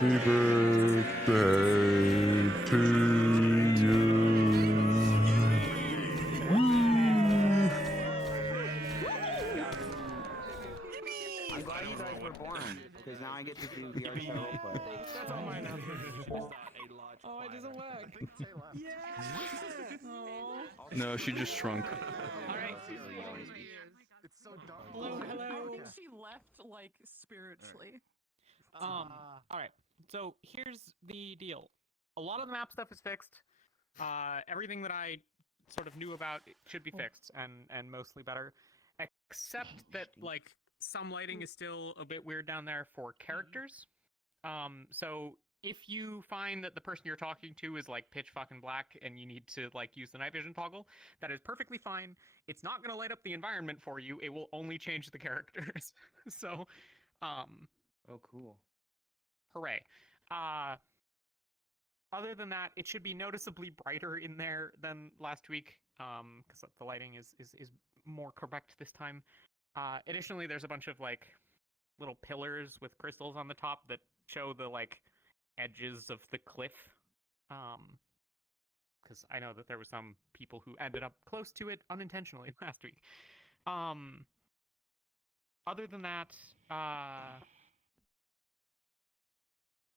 birthday to you. I'm glad you guys were born, because now I get to do VR chat roleplay. Thanks, that's all my announcement. Oh, it doesn't work. Yeah! No, she just shrunk. Alright. It's so dumb. Hello, hello. I think she left, like, spiritually. Alright. So here's the deal. A lot of the map stuff is fixed. Everything that I sort of knew about should be fixed and mostly better. Except that, like, some lighting is still a bit weird down there for characters. So if you find that the person you're talking to is like pitch fucking black and you need to like use the night vision toggle, that is perfectly fine. It's not going to light up the environment for you. It will only change the characters. So, Oh, cool. hooray. Other than that, it should be noticeably brighter in there than last week, because the lighting is more correct this time. Additionally, there's a bunch of like little pillars with crystals on the top that show the like edges of the cliff. Because I know that there were some people who ended up close to it unintentionally last week. Other than that,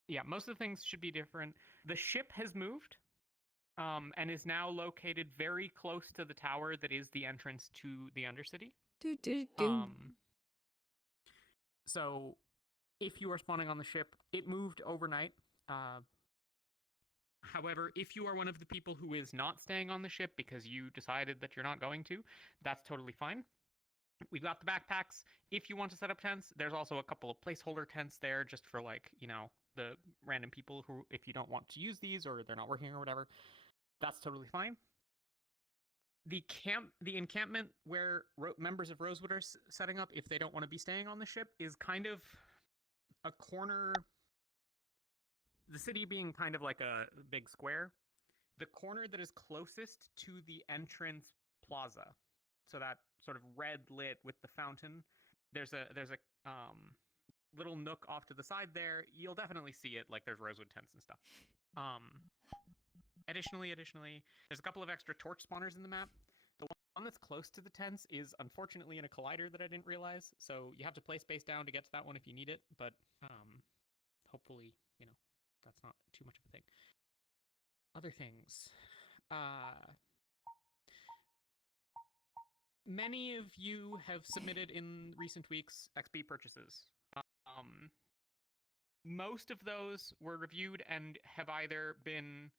yeah, most of the things should be different. The ship has moved, and is now located very close to the tower that is the entrance to the Undercity. So, if you are spawning on the ship, it moved overnight. However, if you are one of the people who is not staying on the ship because you decided that you're not going to, that's totally fine. We've got the backpacks. If you want to set up tents, there's also a couple of placeholder tents there just for like, you know, the random people who, if you don't want to use these or they're not working or whatever, that's totally fine. The encampment where members of Rosewood are setting up if they don't want to be staying on the ship is kind of a corner. The city being kind of like a big square, the corner that is closest to the entrance plaza, so that sort of red lit with the fountain, there's a little nook off to the side there. You'll definitely see it, like there's Rosewood tents and stuff. Additionally, there's a couple of extra torch spawners in the map. The one that's close to the tents is unfortunately in a collider that I didn't realize, so you have to play space down to get to that one if you need it, but hopefully, you know, that's not too much of a thing. Other things. Many of you have submitted in recent weeks XP purchases. Most of those were reviewed and have either been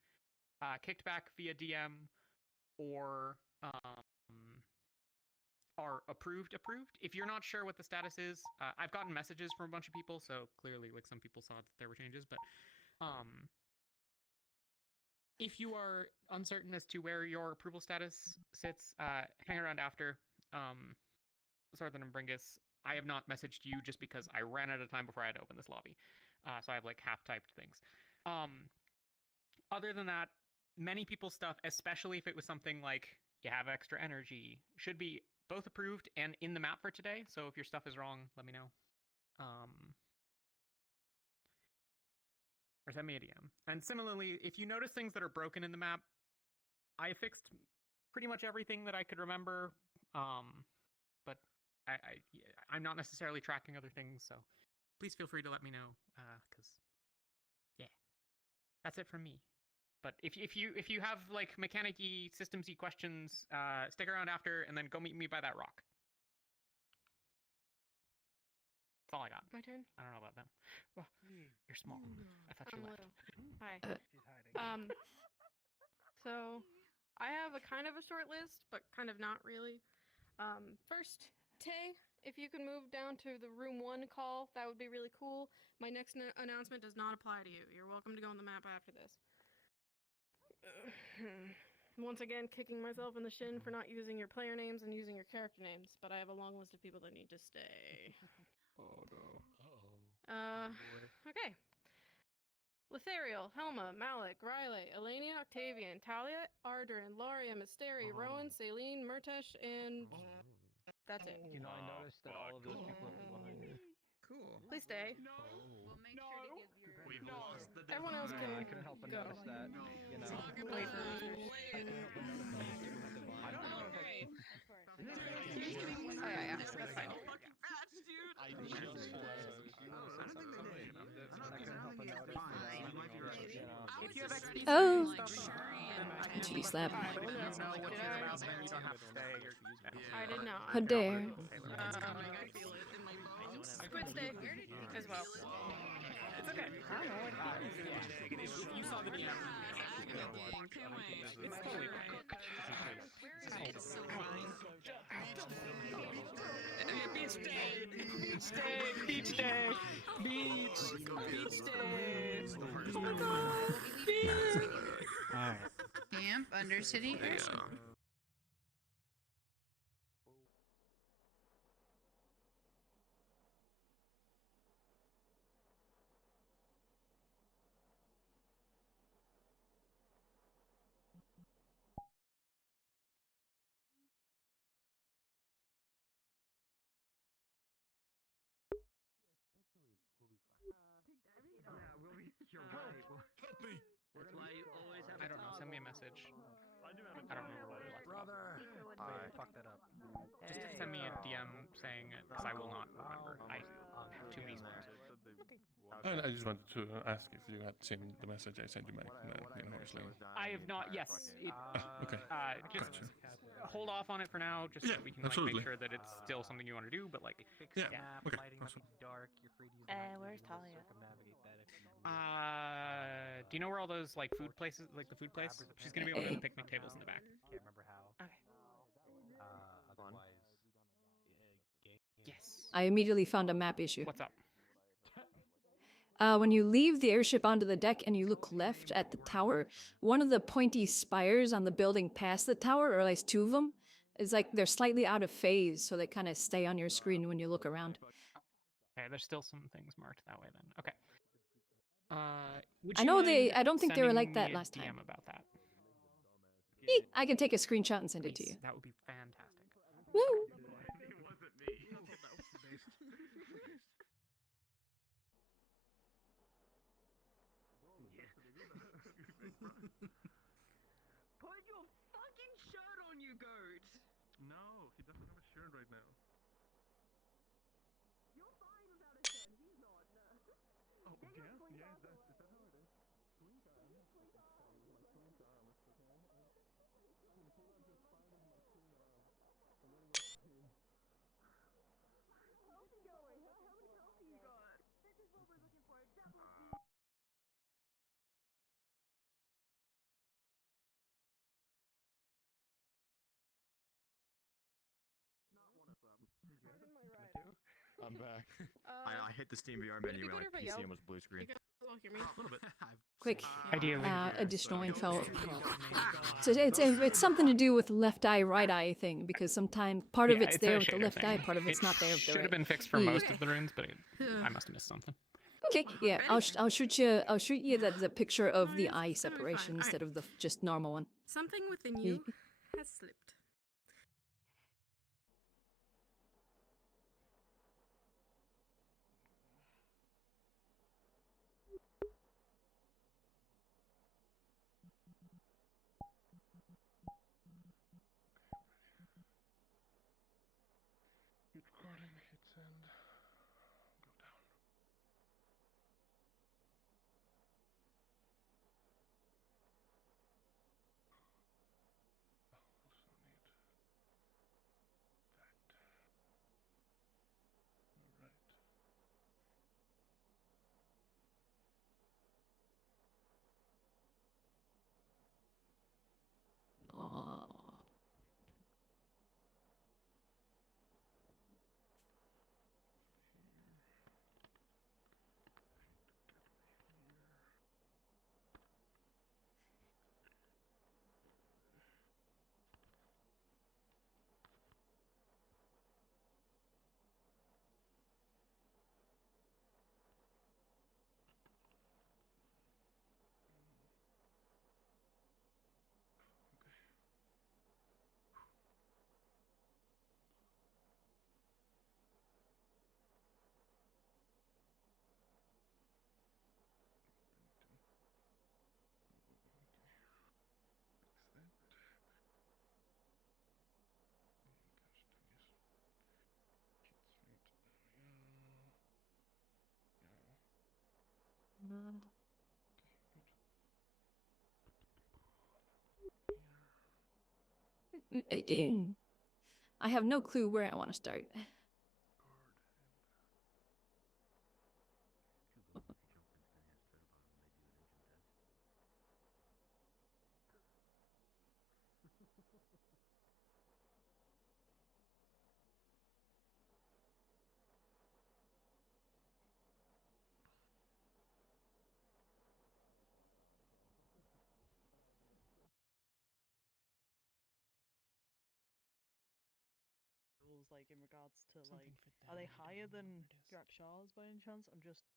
kicked back via DM or are approved. If you're not sure what the status is, I've gotten messages from a bunch of people, so clearly like some people saw that there were changes, but if you are uncertain as to where your approval status sits, hang around after. Sarthan and Bringus, I have not messaged you just because I ran out of time before I had to open this lobby. So I have like half-typed things. Other than that, many people's stuff, especially if it was something like you have extra energy, should be both approved and in the map for today. So if your stuff is wrong, let me know. Or send me a DM. And similarly, if you notice things that are broken in the map, I fixed pretty much everything that I could remember, but I'm not necessarily tracking other things, so please feel free to let me know, because, yeah, that's it from me. But if you have, like, mechanic-y, systems-y questions, stick around after, and then go meet me by that rock. That's all I got. My turn? I don't know about them. Well, you're small. I thought you left. Hi. She's hiding. So, I have a kind of a short list, but kind of not really. First, Tay, if you can move down to the room 1 call, that would be really cool. My next announcement does not apply to you. You're welcome to go on the map after this. Once again, kicking myself in the shin for not using your player names and using your character names, but I have a long list of people that need to stay. Oh, no. Okay. Lethariel, Helma, Malik, Riley, Elenia, Octavian, Talia, Ardrin, Laria, Mysteri, Rowan, Celine, Murtesh, and that's it. You know, I noticed that all of those people are behind you. Cool. Please stay. We'll make sure to give your... We will everyone else can I couldn't help but go. notice that, you know. Wait for research. I couldn't help but notice that you two had divine. I don't know if I... Oh yeah, that's fine. I just, you want to say something? I couldn't help but notice that, you know. If you have XP Oh. stuff, then I can Gee, slap. you know what Did you're about, I? then you don't have to stay. I did not. How dare. Squid stay as well. It's okay. I don't know what if you saw the DM. It's totally fine. Beach day! Beach day! Beach day! Beach! Beach day! Oh my god! Beach! Alright. Camp, Undercity, Airship. Help me! That's why you always have I don't know, send me a message. I don't remember what we left off. I fucked that up. Just send me a DM saying it, because I will not remember. I have too many spams. I just wanted to ask if you had seen the message I sent you back. Obviously. I have not, yes. Okay. Just Gotcha. hold off on it for now, just so Yeah, that we can like, absolutely. make sure that it's still something you want to do, but like... Yeah. Yeah. Okay. Lighting Awesome. must be dark. You're free to use Where's Talia? circumnavigate that if you need. Do you know where all those like food places, like the food place? She's gonna be over to the picnic tables in the back. Can't remember how. Okay. Otherwise, Yes. I immediately found a map issue. What's up? When you leave the airship onto the deck and you look left at the tower, one of the pointy spires on the building past the tower, or at least two of them, is like they're slightly out of phase, so they kind of stay on your screen when you look around. Okay, there's still some things marked that way then. Okay. Would I you know mind I don't think they were sending like that me a last DM time. about that. I can take a screenshot and send it to Please, you. that would be fantastic. Woo! Put your fucking shirt on, you goat! No, he doesn't have a shirt right now. You're fine without a shirt. He's not. Oh, yeah? Yeah, is that how it is? How's he going? How many health do you got? This is what we're looking for. I'm back. I hit the Steam VR menu and my PC was blue screen. You guys all hear me? A little bit. Quick, Ideally. additional info. So it's something to do with left eye, right eye thing, because sometimes part of Yeah, it's a there with the shader left thing. eye, part of it's not there with the Should right. have been fixed for Yeah. most of the runes, but I must have missed something. Okay, yeah, I'll shoot you the picture of the eye It's totally fine. separation instead of the just normal one. Something within you has slipped. Hit recording, hit send. Go down. Also need that. Alright. Oh. I have no clue where I want to start. Like in regards to like, are they higher than Drakshars by any chance? I'm just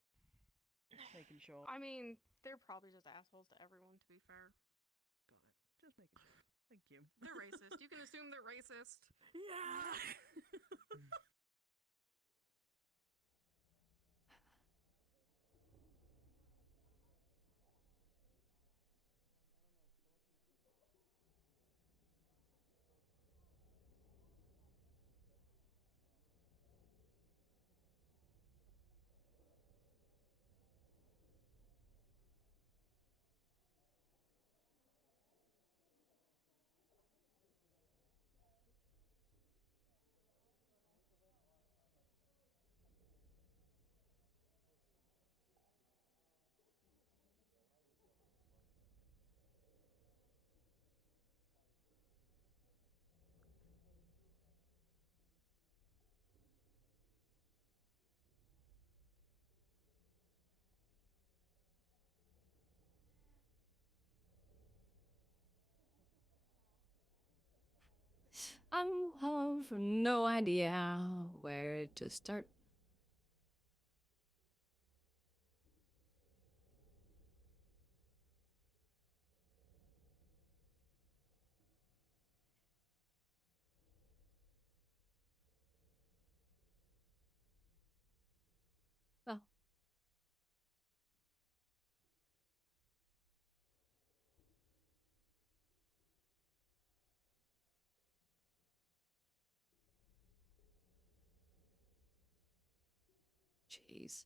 making sure. I mean, they're probably just assholes to everyone, to be fair. Got it. Just making sure. Thank you. They're racist. You can assume they're racist. Yeah. I have no idea where to start. Well, jeez.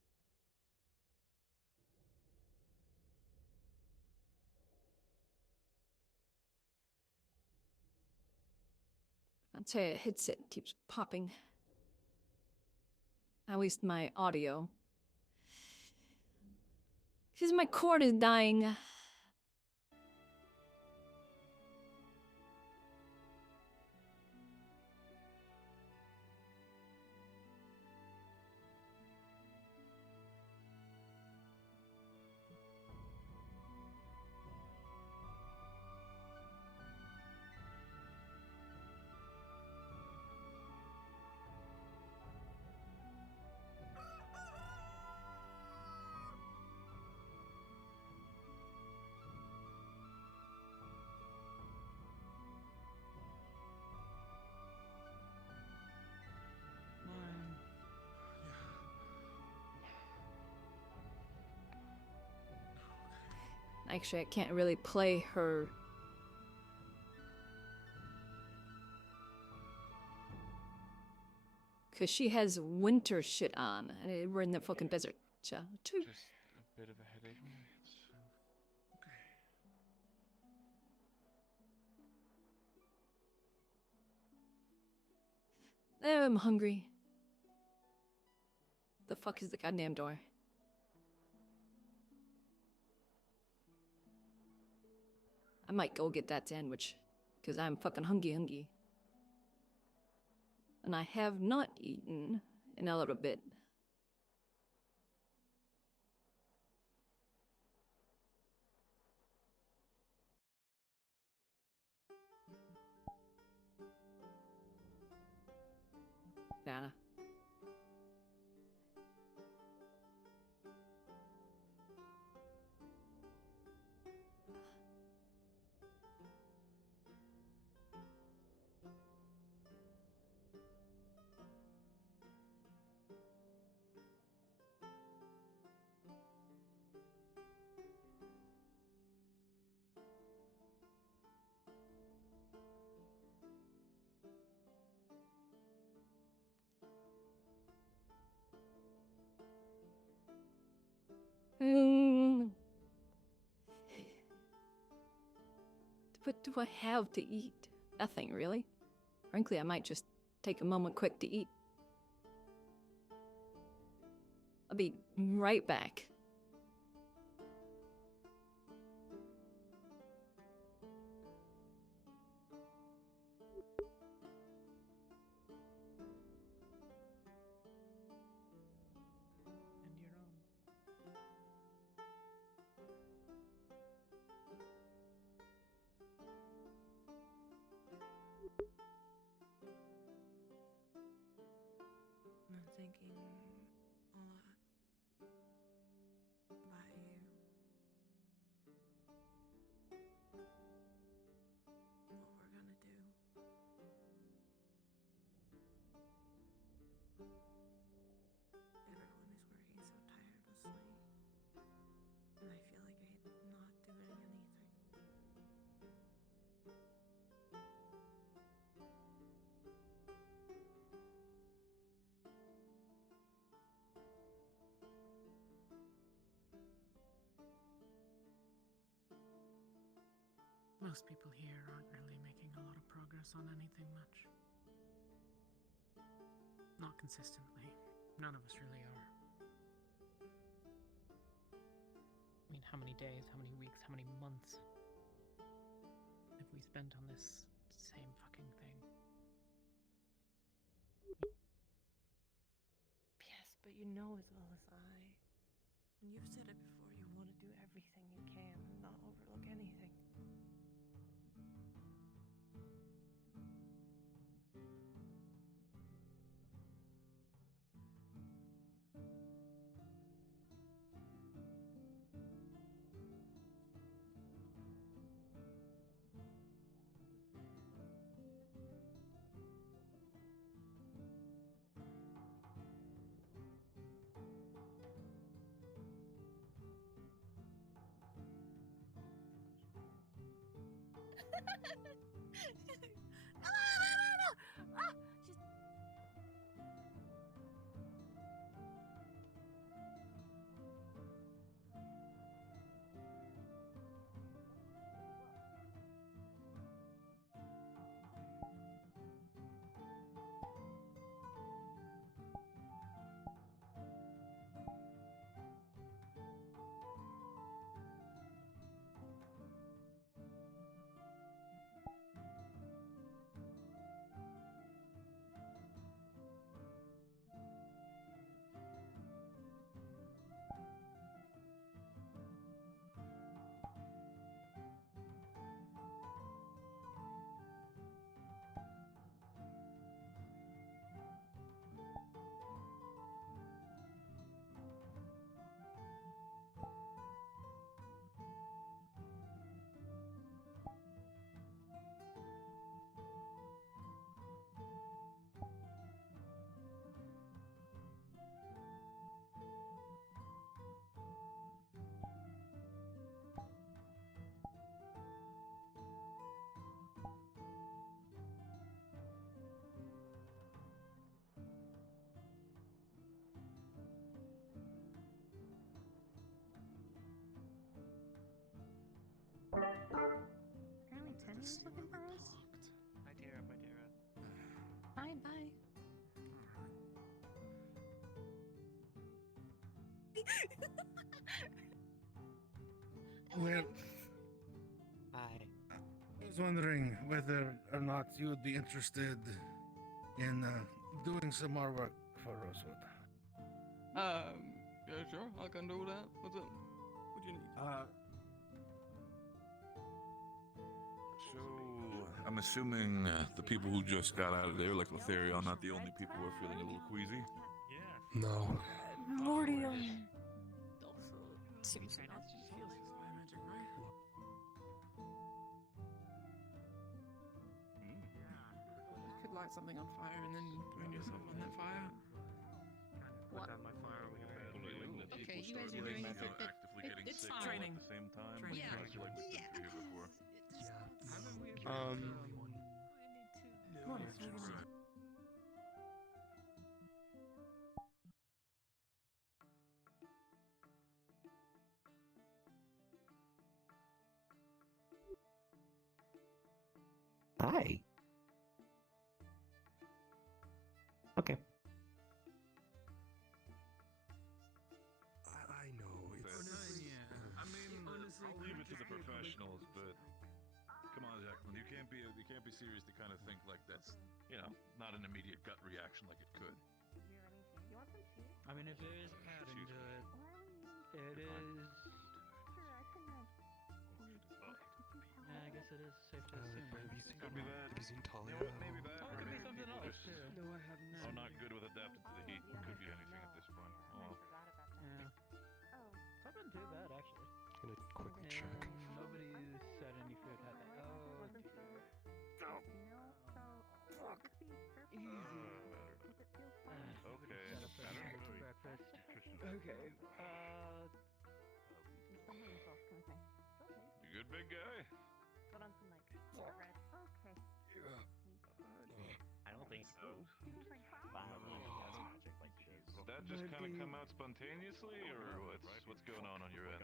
I'd say a headset keeps popping. At least my audio. Because my cord is dying. Actually, I can't really play her. Because she has winter shit on. And we're in the fucking desert. So, Just a bit of a headache. I'm hungry. The fuck is the goddamn door? I might go get that sandwich. Because I'm fucking hungry. And I have not eaten in a little bit. Yeah. what do I have to eat? Nothing, really. Frankly, I might just take a moment quick to eat. I'll be right back. And you're on. I'm thinking a lot about you. What we're gonna do. Everyone is working so tirelessly, and I feel like I'm not doing anything. Most people here aren't really making a lot of progress on anything much. Not consistently. None of us really are. I mean, how many days, how many weeks, how many months have we spent on this same fucking thing? Yes, but you know as well as I. And you've said it before, you want to do everything you can and not overlook anything. Apparently Tenny's looking for us. Bye, Tara. Bye, Tara. Bye bye. Well, Hi. I was wondering whether or not you would be interested in doing some more work for Rosewood. Yeah, sure, I can do that. What's up? What you need? So, I'm assuming the people who just got out of there, like Lothario, are not the only people who are feeling a little queasy. Yeah. No. Memoriam. Also seems to not be feeling. You could light something on fire and then burn yourself on that fire. What? Okay, you guys are doing this. Actively getting It's sick fine. all Training. at the same time. Training. Like, Yeah. it's like we've been through here before. Haven't we ever Um, Come on, let's move on. Why? Okay. I know it's. Yeah. I mean, I'll leave it to the professionals, but come on, Jacqueline, you can't be serious to kind of think like that's, not an immediate gut reaction like it could. I mean, if there is padding to it, it is. Yeah, I guess it is safe to assume. Could be that. Have you seen Talia? Maybe that. Or it could be something else too. No, I have not. I'm not good with adapting to the heat. Could be anything at this point. Oh. Yeah. It's not been too bad actually. I'm gonna quickly check. Nobody said any food had that. Oh, dear. Easy. Okay. Breakfast. Okay. You good, big guy? I don't think so. Did that just kind of come out spontaneously, or what's going on your end?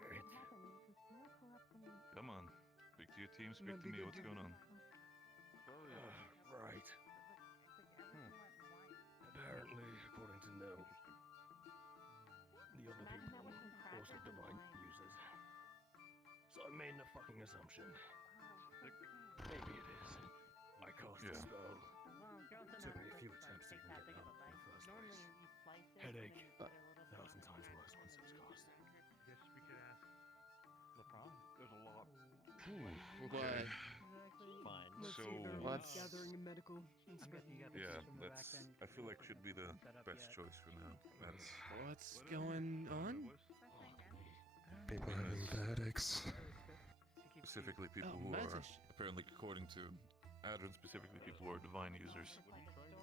Okay. Come on. Speak to your team, speak to me. What's going on? Oh, yeah. Right. Apparently, according to Nell, the other people are also divine users. So I made a fucking assumption. Maybe it is. I cast a spell. Took me a few attempts to even get out in the first place. Headache. 1,000 times worse once it was cast. Guess we could ask LeBron. There's a lot. Okay. Fine. So Let's gathering a medical yeah, that's. I feel like should be the best choice for now. That's. What's going on? People having headaches. Specifically, people who are apparently, according to Adrian, specifically people who are divine users.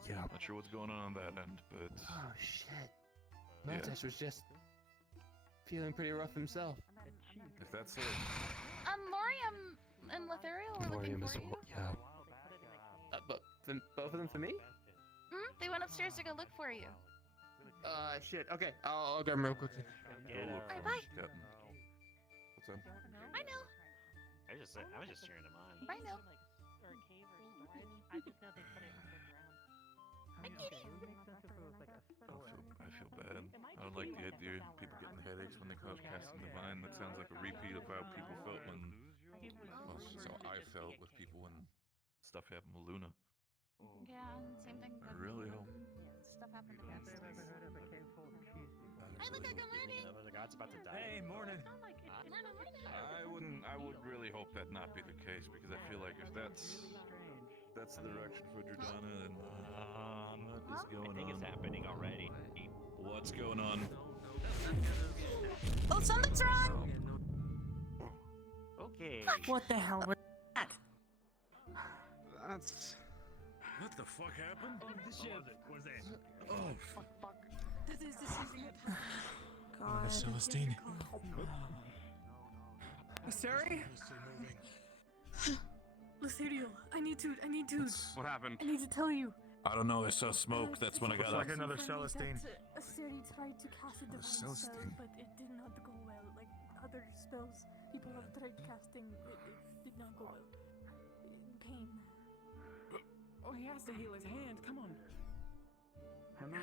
Yeah. Not sure what's going on that end, but. Oh shit. Mantis was just feeling pretty rough himself. If that's it. Memoriam and Lothario were looking for you. Yeah. But both of them for me? They went upstairs to go look for you. Shit. Okay, I'll grab them real quickly. Alright, bye. Captain. What's up? Bye now. I was just cheering him on. Bye now. I feel bad. I don't like the idea of people getting headaches when they cause casting divine. That sounds like a repeat of how people felt when. Well, it's how I felt with people when stuff happened with Luna. Yeah, same thing. I really hope. Stuff happened against us. Hey, look, good morning. The god's about to die. Hey, morning. Morning. I would really hope that not be the case, because I feel like if that's the direction for Jordana, then what is going on? I think it's happening already. What's going on? Oh, something's wrong. Okay. What the hell was that? That's. What the fuck happened? Oh, the ship. What is that? Oh, fuck. This is God. Celestine. Sari? Lothario, I need to. what happened? I need to tell you. I don't know. I saw smoke. That's when I got up. Like another Celestine. Sari tried to cast a divine spell, Celestine. but it did not go well. Like other spells people have tried casting, it did not go well. Pain. Oh, he has to heal his hand. Come on. Am I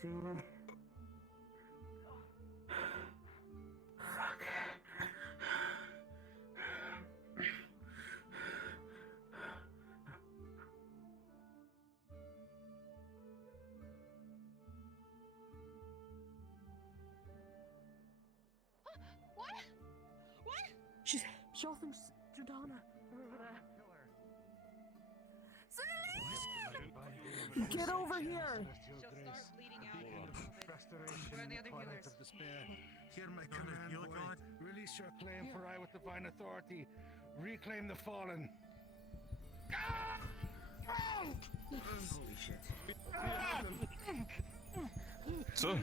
seeing it? What? She's Jotham's Jordana. Get over here! She'll start bleeding out. Where are the other healers? Of despair. Hear my command, boy. Release your claim, for I, with divine authority, reclaim the fallen. Holy shit. So,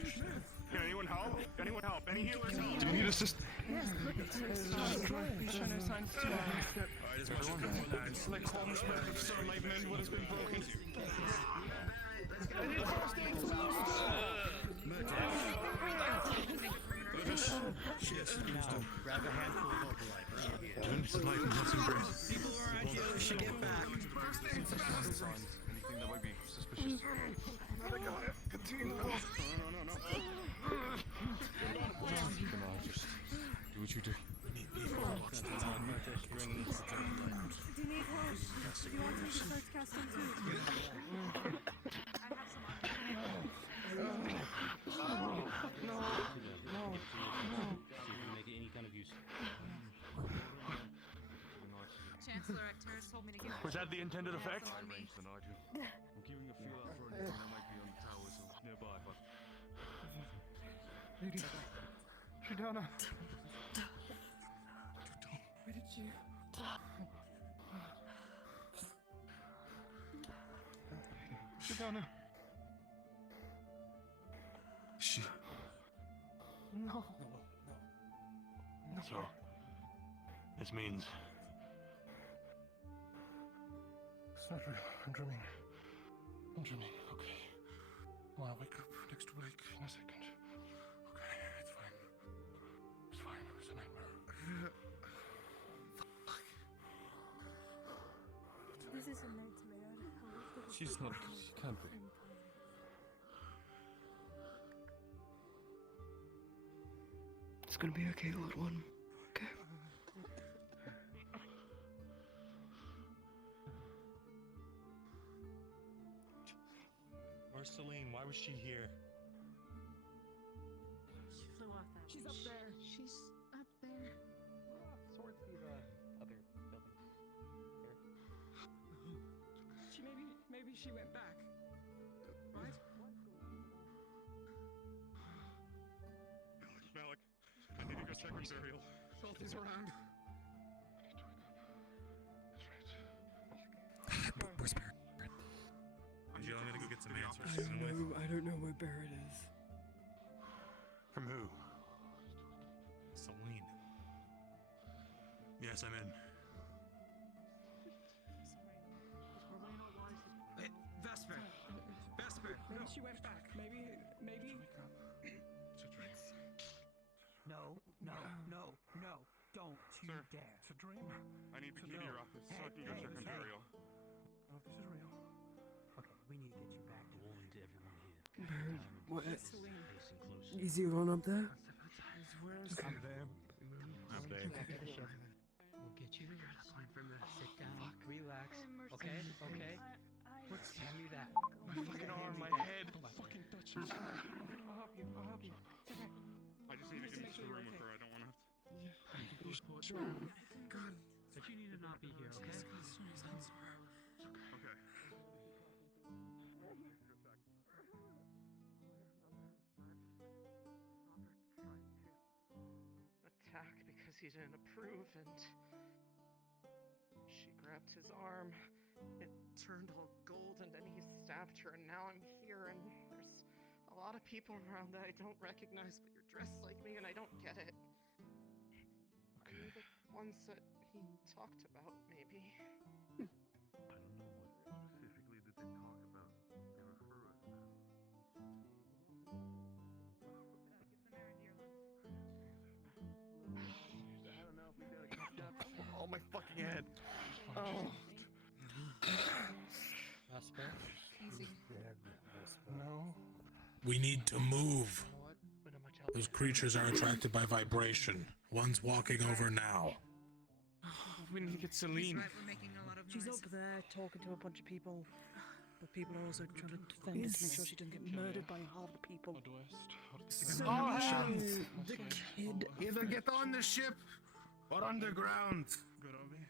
Can anyone help? Anyone help? Any healers help? do you need assist? Like Holmesburg of Starlight Mend what has been broken. Now, grab a handful of overlight. People are right here, we should get back. Anything that might be suspicious? Another guy. Continue. No. Come on, just do what you do. Do you need help? Do you want me to start casting too? Make any kind of use. Chancellor Acteris told me to give Was that the intended effect? I'm keeping a feel out for anything that might be on the towers nearby, but Lady Shidana. Where did you? Shidana. She. No. So, this means... It's not real. I'm dreaming. Okay. Well, I'll wake up next week in a second. Okay, it's fine. It's fine. It's a nightmare. This is a nightmare. she's not. She can't be. It's gonna be okay, little one. Okay. Where's Celine? Why was she here? She flew off that. She's up there. She's up there. Swords be the other building. She maybe she went back. Right? Malik, I need to go check material. Salty's around. Where's Barrett? Angela, I'm gonna go get some answers. I don't know where Barrett is. From who? Celine. Yes, I'm in. Hey, Vesper! Vesper! Maybe she went back. Maybe. No, don't you Sir. dare. It's a dream. I need the key to your office so I can go check on Dario. Oh, this is real. Okay, we need to get you back to Warned everyone here. Barrett, what? Listen closely. Is he alone up there? I'm there. I'm there. Back to the ship. We'll get you to rest. From the sit down. Relax. Okay. Let's hand me that. My fucking arm, my head. Fucking touch me. I'll help you. I just need to get into the room with her. I don't want to have to. Sure. God. But you need to not be here, okay? Okay. Attack because he didn't approve, and she grabbed his arm. It turned all gold, and then he stabbed her, and now I'm here, and there's a lot of people around that I don't recognize, but you're dressed like me, and I don't get it. Okay. The ones that he talked about, maybe. I don't know what specifically did they talk about to refer us to. I don't know if we gotta catch up. Oh, my fucking head. Oh. Vesper. Easy. No. We need to move. But how much help Those creatures are attracted by vibration. One's walking over now. We need to get He's Celine. right, we're making a lot of She's noise. up there talking to a bunch of people. But people are also trying to defend her to make sure she doesn't get murdered by half the people. All hands! The kid. Either get on the ship or underground. Garovi,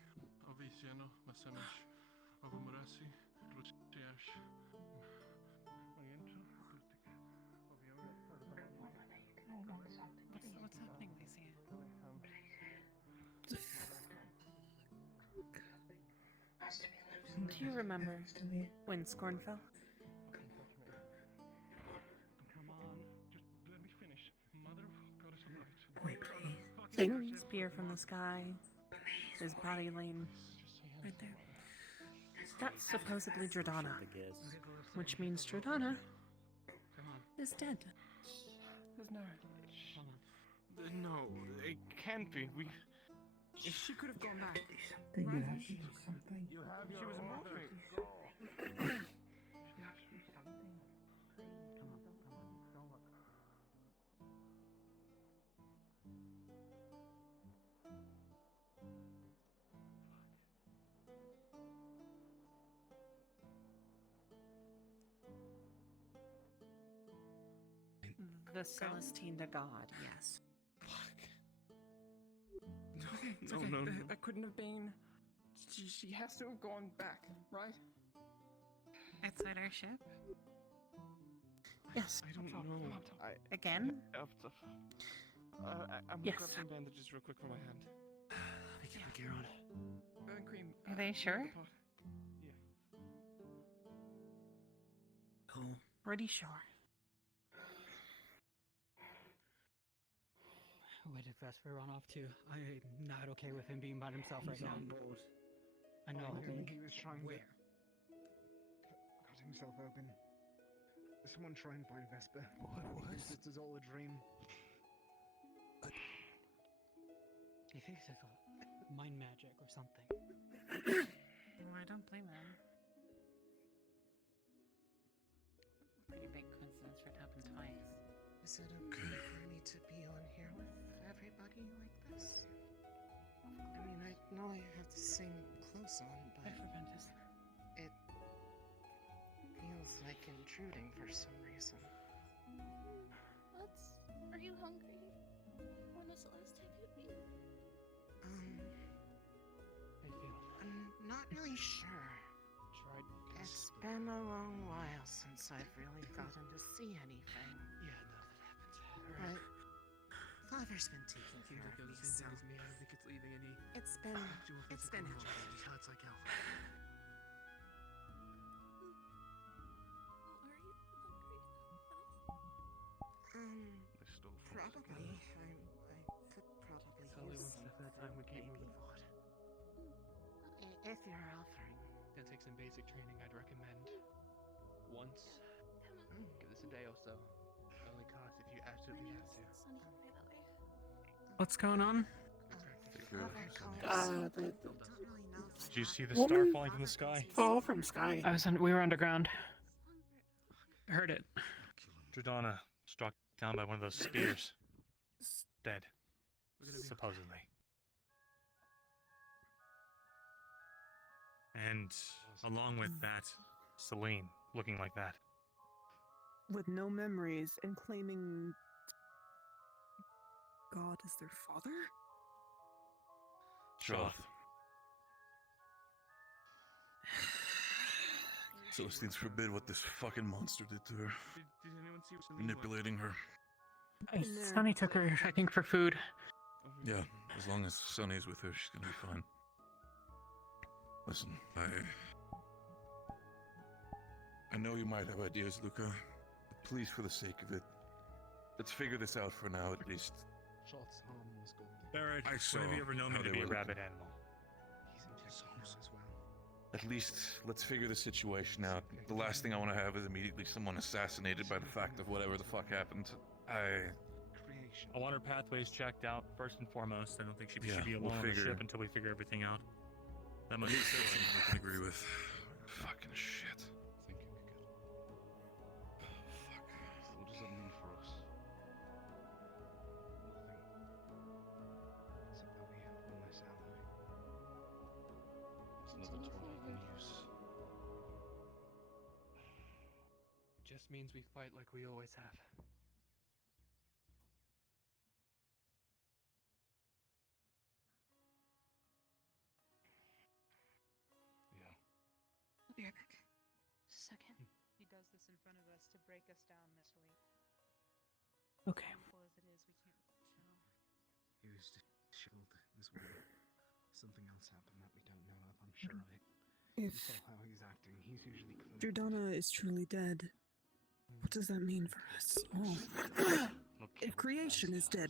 Ovisiano, Masamish, Ovumurasi, Ruchiash. What's happening, Lacey? Do you remember when Scorn fell? Come on, just let me finish. Mother of Goddess of Light. Wait, please. Spear from the sky. His body laying right there. That's supposedly Jordana, which means Jordana is dead. There's no. Hold on. No, it can't be. We. If she could have gone back. You have to do something. You have she was moving. Come on, don't look. The Celestine to God, yes. No, no, no. That couldn't have been. She has to have gone back, right? Outside our ship? Yes. I don't know. Again? I'm gonna grab some bandages real quick for my hand. Make it like you're on. Cream. Are they sure? Yeah. Cool. Pretty sure. Where did Vesper run off to? I'm not okay with him being by himself right now. board. I know. He was trying to cut himself open. Someone try and find Vesper. What? This is all a dream. He thinks it's mind magic or something. Well, I don't blame him. Pretty big coincidence for it to happen twice. Is it okay for me to be on here with everybody like this? I mean, I know I have the same clothes on, but it feels like intruding for some reason. Are you hungry? When was the last time you ate? I'm not really sure. It's been a long while since I've really gotten to see anything. Yeah, no, that happens. But Father's been taking care of me, so I don't think it's leaving any. it's been interesting. It's like Alpha. Probably. I could probably use some That time we came moving forward. if you're offering. Gonna take some basic training. I'd recommend once. Give this a day or so. It only costs if you absolutely have to. What's going on? Did you see the star falling from the sky? Fall from sky. We were underground. I heard it. Jordana struck down by one of those spears. Dead. Supposedly. And along with that, Celine, looking like that. With no memories and claiming God is their father? Shoth. Celestine's forbid what this fucking monster did to her. Did anyone see Manipulating her. Sunny took her, I think, for food. Yeah, as long as Sunny's with her, she's gonna be fine. Listen, I know you might have ideas, Luca, but please, for the sake of it, let's figure this out for now, at least. Shoth's harm was golden. Barrett, I saw when have you ever known me how to they be a were rabid looking. animal? He's in tech as well. At least, let's figure the situation out. The last thing I want to have is immediately someone assassinated by the fact of whatever the fuck happened. Creation. I want her pathways checked out, first and foremost. I don't think she should be we'll alone on the figure- ship until we figure everything out. That much At is least that's certain. something I can agree with. Fucking shit. I think it'd be good. Fuck. What does that mean for us? Nothing. Except that we have one less ally. It's another tool I can use. Just means we fight like we always have. Yeah. I'll be right back. Just a second. He does this in front of us to break us down mentally. Okay. Painful as it is, we can't chill. He was disheveled as well. Something else happened that we don't know of, I'm sure of it. You If saw how he's acting. He's usually clean. Jordana is truly dead, what does that mean for us all? If creation is dead,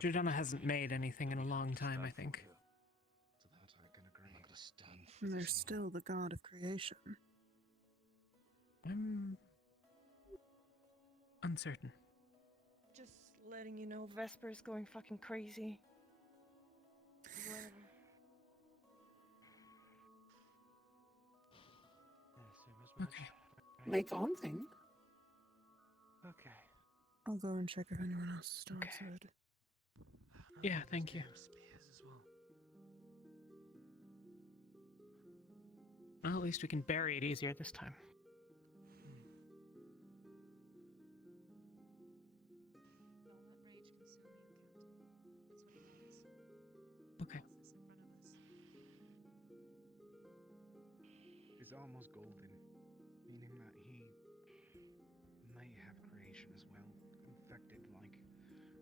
Jordana hasn't made anything in a long time, I think. To that I can agree. I'm gonna stand for and there's still the god of creation. I'm uncertain? Just letting you know, Vesper's going fucking crazy. Whatever. Okay. Make on thing. Okay. I'll go and check if anyone else is still outside. Yeah, thank you. Well, at least we can bury it easier this time. Okay. It's almost golden, meaning that he might have creation as well, infected like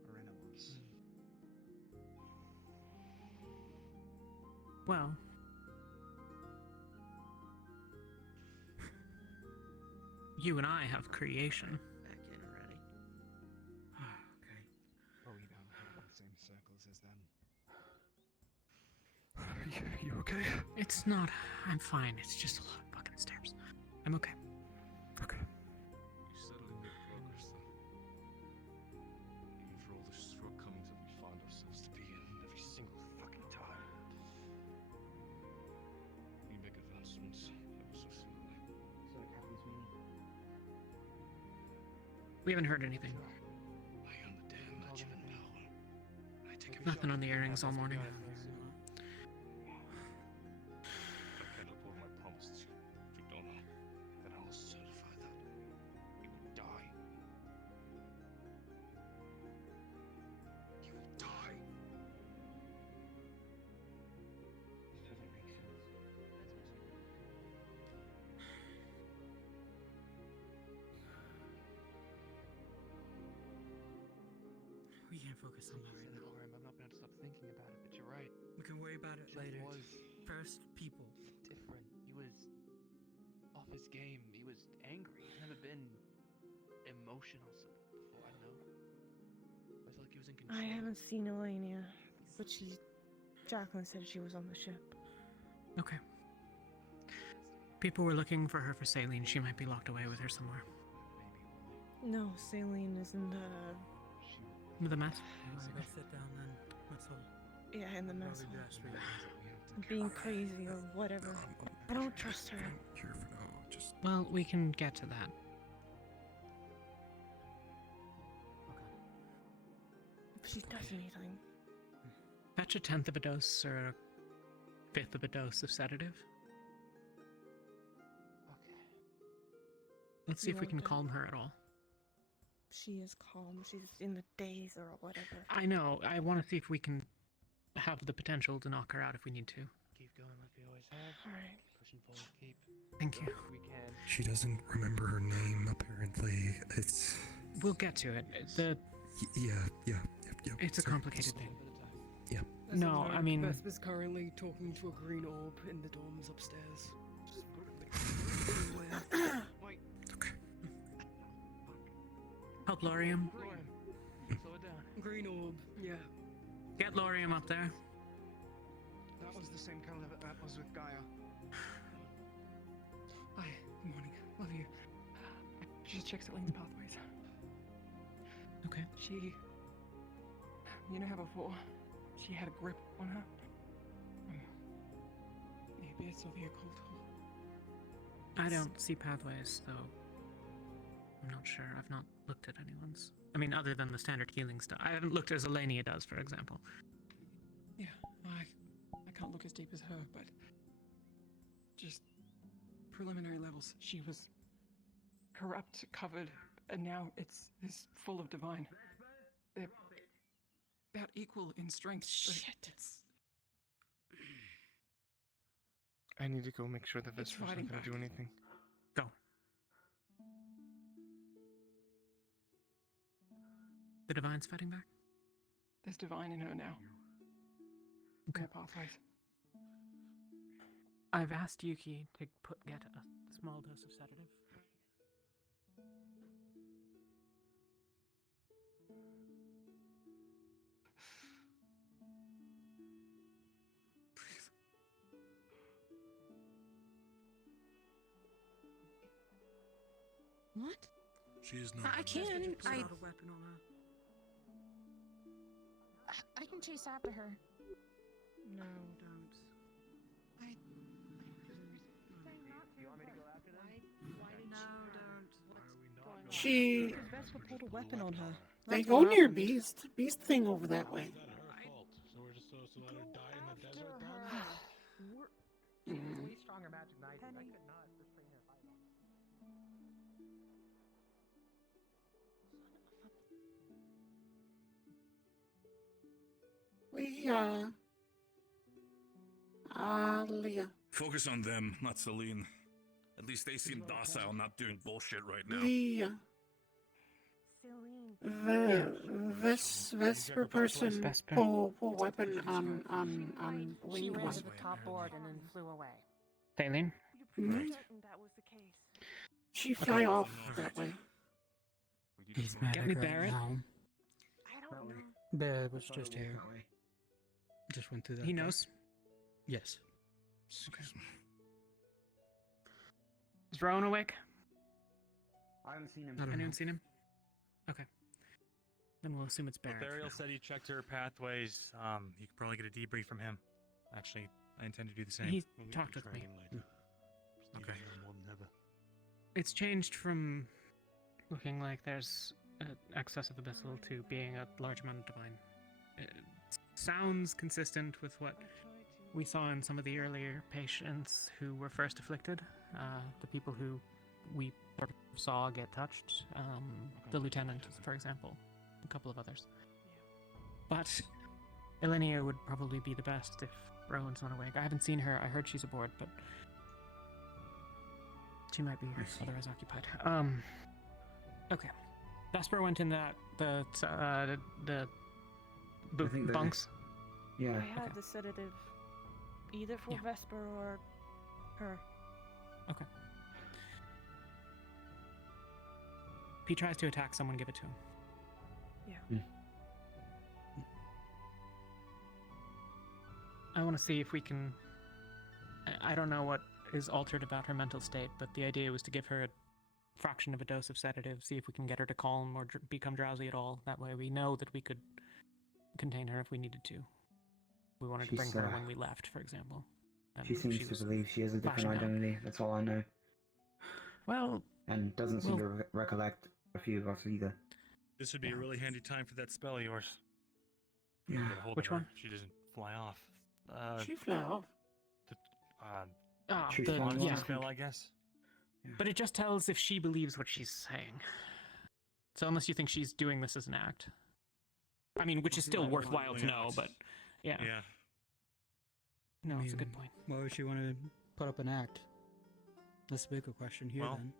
Arena was. Well. You and I have creation. Back in already. Okay. But we don't have the same circles as them. You okay? It's not. I'm fine. It's just a lot of fucking stairs. I'm okay. Okay. You steadily make progress, though. Even for all the shortcomings that we find ourselves to be in every single fucking time. You make advancements ever so slowly. So Captain's meaning. We haven't heard anything. I am the damn magic and power. I take Nothing on the earrings all morning. I can't uphold my promise to Donna, and I will certify that you will die. You will die. This doesn't make sense. We can't focus on that right now. I'm not gonna stop thinking about it, but you're right. We can worry about it later. Was First, people. different. He was off his game. He was angry. He's never been emotional before. I know. I felt like he was in control. I haven't seen Elenia, but Jacqueline said she was on the ship. Okay. People were looking for her for saline. She might be locked away with her somewhere. No, Saline is in With a mess? Alright, go sit down then. That's all. yeah, in the mess Probably hall. best we have to Being crazy or whatever. I don't trust her. Here for now. Just Well, we can get to that. If she does anything. Fetch a 10th of a dose or a 5th of a dose of sedative. Okay. Let's see You if we want can to- calm her at all. She is calm. She's in the daze or whatever. I know. I want to see if we can have the potential to knock her out if we need to. Keep going like we always have. Alright. Pushing forward. Keep. Thank you. We can. she doesn't remember her name. Apparently, it's We'll get to it. The yeah. It's a complicated thing. Yeah. No, I mean- Vesper's currently talking to a green orb in the dorms upstairs. Help Lorium. Slow it down. Green orb, yeah. Get Lorium up there. That was the same color that was with Gaia. Hi, good morning. Love you. Just check Celine's pathways. Okay. She... You know how before she had a grip on her? Maybe it's of the occult. I don't see pathways, so I'm not sure. I've not looked at anyone's. I mean, other than the standard healing stuff. I haven't looked as Elenia does, for example. Yeah, I can't look as deep as her, but just preliminary levels. She was corrupt, covered, and now it's full of divine. They're about equal in strength. Shit. I need to go make sure that It's Vesper's not fighting gonna back. do anything. Go. The Divine's fighting back? There's divine in her now. Okay. In her pathways. I've asked Yuki to get a small dose of sedative. What? She's no. I can. Pull out a weapon on her. I can chase after her. No, don't. I. You want me to go after them? No, don't. She. Vesper pulled a weapon on her. They That's go what near happened. Beast thing over that way. Is that her fault? So we're just supposed to let her die in the desert then? Way stronger magic than I did. I could not restrain her fight on. Leah. Focus on them, not Celine. At least they seem docile, not doing bullshit right now. Leah. The Vesper person pull weapon on She winged ran one. to the top board and then flew away. Saline? Mhm. That was the case. She fly off that way. He's Get me medic right Barrett. now. I don't know. Bear was just here. Just went through that. He door. knows? Yes. Okay. Is Rowan awake? I haven't seen him. I don't know. Anyone seen him? Okay. Then we'll assume it's Barrett. Burial now. said he checked her pathways. You could probably get a debrief from him. Actually, I intend to do the same. He talked with me. Okay. It's changed from looking like there's an excess of abyssal to being a large amount of divine. It sounds consistent with what we saw in some of the earlier patients who were first afflicted. The people who we sort of saw get touched. The lieutenant, for example. A couple of others. But Elenia would probably be the best if Rowan's not awake. I haven't seen her. I heard she's aboard, but she might be otherwise occupied. Okay. Vesper went in the bunks. Yeah. I had the sedative either for Vesper or her. Okay. If he tries to attack someone, give it to him. Yeah. I want to see if we can... I don't know what is altered about her mental state, but the idea was to give her a fraction of a dose of sedative, see if we can get her to calm or become drowsy at all. That way we know that we could contain her if we needed to. We wanted to bring She's, her when we left, for example. And She seems to believe she has a different flashing out. identity. That's all I know. Well... And doesn't seem to recollect a few of us either. This would be a really handy time for that spell of yours. Yeah. Get a hold Which of her. one? She doesn't fly off. She flew off. Yeah. Spell, I guess. But it just tells if she believes what she's saying. So unless you think she's doing this as an act. I mean, which is still worthwhile to know, but yeah. Yeah. No, it's a good point. Why would she want to put up an act? That's the bigger question here Well, then.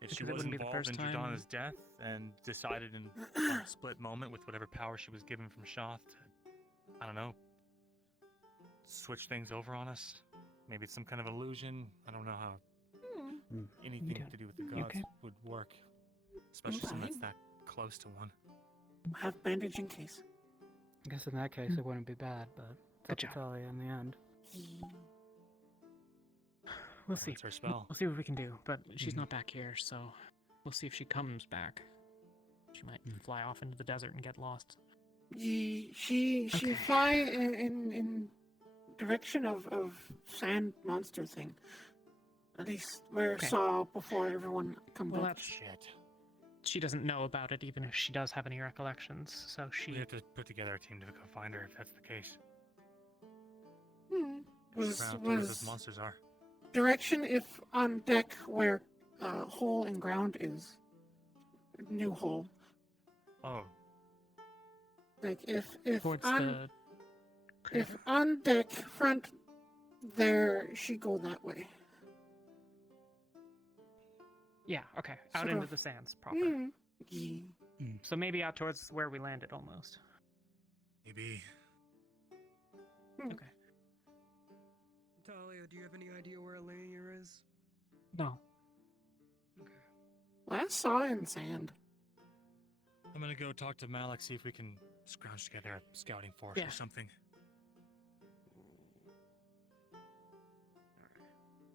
If Because she it was wouldn't be the involved in first time. Jordana's death and decided in a split moment with whatever power she was given from Shoth to, I don't know, switch things over on us. Maybe it's some kind of illusion. I don't know how anything to do with the You gods okay? would work. Especially something that's that close to one. Have bandage in case. I guess in that case it wouldn't be bad, but it's up to Talia in the end. We'll see. That's her spell. We'll see what we can do, but she's not back here, so we'll see if she comes back. She might fly off into the desert and get lost. She fly in direction of sand monster thing. At least where Okay. saw before everyone come Well, back. that's shit. She doesn't know about it, even if she does have any recollections. So she. We have to put together a team to go find her if that's the case. Was Find out where those was monsters are. direction if on deck where hole in ground is. New hole. Oh. Like if Towards on the if on deck front there she go that way. Yeah, okay. Out Sort into of- the sands proper. So maybe out towards where we landed almost. Maybe. Okay. Talia, do you have any idea where Elenia is? No. Last saw in sand. I'm gonna go talk to Malik, see if we can scrounge together a scouting force Yeah. or something.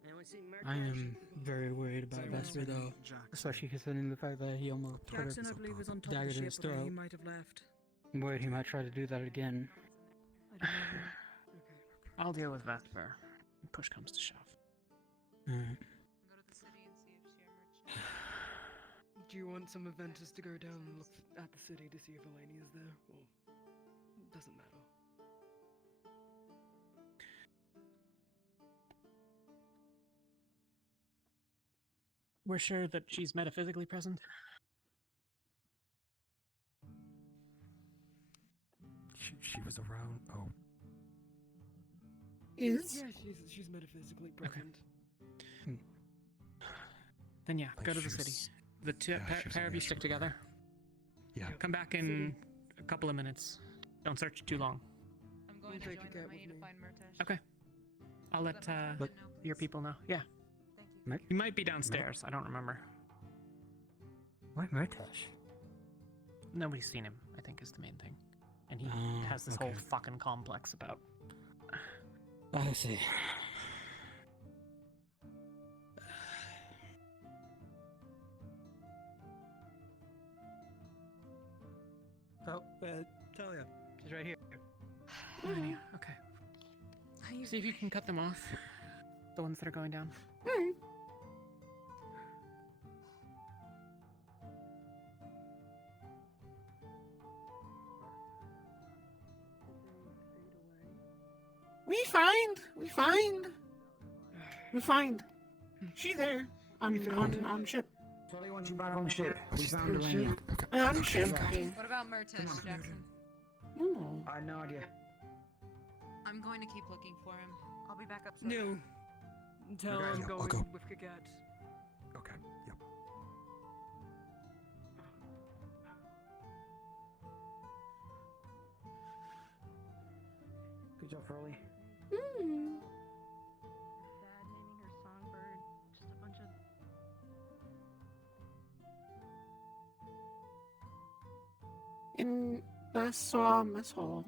And I am very worried about Vesper, though. Especially considering the fact that he almost put Jackson, I believe, was on a top of dagger the to his ship, but he throat. might have left. I'm worried he might try to do that again. I don't know. I'll deal with Vesper. Push comes to shove. Alright. Do you want some Aventus to go down and look at the city to see if Eleni is there? Or doesn't matter? We're sure that she's metaphysically present? She was around. Oh. Yeah, she's metaphysically present. Then yeah, Like go to the she city. was- The pair of you stick together. Yeah. Come back in a couple of minutes. Don't search too long. I'm going to join Eleni to find Murtash. Okay. I'll let your people know. Yeah. Thank He might be downstairs. I don't remember. Why Murtash? Nobody's seen him, I think, is the main thing. And he Oh, has this okay. whole fucking complex about. I see. Oh, Talia, she's right here. Yeah, okay. See if you can cut them off. The ones that are going down. We find. She's there. On ship. Totally want you back on the ship. We found Eleni. On ship. What about Murtash, Jackson? I had no idea. I'm going to keep looking for him. I'll be back up soon. No. Tell Okay, I'm yeah, I'll going go. with Kagat. Okay. Yep. Good job, Furley. Dad naming her songbird. Just a bunch of. In the Swam's Hall.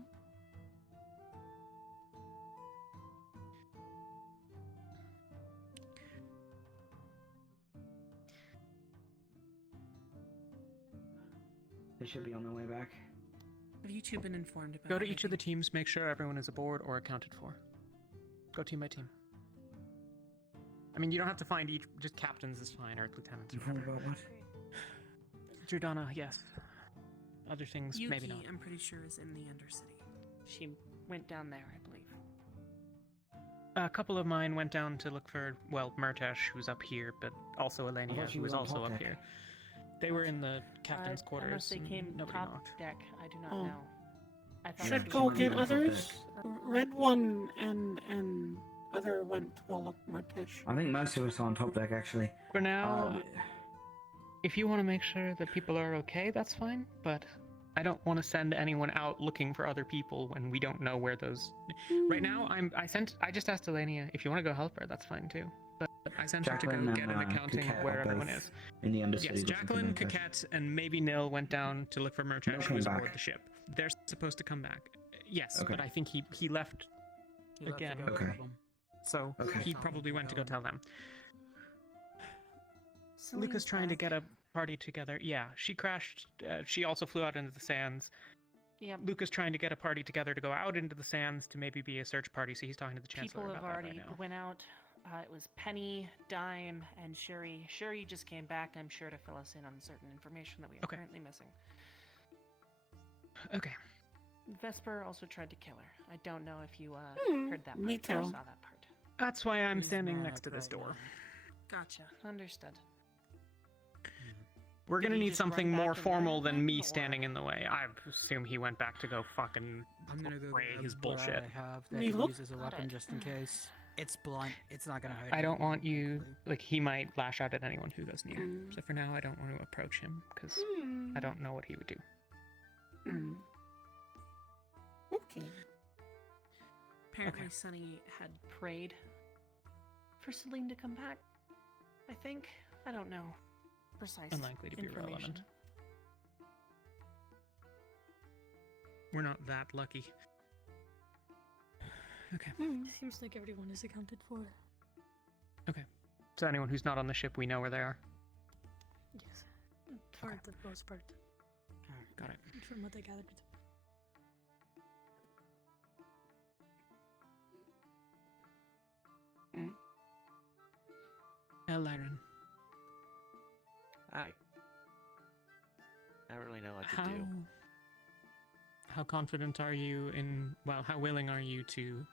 They should be on their way back. Have you two been informed about Go to each of the teams, make sure everyone is aboard or accounted for. Go team by team. I mean, you don't have to find each, just captains is fine, or lieutenants. Informed about what? Jordana, yes. Other things, Yuki, maybe not. I'm pretty sure is in the Undercity. She went down there, I believe. A couple of mine went down to look for, well, Murtash, who's up here, but also Elenia, thought she who was was on also top up deck. here. They were in the captain's quarters. Unless they and came nobody top knocked. deck, I do not Oh. know. I thought Should she go was get on others. Red one and other went to look Murtash. I think most of us are on top deck actually. For now, if you want to make sure that people are okay, that's fine, but I don't want to send anyone out looking for other people when we don't know where those. Right now, I just asked Elenia if you want to go help her. That's fine too. But I sent her to Jacqueline go get an and, accounting Kaket of where are everyone both is. in the Undercity Yes, looking for Jacqueline, Murtash. Kaket, and maybe Nil went down to look for Nil Murtash, who came was back. aboard the ship. They're supposed to come back. Yes, Okay. but I think he left He left to again. go Okay. grab 'em. So Okay. he probably went to go tell them. Celine's Luca's trying to back. get a party together. Yeah, she crashed. She also flew out into the sands. Yeah, Luca's trying to get a party together to go out into the sands to maybe be a search party. So he's talking to the chancellor people have about that already right now. went out. It was Penny, Dime, and Shuri. Shuri just came back, I'm sure, to fill us in on certain information that we are Okay. currently missing. Okay. Vesper also tried to kill her. I don't know if you heard that me part or too. saw that part. That's why I'm He's standing mad next to this right door. now. Gotcha. Understood. We're Did gonna he need just run something back more in there formal than then, me or- standing in the way. I assume he went back to go fucking I'm gonna go spray grab his what bullshit. I have that Me he look- uses as a Got weapon it. just in case. It's blunt. It's not gonna hurt. I don't anyone, want you, hopefully. like, he might lash out at anyone who goes near. So for now, I don't want to approach him, because I don't know what he would do. Okay. Apparently, Sunny had prayed for Celine to come back. I think. I don't know. Precise Unlikely to be information. relevant. We're not that lucky. Okay. Seems like everyone is accounted for. Okay. So anyone who's not on the ship, we know where they are. Yes. For the most part. Got it. From what I gathered. Lyran. Hi. I don't really know what to do. How confident are you in, well, how willing are you to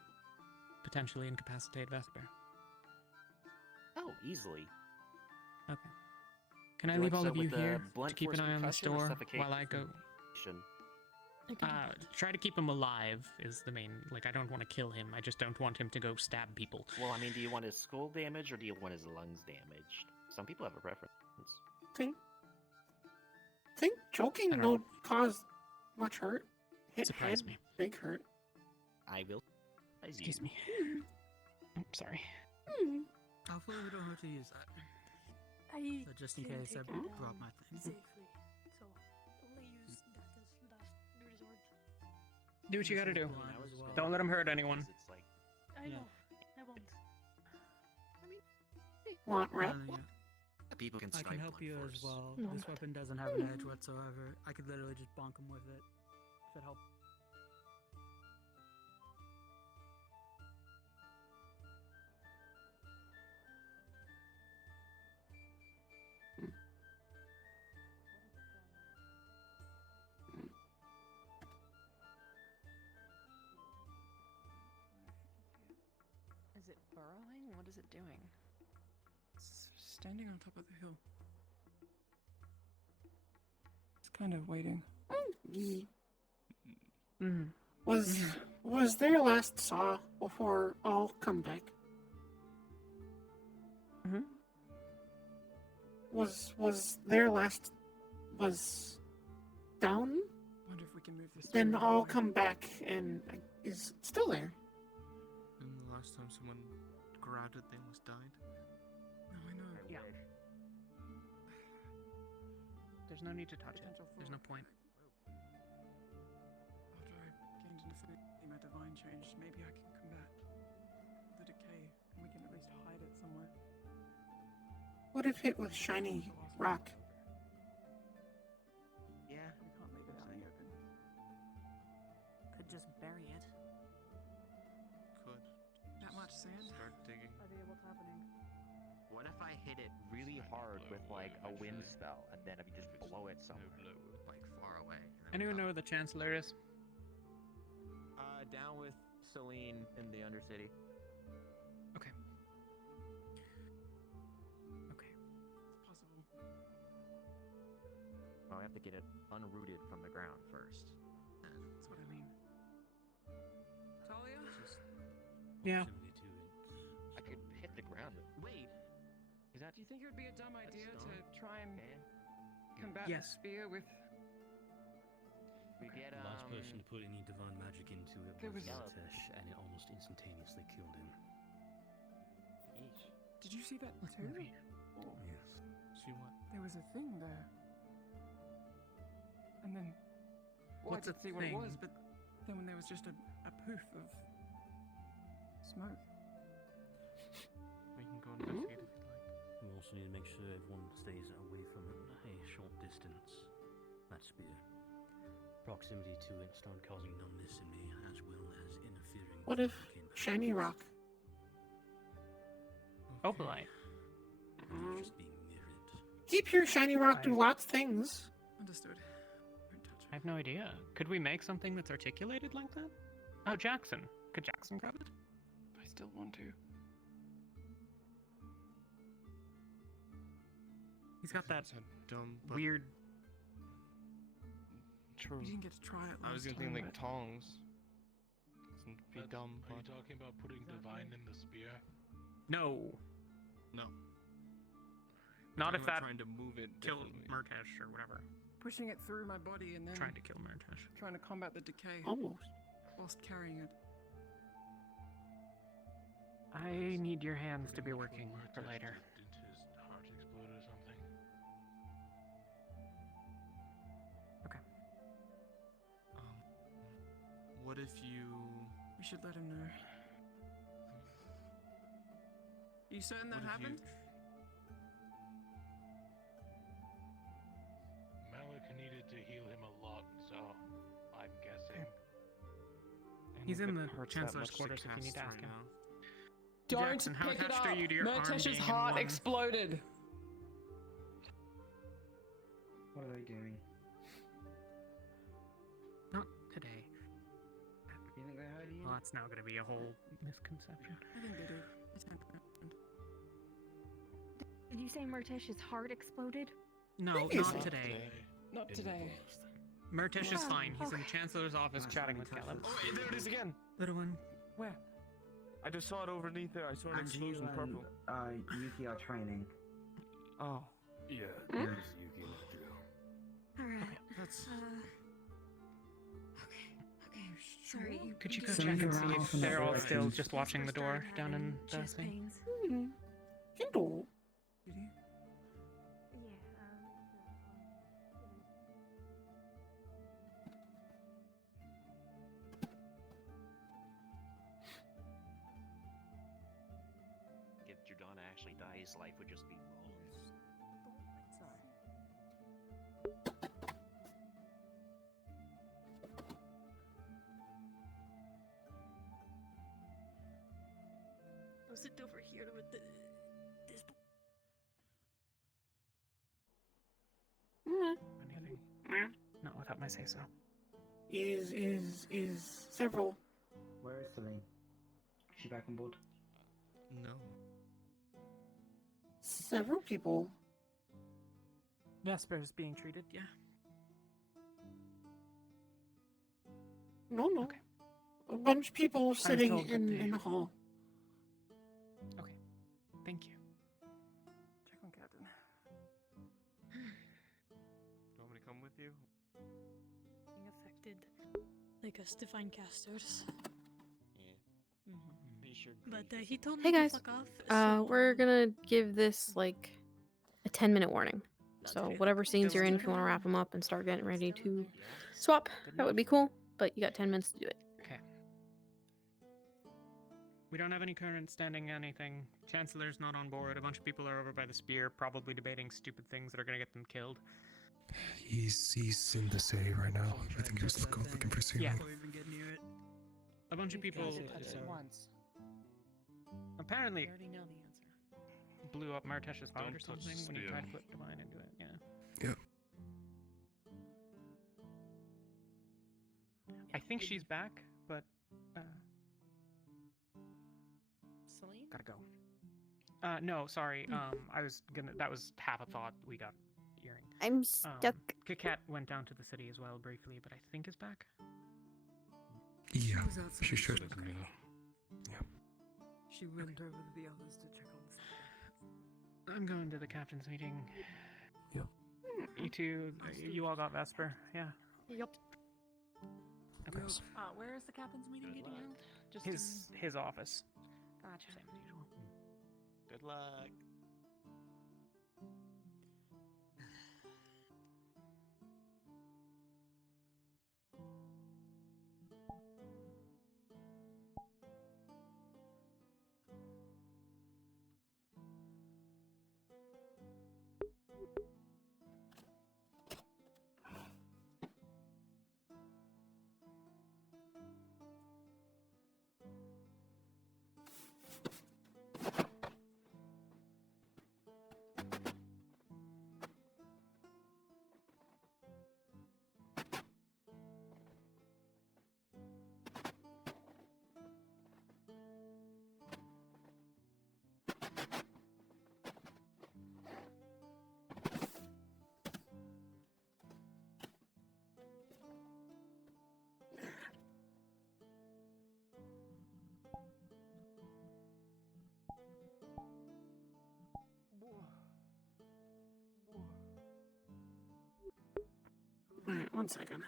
potentially incapacitate Vesper? Oh, easily. Okay. Can I Would you leave like all so of you with, here blunt to keep an force eye on the concussion or store suffocation? while I go? Try to keep him alive is the main, like, I don't want to kill him. I just don't want him to go stab people. Well, I mean, do you want his skull damaged or do you want his lungs damaged? Some people have a preference. Think choking don't cause much hurt. Hit Surprise head, me. big hurt. I will. Excuse me. I'm sorry. Hopefully we don't have to use that. So just in case I drop my thing. Safely. So only use that as last resort. Do what you gotta do. Well. Don't let him hurt anyone. I know. I won't. Want rep? People can I strike can help blunt you force. as well. No, This but- weapon doesn't have an edge whatsoever. I could literally just bonk him with it. If it helps. Is it burrowing? What is it doing? It's standing on top of the hill. It's kind of waiting. Was their last saw before I'll come back? Mhm. Was their last down? Wonder if we can move this. Then through I'll that way. come back and is it still there. And the last time someone grabbed it, they almost died. No, I know. Yeah. There's no need to touch it. There's no point. After I gained infinity, my divine changed. Maybe I can combat the decay, and we can at least hide it somewhere. What if it was shiny rock? Yeah. We can't leave it out in the open. Could just bury it. Could. That much sand? Start digging. Idea what's happening. What if I hit it really hard with like a wind spell, and then if you just blow it somewhere, like far away? Anyone know where the Chancellor is? Down with Celine in the Undercity. Okay. Okay. It's possible. Well, we have to get it unrooted from the ground first. That's what I mean. Talia? Yeah. I could hit the ground. Wait. Is that? Do you think it would be a dumb idea to stone? try and Okay. combat Yes. the spear with? We get The last person to put any divine magic into it There was was- Yellow, and it almost instantaneously killed him. Did you see that too? Yes. See what? There was a thing there. And then, well, What's I a did see what it was, thing? but then when there was just a poof of smoke. We can go investigate if you like. We also need to make sure everyone stays away from a short distance. That spear. Proximity to it started causing numbness in me, as well as interfering. What with if arcane powers. shiny rock? Opalite. You're just being mirrored. Keep your shiny rock do lots of things. Understood. Don't touch I have no idea. Could we make something that's articulated like that? Oh, Jackson. Could Jackson grab it? I still want to. He's got that dumb, but weird. True. We didn't get to try it. I was last gonna think time, like but- tongs. Doesn't be dumb, Are you but talking about putting divine in the spear? No. no. Not Talking if about that trying to move it killed differently. Murtash or whatever. Pushing it through my body and then Trying to kill Murtash. trying to combat the decay Almost. whilst carrying it. I need your hands to be working for later. Didn't his heart explode or something? What if you? We should let him know. You certain that what if happened? He's in the hurts that Chancellor's much to quarters if you need cast to ask right him. now. Don't Jackson, how pick it attached up. are you to your arm Murtesh's being in heart one? exploded. What are they doing? Not today. You think they heard you? Well, that's now going to be a whole misconception. I think they do. It's happened. Did you say Murtesh's heart exploded? No, Previously. not today. Not today. Murtesh is Oh, fine. He's in okay. the Chancellor's office chatting with Caleb. Oh, wait, there it is again. Little one. Where? I just saw it underneath there. I saw an And you explosion and purple. Yuki are training. Oh. Yeah, Hmm? there's Yuki and Drew. Alright. That's. Okay. Sorry. Could you do go So check many and see rounds if in the they're all direction. still just watching the door Started down in having the chest thing? pains. Kindle. Yeah. If Jordana actually dies, life would just be Rollins. I'll sit over here with this. Anything? Not without my say so. Is several. Where is Celine? Is she back on board? No. Several people. Vesper's being treated, yeah. No. A bunch of people sitting told that in the hall. Okay. Thank you. Check on Captain. Do you want me to come with you? Being affected, like us divine casters. Yeah. Be sure. But he told me Hey to guys, fuck off. we're gonna give this like a 10-minute warning. So whatever scenes you're in, if you want to wrap them up and start getting ready to swap, that would be cool. But you got 10 minutes to do it. Okay. We don't have any current standing anything. Chancellor's not on board. A bunch of people are over by the spear, probably debating stupid things that are gonna get them killed. He's in the city right now. I think he's looking for Sarah. Yeah. Before we even get near it. A bunch of people once. apparently already know the answer. blew up Martesh's boat Don't or touch something the when he spear. tried to put Divine into it. Yeah. Yep. I think she's back, but Celine? gotta go. No, sorry. I was gonna. That was half a thought. We got earring. I'm stuck. Kakat went down to the city as well briefly, but I think is back. Yeah, was outside. she should. She went over to the others to check on something. I'm going to the captain's meeting. Yep. You two, you all got Vesper, yeah. Yup. Okay. Where is the captain's meeting getting held? Just His office. Gotcha. Same as usual. Good luck. Alright, 1 second.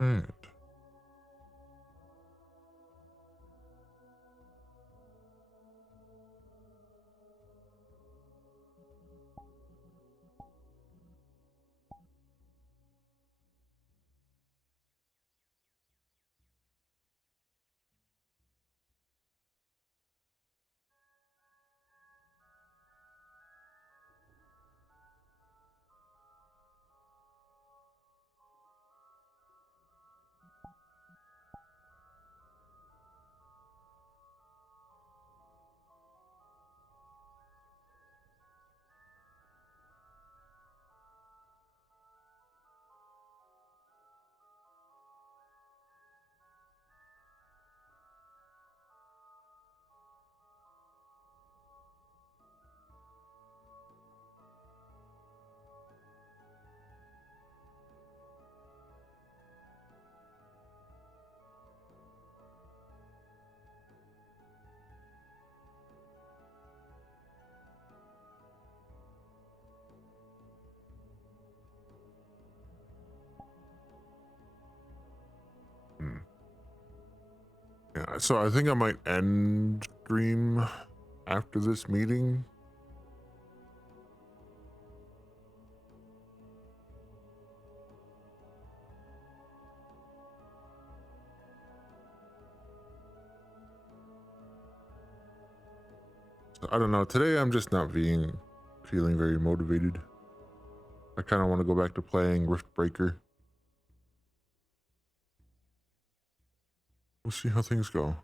Alright. Yeah, so I think I might end stream after this meeting. So, I don't know. Today I'm just not feeling very motivated. I kind of want to go back to playing Rift Breaker. We'll see how things go.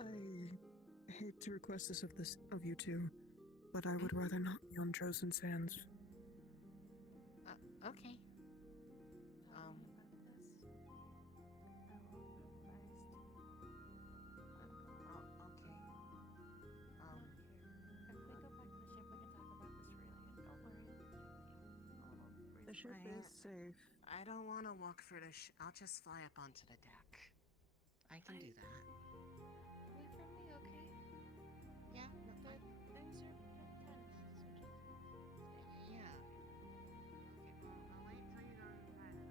I hate to request this of you two, but I would rather not be on Chosen Sands. Okay. The ship is safe. I don't want to walk through the I'll just fly up onto the deck. I can do that. Wait for me, okay? Yeah, no, The things are fine. yeah. Okay, well, I'll wait till you go inside and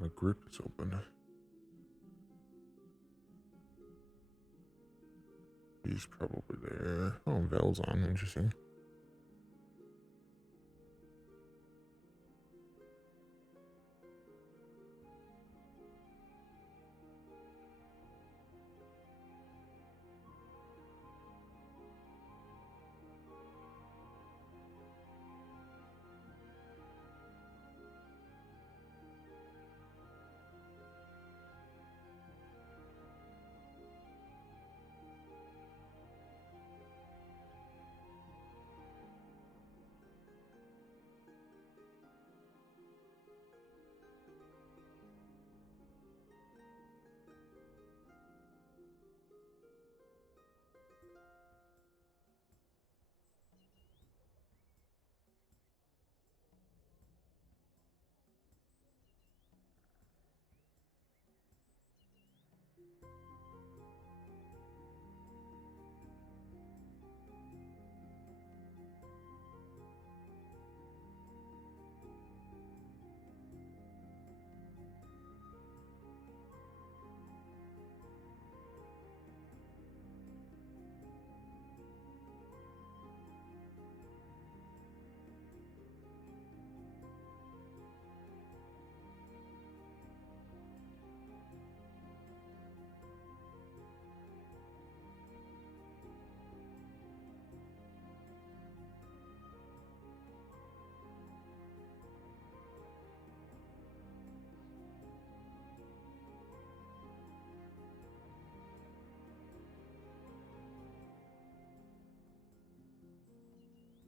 My grip is open. He's probably there. Oh, Vel's on. Interesting.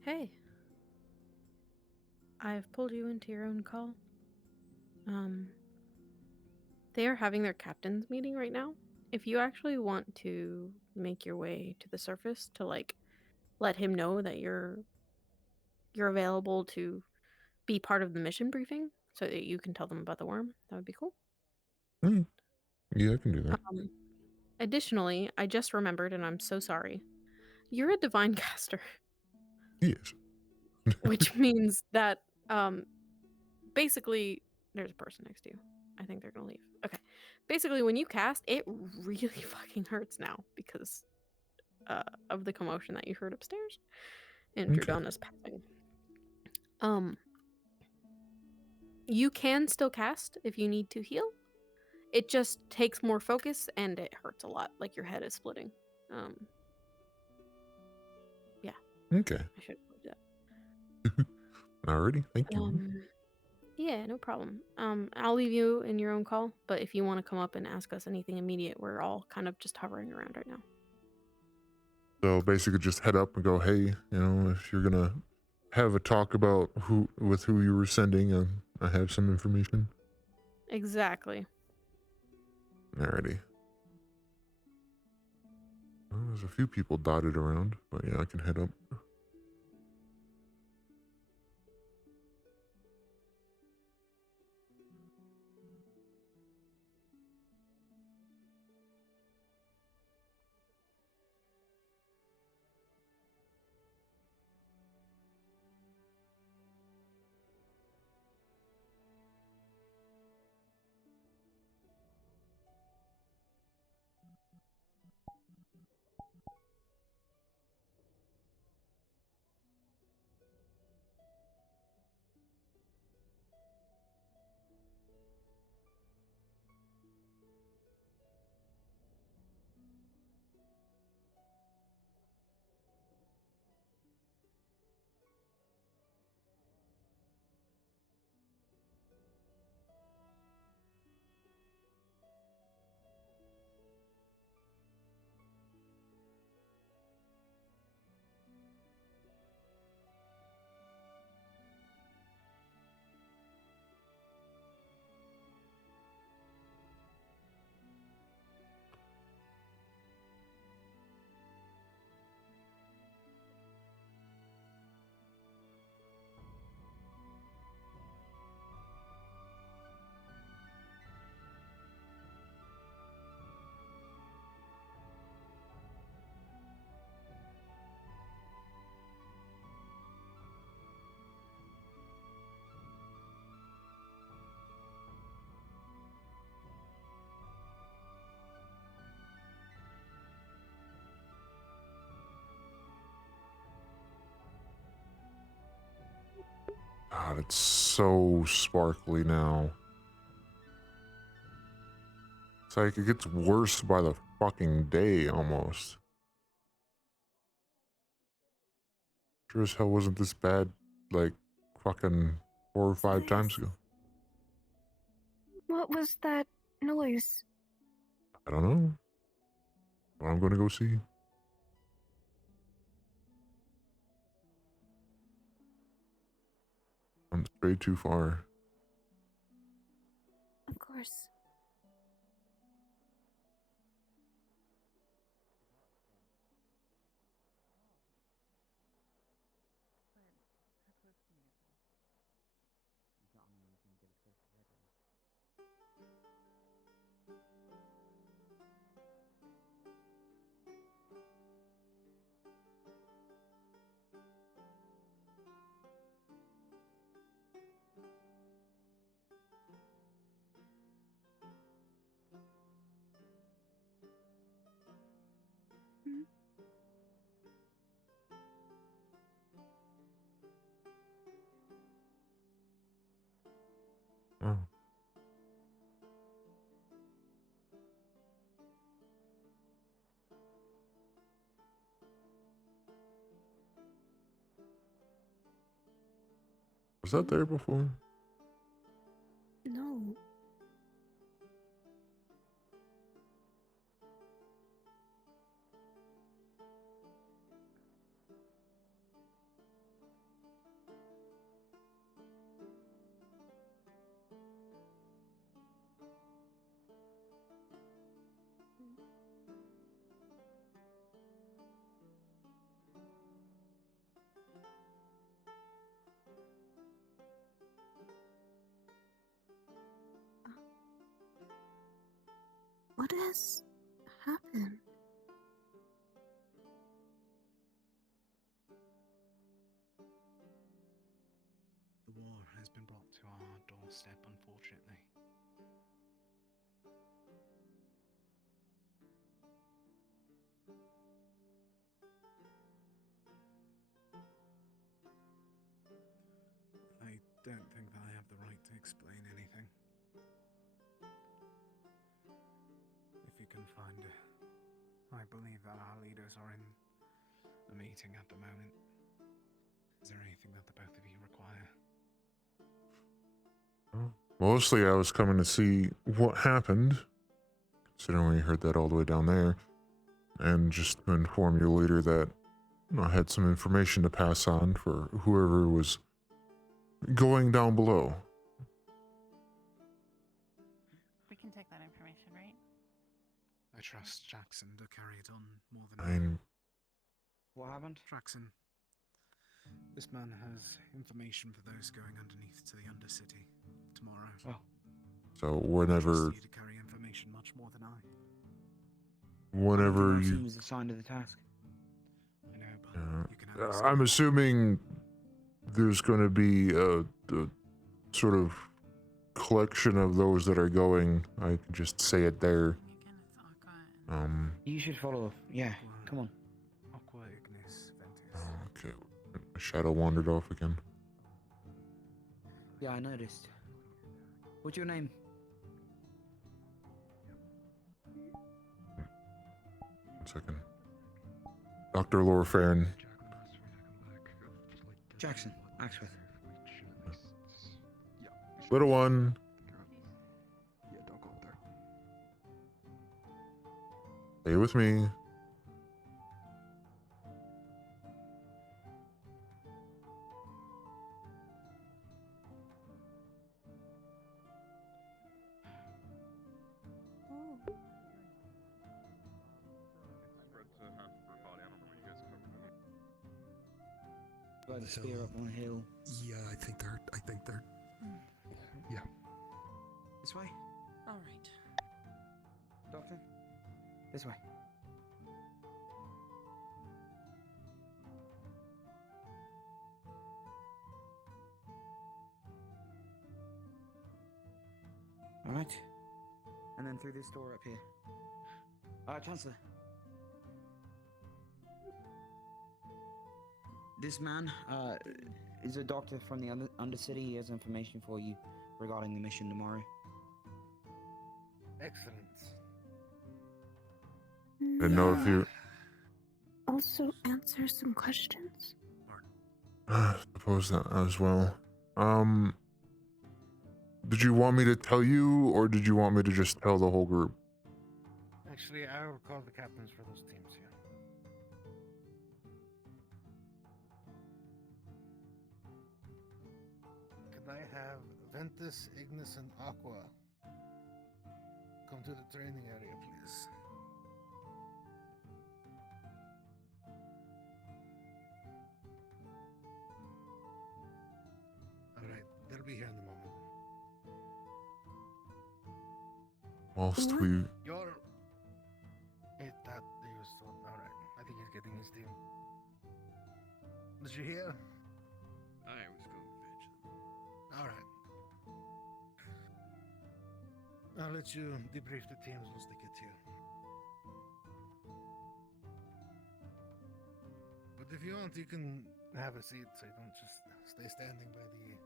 Hey. I've pulled you into your own call. They are having their captain's meeting right now. If you actually want to make your way to the surface to like let him know that you're available to be part of the mission briefing so that you can tell them about the worm, that would be cool. Yeah, I can do that. Additionally, I just remembered, and I'm so sorry, you're a divine caster. Yes. Which means that basically there's a person next to you. I think they're gonna leave. Okay. Basically, when you cast, it really fucking hurts now because of the commotion that you heard upstairs and Drudana's passing. You can still cast if you need to heal. It just takes more focus and it hurts a lot, like your head is splitting. Yeah. Okay. I should have told you that. Alrighty, thank you. Yeah, no problem. I'll leave you in your own call, but if you want to come up and ask us anything immediate, we're all kind of just hovering around right now. So basically just head up and go, hey, you know, if you're gonna have a talk about who you were sending, I have some information. Exactly. Alrighty. Well, there's a few people dotted around, but yeah, I can head up. God, it's so sparkly now. It's like it gets worse by the fucking day almost. Sure as hell wasn't this bad like fucking 4 or 5 times ago. What was that noise? I don't know. But I'm gonna go see. I'm strayed too far. Of course. Oh. Was that there before? No. What has happened? The war has been brought to our doorstep, unfortunately. I don't think that I have the right to explain anything. If you can find it. I believe that our leaders are in a meeting at the moment. Is there anything that the both of you require? Mostly I was coming to see what happened, considering we heard that all the way down there, and just to inform your leader that I had some information to pass on for whoever was going down below. We can take that information, right? I trust Jackson to carry it on more than What happened? Jackson. This man has information for those going underneath to the Undercity tomorrow. Oh. So whenever, I trust you to carry information much more than I. whenever He you, was assigned to the task. I know, but you can have this. I'm assuming there's going to be a sort of collection of those that are going. I can just say it there. You should follow. Yeah, come on. Aqua Ignis Ventus. Okay, my shadow wandered off again. Yeah, I noticed. What's your name? One second. Dr. Laura Farron. Jackson, Axworth. Little one. Yeah, don't go up there. Stay with me. By the spear up on the hill. Yeah, I think they're. Yeah. This way? Alright. Doctor? This way. Alright. And then through this door up here. Chancellor. This man, is a doctor from the Undercity. He has information for you regarding the mission tomorrow. Excellent. Didn't know if you... Also answer some questions. Suppose that as well. Did you want me to tell you, or did you want me to just tell the whole group? Actually, I will call the captains for those teams here. Can I have Ventus, Ignis, and Aqua come to the training area, please? Alright, they'll be here in a moment. Whilst we... You're... It, that he was still... Alright, I think he's getting his team. Did you hear? I was going to fetch them. Alright. I'll let you debrief the teams once they get here. But if you want, you can have a seat so you don't just stay standing by the...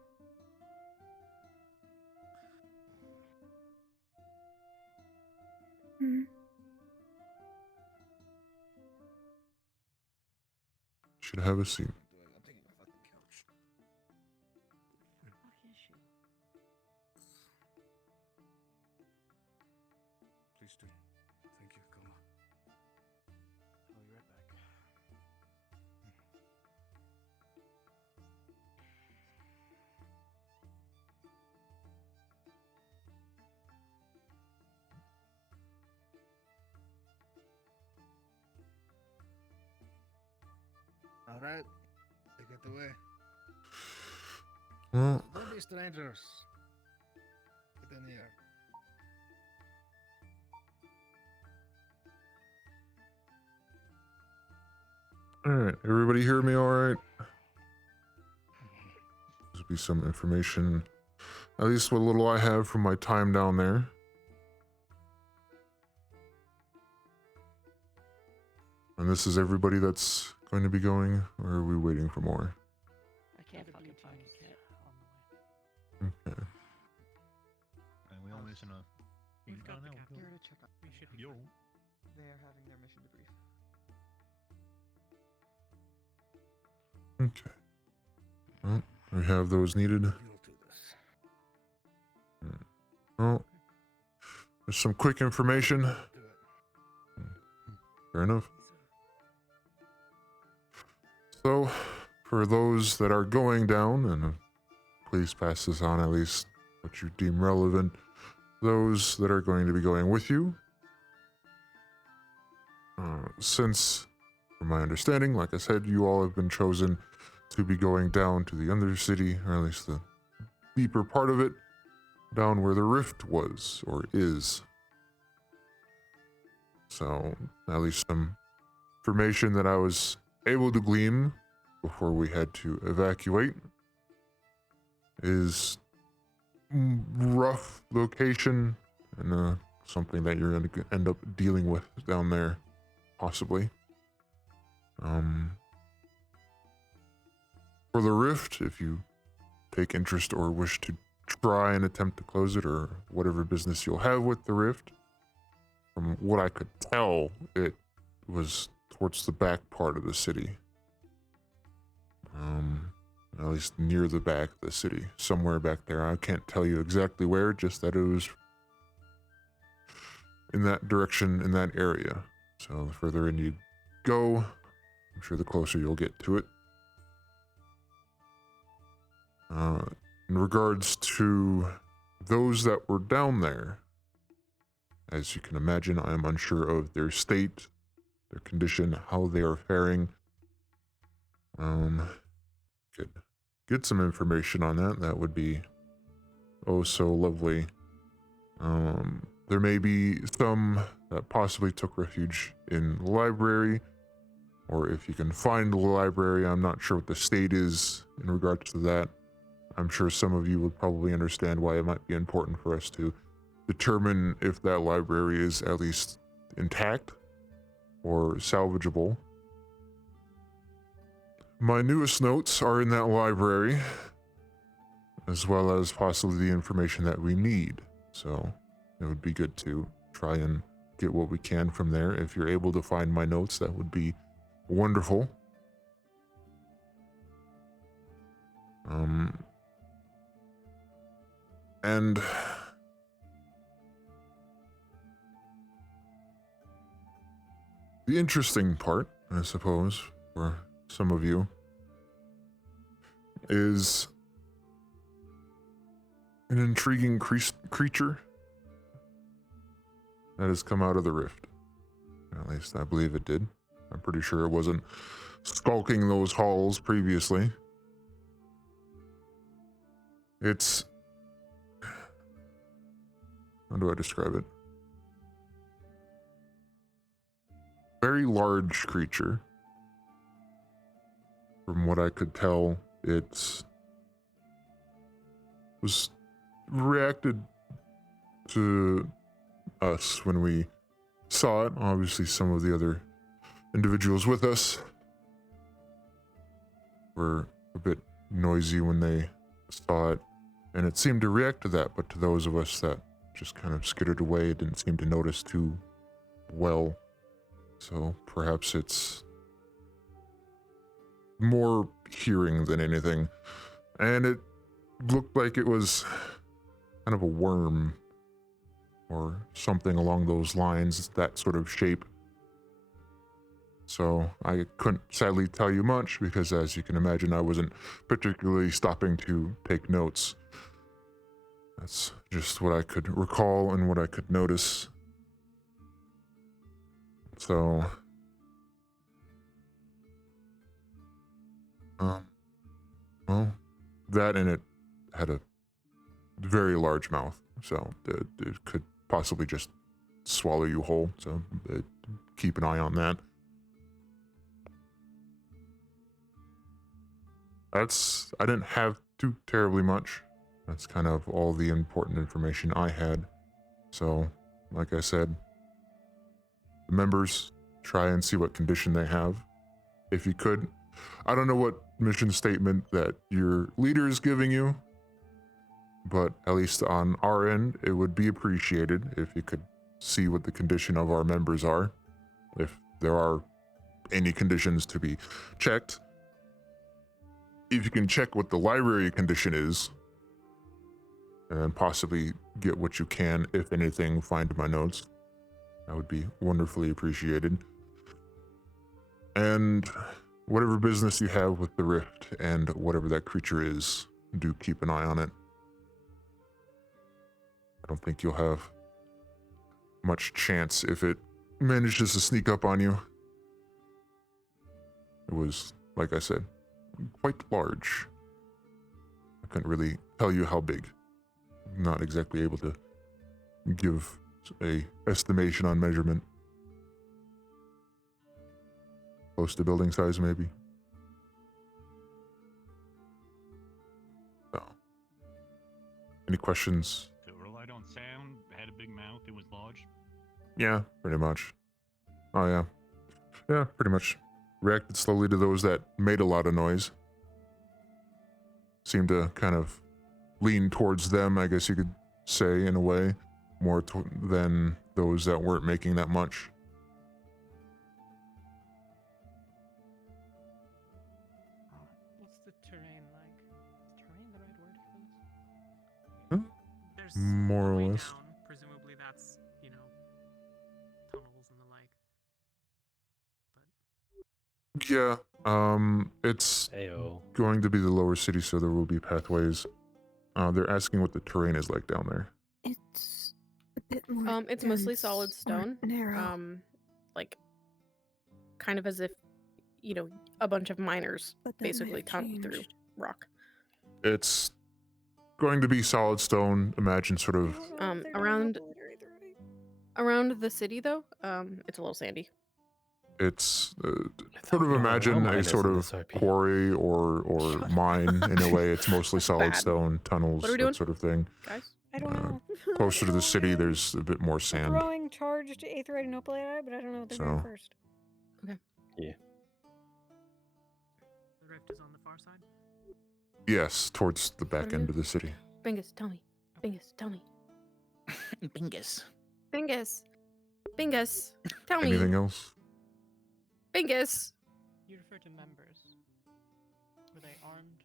Should have a seat. I'm taking my fucking couch. Please do. Thank you, Koma. I'll be right back. Alright, take it away. Well, Don't be strangers. Get in here. Alright, everybody hear me alright? There'll be some information, at least what little I have from my time down there. And this is everybody that's going to be going, or are we waiting for more? I can't fucking find a kit. Okay. And we all missing a. We've got the captain here to check out. We should be. Yo. They are having their mission debrief. Okay. Well, we have those needed. Well, there's some quick information. Fair enough. So, for those that are going down, and please pass this on, at least what you deem relevant, those that are going to be going with you, since, from my understanding, like I said, you all have been chosen to be going down to the Undercity, or at least the deeper part of it, down where the rift was, or is. So, at least some information that I was able to glean before we had to evacuate is rough location and something that you're going to end up dealing with down there, possibly. For the rift, if you take interest or wish to try and attempt to close it, or whatever business you'll have with the rift, from what I could tell, it was towards the back part of the city. At least near the back of the city, somewhere back there. I can't tell you exactly where, just that it was in that direction, in that area. So the further in you go, I'm sure the closer you'll get to it. In regards to those that were down there, as you can imagine, I am unsure of their state, their condition, how they are faring. Could get some information on that. That would be oh so lovely. There may be some that possibly took refuge in the library, or if you can find the library, I'm not sure what the state is in regards to that. I'm sure some of you would probably understand why it might be important for us to determine if that library is at least intact or salvageable. My newest notes are in that library, as well as possibly the information that we need. So it would be good to try and get what we can from there. If you're able to find my notes, that would be wonderful. And the interesting part, I suppose, for some of you, is an intriguing creature that has come out of the rift. At least I believe it did. I'm pretty sure it wasn't skulking those halls previously. It's... how do I describe it? Very large creature. From what I could tell, it was reacted to us when we saw it. Obviously, some of the other individuals with us were a bit noisy when they saw it, and it seemed to react to that, but to those of us that just kind of skittered away, it didn't seem to notice too well. So perhaps it's more hearing than anything. And it looked like it was kind of a worm or something along those lines, that sort of shape. So I couldn't sadly tell you much because, as you can imagine, I wasn't particularly stopping to take notes. That's just what I could recall and what I could notice. So, well, that, and it had a very large mouth, so it could possibly just swallow you whole, so keep an eye on that. I didn't have too terribly much. That's kind of all the important information I had. So, like I said, the members try and see what condition they have. If you could, I don't know what mission statement that your leader is giving you, but at least on our end, it would be appreciated if you could see what the condition of our members are. If there are any conditions to be checked. If you can check what the library condition is, and possibly get what you can, if anything, find my notes, that would be wonderfully appreciated. And whatever business you have with the rift and whatever that creature is, do keep an eye on it. I don't think you'll have much chance if it manages to sneak up on you. It was, like I said, quite large. I couldn't really tell you how big. I'm not exactly able to give a estimation on measurement. Close to building size, maybe. So, any questions? So it relied on sound, had a big mouth, it was large. Yeah, pretty much. Oh yeah. Yeah, pretty much. Reacted slowly to those that made a lot of noise. Seemed to kind of lean towards them, I guess you could say, in a way, more than those that weren't making that much. What's the terrain like? Is terrain the right word for this? There's More a or way less. down. Presumably that's, you know, tunnels and the like. Yeah, it's going to be the lower city, so there will be pathways. They're asking what the terrain is like down there. It's a bit more. It's mostly dense solid or stone. Narrow. Like, kind of as if, you know, a bunch of miners But that may basically have tunneled through changed. rock. It's going to be solid stone. Imagine sort of. Around the city though, it's a little sandy. It's sort of imagine a sort of quarry or mine in a way. It's mostly solid stone, tunnels, What are we that doing? sort of thing. Guys? I don't know. Closer to the city, there's a bit more We're sand. throwing charged Aetherite and Opalite, but I don't know what they're doing So- first. Okay. Yeah. The rift is on the far side. Yes, towards the back end of the city. Bingus, tell me. Bingus, tell me. Bingus. Bingus. Bingus, tell me. Anything else? Bingus. You refer to members. Were they armed?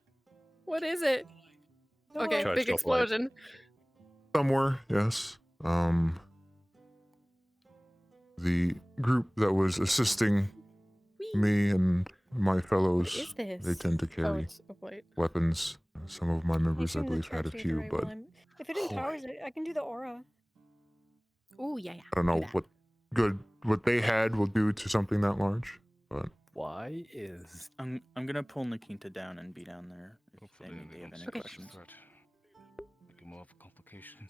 What is it? Okay, Charged big up light. explosion. Somewhere, yes. The group that was assisting me and my fellows, is this? they tend to Oh, carry it's Opalite. weapons. Some of my members, I assume the believe, had a charged few, Aetherite but will if it empowers it, I can do the aura. Ooh, yeah. I don't know what they had will do to something that large. But Why is I'm gonna pull Nakinta down and be down there if they have any questions. Making more of a complication.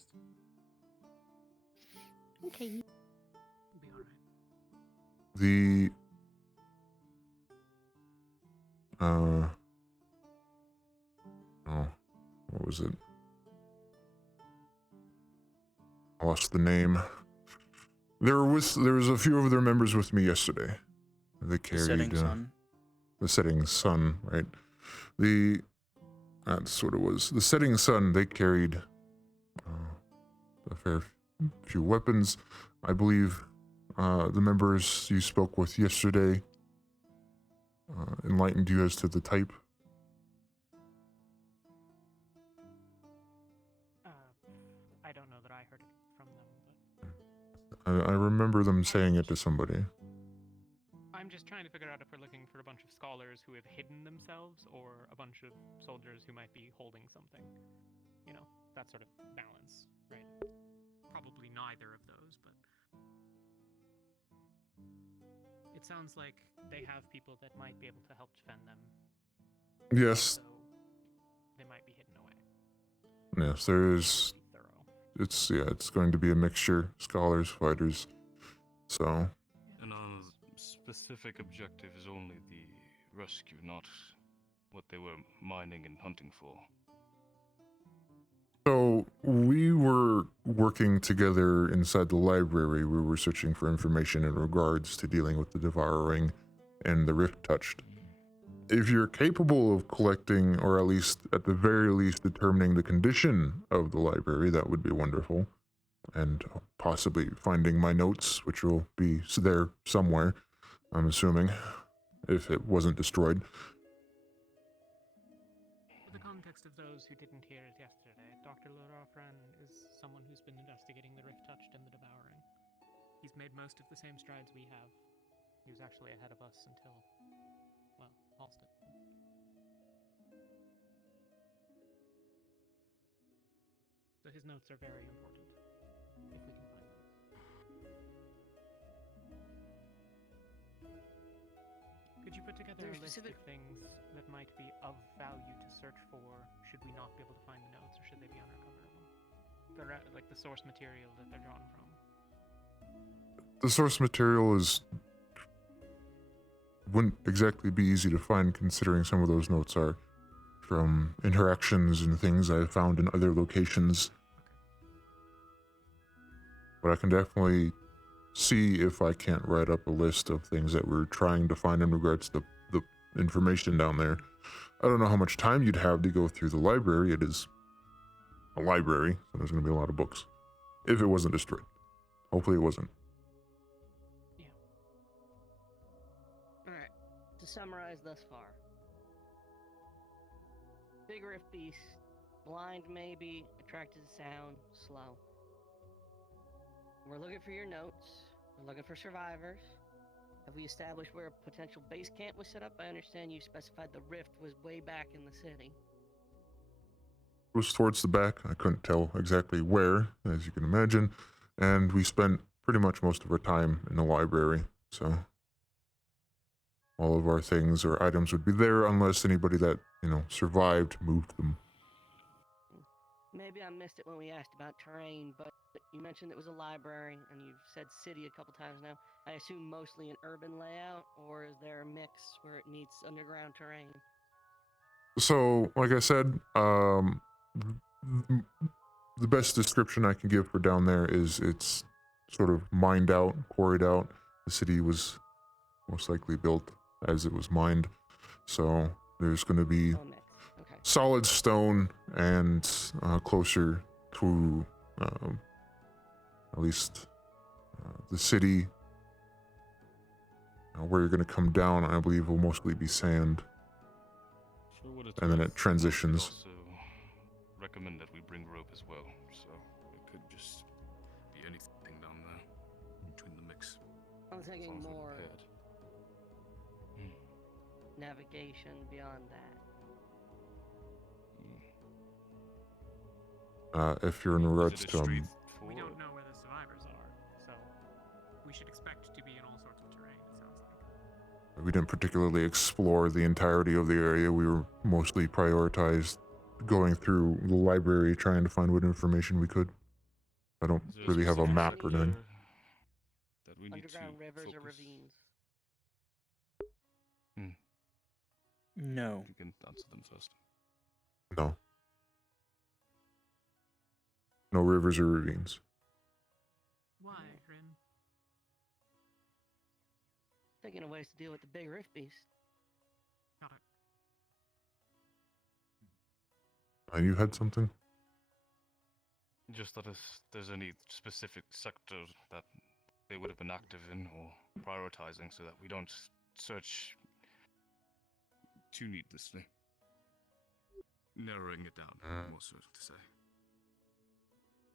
Okay. Be alright. the what was it? I lost the name. There was a few of their members with me yesterday. They carried Setting Sun? The Setting Sun, right? That's what it was. The Setting Sun. They carried a fair few weapons. I believe the members you spoke with yesterday enlightened you as to the type. I don't know that I heard it from them, but I remember them saying it to somebody. I'm just trying to figure out if we're looking for a bunch of scholars who have hidden themselves or a bunch of soldiers who might be holding something. You know, that sort of balance, right? Probably neither of those, but it sounds like they have people that might be able to help defend them. Yes. So they might be hidden away. Yes, there is. It's going to be a mixture, scholars, fighters. So. And our specific objective is only the rescue, not what they were mining and hunting for. So we were working together inside the library. We were searching for information in regards to dealing with the devouring and the rift touched. If you're capable of collecting, or at least at the very least determining the condition of the library, that would be wonderful. And possibly finding my notes, which will be there somewhere, I'm assuming, if it wasn't destroyed. For the context of those who didn't hear it yesterday, Dr. Lodofran is someone who's been investigating the rift touched and the devouring. He's made most of the same strides we have. He was actually ahead of us until, well, Halston. So his notes are very important, if we can find them. Could you put together a list of things that might be of value to search for, should we not be able to find the notes, or should they be unrecoverable? Like the source material that they're drawn from. The source material wouldn't exactly be easy to find, considering some of those notes are from interactions and things I've found in other locations. But I can definitely see if I can't write up a list of things that we're trying to find in regards to the information down there. I don't know how much time you'd have to go through the library. It is a library, so there's going to be a lot of books. If it wasn't destroyed. Hopefully it wasn't. Alright, to summarize thus far. Big rift beast, blind maybe, attracted to sound, slow. We're looking for your notes. We're looking for survivors. Have we established where a potential base camp was set up? I understand you specified the rift was way back in the city. It was towards the back. I couldn't tell exactly where, as you can imagine. And we spent pretty much most of our time in the library, so all of our things or items would be there unless anybody that, survived moved them. Maybe I missed it when we asked about terrain, but you mentioned it was a library, and you've said city a couple times now. I assume mostly an urban layout, or is there a mix where it meets underground terrain? So, like I said, the best description I can give for down there is it's sort of mined out, quarried out. The city was most likely built as it was mined. So there's going to be solid stone and closer to at least the city. Where you're going to come down, I believe, will mostly be sand. And then it transitions. Also recommend that we bring rope as well, so it could just be anything down there between the mix. I'm thinking more navigation beyond that. If you're in regards to we don't know where the survivors are, so we should expect to be in all sorts of terrain, it sounds like. we didn't particularly explore the entirety of the area. We were mostly prioritized going through the library, trying to find what information we could. I don't really have a map or anything. That we need Underground to rivers focus. or ravines? No. You can answer them first. No. No rivers or ravines. Why, Rin? Thinking of ways to deal with the big rift beast. Got it. You had something? Just that if there's any specific sector that they would have been active in or prioritizing so that we don't search too needlessly. Narrowing it down, more so to say.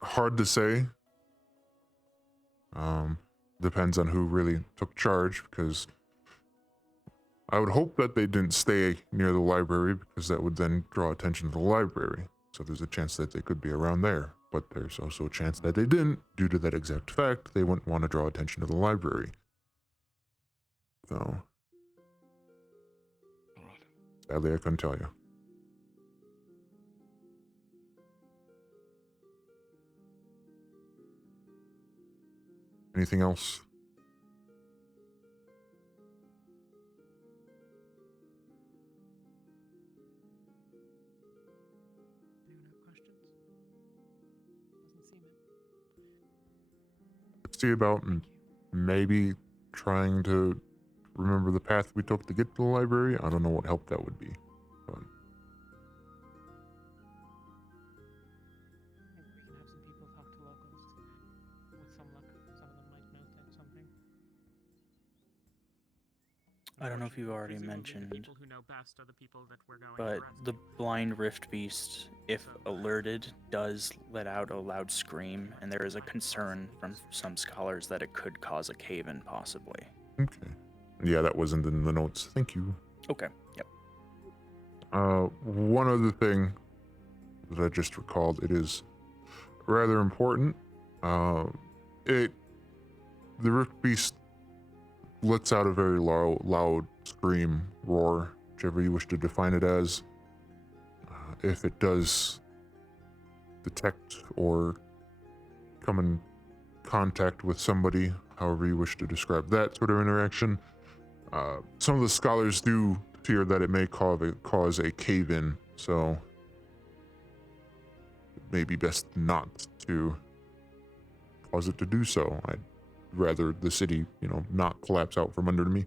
Hard to say. Depends on who really took charge, because I would hope that they didn't stay near the library, because that would then draw attention to the library. So there's a chance that they could be around there, but there's also a chance that they didn't. Due to that exact fact, they wouldn't want to draw attention to the library. So, sadly, I couldn't tell you. Anything else? See about maybe trying to remember the path we took to get to the library. I don't know what help that would be. But Maybe we can have some people talk to locals. With some luck, some of them might know something. I don't know if you've already Presumably mentioned, the people who know best are the people that we're going but to rescue. the blind rift beast, if alerted, does let out a loud scream, and there is a concern from some scholars that it could cause a cave-in, possibly. okay. Yeah, that wasn't in the notes. Thank you. Okay, yep. One other thing that I just recalled, it is rather important. The Rift Beast lets out a very loud scream, roar, whichever you wish to define it as. If it does detect or come in contact with somebody, however you wish to describe that sort of interaction, some of the scholars do fear that it may cause a cave-in, so it may be best not to cause it to do so. I'd rather the city, not collapse out from under me.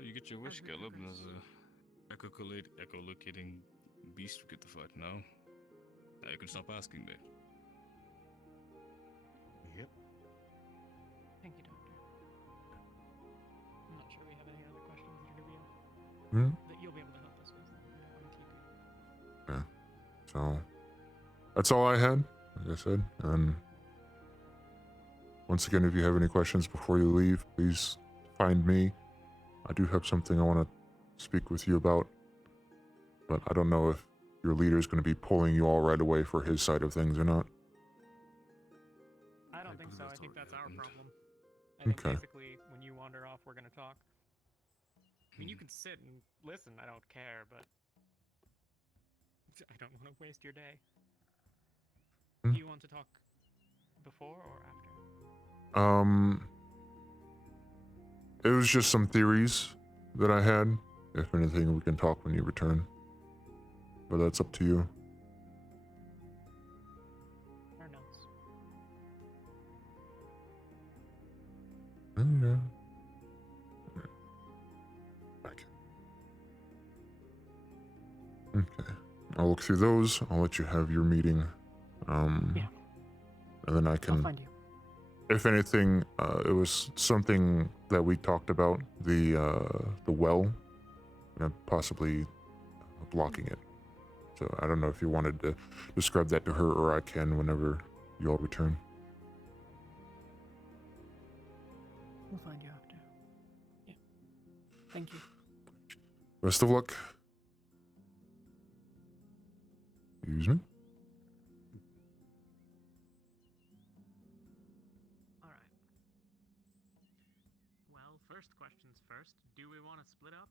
You get your wish, Caleb. There's a echolocating beast we get to fight now. Now you can stop asking me. Yep. Thank you, Doctor. I'm not sure we have any other questions that are real. That you'll be able to help us with. I want to keep you. Yeah. So that's all I had, like I said. And once again, if you have any questions before you leave, please find me. I do have something I want to speak with you about, but I don't know if your leader is going to be pulling you all right away for his side of things or not. I don't think so. I think that's our problem. I think basically when you wander off, we're going to talk. I mean, you can sit and listen. I don't care, but I don't want to waste your day. Do you want to talk before or after? It was just some theories that I had. If anything, we can talk when you return. But that's up to you. Our notes. Yeah. Okay. I'll look through those. I'll let you have your meeting. Yeah. And then I can. I'll find you. If anything, it was something that we talked about, the well, possibly blocking it. So I don't know if you wanted to describe that to her, or I can whenever you all return. We'll find you after. Yeah. Thank you. Best of luck. Excuse me? All right. Well, first questions first. Do we want to split up?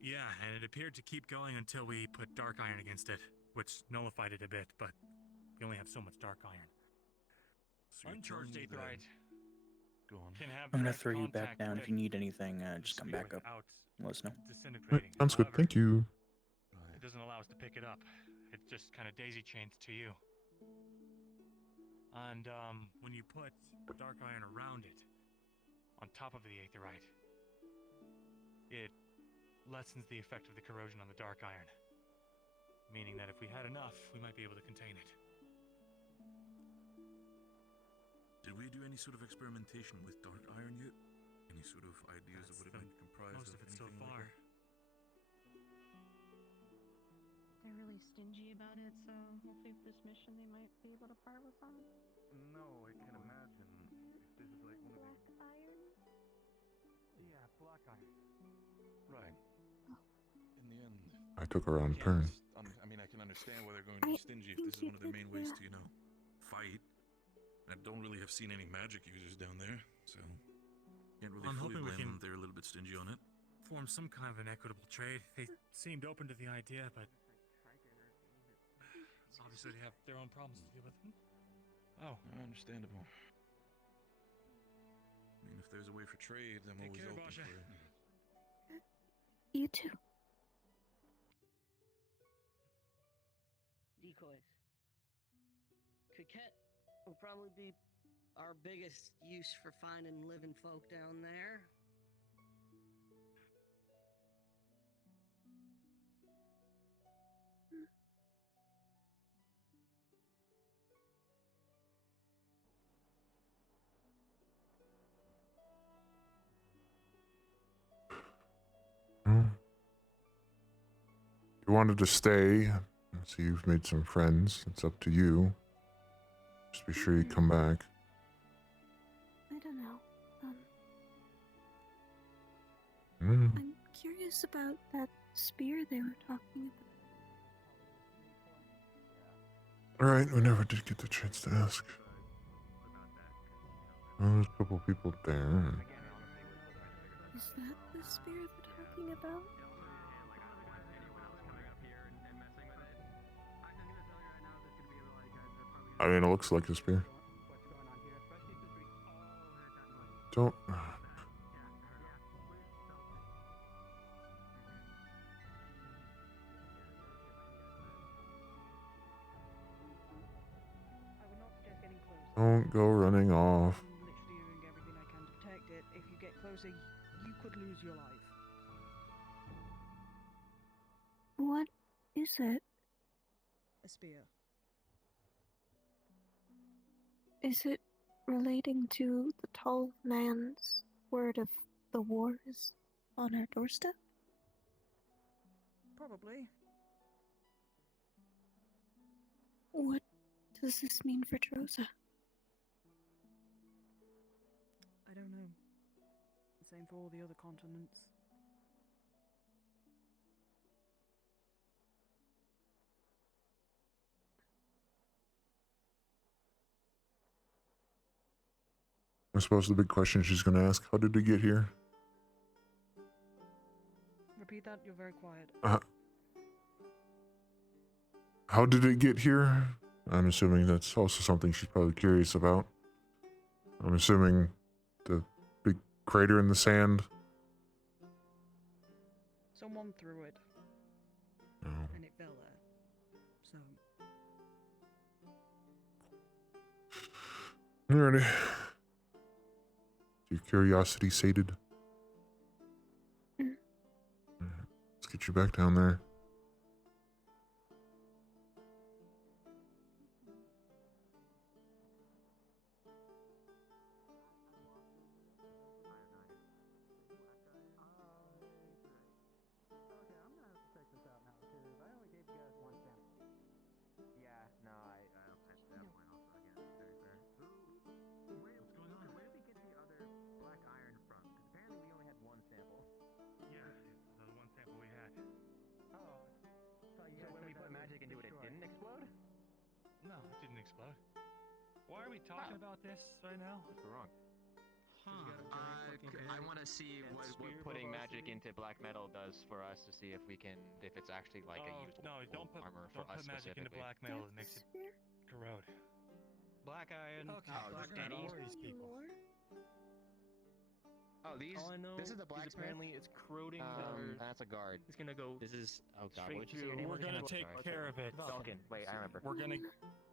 Yeah, and it appeared to keep going until we put dark iron against it, which nullified it a bit, but you only have so much dark iron. So Uncharged aetherite. Go on. Can have I'm gonna direct throw you back contact down. with If you need anything, just come back up. Let us know. disintegrating. Sounds good. Thank you. It doesn't allow us to pick it up. It just kind of daisy chains to you. And when you put dark iron around it, on top of the aetherite, it lessens the effect of the corrosion on the dark iron. Meaning that if we had enough, we might be able to contain it. Did we do any sort of experimentation with dark iron yet? Any sort of ideas of what it might comprise Most of it so anything far. like They're really stingy about it, so hopefully for this mission they might be able to part with some. No, I can imagine. If this is like one of the... Black iron? Yeah, black iron. Right. In the end... I took a round turn. I mean, I can understand why they're going to be stingy if this is one of their main ways to, fight. I don't really have seen any magic users down there, so... Can't really I'm fully hoping we blame can them. They're a little bit stingy on it. form some kind of an equitable trade. They seemed open to the idea, but obviously they have their own problems to deal with. Oh, Understandable. I mean, if there's a way for trade, I'm Take always care, open Basha. for it. You too. Decoys. Coquette will probably be our biggest use for finding living folk down there. You wanted to stay, so you've made some friends. It's up to you. Just be sure you come back. I don't know. Mm. I'm curious about that spear they were talking All right, we never did get the chance to ask. Well, there's a couple people there. about. Is that the spear they're talking about? I mean, it looks like a spear. Don't. Don't go running off. I'm literally doing everything I can to protect it. If you get closer, you could lose your life. What is it? A spear. Is it relating to the tall man's word of the wars on our doorstep? Probably. What does this mean for Droza? I don't know. The same for all the other continents. I suppose the big question she's going to ask, how did it get here? Repeat that, you're very quiet. How did it get here? I'm assuming that's also something she's probably curious about. I'm assuming the big crater in the sand. Someone threw it. Oh. And it fell there. So. Alrighty. Your curiosity sated? Let's get you back down there. No, it didn't explode. Why are we talking about this right now? We're wrong. I want to see what putting magic into black metal does for us to see if it's actually like a usable armor for us magic into specifically. black metal. It makes it corrode. Black iron. Okay, black steady. metal. Oh, All I know this is the blacksmith. apparently it's corroding. That's a guard. It's gonna go. This is oh god. straight What did you say your through. name We're was gonna again? take Sorry. care of it. Falcon. Wait, I remember. We're gonna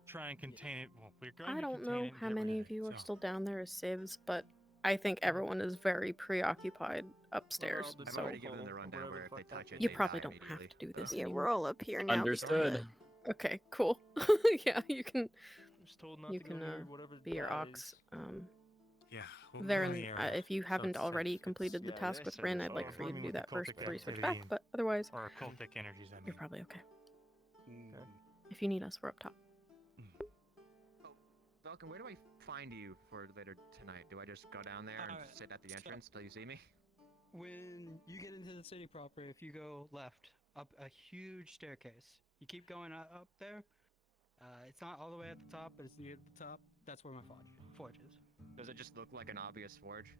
try and contain it. Well, we're going I to don't contain know it and how get rid many of of you it, are so. still down there as civs, but I think everyone is very preoccupied upstairs. I've so already given them the rundown where if they touch it, you they probably die don't have to do this Yeah, anymore. we're all up here now. Understood. Okay, cool. Yeah, you can. Just told not You to go can near whatever be your dies. ox. Yeah, we'll There, run and the area, if you so haven't it's already safe. completed the yeah, task yeah, with so Rin, it's I'd like all for you to Farming do with that the first cultic before you switch activity back. But otherwise, or occultic energies, I mean. you're probably okay. Okay. If you need us, we're up top. Falcon, where do I find you for later tonight? Do I just go down there and Alright, sit at the so- entrance till you see me? When you get into the city proper, if you go left up a huge staircase, you keep going up there. It's not all the way at the top, but it's near the top. That's where my forge is. Does it just look like an obvious forge?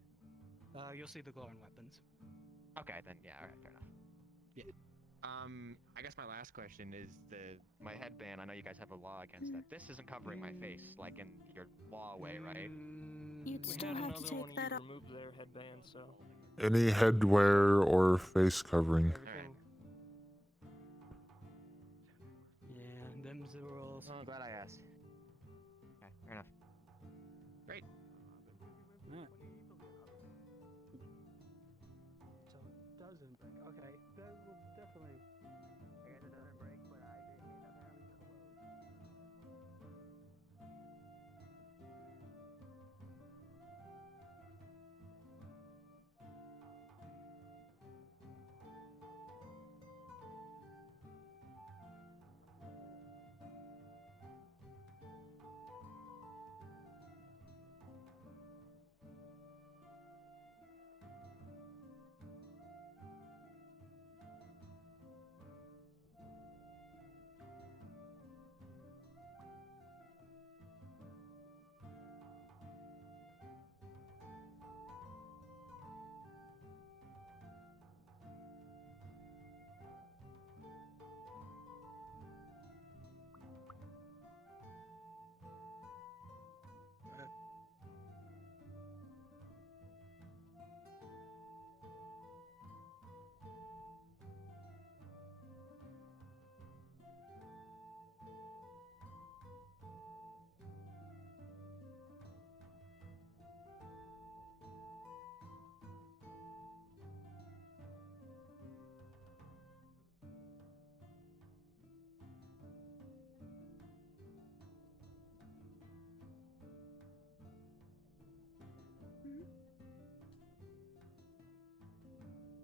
You'll see the glowing weapons. Okay, then yeah, alright, fair enough. Yeah. I guess my last question is my headband. I know you guys have a law against that. This isn't covering my face like in your law way, right? You'd We still had have another to one take and that you off. removed their headband, so Any headwear or face covering. everything. Yeah, them's the rules. Oh, glad I asked. Okay, fair enough. Great. Yeah. So it doesn't break. Okay, that will definitely. I guess it doesn't break, but I didn't need apparently close.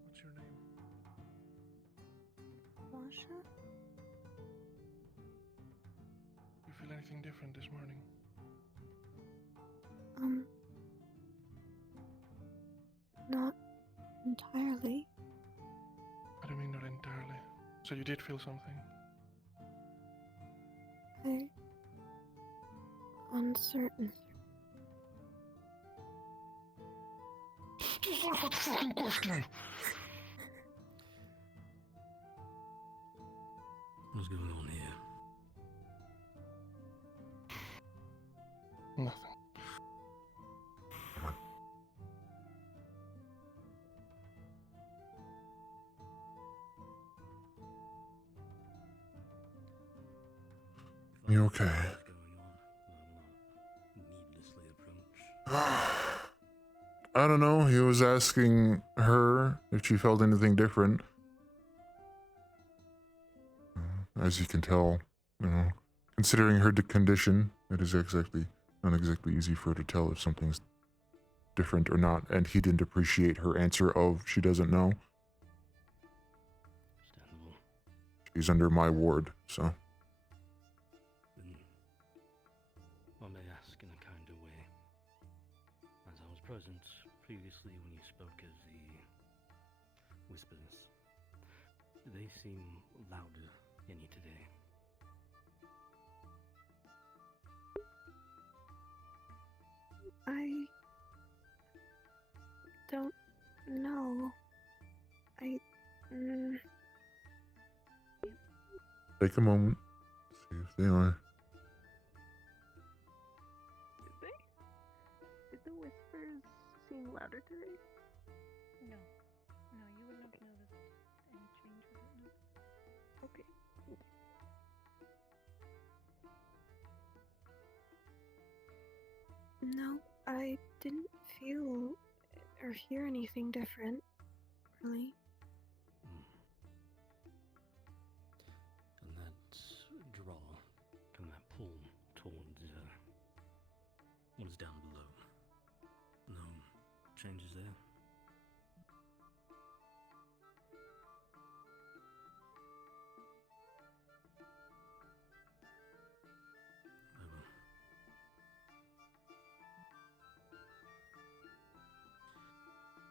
What's your name? Masha? You feel anything different this morning? Not entirely. I don't mean not entirely. So you did feel something? Uncertain. Just answer the fucking question! What's going on here? Nothing. You okay? Needlessly approach. I don't know. He was asking her if she felt anything different. As you can tell, considering her condition, it is not exactly easy for her to tell if something's different or not. And he didn't appreciate her answer of she doesn't know. Understandable. She's under my ward, so. Then I may ask in a kinder way. As I was present previously when you spoke of the whispers, do they seem louder any today? I don't know. Take a moment. See if they are. Did they? Did the whispers seem louder today? No. No, you wouldn't have noticed any change with it, no. Okay. No, I didn't feel or hear anything different, really. And that draw, kind of that pull towards what is down below. No changes there?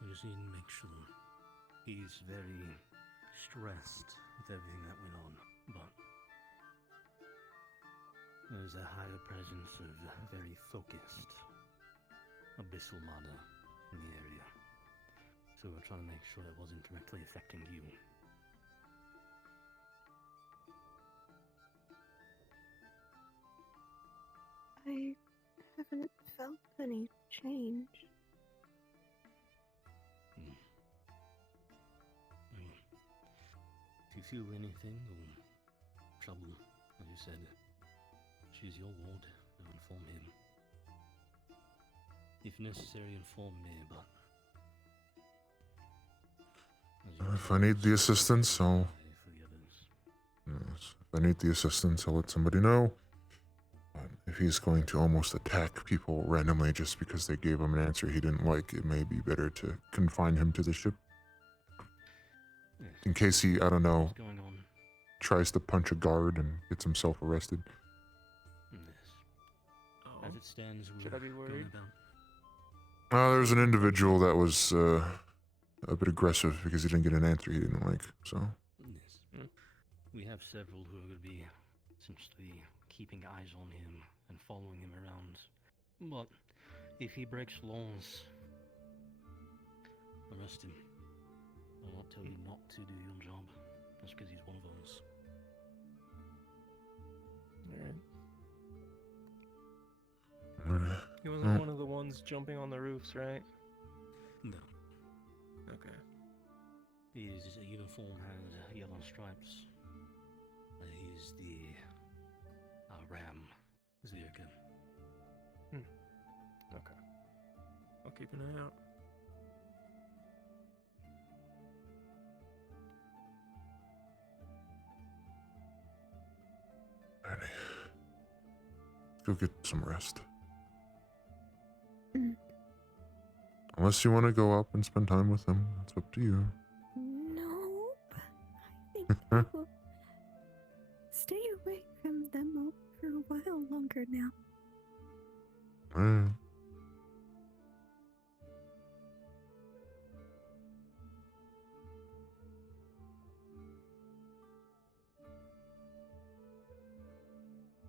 I just need to make sure. He's very stressed with everything that went on, but there's a higher presence of very focused abyssal mana in the area. So we're trying to make sure it wasn't directly affecting you. I haven't felt any change. If you feel anything or trouble, as you said, choose your ward and inform him. If necessary, inform me, but... If I need the assistance, I'll... Yes, if I need the assistance, I'll let somebody know. If he's going to almost attack people randomly just because they gave him an answer he didn't like, it may be better to confine him to the ship. In case he, I don't know, tries to punch a guard and gets himself arrested. As it stands, Should I be worried? There's an individual that was a bit aggressive because he didn't get an answer he didn't like, so... Yes. We have several who are going to be essentially keeping eyes on him and following him around. But if he breaks laws, arrest him. I won't tell you not to do your job, just because he's one of us. Alright. He wasn't one of the ones jumping on the roofs, right? No. Okay. His uniform has yellow stripes. He's the Ram Zirkin. Okay. I'll keep an eye out. Alrighty. Go get some rest. Unless you want to go up and spend time with them, that's up to you. Nope. I think I will stay away from them all for a while longer now. Alright.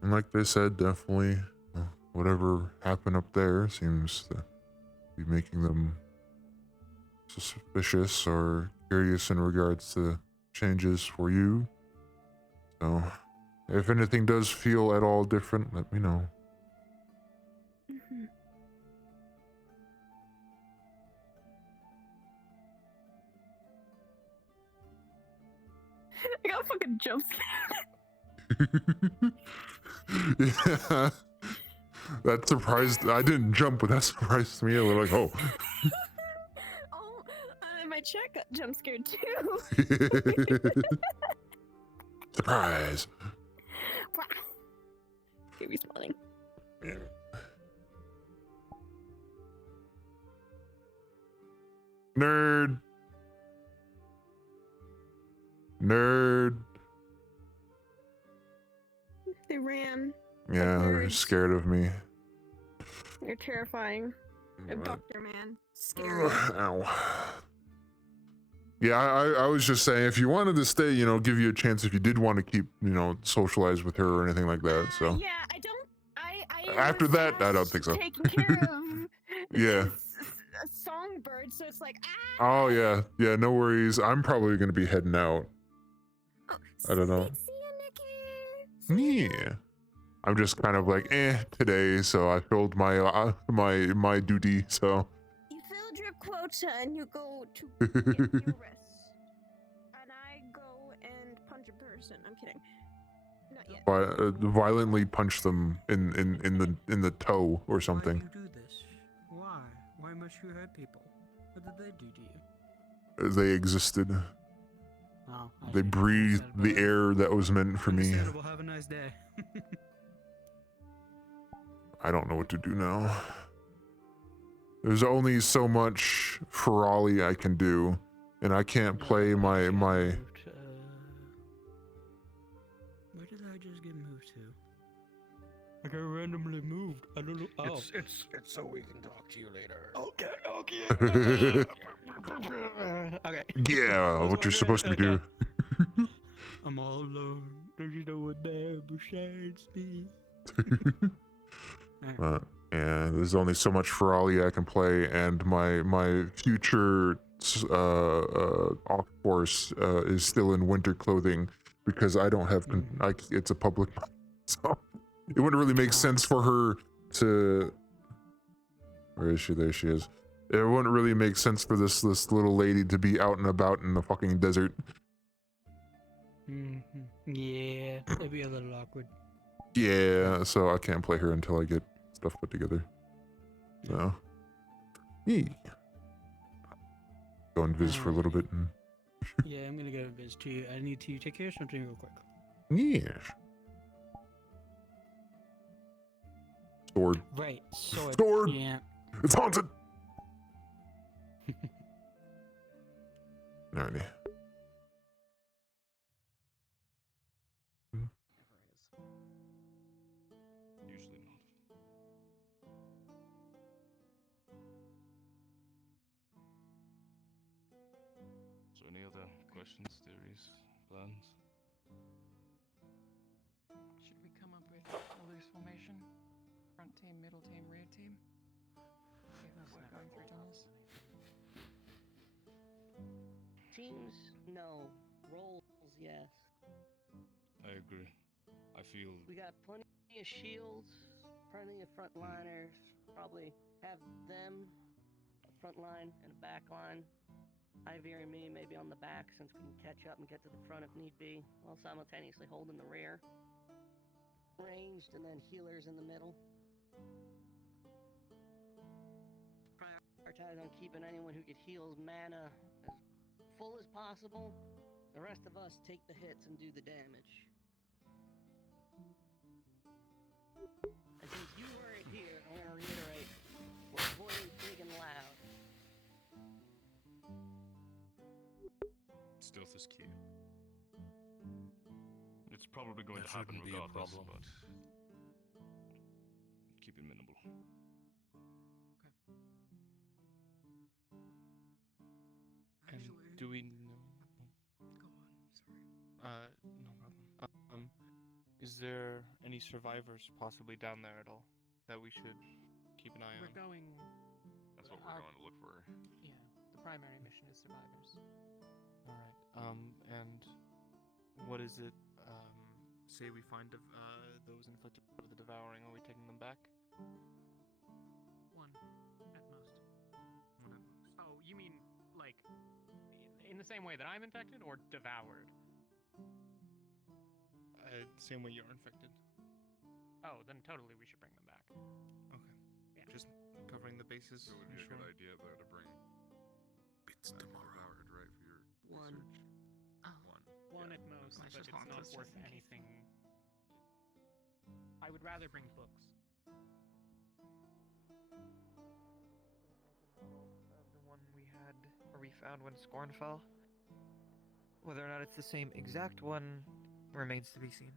And like they said, definitely whatever happened up there seems to be making them suspicious or curious in regards to changes for you. So, if anything does feel at all different, let me know. I got fucking jump scared. Yeah. That surprised, I didn't jump, but that surprised me a little, like, oh. Oh, my check got jump scared too. Surprise. You're respawning. Yeah. Nerd. Nerd. They ran. Yeah, they're scared of me. You're terrifying. Dr. Man. Scary. Ow. Yeah, I was just saying, if you wanted to stay, you know, give you a chance if you did want to keep, you know, socialize with her or anything like that, so. Yeah, I don't. I After that, I don't think so. Taking care of Yeah. a songbird, so it's like, Oh, yeah. Yeah, no worries. I'm probably going to be heading out. I don't know. Yeah. I'm just kind of like, today, so I filled my my duty, so. You filled your quota and you go to get your rest. And I go and punch a person. I'm kidding. Not yet. Violently punch them in the toe or something. Why do you do this? Why? Why must you hurt people? What did they do to you? They existed. Oh, They breathed the air that was meant for me. Understandable. Have a nice day. I don't know what to do now. There's only so much Ferrari I can do, and I can't play my. Where did I just get moved to? I got randomly moved. I don't know. Oh. It's so we can talk to you later. Okay. Okay. Yeah, what you're supposed to be doing. I'm all alone. Don't you know what there besides me? Yeah, there's only so much Ferrari I can play, and my future off course is still in winter clothing because I don't have it's a public park. So it wouldn't really make sense for her to. Where is she? There she is. It wouldn't really make sense for this little lady to be out and about in the fucking desert. Yeah, it'd be a little awkward. Yeah, so I can't play her until I get stuff put together. So, go and visit for a little bit. And... Yeah, I'm gonna go visit you. I need to take care of something real quick. Yes. Sword. Right, sword. Sword. Yeah. It's haunted. Alrighty. Usually not. So any other questions, theories, plans? Should we come up with a loose formation? Front team, middle team, rear team? If we're going through tunnels. Teams, no. Roles, yes. I agree. I feel We got plenty of shields, plenty of frontliners. Probably have them, a front line and a back line. Ivy and me maybe on the back since we can catch up and get to the front if need be, while simultaneously holding the rear. Ranged and then healers in the middle. Prioritize on keeping anyone who get heals mana as full as possible. The rest of us take the hits and do the damage. And since you weren't here, I want to reiterate, we're avoiding big and loud. stealth is key. It's probably going That to happen shouldn't be a regardless, problem. but keep it minimal. And do we know? Go on. Sorry. No problem. Is there any survivors possibly down there at all that we should keep an eye on? We're going. That's what we're going to look for. Yeah, the primary mission is survivors. All right. And what is it? Say we find those inflicted with the devouring. Are we taking them back? One, at most. One at most. Oh, you mean like in the same way that I'm infected, or devoured? Same way you're infected. Oh, then totally we should bring them back. Okay. Yeah. Just covering the bases. It would be a good idea though to bring bits tomorrow, right? For your One. research. One at most, Let's but just it's haunt not us worth just in case. anything. I would rather bring books. The one we had, or we found when Scorn fell. Whether or not it's the same exact one remains to be seen.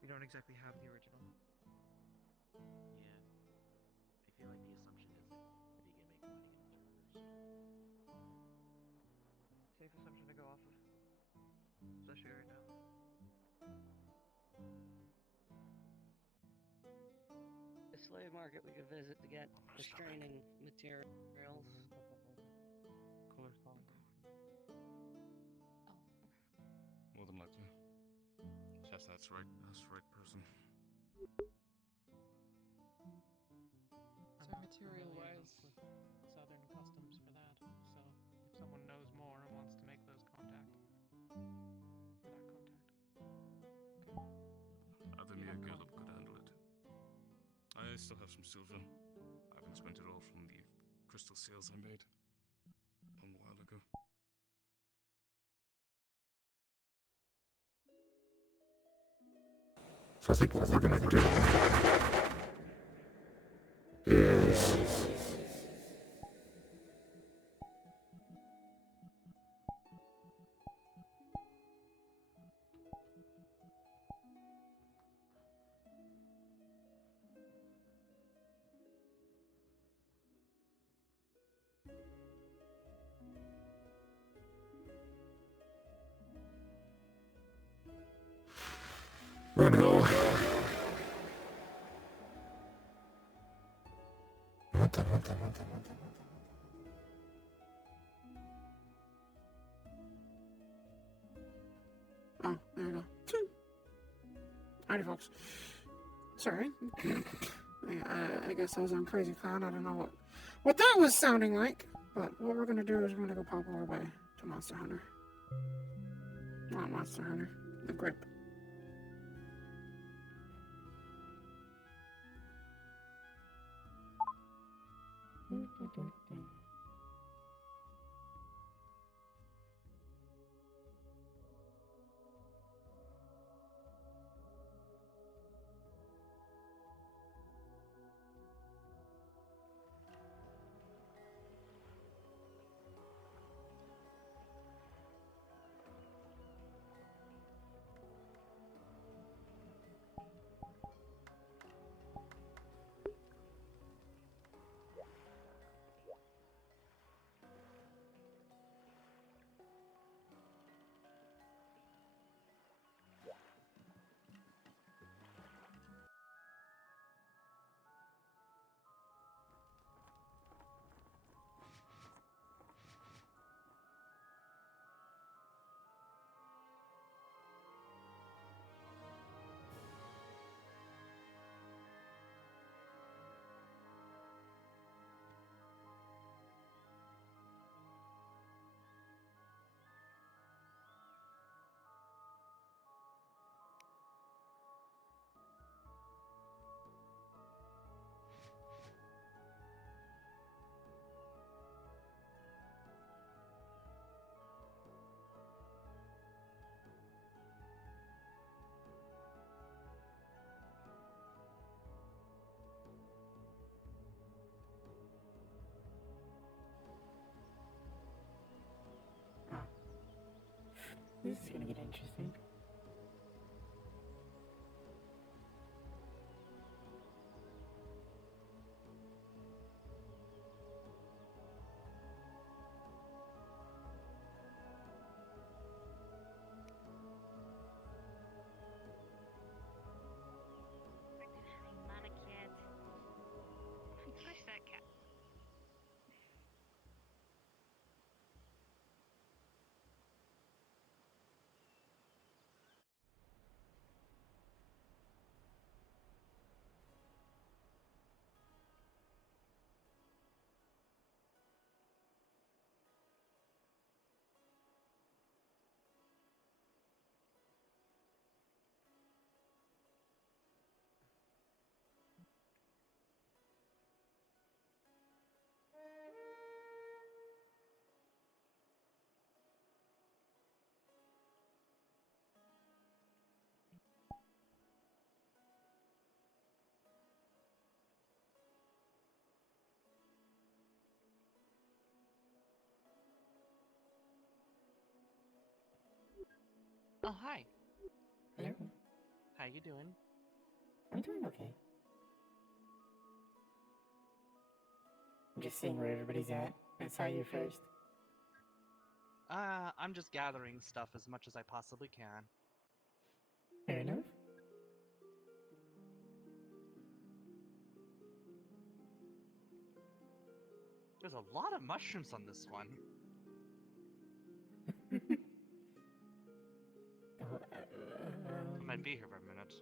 We don't exactly have the original. Yeah. I feel like the assumption is that the gimmick pointing into reverse. Safe assumption to go off of. Especially right now. The slave market we could visit to get restraining materials. Color song. More than likely. Yes, that's right. That's the right person. So material-wise, Southern Customs for that. So if someone knows more and wants to make those contact, for that contact. Other mere Gillup could handle it. I still have some silver. I haven't spent it all from the crystal sales I made a long while ago. So I think what we're gonna do is we're gonna go. Oh, there you go. Alrighty, folks. Sorry. I guess I was on Crazy Clown. I don't know what that was sounding like. But what we're gonna do is we're gonna go pop our way to Monster Hunter. Not Monster Hunter. The Grip. This is gonna get interesting. I'm not a kid. Push that cat. Oh, hi. Hello. How you doing? I'm doing okay. I'm just seeing where everybody's at. I saw you first. I'm just gathering stuff as much as I possibly can. Fair enough. There's a lot of mushrooms on this one. I might be here for a minute.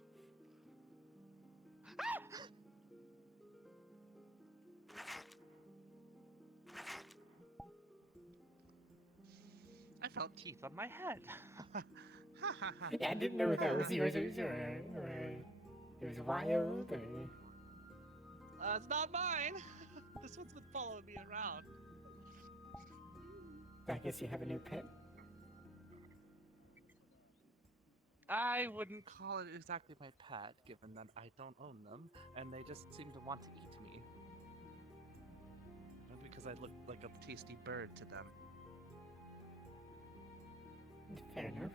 I felt teeth on my head. Yeah, I didn't know if that was yours or it was wild or... It's not mine. This one's been following me around. I guess you have a new pet. I wouldn't call it exactly my pet, given that I don't own them, and they just seem to want to eat me. Maybe because I look like a tasty bird to them. Fair enough.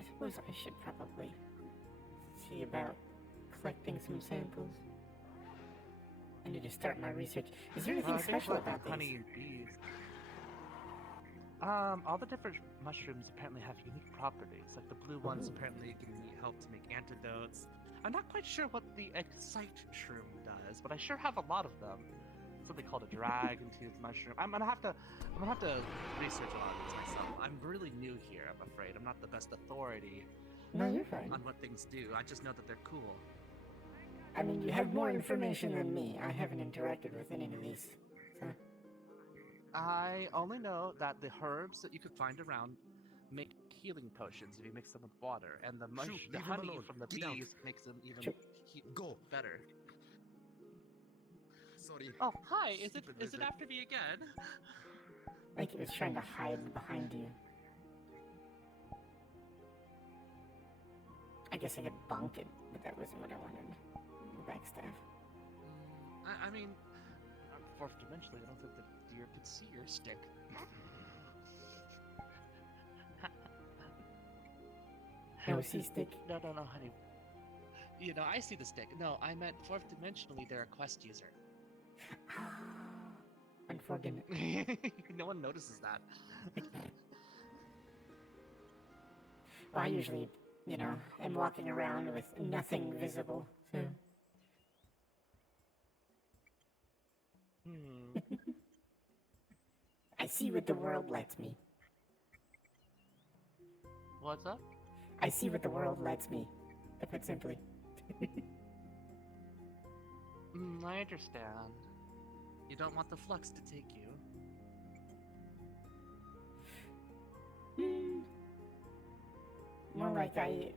I suppose I should probably see about collecting some samples. I need to start my research. Is there anything special about these? Honey and bees. All the different mushrooms apparently have unique properties. Like the blue ones apparently can help to make antidotes. I'm not quite sure what the excite shroom does. is, but I sure have a lot of them. Something called a dragon tooth mushroom. I'm gonna have to research a lot of these myself. I'm really new here, I'm afraid. I'm not the best authority No, you're fine. on what things do. I just know that they're cool. I mean, you have more information than me. I haven't interacted with any of these. So. I only know that the herbs that you could find around make healing potions if you mix them with water, and the Shoot, the leave him honey alone. from the Get out. bees makes them even Go. better. Sorry. Oh, hi. Is it Stupid is it lizard. after me again? Like it was trying to hide behind you. I guess I could bonk it, but that wasn't what I wanted. The backstaff. I mean, fourth dimensionally, I don't think the deer could see your stick. No, see stick. No, honey. You know, I see the stick. No, I meant fourth dimensionally, they're a quest user. Unfortunate. No one notices that. Well, I usually, am walking around with nothing visible, so. I see what the world lets me. What's up? I see what the world lets me, to put simply. I understand. You don't want the flux to take you. More like I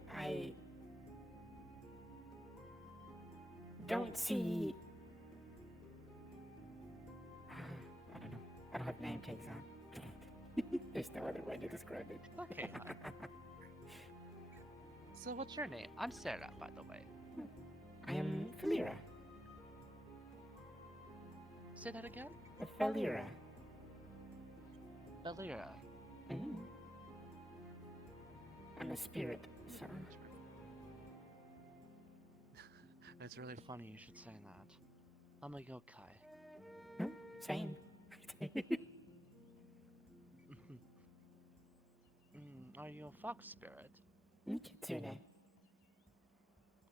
don't see. I don't know. I don't have name tags on. There's no other way to describe it. Okay. So what's your name? I'm Sarah, by the way. I am Felira. Say that again? Felira. Belira. I'm a spirit, so. It's really funny you should say that. I'm a yokai. Same. Are you a fox spirit? Kitsune.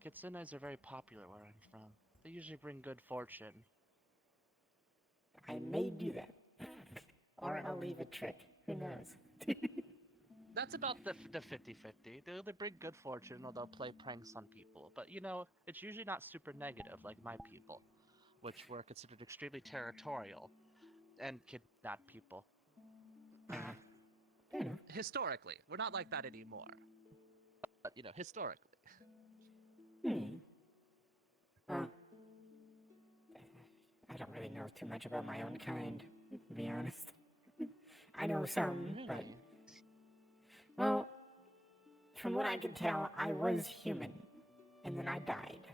Kitsunes are very popular where I'm from. They usually bring good fortune. I may do that. Or I'll leave a trick. Who knows? That's about the 50-50. They'll bring good fortune or they'll play pranks on people. But it's usually not super negative like my people, which were considered extremely territorial and kidnap people. Historically. We're not like that anymore. But, historically. Well, I don't really know too much about my own kind, to be honest. I know some, but... Well, from what I can tell, I was human, and then I died.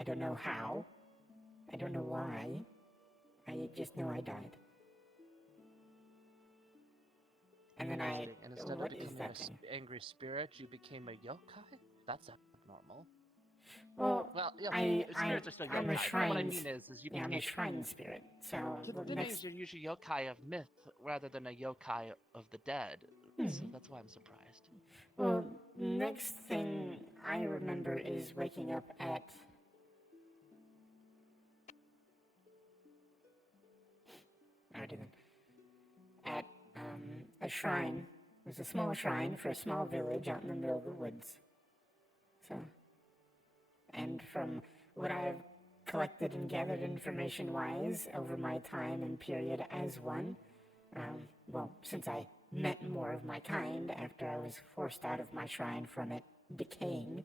I don't know how. I don't know why. I just know I died. And then And instead what of is becoming that an thing? angry spirit, you became a yokai? That's abnormal. Well, spirits are still yokai. I'm a shrine. What I mean is you I'm a became... shrine spirit. So The the thing next is, you're usually yokai of myth rather than a yokai of the dead. So that's why I'm surprised. Well, next thing I remember is waking up at... Alrighty then. At a shrine. It was a small shrine for a small village out in the middle of the woods. So, and from what I've collected and gathered information-wise over my time and period as one, well, since I met more of my kind after I was forced out of my shrine from it decaying,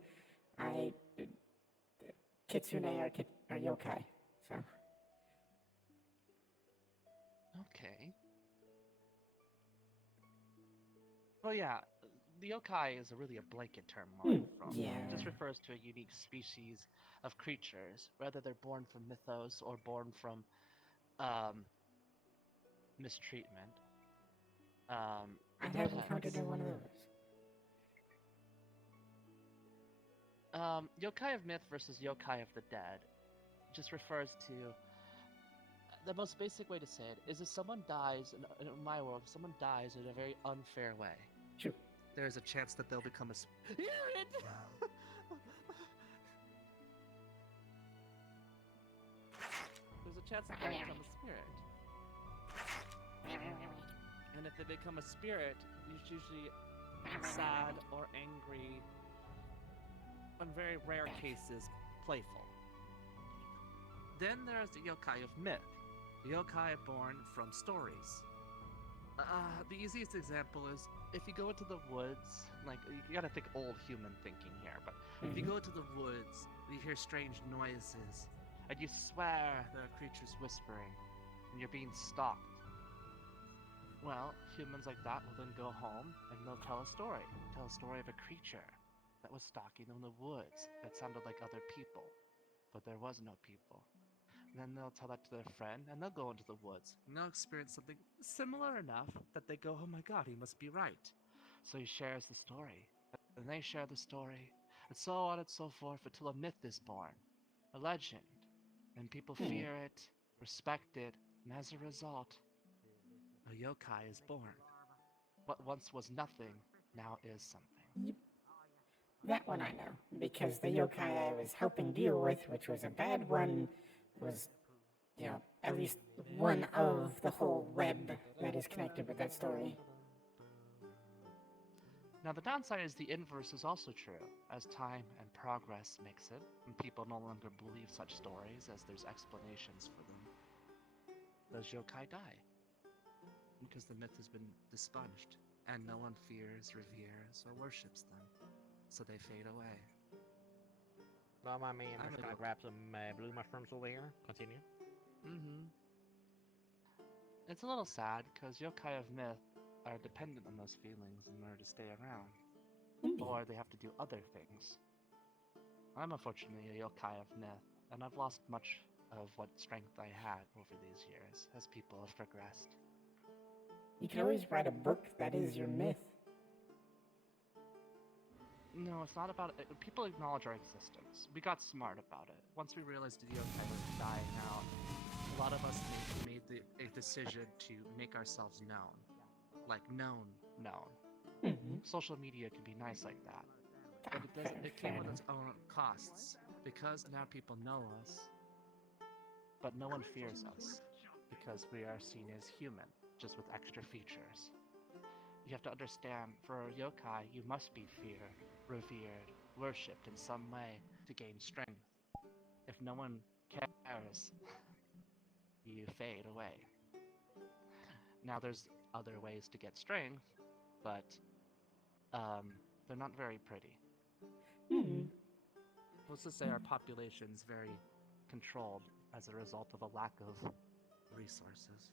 Kitsune are yokai, so. Okay. Well, yeah, the yokai is really a blanket term where I'm from. yeah. It just refers to a unique species of creatures, whether they're born from mythos or born from mistreatment. I haven't encountered one of those. Yokai of myth versus yokai of the dead just refers to the most basic way to say it is if someone dies in my world, if someone dies in a very unfair way, sure, there's a chance that they'll become a spirit. chance that they become a spirit. And if they become a spirit, it's usually sad or angry. In very rare cases, playful. Then there's the yokai of myth. The yokai born from stories. The easiest example is if you go into the woods, like, you gotta think old human thinking here, but if you go into the woods, you hear strange noises, and you swear there are creatures whispering, and you're being stalked. Well, humans like that will then go home and they'll tell a story of a creature that was stalking them in the woods that sounded like other people, but there was no people. And then they'll tell that to their friend, and they'll go into the woods, and they'll experience something similar enough that they go, oh my god, he must be right. So he shares the story, and they share the story, and so on and so forth until a myth is born, a legend, and people fear it, respect it, and as a result, a yokai is born. What once was nothing, now is something. That one I know, because the yokai I was helping deal with, which was a bad one, was, you know, at least one of the whole web that is connected with that story. Now the downside is the inverse is also true. As time and progress makes it, and people no longer believe such stories as there's explanations for them, those yokai die. Because the myth has been dispunged, and no one fears, reveres, or worships them. So they fade away. Well, my man, I'm just gonna grab some blue mushrooms over here. Continue. It's a little sad, because yokai of myth are dependent on those feelings in order to stay around. Or they have to do other things. I'm unfortunately a yokai of myth, and I've lost much of what strength I had over these years as people have progressed. You can always write a book that is your myth. No, it's not about it. People acknowledge our existence. We got smart about it. Once we realized the yokai was dying out, a lot of us made a decision to make ourselves known. Like known. Social media can be nice like that. But it came with its own costs. Because now people know us, but no one fears us. Because we are seen as human, just with extra features. You have to understand, for a yokai, you must be feared, revered, worshipped in some way to gain strength. If no one cares, you fade away. Now there's other ways to get strength, but they're not very pretty. Let's just say our population's very controlled as a result of a lack of resources.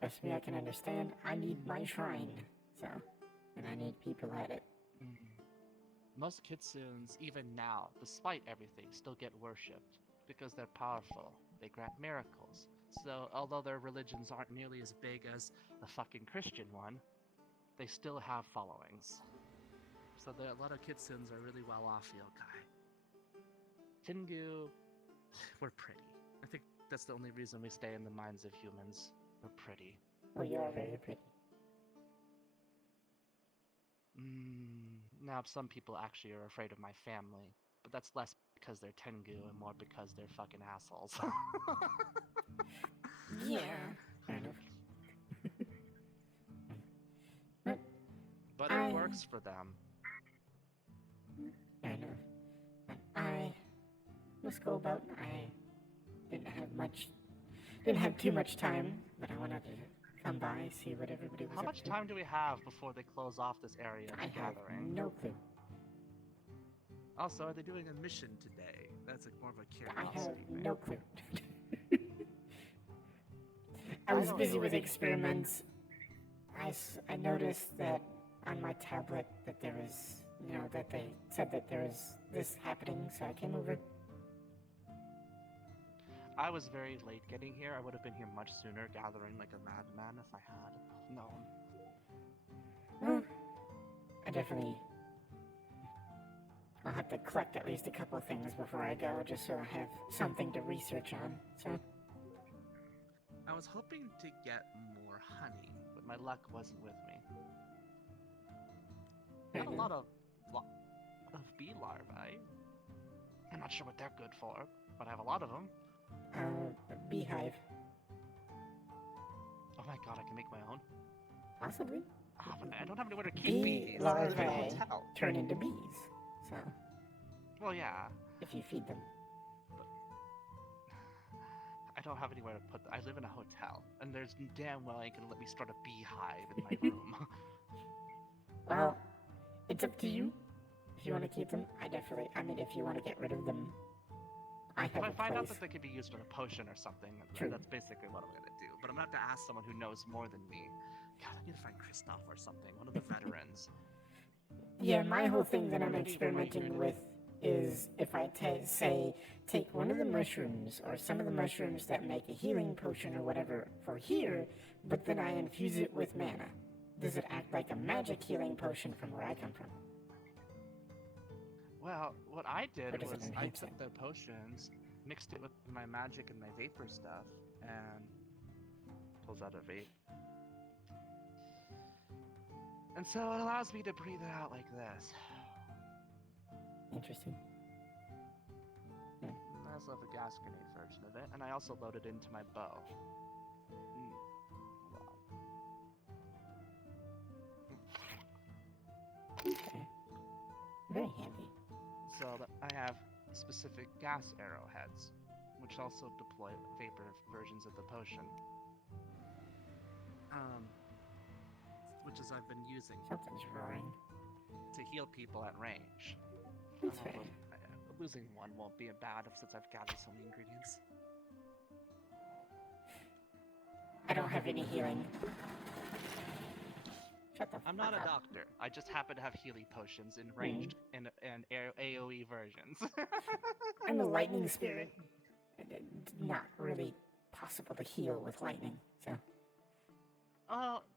Trust me, I can understand. I need my shrine, so, and I need people at it. Most kitsunes, even now, despite everything, still get worshipped because they're powerful. They grant miracles. So, although their religions aren't nearly as big as the fucking Christian one, they still have followings. So a lot of kitsunes are really well off yokai. Tengu, we're pretty. I think that's the only reason we stay in the minds of humans. We're pretty. Oh, you are very pretty. Now, some people actually are afraid of my family, but that's less because they're Tengu and more because they're fucking assholes. Yeah, kind of. But it works for them. Kind of. I must go about. I didn't have too much time, but I wanted to come by, see what everybody was How up much to. time do we have before they close off this area of I the have gathering? no clue. Also, are they doing a mission today? That's more of a I curiosity have thing. no clue. I was busy with experiments. I noticed that on my tablet that there was, that they said that there was this happening, so I came over. I was very late getting here. I would have been here much sooner, gathering like a madman if I had known. Well, I definitely... I'll have to collect at least a couple of things before I go, just so I have something to research on, so... I was hoping to get more honey, but my luck wasn't with me. Got a lot of bee larvae. I'm not sure what they're good for, but I have a lot of them. beehive. Oh my god, I can make my own? Possibly. Ah, but I don't have anywhere to keep Bee bees. I live in a larvae hotel. turn into bees. So, Well, yeah. if you feed them. I don't have anywhere to put them. I live in a hotel, and there's damn well ain't gonna let me start a beehive in my room. Well, it's up to you. If you want to keep them, I mean, if you want to get rid of them, I have If I a find out place. that they could be used in a potion or something, True. that's basically what I'm gonna do. But I'm gonna have to ask someone who knows more than me. God, I need to find Christoph or something, one of the veterans. Yeah, my whole thing that I'm experimenting with is if I take one of the mushrooms or some of the mushrooms that make a healing potion or whatever for here, but then I infuse it with mana. Does it act like a magic healing potion from where I come from? Well, what I Or did does it was I enhance took the potions, mixed it with my magic and my vapor stuff, and pulls out a vape. And so it allows me to breathe it out like this. Interesting. I also have a gas grenade version of it, and I also load it into my bow. Okay. Very handy. So that I have specific gas arrowheads, which also deploy vapor versions of the potion. Which is I've been using Something's roaring. to heal people at range. That's fair. Losing one won't be bad since I've gathered so many ingredients. I don't have any healing. Shut the I'm not fuck a up. doctor. I just happen to have healing potions in ranged and AoE versions. I'm a lightning spirit. It's not really possible to heal with lightning, so.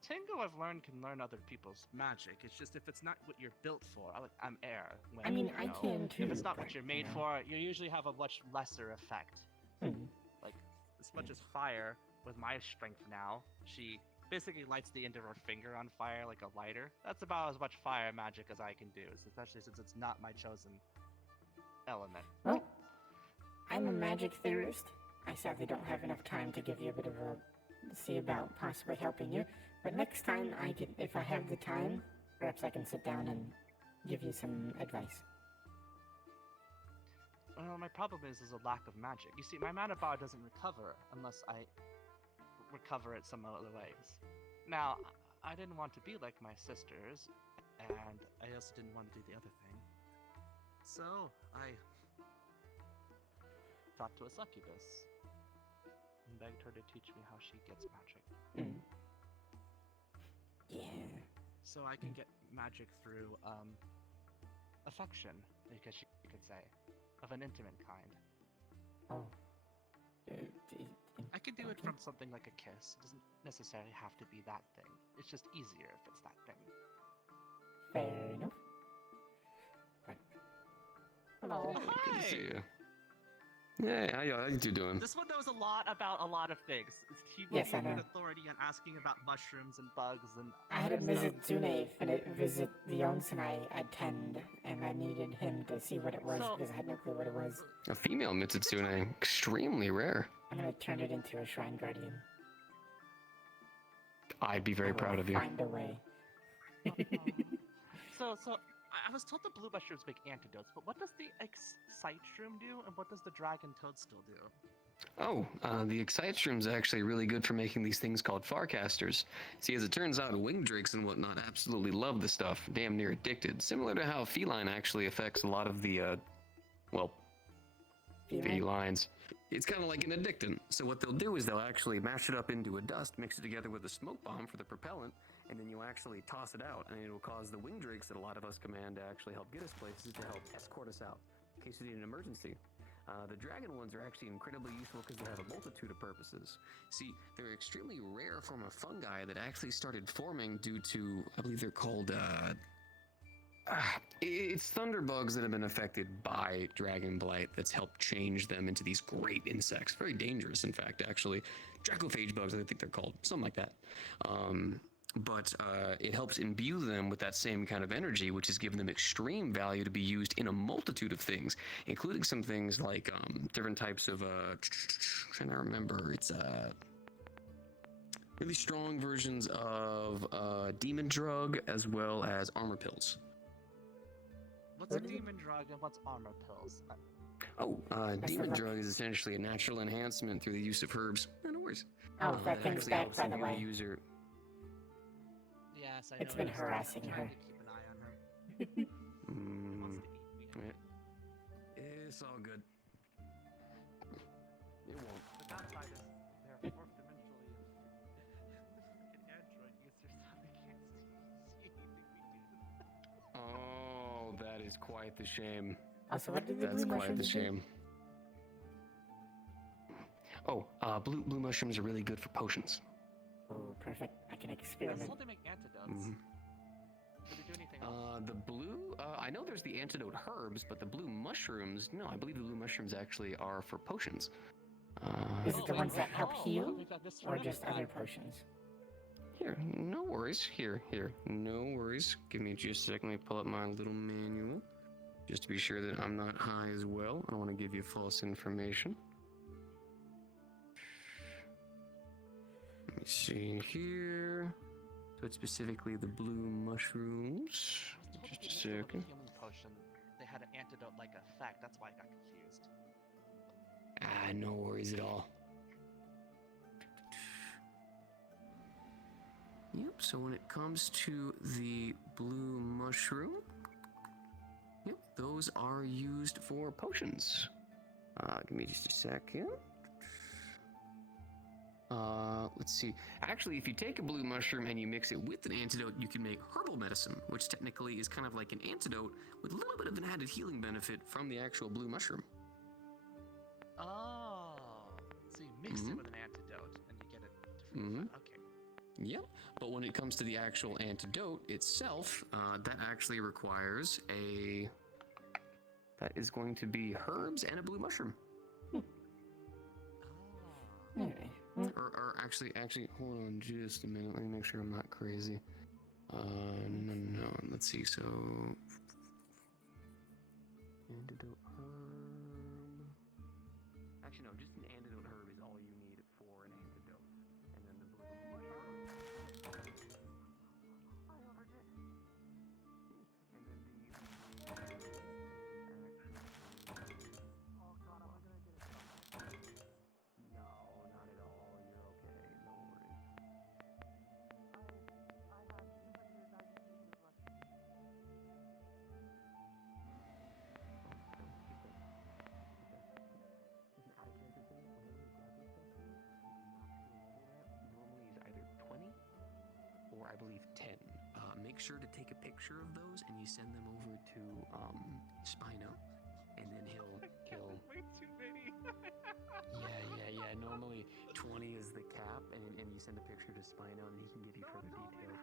Tingo I've learned can learn other people's magic. It's just if it's not what you're built for, I'm air. When, I mean, you I know, can too, If it's not but, what you're made you know. for, you usually have a much lesser effect. Like, as much as fire, with my strength now, she basically lights the end of her finger on fire like a lighter. That's about as much fire magic as I can do, especially since it's not my chosen element. Well, I'm a magic theorist. I sadly don't have enough time to give you a bit of a see about possibly helping you. But next time if I have the time, perhaps I can sit down and give you some advice. Well, my problem is a lack of magic. You see, my mana bar doesn't recover unless I recover it some other ways. Now, I didn't want to be like my sisters, and I also didn't want to do the other thing. So, I talked to a succubus and begged her to teach me how she gets magic. Yeah. So I can get magic through, affection, I guess you could say, of an intimate kind. Oh. I could do it from something like a kiss. It doesn't necessarily have to be that thing. It's just easier if it's that thing. Fair enough. Hello. Good to see you. Hey, how you two doing? This one knows a lot about a lot of things. He will Yes, be I a good know. authority on asking about mushrooms and bugs and. I had a other stuff. Mizitsune visit the onsen I attend, and I needed him to see what it was because I had no clue what it was. A female Mitsitsune, extremely rare. I'm gonna turn it into a shrine guardian. I'd be very I will proud of you. Find a way. So I was told the blue mushrooms make antidotes, but what does the excite shroom do, and what does the dragon toadstool do? Oh, the Excite Shroom's actually really good for making these things called Farcasters. See, as it turns out, winged drakes and whatnot absolutely love the stuff, damn near addicted. Similar to how feline actually affects a lot of the, felines. It's kind of like an addictant. So what they'll do is they'll actually mash it up into a dust, mix it together with a smoke bomb for the propellant, and then you actually toss it out, and it'll cause the winged drakes that a lot of us command to actually help get us places to help escort us out in case we need an emergency. The dragon ones are actually incredibly useful because they have a multitude of purposes. See, they're an extremely rare form of fungi that actually started forming due to, I believe they're called, it's thunderbugs that have been affected by dragon blight that's helped change them into these great insects. Very dangerous, in fact, actually. Dracophage bugs, I think they're called. Something like that. but it helps imbue them with that same kind of energy, which has given them extreme value to be used in a multitude of things, including some things like different types of, I'm trying to remember, it's really strong versions of demon drug as well as armor pills. What's a demon drug and what's armor pills? Demon drug is essentially a natural enhancement through the use of herbs. No worries. Oh, that thing's actually back, helps by the imbue way. the user. Yes, I It's been noticed. harassing I'm her. trying to keep an eye on her. It's all good. It won't. The downside is they're fourth dimensionally. This fucking android user suddenly can't see anything we do. Oh, that is quite the shame. Also, what did the That's blue quite the mushrooms do? shame. Oh, blue mushrooms are really good for potions. Oh, perfect. I can I experiment. saw they make antidotes. Mhm. Do they do anything else? The blue, I know there's the antidote herbs, but the blue mushrooms, no, I believe the blue mushrooms actually are for potions. Is it the ones that help heal, we've got this or just other potions? Here, no worries. Here, no worries. Give me just a second. Let me pull up my little manual, just to be sure that I'm not high as well. I don't want to give you false information. Let me see here. So it's specifically the blue mushrooms. Just a second. Healing potion. They had an antidote-like effect. That's why I got confused. No worries at all. Yep, so when it comes to the blue mushroom, yep, those are used for potions. Give me just a second. Let's see. Actually, if you take a blue mushroom and you mix it with an antidote, you can make herbal medicine, which technically is kind of like an antidote with a little bit of an added healing benefit from the actual blue mushroom. Oh, so you mix it with an antidote and you get a different effect. Okay. Yep, but when it comes to the actual antidote itself, that actually requires a... That is going to be herbs and a blue mushroom. Or actually, hold on just a minute. Let me make sure I'm not crazy. No. Let's see. So, antidote herb. Actually, no. Just an antidote herb is all you need for an antidote, and then the blue mushroom. Or I believe 10. Make sure to take a picture of those and you send them over to Spino, and then he'll Way too many. yeah. Normally 20 is the cap, and you send a picture to Spino, and he can give you further details.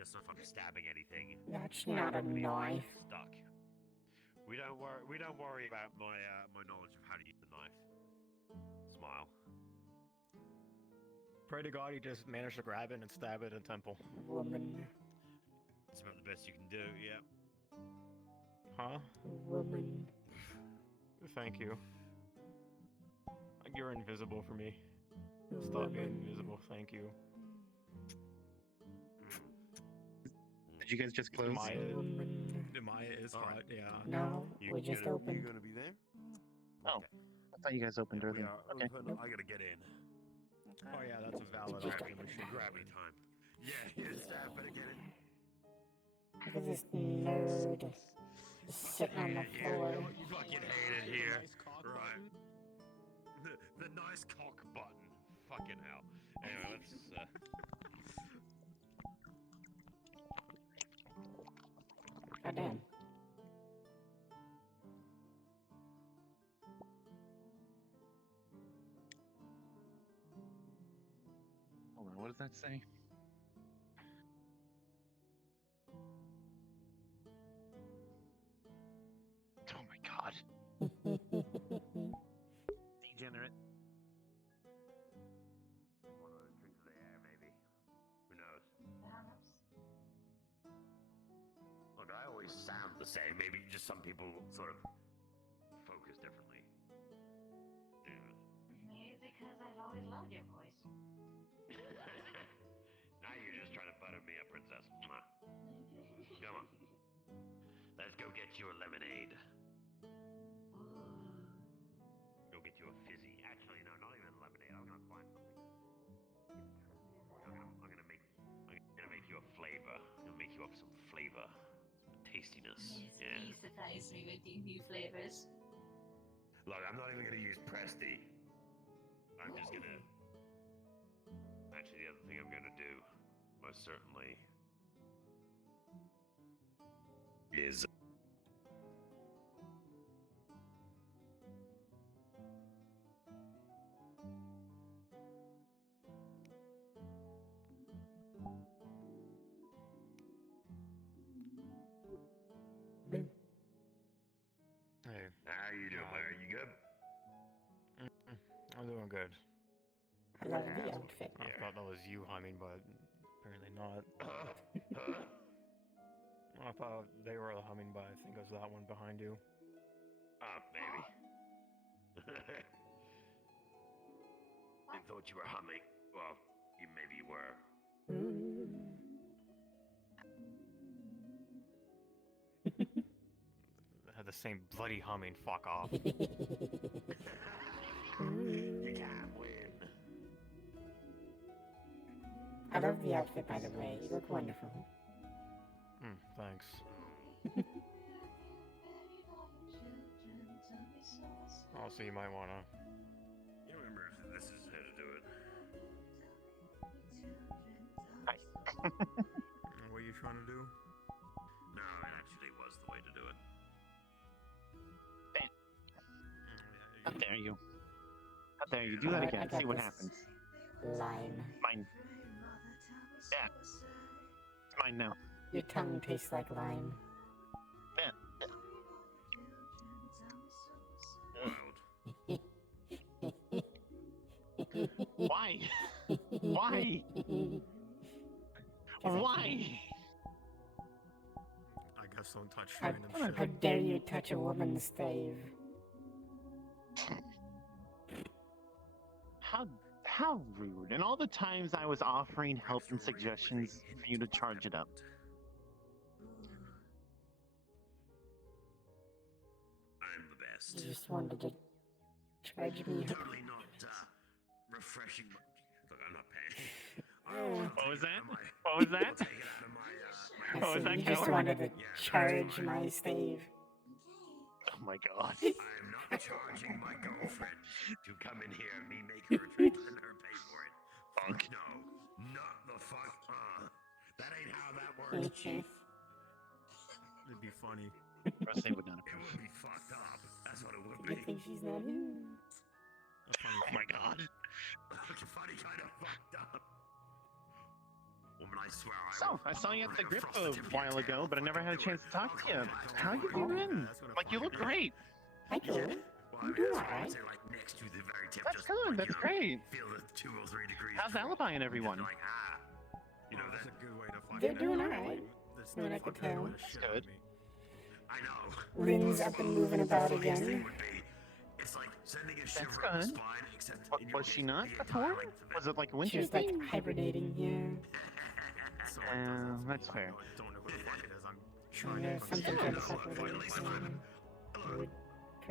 Just if I'm stabbing anything. That's not a knife. Stuck. We don't worry about my my knowledge of how to use the knife. Smile. Pray to God you just managed to grab it and stab it in temple. Woman. It's about the best you can do. Yeah. Huh? Woman. Thank you. You're invisible for me. Stop being invisible. Thank you. Did you guys just close? Maya is hot, yeah. No, we just opened. You gonna be there? Oh, I thought you guys opened earlier. Okay. I gotta get in. Oh yeah, that's a valid Grab option. We should grab me time. Yeah, staff, better get it. Look at this nerd sitting on the floor. You fucking hate it here. Right. The nice cock button. Fucking hell. Anyway, let's God damn. Hold on, what does that say? Oh my god. Degenerate. one of the tricks of the air, maybe. Who knows? Look, I always sound the same. Maybe just some people sort of focus differently. Maybe because I've always loved your voice. Now you're just trying to butter me up, princess. Mwah. Come on. Let's go get you a lemonade. Go get you a fizzy. Actually, no, not even lemonade. I'm gonna find something. I'm gonna make you a flavor. I'm gonna make you up some flavor, some tastiness. Yeah. Please surprise me with new flavors. Look, I'm not even gonna use Presti. I'm just gonna. Actually, the other thing I'm gonna do, most certainly, is. Hey. How you doing, Larry? You good? I'm doing good. I love the outfit. I thought that was you humming, but apparently not. I thought they were humming, but I think it was that one behind you. Maybe. I thought you were humming. Well, maybe you were. They had the same bloody humming. Fuck off. You can't win. I love the outfit, by the way. You look wonderful. Thanks. Also, you might wanna. You remember if this is how to do it. Hi. What are you trying to do? No, it actually was the way to do it. How dare you? How dare you? Do that again. See what happens. Lime. Mine. Yeah. It's mine now. Your tongue tastes like lime. Yeah. Why? Why? Why? I guess don't touch random shit. How dare you touch a woman's stave? How rude. And all the times I was offering help and suggestions for you to charge it up. I'm the best. You just wanted to charge me. Totally not refreshing. Look, I'm not paying. What was that? What was that? What was that? You just wanted to charge my stave. Oh my god. I am not charging my girlfriend to come in here and me make her a drink and her pay for it. Fuck no. Not the fuck. That ain't how that works, Chief. It'd be funny. Rosie would not It approve. would be fucked up. That's what it would I be. think she's not here. Oh my god. It's funny, kind of fucked up. Woman, I swear So, I saw you at the grip a while ago, but I never had a chance to talk to you. How you been? Like, you look great. Thank you. Well, I'm doing that's why I alright. would say, like, next to the very tip, That's just, good, like, that's great. feel the 2 or 3 degrees. How's Alibi and everyone? Like, you know, that's a good way to fucking... They're doing alright. From what I could tell. That's good. I know. Lynn's up and moving about again. It's like sending a That's shiver up the good. spine, except Was she not before? Was it like a winter She was like thing? hibernating, yeah. That's fair. Yeah, something kind of fuck with her.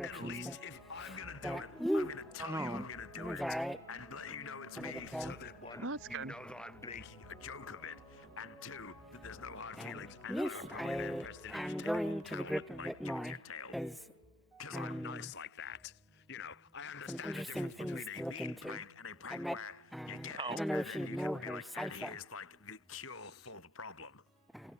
At least if I'm gonna do Yeah. it, I'm gonna tell you Oh. I'm gonna do It's it alright. and let you know it's From what I me, could so tell. that one, That's you good. know that I'm making a joke of it, and 2, that there's no hard feelings, and Yes, I'm probably I interested in am it. going to the grip a Like, bit you more, with your tail. because Because I'm nice like that. You know, I some understand the interesting difference things between to a look mean into. prank and a I prank met, where you get I don't know if you know her, and Cypher. here's like the cure for the problem.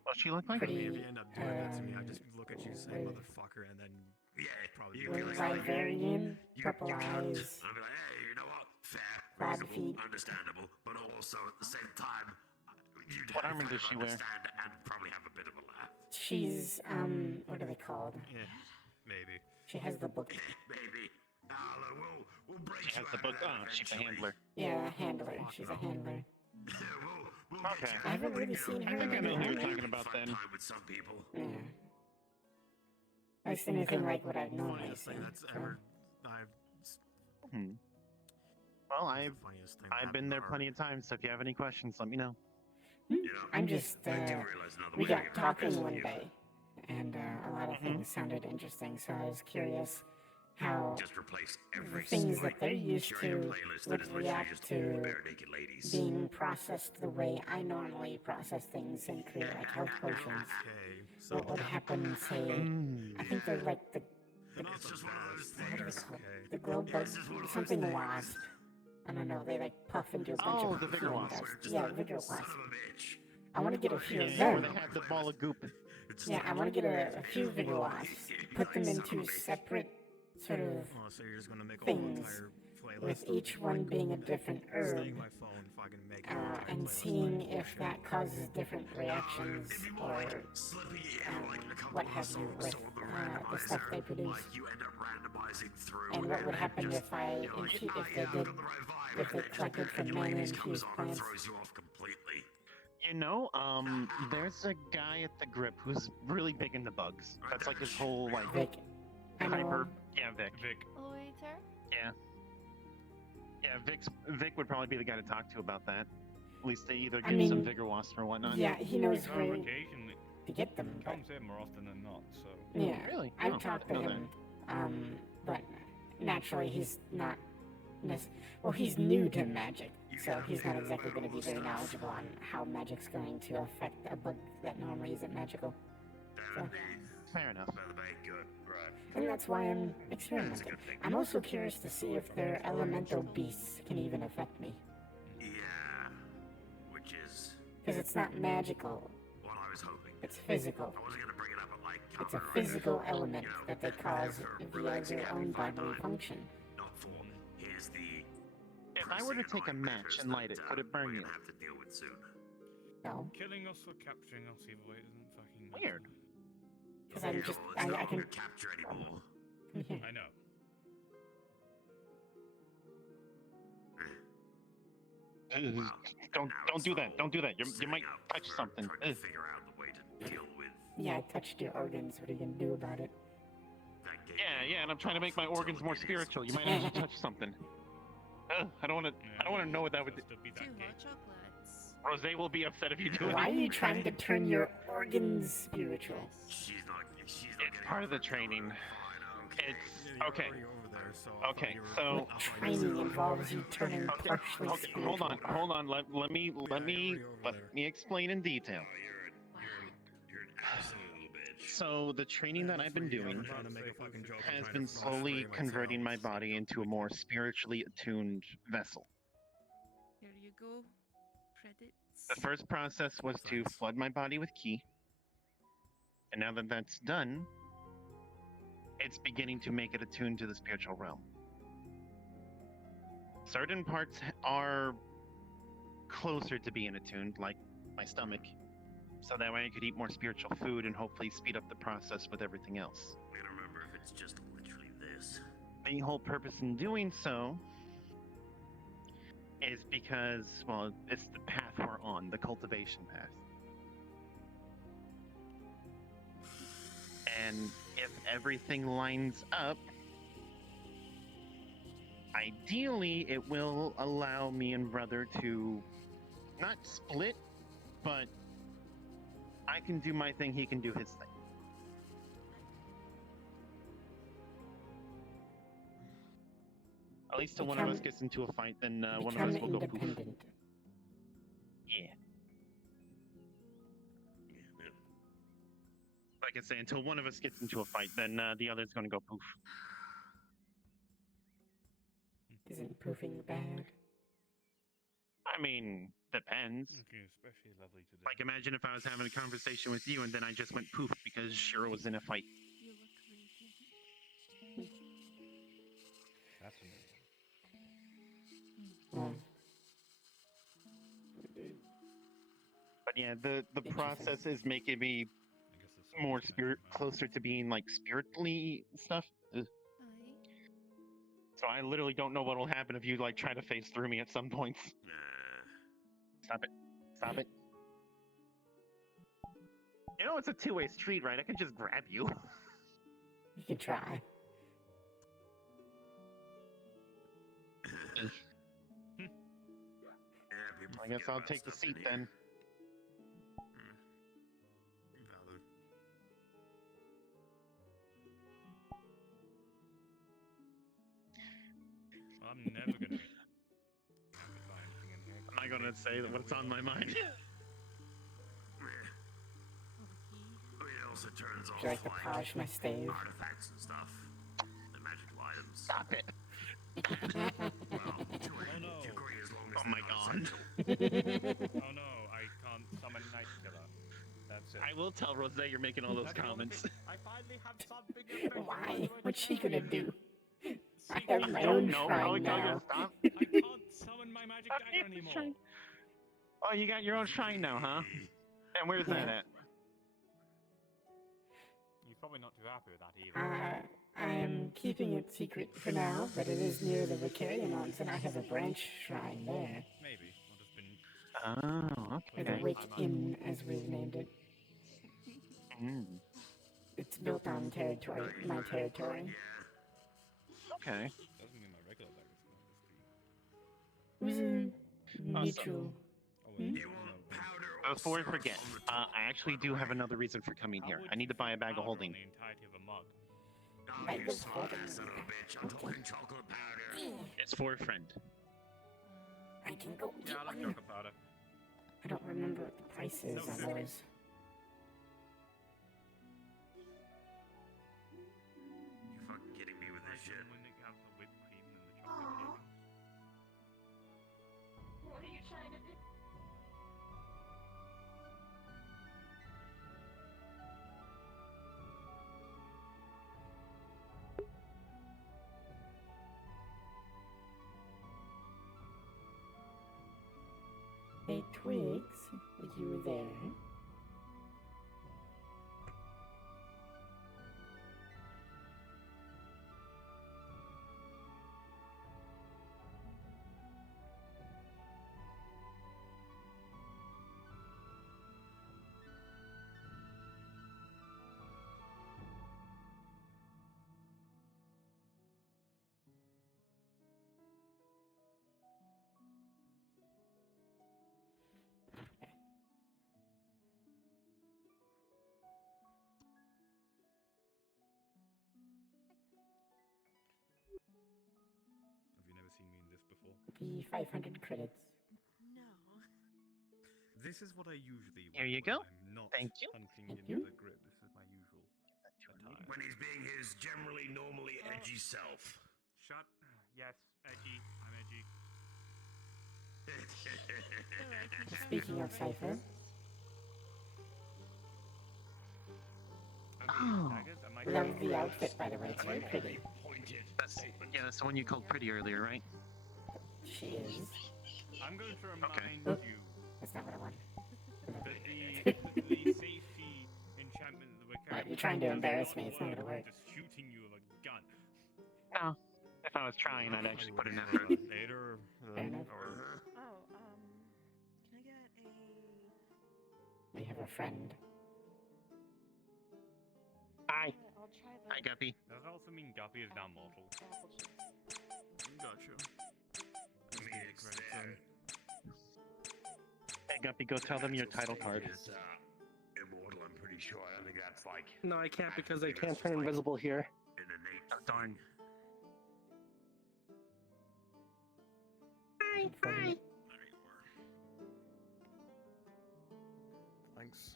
What's she look like? Pretty, If you end up doing that to me, I just look at you, say motherfucker, and then Yeah, probably you be be like, like, Librarian, purple you can't. eyes, I'll be like, hey, you know what? Fair, Crab reasonable, feet. understandable, but also at the same time, you'd What have armor to does she wear? understand and probably have a bit of a laugh. she's, what are they called? yeah, maybe. She has the book. Maybe. We'll break She you has the out book. of that Oh, she's a eventually. handler. Yeah, a handler. She's a handler. We'll get Okay. you I haven't out. really You know, seen her I think I in know who you're armor. talking about then. Time with some people. Yeah. I've seen anything like what I've normally Funniest thing seen. that's So. ever I've Well, I've funniest thing. I've been there plenty of times, so if you have any questions, let me know. You know, I'm just, I do realize another we way to got get talking focused. one day, and a lot of things sounded interesting, so I was curious how Just replace the every things single that they're used share your to playlist that would is literally react just to bare naked ladies. being processed the way I normally process things and create like health potions. Okay, so What would happen, say, I think they're like the It's just one of those what are they things. called? The glow bug, something wasp. I don't know. They like puff into a bunch Oh, of the vigor flame wasp. dust. Yeah, vigor wasp. Son of a bitch. I want to get a few of Yeah, where them. they have the ball of goop. Yeah, I want to get a few vigor wasps. Put them into separate sort of Oh, so you're just gonna make a whole things, entire playlist with each one being a different herb, Staying my phone if I can make an entire and playlist. seeing if that causes different reactions or what have you with the stuff they produce. You end up randomizing through. And what would happen if I if they collected from mana infused plants? Throws you off completely. You know, there's a guy at the grip who's really big into bugs. That's like his whole like Vic. I know hyper. him. Yeah, Vic. Later. Yeah. Yeah, Vic would probably be the guy to talk to about that. At least they either I give some mean, vigor wasps or whatnot. Yeah, he knows where Occasionally, to get them. he But comes in more often than not. So yeah, Really? I've Oh, talked to I didn't him. know But naturally he's not. Well, he's new to magic, so he's not exactly going to be very knowledgeable on how magic's going to affect a bug that normally isn't magical. So, Fair enough. and that's why I'm experimenting. I'm also curious to see if their elemental beasts can even affect me, Yeah. Which is because it's not magical. what I was hoping. It's physical. I wasn't gonna bring it up, but like It's a physical element that they cause via their own bodily function. not for. Here's the. If I were to take a match and light it, would it burn you? Have to deal with soon. No, killing us or capturing us either way isn't fucking Weird. because I'm just It's no I can. longer capture anymore. I know. Don't do that. Don't do that. You might touch something. Trying to figure out the way to deal with. Yeah, I touched your organs. What are you gonna do about it? Yeah, and I'm trying to make my organs more spiritual. You might have to touch something. I don't want to. I don't want to know what that would do. Two hot chocolates. Rose will be upset if you do it. Why are you trying to turn your organs spiritual? She's not. It's part of the training. It's okay. Okay, so Training involves you turning partially spiritual. hold on. Let me explain in detail. So the training that I've been doing has been slowly converting my body into a more spiritually attuned vessel. Here you go. Credits. The first process was to flood my body with ki. And now that that's done, it's beginning to make it attuned to the spiritual realm. Certain parts are closer to being attuned, like my stomach, so that way I could eat more spiritual food and hopefully speed up the process with everything else. I gotta remember if it's just literally this. The whole purpose in doing so is because, well, it's the path we're on, the cultivation path. And if everything lines up, ideally it will allow me and brother to not split, but I can do my thing, he can do his thing. At least till one of us gets into a fight, then one of us will go poof. Yeah. Like I say, until one of us gets into a fight, then the other's gonna go poof. Isn't poofing bad? I mean, depends. Okay, especially lovely today. Like, imagine if I was having a conversation with you and then I just went poof because Shiro was in a fight. You look radiant. Fascinating. But yeah, the process is making me more closer to being like spiritually stuff. Ugh. So I literally don't know what will happen if you like try to phase through me at some points. Stop it. Stop it. You know it's a two-way street, right? I can just grab you. You can try. I guess I'll take the seat then. Valid. I'm never gonna find anything in here. I'm not gonna say what's on my mind. I mean, it also turns off Would you like to polish my stave? artifacts and stuff. The magical items. Stop it. Well, you agree as long as Oh my god. Oh no, I can't summon Night Killer. That's it. I will tell Rose you're making all those That's the only comments. thing. I finally have something. Why? What's she gonna do? I I have my own shrine now. Stop. I can't summon my magic dagger anymore. Oh, you got your own shrine now, huh? And where's that at? You're probably not too happy with that either. I'm keeping it secret for now, but it is near the Vicarianons, and I have a branch shrine there. Maybe. I'll just been. Oh, Or okay. the Wake Inn, as we've named it. It's built on territory, my territory. Okay. Doesn't mean my regular dagger's It was a mutual. Before I forget, I actually do have another reason for coming here. I need to buy a bag of holding. the entirety of a mug. Oh, you smart ass son of a bitch. I'm talking chocolate powder. It's for a friend. I can go Yeah, I like chocolate powder. I don't remember what the price is on those. You fucking kidding me with this shit? When they have the whipped cream and the chocolate cake. What are you trying to do? Hey, Twigs, are you there? Have you never seen me in this before? The 500 credits. No. This is what I usually Here wear you when go. I'm not Thank you. hunting Thank in you. the grip. This is my usual attire. When he's being his generally normally edgy self. Shut. Yes, edgy. I'm edgy. Speaking of Cypher, Oh. love the outfit, by the way. It's very pretty. That's the one you called pretty earlier, right? She is. I'm going to remind Oh, you. that's not what I wanted. the safety enchantment that we're Right, carrying. you're trying to embarrass me. It's not gonna work. Just shooting you with a gun. No. If I was trying, I'd actually put in Later, effort. later, Fair enough. Oh, can I get a... We have a friend. Hi. I'll try the... Hi, Guppy. Does that also mean Guppy is now mortal? apple juice. Gotcha. Hey, Guppy, go tell them your title card. Immortal, I'm pretty sure. I don't think that's like. No, I can't because I can't turn invisible here. In innate. Oh, darn. Hi. Thanks.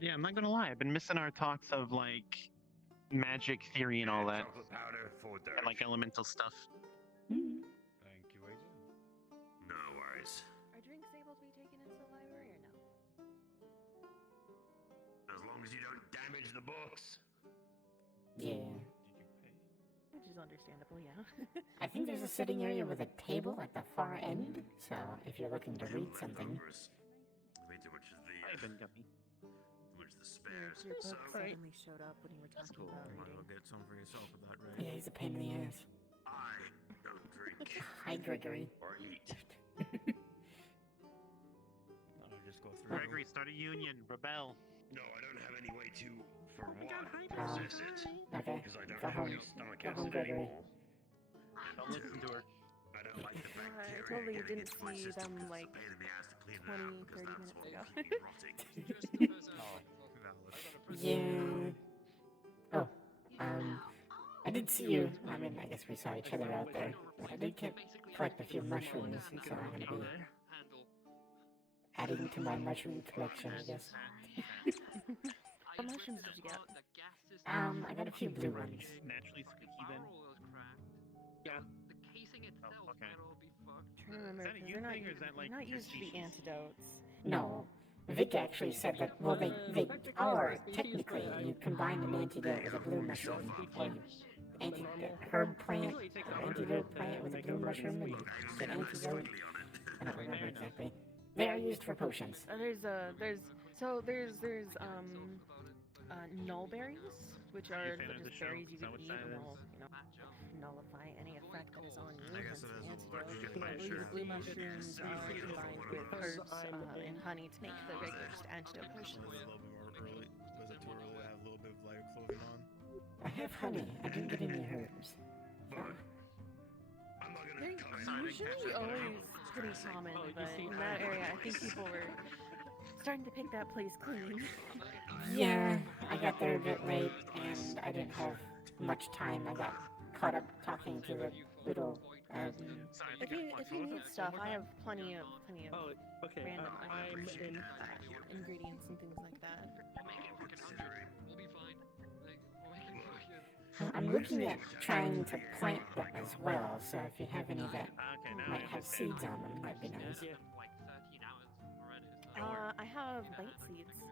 Yeah, I'm not gonna lie. I've been missing our talks of like magic theory and all that, Chocolate powder for dirt. and like elemental stuff. Thank you, AJ. No worries. Are drinks able to be taken into the library or no? As long as you don't damage the books. Yeah. Which is understandable, yeah. I think there's a sitting area with a table at the far end. So if you're looking to read something. I mean, too much is the. I've been Guppy. Too much the spares. Your book Alright. suddenly showed up when you were talking cool. about Might as reading. well get some for yourself at that rate. Yeah, he's a pain in the ass. I don't drink. Hi, Gregory. Or eat. I'll just go through. Gregory, start a union. Rebel. No, I don't have any way to, for Oh one, Okay. process it. Okay. Because I don't Go have home. any stomach Go home, acid Gregory. anymore. Don't listen to her. I don't like the I bacteria totally getting didn't into my see system them 'cause like it's a pain in the ass to clean 20, it out because 30 that's minutes what ago. will keep me rotting. Yeah. Oh, I did see you. I mean, I guess we saw each other out there. But I did collect a few mushrooms, so I'm gonna be adding to my mushroom collection, I guess. What mushrooms did you get? I got a few blue ones. Naturally squeaky then. Yeah. Oh, okay. I'm trying to remember, Is that a 'cause you they're not, thing, or is that, they're like, not your used to be species? antidotes. No. Vic actually said that, well, they are, technically, you combine an antidote with a blue mushroom, or you herb plant, an antidote plant with a blue mushroom, and you get antidote. I don't remember exactly. They are used for potions. There's nullberries, which are fan of the just show? berries you Is that could what eat that and is? they'll, nullify any effect that is on you. I guess Hence it the is what antidote. we're I doing. believe Sure. blue mushrooms are combined with herbs and honey to make the regular just antidote potions. Was it a little bit more early? Was it too early to have a little bit of lighter clothing on? I have honey. I didn't get any herbs. They're usually always pretty common, but in that area, I think people were starting to pick that place clean. Yeah, I got there a bit late, and I didn't have much time. I got caught up talking to the little, If you need stuff, I have plenty of Oh, okay. random I'm in. ingredients and things like that. I'm looking at trying to plant them as well, so if you have any that might have seeds on them, that'd be nice. I have bite seeds.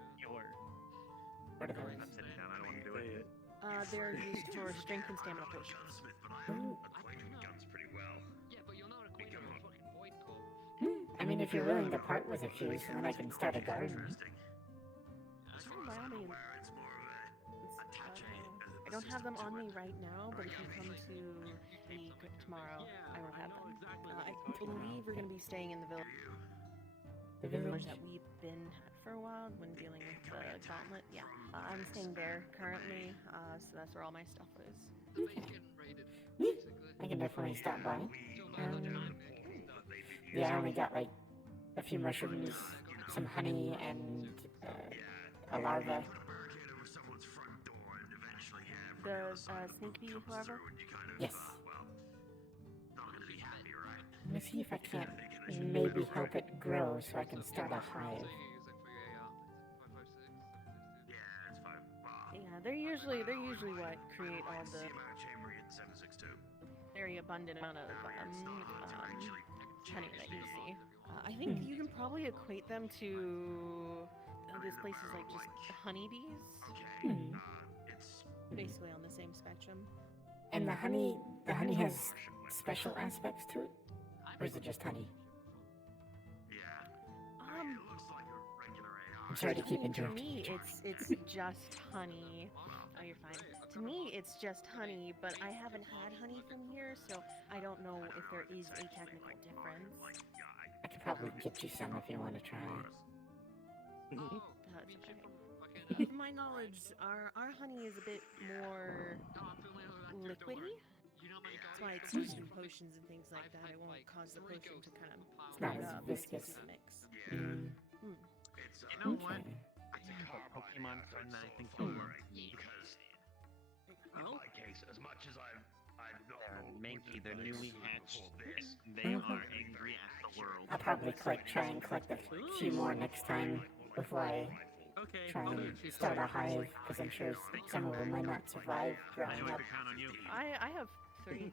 What are those? I'm sitting down. I don't want to do it. They're used for strength and stamina potions. Acquainted with guns pretty well. I mean, if you're willing to part with a few, so then I can start a garden. By all means. I don't have them on me right now, but if you come to the group tomorrow, I will have them. I believe we're going to be staying in the village. The village? That we've been at for a while when dealing with the gauntlet. Yeah, I'm staying there currently, so that's where all my stuff is. I can definitely stop by. Yeah, I only got like a few mushrooms, some honey, and a larva. The sneak bee, however? Yes. Let me see if I can't maybe help it grow so I can start a hive. Yeah, they're usually what create all the very abundant amount of honey that you see. I think you can probably equate them to those places like just honeybees. Basically on the same spectrum. And the honey has special aspects to it? Or is it just honey? Yeah. It looks like a regular AR. I'm sorry to keep To interrupting. me, it's just honey. Oh, you're fine. To me, it's just honey, but I haven't had honey from here, so I don't know if there is a technical difference. I could probably get you some if you want to try. From my knowledge, our honey is a bit more liquidy. That's why it's used in potions and things like that. It won't cause the potion to kind of It's not float as up. viscous. It's mix. You know what? I have a Pokemon friend that I think you'll love because In my case, as much as I've they're manky, they're newly hatched, and they are angry at the world. I'll probably try and collect a few more next time before I try and start a hive, because I'm sure some of them might not survive growing up. Count on you. I have 3.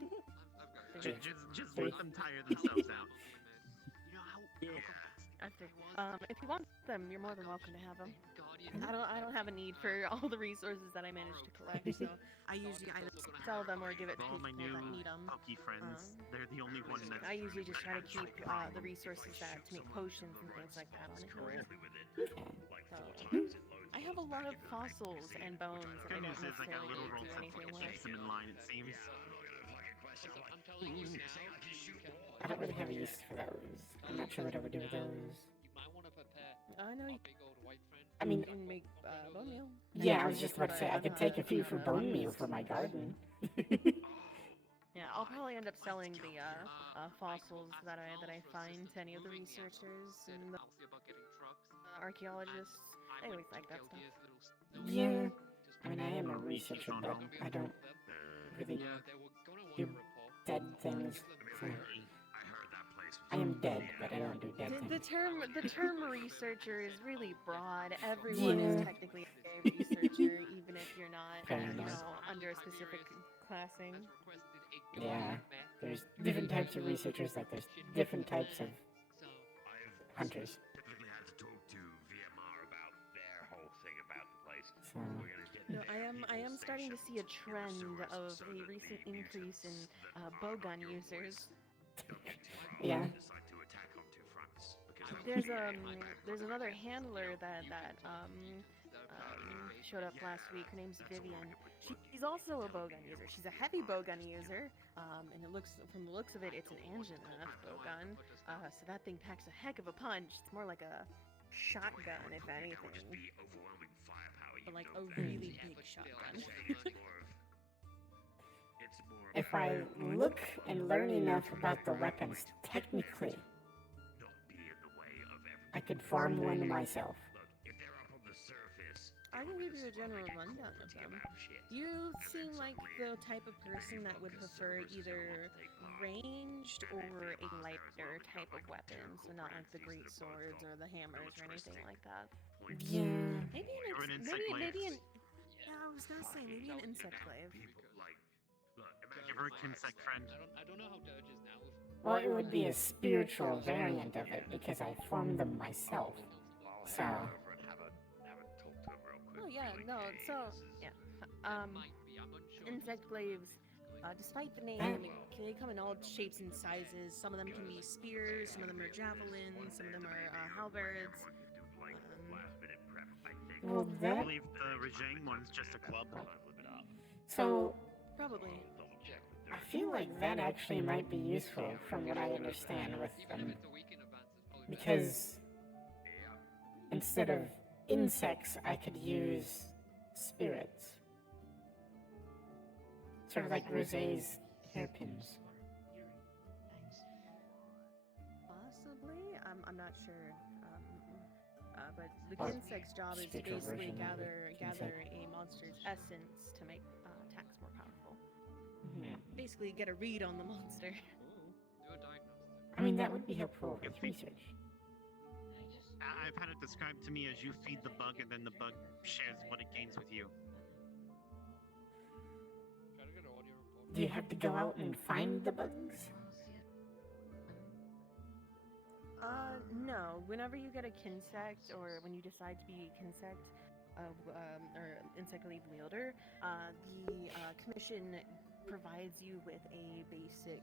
Just let them tire themselves out. If you want them, you're more than welcome to have them. I don't have a need for all the resources that I managed to collect, so I usually either sell them or give it to All my people new that need them. Poke friends, they're the only one that I usually just try to keep the resources that to make potions and things like that on hand. So, I have a lot of fossils and bones that I don't is I got necessarily little do rolls that anything keeps them with. in line, it seems. I don't really have a use for those. I'm not sure what I would do with those. I know. I mean, you can make bone meal. Yeah, I was just about to say, I could take a few for bone meal for my garden. Yeah, I'll probably end up selling the fossils that I find to any of the researchers and the archaeologists. They always like that stuff. Yeah. I mean, I am a researcher, but I don't really do dead things. So I am dead, but I don't do dead things. The term researcher is really broad. Everyone is technically a researcher, even if you're not, under a specific classing. Yeah, there's different types of researchers, like there's different types of hunters. Typically had to talk to VMR about their whole thing about the place. So, We're gonna get No, I am starting to see a trend of a recent increase in bowgun users. yeah. decide to attack on two fronts. There's another handler that showed up last week. Her name's Vivian. She's also a bowgun user. She's a heavy bowgun user, and from the looks of it, it's an Anjanath bowgun. So that thing packs a heck of a punch. It's more like a shotgun, if anything. But like a really big shotgun. If I look and learn enough about the weapons, technically, I could farm one myself. I can give you a general rundown of them. You seem like the type of person that would prefer either ranged or a lighter type of weapon, so not like the great swords or the hammers or anything like that. Yeah. Maybe I was gonna say maybe an insect glaive. Give her a insect friend. I don't know how Dirge is now. Well, it would be a spiritual variant of it, because I formed them myself. So... Oh yeah, no, so, yeah. Insect glaives, despite the name, they come in all shapes and sizes. Some of them can be spears, some of them are javelins, some of them are halberds. Well, I that... believe the Rajang one's just a club. So... Probably. I feel like that actually might be useful, from what I understand with them. Because... instead of insects, I could use spirits. Sort of like Rosé's hairpins. Possibly? I'm not sure. But the Kinsect's job is to basically gather a monster's essence to make attacks more powerful. Yeah. Basically get a read on the monster. I mean, that would be helpful with research. I've had it described to me as you feed the bug and then the bug shares what it gains with you. Do you have to go out and find the bugs? No. Whenever you get a Kinsect, or when you decide to be a Kinsect, or Insect Glaive wielder, the commission provides you with a basic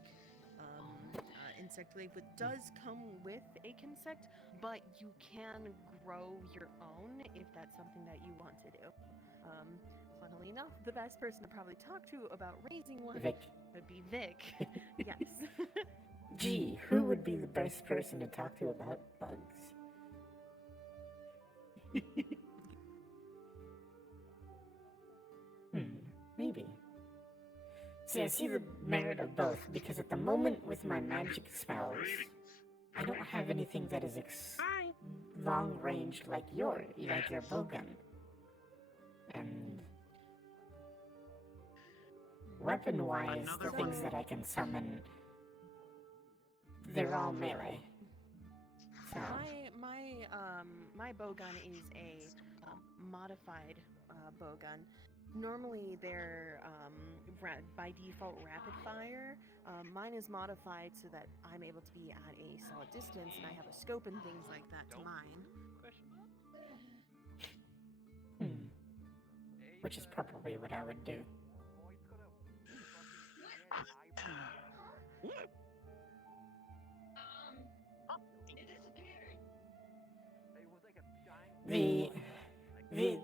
insect glaive, which does come with a consect, but you can grow your own if that's something that you want to do. Funnily enough, the best person to probably talk to about raising one Vic. would be Vic. Yes. Gee, who would be the best person to talk to about bugs? Maybe. See, I see the merit of both, because at the moment with my magic spells, I don't have anything that is long-ranged like your bowgun. And weapon-wise, the things that I can summon, they're all melee. So My bowgun is a modified bowgun. Normally they're by default rapid fire. Mine is modified so that I'm able to be at a solid distance, and I have a scope and things like that to mine. Which is probably what I would do.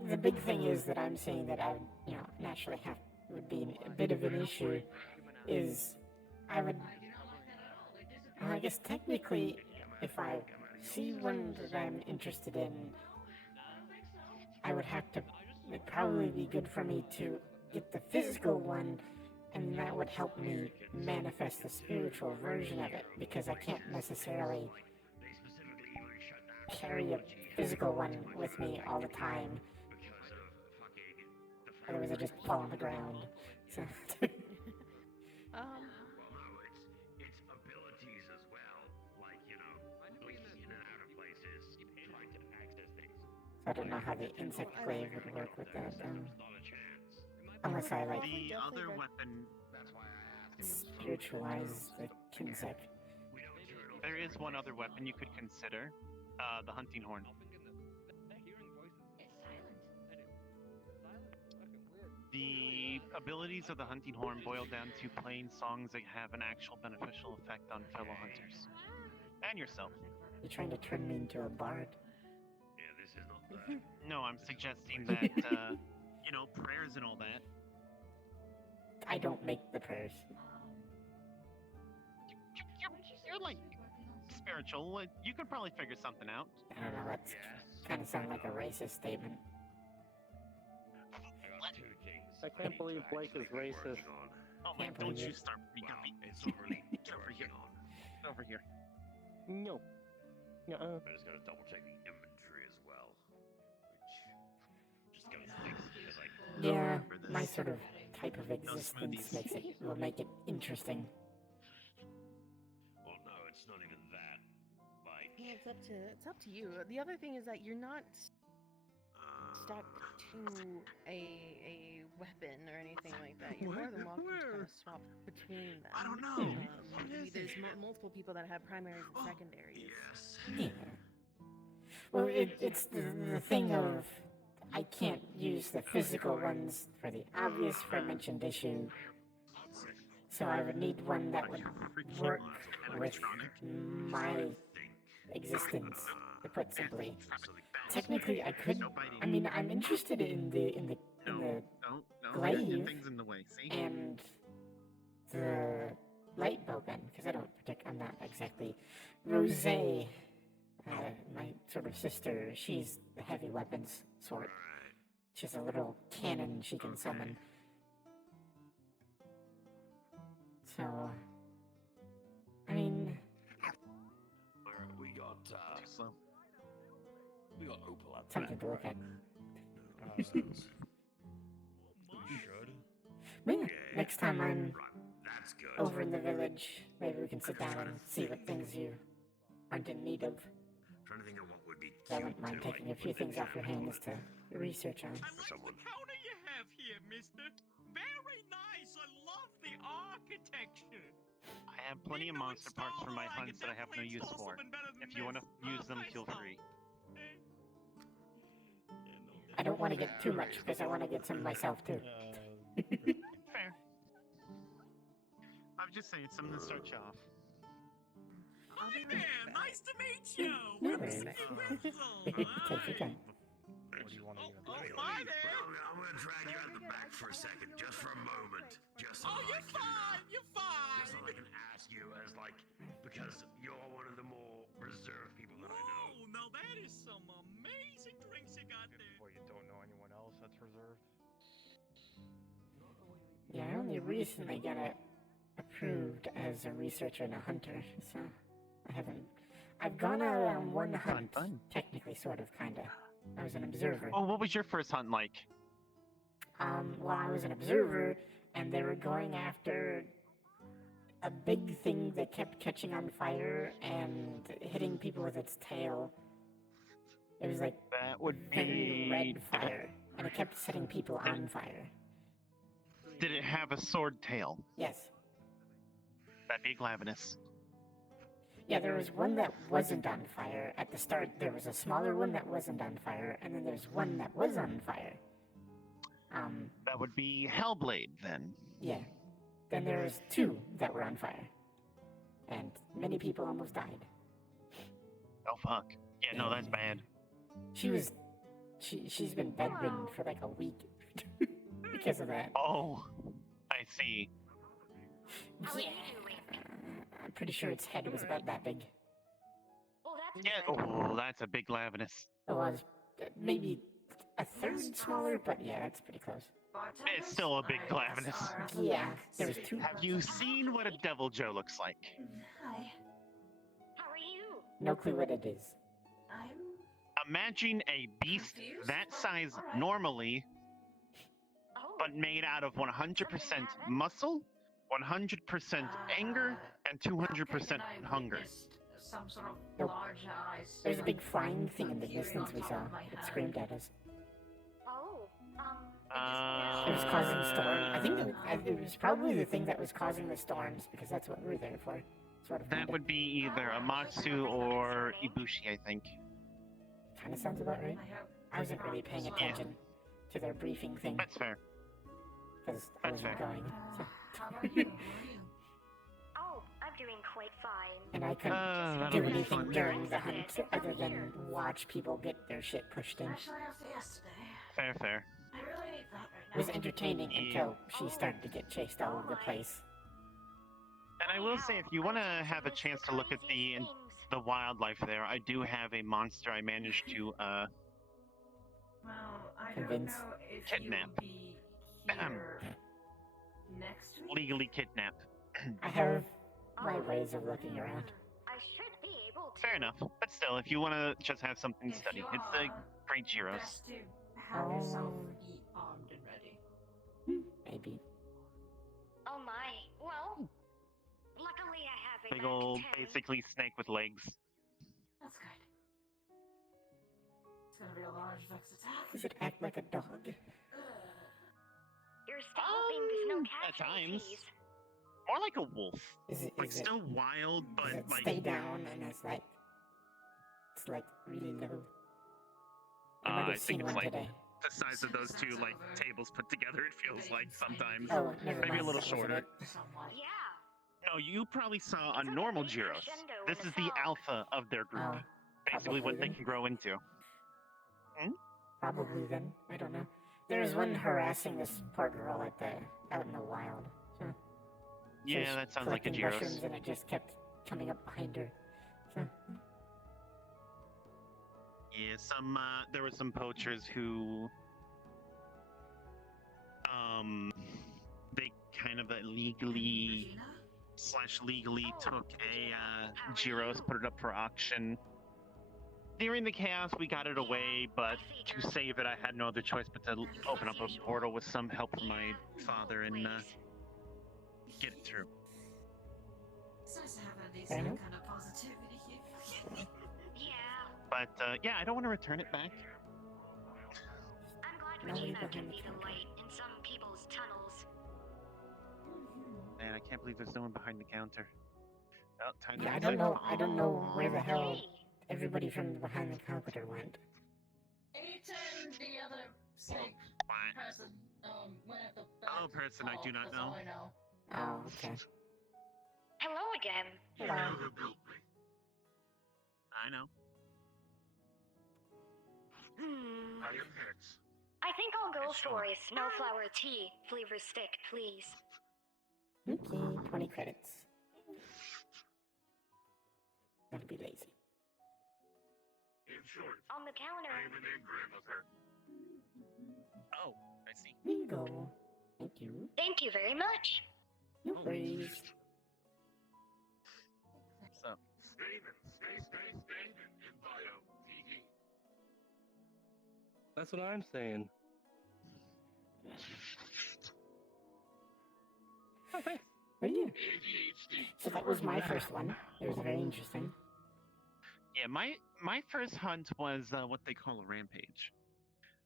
The big thing is that I'm seeing that I naturally would be a bit of an issue is I guess technically if I see one that I'm interested in, it'd probably be good for me to get the physical one, and that would help me manifest the spiritual version of it, because I can't necessarily carry a physical one with me all the time. Otherwise I just fall on the ground. So It's abilities as well. Like, leaking in and out of places, trying to access things. I don't know how the insect glaive would work with that. Unless I the other weapon. Spiritualize the insect. There is one other weapon you could consider, the hunting horn. The abilities of the hunting horn boil down to playing songs that have an actual beneficial effect on fellow hunters. And yourself. You're trying to turn me into a bard? Yeah, this is not bad. No, I'm suggesting that, prayers and all that. I don't make the prayers. You're like spiritual. You could probably figure something out. I don't know, that's kind of sound like a racist statement. I can't believe Blake is racist. Oh my, don't you start me, Guppy. It's not really Over here. Over here. No. I'm just gonna double check the inventory as well. Which just gonna fix because I Yeah, my sort of type of existence will make it interesting. Well, no, it's not even that. Like, Yeah, it's up to you. The other thing is that you're not stuck to a weapon or anything like that. You're more than welcome to kind of swap between them. I don't know. There's multiple people that have primaries and secondaries. Yes. Yeah. Well, it's the thing of I can't use the physical ones for the obvious aforementioned issue. So I would need one that would work with my existence, to put simply. Technically, I could. I mean, I'm interested in the glaive things in the way. See? and the light bowgun, because I'm not exactly Rose. My sort of sister, she's the heavy weapons sort. She's a little cannon she can summon. So, I mean, Alright, we got Opal up something to look at. We should. Maybe next time I'm That's good. over in the village, maybe we can sit down and see what things you aren't in need of. Trying to think of what would be I cute wouldn't mind to, taking a few things off your hands to research on. someone. counter you have here, mister. Very nice. I love the architecture. I have plenty of monster parts for my hunts that I have no use for. If you want to use them, feel free. I don't want to get too much because I want to get some myself too. Fair. I was just saying, something to start you off. Hi there, nice to meet you. No We're worries. Mr. Whistle. Take your time. What do you want to even Oh, hi there. I'm gonna drag you out the back for a second, just for a moment. Just so Oh, I you're can, fine. You're fine. just so I can ask you as like, because you're one of the more reserved people that I know. Oh, now that is some amazing drinks you got there. Well, you don't know anyone else that's reserved? Yeah, I only recently got approved as a researcher and a hunter, so I haven't. I've gone out on one hunt, technically, sort of, kinda. I was an observer. Oh, what was your first hunt like? Well, I was an observer, and they were going after a big thing that kept catching on fire and hitting people with its tail. It was like that would very be red fire, and it kept setting people on fire. Did it have a sword tail? Yes. That'd be Glavenus. Yeah, there was one that wasn't on fire. At the start, there was a smaller one that wasn't on fire, and then there's one that was on fire. That would be Hellblade, then. Yeah. Then there was two that were on fire. And many people almost died. Oh, fuck. Yeah, no, that's bad. She's been bedridden for like a week because of that. Oh, I see. Yeah. I'm pretty sure its head was about that big. Yeah, oh, that's a big Glavenus. It was maybe a third smaller, but yeah, that's pretty close. It's still a big Glavenus. Yeah, there was two. Have you seen what a Devil Joe looks like? Hi. How are you? No clue what it is. Imagine a beast that size normally, but made out of 100% muscle, 100% anger, and 200% hunger. Some sort of Nope. large eyes. There's a big flying thing in the distance we saw. It screamed at us. Oh, It was causing storm. I think it was probably the thing that was causing the storms, because that's what we were there for. Sort of. That would be either Amatsu or Ibushi, I think. Kind of sounds about right. I wasn't really paying attention to their briefing thing. That's fair. Because I wasn't going. So. How about you? Oh, I'm doing quite fine. And I couldn't that'll do be anything fun. during the hunt other than watch people get their shit pushed in. Actually, after yesterday, Fair, fair. I really need that right It was entertaining until she started to get chased all over the place. And I will say, if you want to have a chance to look at the wildlife there, I do have a monster I managed to Well, I don't Convince. know if kidnap. you'll be here next week. Legally kidnap. I have my ways of looking around. I should be able to. Fair enough. But still, if you want to just have something to study, it's the Great Gyros. Best to have yourself be armed and ready. Maybe. Oh my. Well, luckily I have a Big old, Mac 10. basically snake with legs. That's good. It's gonna be a large vex attack. Does it act like a dog? You're still hoping there's no At times. casualties. More like a wolf. Is Like, still wild, does but it like... stay down and it's like really low? I might I have seen think it's one like today. the size of those two like tables put together. It feels like sometimes. Oh, never Maybe mind, a little that wasn't shorter. it. Yeah. No, you probably saw a normal gyros. This is the alpha of their group. Oh, Basically, what probably they can grow into. Probably then. I don't know. There was one harassing this poor girl out in the wild. So she Yeah, was that sounds like a collecting gyros. mushrooms and it just kept coming up behind her. So, Yeah, there were some poachers who, they kind of illegally / legally took a gyros, put it up for auction. During the chaos, we got it away, but to save it, I had no other choice but to open up a portal with some help from my father and get it through. It's nice to have at least Fair some enough. kind of positivity here. But yeah, I don't want to return it back. I'm glad Nobody Regina can behind the be the counter. light in some people's tunnels. Man, I can't believe there's no one behind the counter. Oh, time to yeah, exit. I don't know where the hell everybody from behind the counter went. Anytime the other snake person went at the back. Hello, person I do not that's all know. I know. Oh, okay. Hello again. Hello. I know. I think I'll go for a snowflower tea flavor stick, please. Okay, 20 credits. Gotta be lazy. On the counter. Oh, I see. Bingo. Thank you. Thank you very much. No worries. So. That's what I'm saying. Oh, thanks. Right here. So that was my first one. It was very interesting. Yeah, my first hunt was what they call a rampage.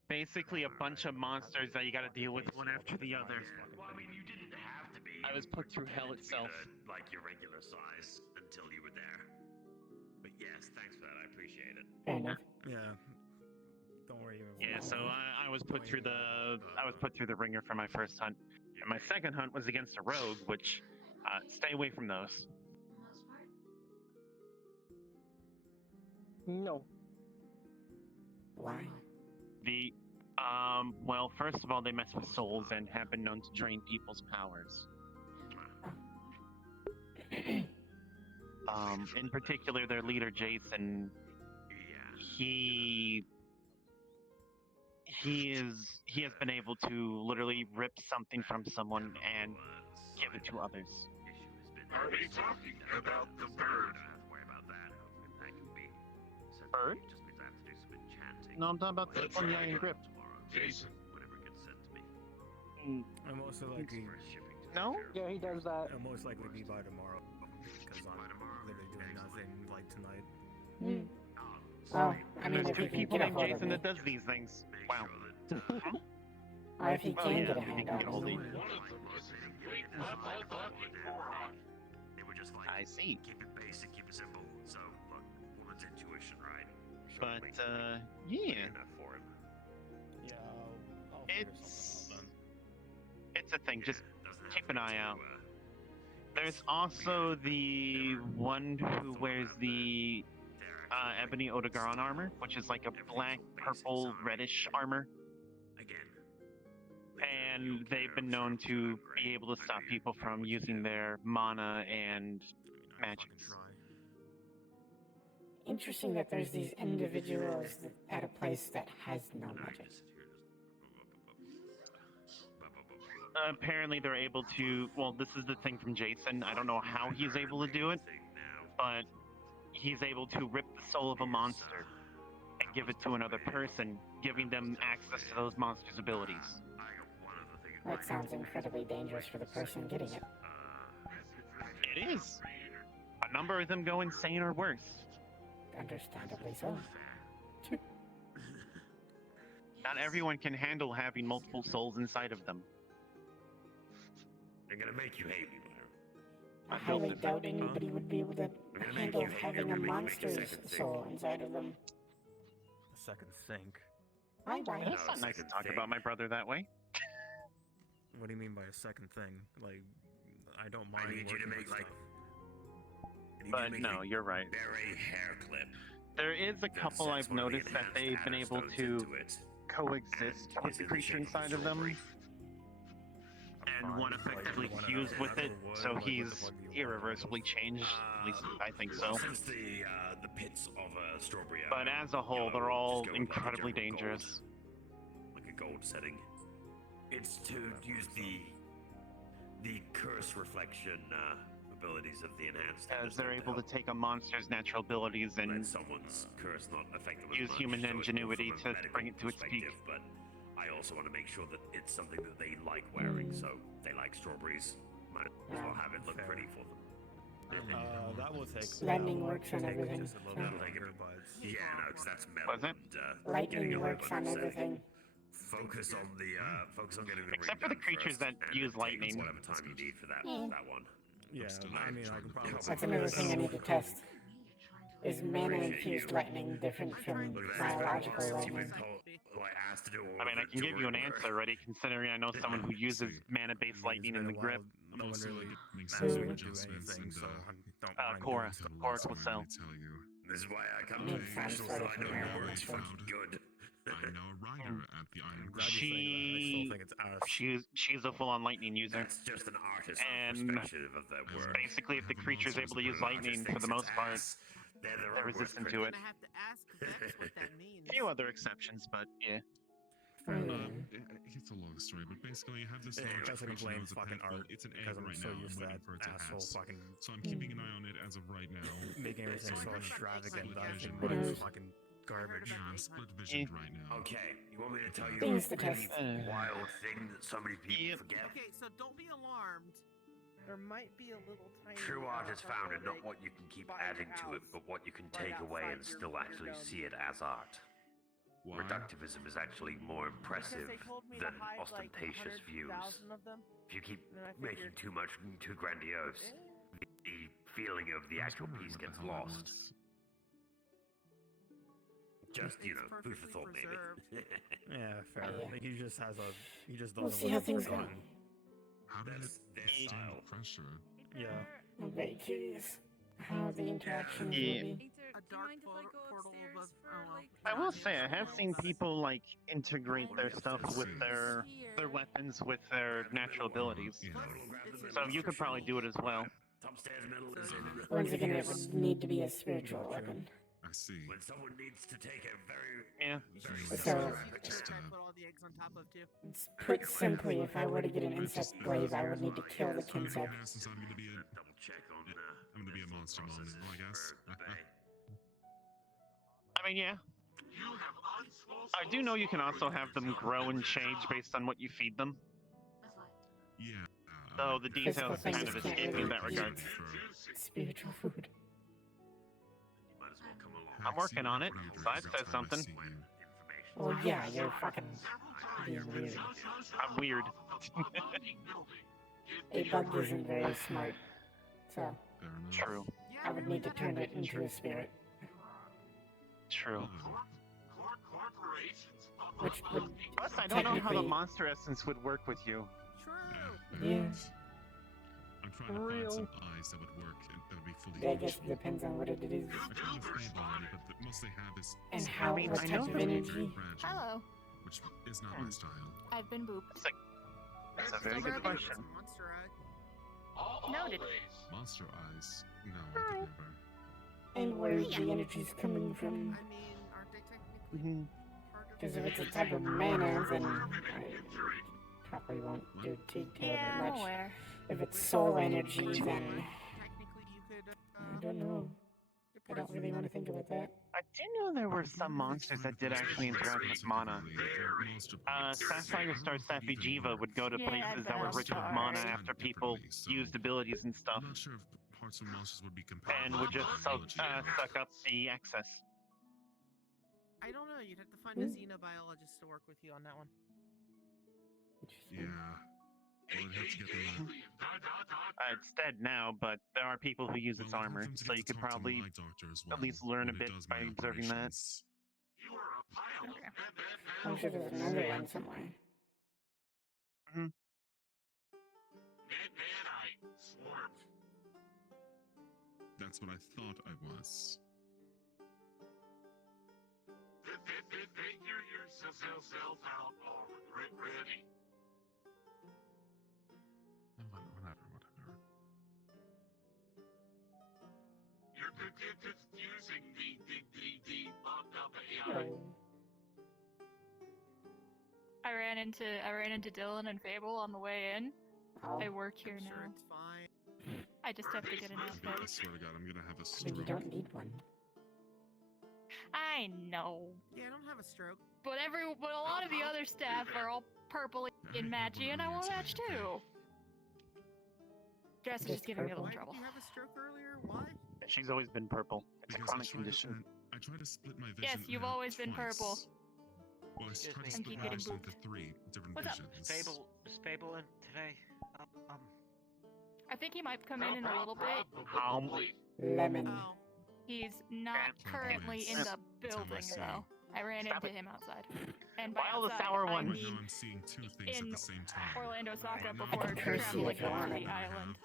Basically, a bunch of monsters that you got to deal with one after the other. Well, I mean, you didn't have to be. I was put through hell itself. Like your regular size until you were there. But yes, thanks for that. I appreciate it. Fair enough. Yeah. Don't worry. Yeah, so I was put through the ringer for my first hunt, and my second hunt was against a rogue, which stay away from those. No. Why? Well, first of all, they mess with souls and have been known to drain people's powers. In particular, their leader, Jason, he has been able to literally rip something from someone and give it to others. Are they talking about the bird? I don't have to worry about that. That can be. Bird? It just means I have to do some enchanting. No, I'm talking about the 29 grip. Jason, whatever gets sent to me. I'm most likely. No? Yeah, he does that. It'll most likely be by tomorrow. Because I'm literally doing nothing like tonight. Well, I mean, There's if two you can people get a named hold of Jason me. that does these things. Wow. Or if you Oh, can yeah, get a if you hand can on get a hold of me. you. They were just like, I see. keep it basic, keep it simple. So, look, woman's intuition, right? But, yeah. Enough for him. Yeah, I'll figure something out then. It's a thing. Just keep an eye out. There's also the one who wears the ebony Odegaron armor, which is like a black, purple, reddish armor. And they've been known to be able to stop people from using their mana and magics. Interesting that there's these individuals at a place that has no magic. Apparently they're able to, well, this is the thing from Jason, I don't know how he's able to do it, but he's able to rip the soul of a monster and give it to another person, giving them access to those monsters' abilities. That sounds incredibly dangerous for the person getting it. It is. A number of them go insane or worse. Understandably so. Not everyone can handle having multiple souls inside of them. They're gonna make you hate me, I highly doubt anybody would be able to handle having a monster's soul inside of them. A second think. Hi, Brian. It's not nice to talk about my brother that way. What do you mean by a second thing? Like, I don't mind. I need you to working make with like. stuff. But no, you're right. Very hair clip. There is a couple I've noticed that they've been able to coexist with the creature inside of them. And one effectively fused with it, so he's irreversibly changed. At least I think so. Since the pits of strawberry. But as a whole, they're all incredibly dangerous. Like a gold setting. It's to use the curse reflection abilities of the enhanced. As they're able to take a monster's natural abilities and someone's curse not affect them as use much, human so it's more ingenuity from a to bring it to its peak. perspective, But I also want to make sure that it's something that they like wearing. So they like strawberries. Might as well have it look pretty for them. That will take. Lightning works on everything. Just a little bit longer, but Yeah, no, because that's metal. Was it? And, Lightning getting a works on little bit upsetting. everything. Focus on the focus on getting the Except for the ring done creatures first, that and use then take lightning. whatever time you need for that Yeah. that one. yeah, I mean, I can probably. That's another thing I need to test. Is mana-infused lightning different from biological lightning? I mean, I can give you an answer already, considering I know someone who uses mana-based lightning in the grip. No one really Make knows some we can do adjustments anything, and so I don't mind Cora. doing stuff. Cora will sell. tell you. This is why I come to professionals so I know your work's fucking good. I'm now a rider at the Iron She's a full-on lightning user. That's just an artist's and perspective of their work. basically, if the creature's able to use lightning, for the most part, they're resistant to it. I have to ask Vex what that means. A few other exceptions, but yeah. It's a long story, but basically, I have this large That's like creature blame that was a fucking pet, art but it's an egg because I'm right so now. used I'm to waiting that for it to asshole hatch. fucking So I'm keeping an eye on it as of right now. making everything so Split extravagant that vision. it's fucking garbage. Yeah, split vision right now. Okay, you want me to tell you Things a to really test. wild thing that so many people forget? Okay, so don't be alarmed. There might be a little tiny. True art is found in not what you can keep adding to it, but what you can take away and still actually see it as art. Why? Reductivism is actually more impressive Because they told me to than hide, like, ostentatious views. 100,000 of them. If you keep And I making figured- too grandiose, the feeling of the actual piece gets lost. Just, you know, food for thought, maybe. Yeah, fair. Like, he just has a. He just We'll doesn't see how look things go. fun. How did That's it their stand style. the pressure? Yeah. I'm very curious how the interactions will be. A dark portal above. I will say, I have seen people like integrate their stuff with their weapons with their natural abilities. So you could probably do it as well. Upstairs middle is Once again, it would need to be a spiritual weapon. I see. when someone needs to take a very So, Put all the eggs on top of too. put simply, if I were to get an insect glaive, I would need to kill the insect. Since I'm gonna be a double check on I'm gonna be a monster mom now, I guess. I mean, yeah. I do know you can also have them grow and change based on what you feed them. Yeah. Though the Physical details kind things of can't escape me in really that regard. eat spiritual food. might as well come along. I'm working on it. Side says something. Well, yeah, you're fucking being weird. I'm weird. A bug isn't very smart, so True. I would need to turn it into a spirit, True. which would Plus, I don't know how the technically- monster essence would work with you. Yeah. I'm trying to find some eyes that would work and that would be fully I guess it depends on what it is. I tried to fable already, but the most they have is And how, what type of energy. fragile, which is not my style. I've been booped. That's a very good question. Noted. Monster eyes? No, I could never. And where the energy's coming from. I mean, aren't they technically Because if it's a type of mana, then I probably won't do too terribly much. aware. If it's soul energy, then technically you could I don't know. I don't really want to think about that. I did know there were some monsters that did actually interact with mana. Sapphire Star Sappy Jiva would go to Yeah, places that were rich with mana after people used abilities and stuff, I'm not sure if parts of monsters would be compatible. and would just suck up the excess. I don't know. You'd have to find a xenobiologist to work with you on that one. Yeah. Well, I'd have to get them It's dead now, but there are people who use its armor, so you could probably at least learn a bit by observing that. I'm sure there's another one somewhere. Mhm. That's what I thought I was. Figure yourself out already. Whatever. You're confusing the bugged up AI. I ran into Dylan and Fable on the way in. I work here now. It's fine. I just have to get an I outfit. swear to God, I'm gonna have a But stroke. you don't need one. I know. Yeah, I don't have a stroke. But a lot of the other staff are all purple and matchy, and I want to match too. Jess is just giving me a little Why trouble. did you have a stroke earlier? Why? She's always been purple. It's a Because chronic condition. I tried to split my vision. Yes, you've always been purple. Well, I tried to And split keep my getting vision booped. into 3 different What's up? visions. Is Fable in today? I think he might come in a little bit. Lemon. Oh. He's not currently in the building though. I ran into him outside. And by While the outside, sour I one. mean I'm seeing 2 things at in the same time. Orlando Soccer I before curse you traveling if you over want the it. island.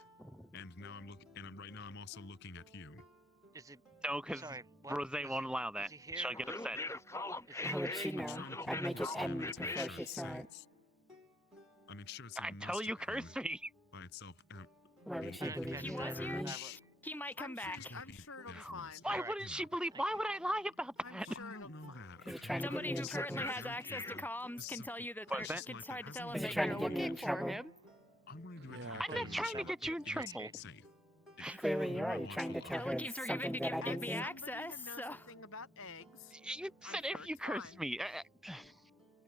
And now I'm looking, and right now I'm also looking at you. Is it? No, because Sorry, what? Rose won't allow that. Is he here? She'll get upset. How would she know? I'd make it end before she saw it. I mean, sure, it's I tell you, curse me. by itself. Why would she believe He you was over here. me? He might come back. I'm sure it'll be fine. Why wouldn't she believe? Why would I lie about that? I'm sure it'll be fine. Somebody who currently has access to comms can tell you that What's they're that? can try to tell him Is he that trying you're to get me in looking for trouble? him. I'm not trying to get you in trouble. Clearly you are. You're trying to tell her Ella keeps forgiving something to that I give didn't me do. access, so. About eggs. You said if you cursed me.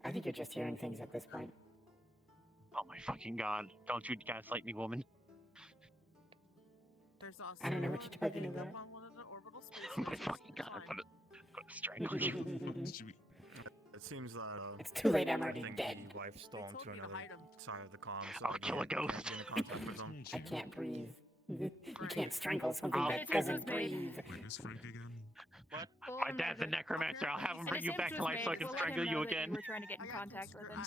I think you're just hearing things at this point. Oh my fucking god. Don't you gaslight me, woman. There's also I don't know what you're talking about. on one of the orbital Oh my fucking god. I'm gonna strangle you. It seems that It's too late, I'm already I think dead. the wife stole him to another side of the comms. I'll kill a ghost. Get into contact with him. I can't breathe. You can't strangle something Oh. that doesn't breathe. Where's Frank again? What? My dad's a necromancer. I'll have him bring you back to life so I can strangle you again. We're trying to get in contact with him.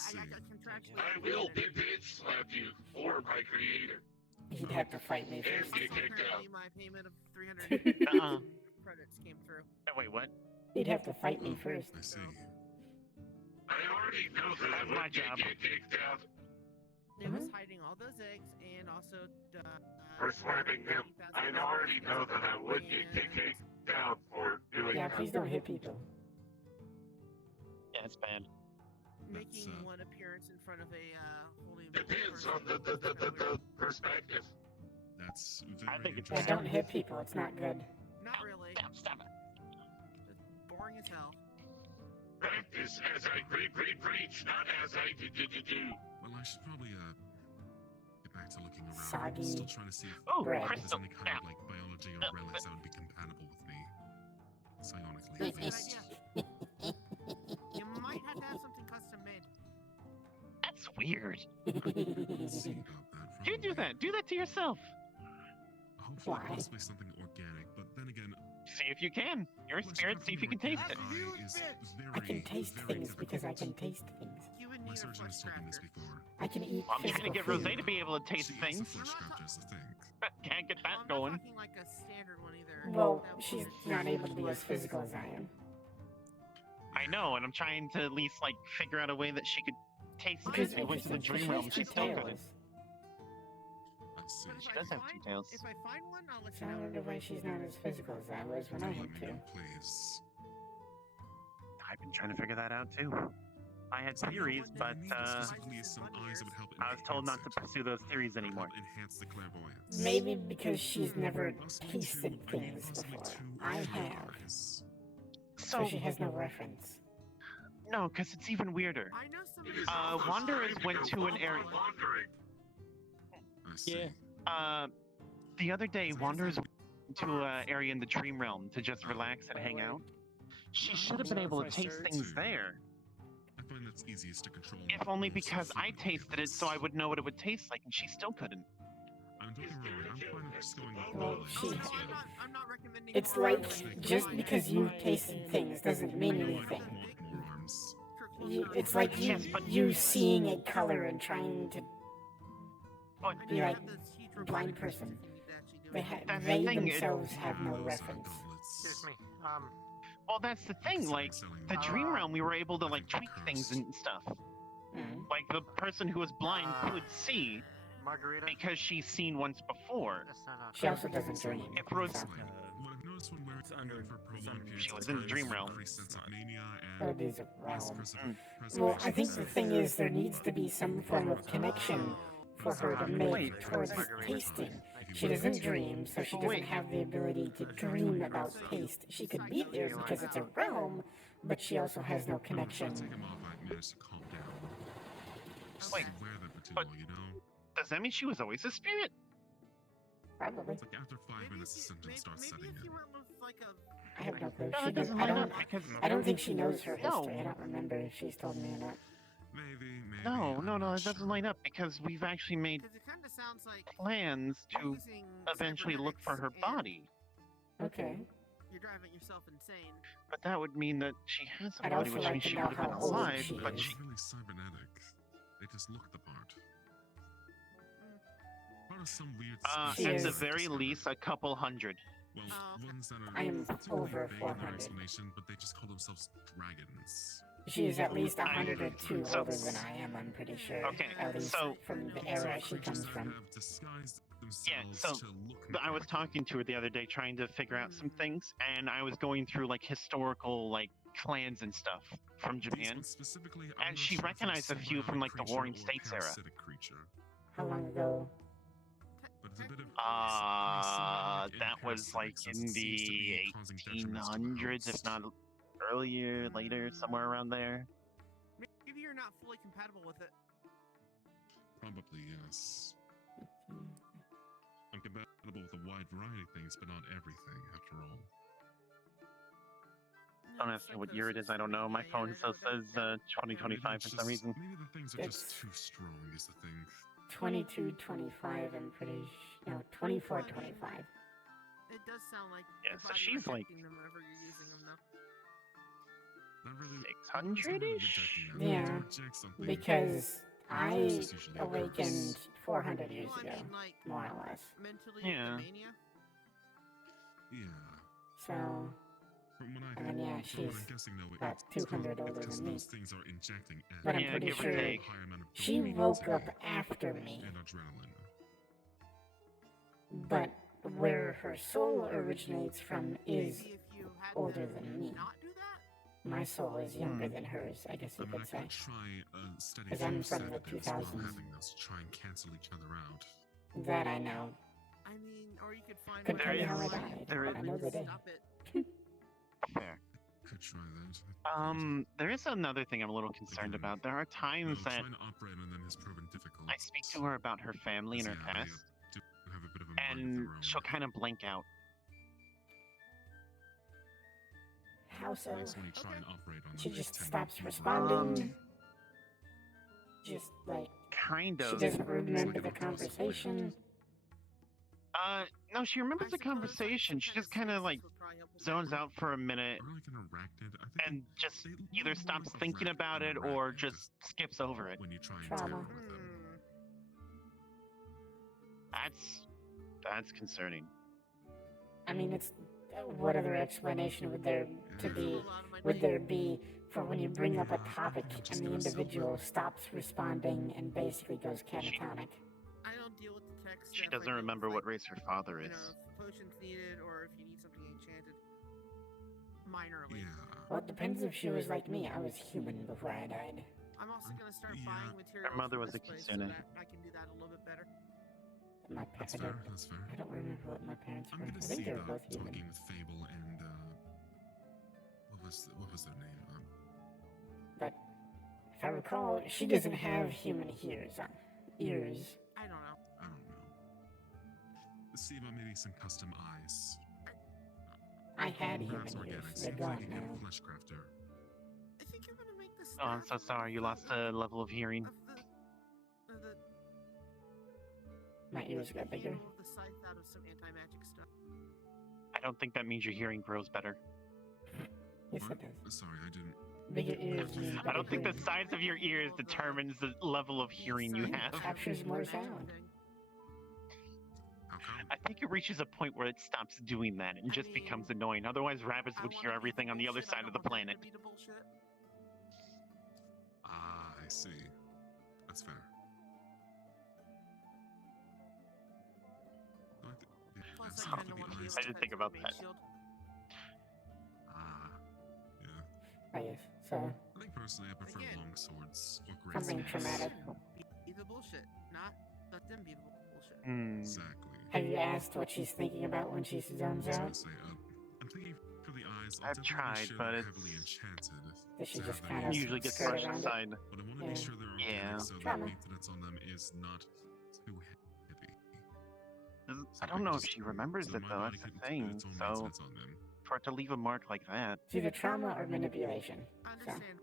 I will bitch slap you for my creator. You'd have to fight me And first. get kicked out. my payment of 300 Uh-uh. credits came through. Wait, what? You'd have to fight me first. I see. I already know that I That's my would job. get kicked out It was hiding all those eggs and also for slapping him. I already know that I would get kicked out for doing Yeah, that. please don't hit people. Yeah, it's bad. making one appearance in front of a holy. Depends on the perspective. That's I think it's Yeah, don't hit people. It's not good. Not really. Stop it. It's boring as hell. Practice as I preach, not as I do. Well, I should probably get back to looking around. Soggy Still trying to see if Oh, there's crystal. any kind of like biology or relics that would be compatible with me. Psionically, at That's a good least. idea. You might have to have something custom made. That's weird. Let's see about that. You do that. Do that to yourself. Hopefully, Why? possibly something organic, but then again, See if you can. You're a spirit. See if you can taste it. I can taste things because I can taste things. You would My need a surgeon flesh has told me this scraper. before. I can eat I'm trying to physical get Rose food. to be able to taste She eats things. the flesh scratchers, I think. Can't get Well, that I'm going. not talking like a standard one either. Well, That would she's be- not able to be as physical as I am. I know, and I'm trying to at least like figure out a way that she could taste Because things. We went to the interesting, dream she realm. has She two still couldn't. tails. I see. But if She I does have find- two tails. If I find one, I'll let So you I know. wonder why she's not as physical as I was when I Let had me to. know, please. I've been trying to figure that out too. I had theories, but Specifically, some eyes that would help I was told not to enhance it. pursue those theories That would anymore. help enhance the clairvoyance. Maybe because she's never Possibly tasted two- things possibly before. two I red have. eyes. So she has no reference. No, because it's even weirder. I know somebody. Wanderers went to an area. I see. The other day, Wanderers went to an area in the dream realm to just relax and hang out. She should have been able to taste things there. I find that's easiest to control. If only because I tasted it so I would know what it would taste like, and she still couldn't. I'm talking wrong. I'm fine with just going with Well, knowledge. she- I'm not recommending. It's like just because you tasted things doesn't mean anything. Arms. It's like you seeing a color and trying to be like a blind person. They That's the they thing, it- themselves have no reference. Excuse me. Well, that's the thing. Like the dream realm, we were able to like tweak things and stuff. Like the person who was blind could see Margarita. because she's seen once before. That's not She also doesn't dream. If Rose, What I've noticed when wearing it for prolonged periods she of was in the time dream is realm. increased sense of mania Oh, and these are less realm. preservation. Well, I think the thing is there needs to be some form of connection for her to make towards tasting. She doesn't dream, so she doesn't have the ability to dream about taste. She could be there because it's a realm, but she also has no connection. Take him off, I managed to calm down. Just Wait, wear them for too but- long, you know? Does that mean she was always a spirit? Probably. It's like after 5 minutes, the symptoms start setting Maybe if you in. went with like a. I have no clue. No, She it doesn't I line don't. up because I don't think she knows her No. history. I don't remember if she's told me or not. Maybe. No, it doesn't line up because we've actually made Because it kind of sounds like plans to using eventually look for her cybernetics and body. Okay. You're driving yourself insane. But that would mean that she has a I'd body, also which like means to she know would have been how old alive, she but is. she. It's really cybernetic. They just look the part. Part of some weird At She the is- very least, a couple hundred. Well, ones that are I am too over vague in 400. their explanation, but they just call themselves dragons. She is at least 100 or 2 So- older than I am, I'm pretty sure. Okay, At least so- from the era she Creatures comes that from. have disguised Yeah, themselves so to look I was talking to her the other day trying to figure out some things, and I was going through like historical like clans and stuff from Japan, specifically, and she recognized a few from like the Warring States era. How long ago? But it's a bit of That was like in the 1800s, if not earlier, later, somewhere around there. Maybe you're not fully compatible with it. Probably, yes. I'm compatible with a wide variety of things, but not everything, after all. Don't ask me what year it is, I don't know. My phone still says 2025 for some reason. Maybe the things are just too strong, is the thing. 22, 25, I'm pretty no, 24, 25. It does sound like Yeah, your so body she's like rejecting them whenever you're using them, though. Not really 600-ish? Yeah, because I awakened 400 years ago, more or less. Mentally, Yeah. the mania? So, From what I mean, yeah, from she's what I'm guessing, though, about it's 200 older because than me. those things are injecting But I'm Yeah, pretty give or sure take. high amount of she dopamine woke into up me after me, and adrenaline. but where her soul originates from is older than me. My soul is younger than hers, I guess you I mean, I could say. could try a steady 'Cause I'm phone from the set this while 2000s. having this, try and cancel each other out. That I know. I mean, or you could find Could one tell you that's how I like, died. there I know the day. Stop it. Fair. Could try that. There is another thing I'm a little concerned about. There are times that Trying to operate on them has proven difficult. I speak to her about her family and her Yeah, past, do have a bit of a mind of and their own. she'll kind of blank out. How so? Makes when you try and operate on She them, just they tend stops to- responding. Just like Kind she of. doesn't remember the conversation. No, she remembers the conversation. She just kind of like zones out for a minute Or like an arachnid. I think and just either stops thinking about it or just skips over it. when you try and Trauma. tamper with them. That's concerning. I mean, it's what other explanation would there to be? Would there be for when you bring up a topic and the individual stops responding and basically goes catatonic? I don't deal with the text. She doesn't remember what race her father You is. know, if potions needed or if you need something enchanted. Minorly. Well, it depends if she was like me. I was human before I died. I'm also gonna start buying materials. Her mother for was a this place kitsune. So that I can do that a little bit better. My That's I fair. don't, That's fair. I don't remember what my parents I'm were. gonna I think see they were about both human. talking with Fable and what was their name? But if I recall, she doesn't have human ears. Ears. I don't know. I don't know. Let's see about maybe some custom eyes. I had human Perhaps ears. organic. They're Seems like gone you get now. a flesh crafter. I think I'm gonna make this. Oh, I'm so sorry. You lost a level of hearing. My ears got bigger. The scythe out of some anti-magic stuff. I don't think that means your hearing grows better. Yes, it does. Sorry, I didn't. Bigger ears mean I don't better think the hearing. size of your ears determines the level of hearing you have. Captures more sound. I think it reaches a point where it stops doing that and just becomes annoying. Otherwise, rabbits would hear everything on the other side of the planet. Ah, I see. That's fair. No, Plus, yeah, I kinda wanna be able I didn't think about that. Ah, yeah. Oh, yes. So, I think personally, I prefer long swords or great something swords. traumatic. Be the bullshit, not let them be the bullshit. Exactly. Have you asked what she's thinking about when she zones I was gonna out? say, I'm thinking for the eyes. I've tried, but it's heavily enchanted. Does she to just have them kind of usually gets skirt brushed around it? aside. But I want to Yeah. make sure they're organic Yeah. so Trauma. the maintenance on them is not too heavy. I don't know if she remembers so it my though. body That's the could thing. put its own So maintenance on them. for it to leave a mark like that, It's either trauma or manipulation. I So, understand.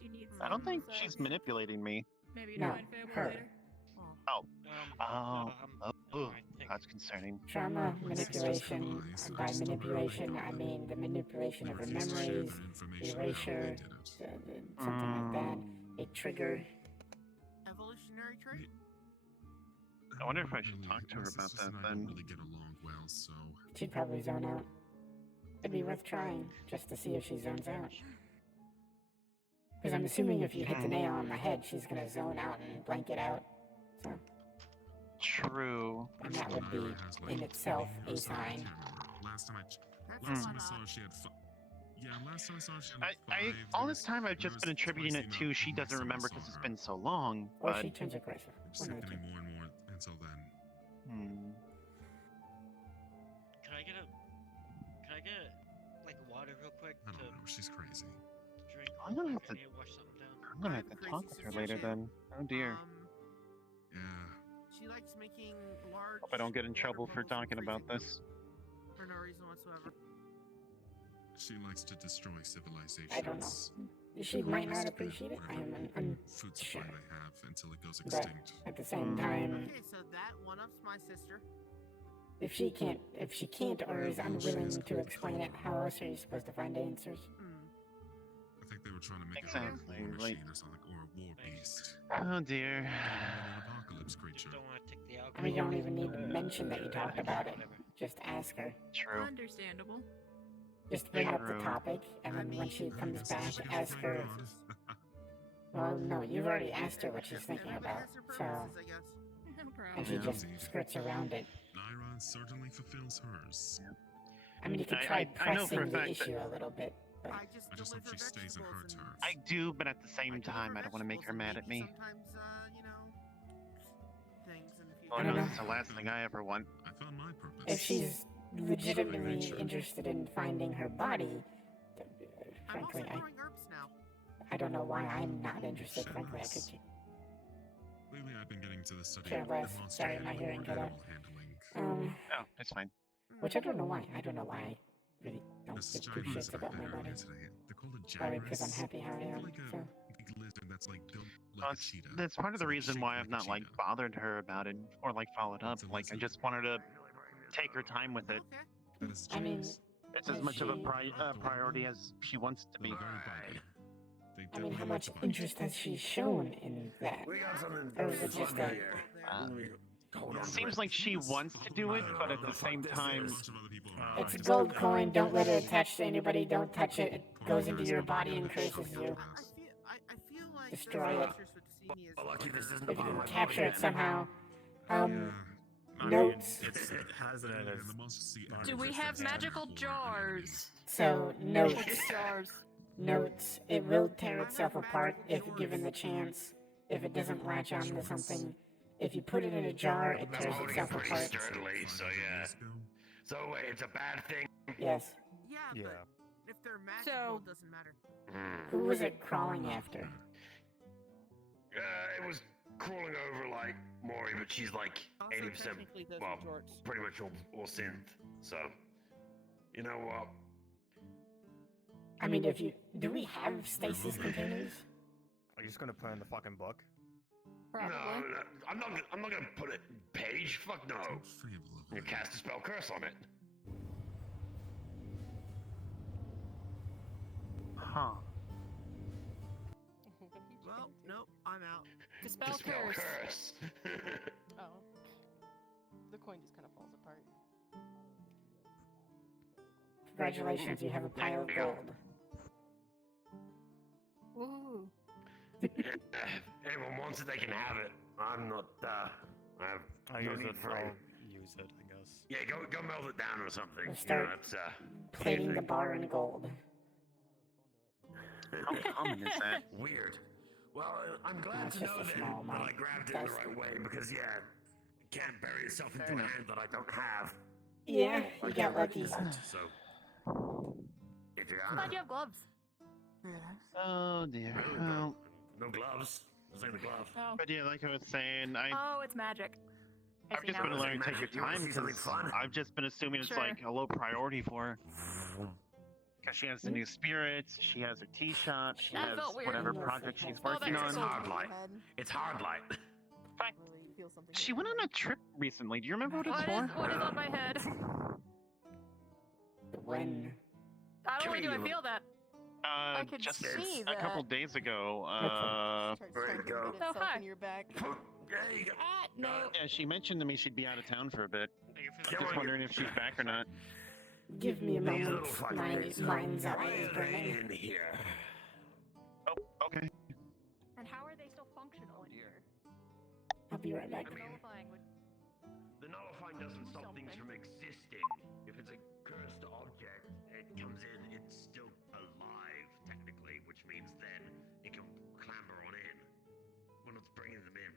She needs I don't think some she's massage. manipulating me. Maybe No, join Fable her. later. Oh, that's concerning. trauma, manipulation. And by manipulation, I mean the manipulation of her memories, erasure, something like that. A trigger. Evolutionary trait? I wonder if I should talk to her about that then. Really get along well, so She'd probably zone out. It'd be worth trying, just to see if she zones out. Because I'm assuming if you hit the nail on the head, she's gonna zone out and blank it out. So. True. And that would be, in itself, a sign. last time I saw her, she had last time I saw her, she had I all this time I've just been attributing it to she doesn't remember because it's been so long. Or But she turns aggressive. It's getting more and more until then. Can I get like water real quick? I don't know. She's crazy. Drink. I'm gonna have I to. need to wash something down. I'm gonna have to talk with her later then. Oh dear. Yeah. She likes making large. Hope I don't get in trouble for talking about this. For no reason whatsoever. She likes to destroy civilizations. I don't know. She might not appreciate it. I'm food supply they have until it goes But extinct. at the same time, Okay, so that one-ups my sister. if she can't or is unwilling to explain it, how else are you supposed to find answers? I think they were trying to make Exactly, it a war machine or something, or a war beast. Oh dear. An apocalypse creature. I mean, you don't even need to mention that you talked about it. Just ask her. True. Understandable. Just bring up the True. topic, and then when she comes back, ask her. Well, no, you've already asked her what she's thinking about, so. No problem. And she just skirts around it. Naira certainly fulfills hers. I mean, you could try I know for a pressing the fact issue that- a little bit. But I just hope she stays on her turf. I do, but at the same time, I don't want to make her mad at me. Sometimes, you know, things in the future. Oh no, that's the last thing I ever want. I found my purpose. if she's legitimately interested in finding her body, I'm also frankly, growing herbs now. I don't know why I'm not interested. Frankly, I could. Lately, I've been getting to the study Care of less. monster Sorry, my animal hearing cut out. handling. Oh, it's fine. Which I don't know why. I don't know why I really don't There's give two giant shits lizard about my there body. earlier today. They're called a Probably gyrus. because I'm happy how I am. Like a So. big lizard that's like built like a cheetah. That's part of the reason why I've not like bothered her about it or like followed up. Like I just wanted to take her time with it. That is I mean, It's as has much of a she- priority as she wants it to be. I mean, how much interest has she shown in that? We got something Or is it just a... It seems like she wants to do it, but at the same time, It's a gold coin. Don't let it attach to anybody. Don't touch it. It goes into your body and curses you. I feel like Destroy it. Lucky this isn't If you upon can my capture it body. somehow. I Notes. mean, it has it as Do we have magical jars? So, notes. Jars. Notes. It will tear itself apart if given the chance. If it doesn't latch on to something. If you put it in a jar, it tears Holding itself it pretty apart. sturdily, so yeah. So wait, it's a bad thing? Yes. Yeah, but if they're magical, So- it doesn't matter. Who was it crawling after? It was crawling over like Mori, but she's like 80%, technically those well, are jorts. pretty much all synth. So, you know what? I mean, if you... Do we have stasis containers? Are you just gonna put in the fucking book? No, I'm not gonna put it page. Fuck no. I'm gonna cast a spell curse on it. huh? Well, nope, I'm out. Dispel curse. Oh. The coin just kind of falls apart. Congratulations, you have a pile of gold. Ooh. If anyone wants it, they can have it. I'm not. I have. I'll no use need it. for I'll use it, I guess. Yeah, go melt it down or something. We'll You know, start that's plating the bar in gold. How common is that? Weird. Well, I'm glad That's to just know a that, small that I amount. grabbed it in the right way because yeah, you can't bury yourself into a hand that I don't have. Yeah, you got lucky. So, if you're I'm glad you have gloves. Oh dear. Well, no gloves. This ain't the glove. Oh. but yeah, like I was saying, Oh, it's magic. I I've see just now. been learning to take your You wanna time see something because fun? I've just been assuming it's Sure. like a low priority for her. Because she has the new spirits, she has her tea shop, she That has felt weird. whatever project she's Oh, working that's on. so Hard light. It's hard light. Really feel something. She went on a trip recently. Do you remember what it's for? What is on my head? When? Not only do I feel that, I could Just see a couple that. days ago. Starts There you trying to go. embed itself hi. in your back. Yeah, you go. No. Yeah, she mentioned to me she'd be out of town for a bit. I'm just wondering if she's back or not. Give me a These little moment. My fuckers. mind's eye Why is are they burning. in here? Oh, okay. And how are they still functional in here? I'll be right back. The nullifying doesn't stop things from existing. If it's a cursed object, it comes in, it's still alive, technically, which means then it can clamber on in. When it's bringing them in.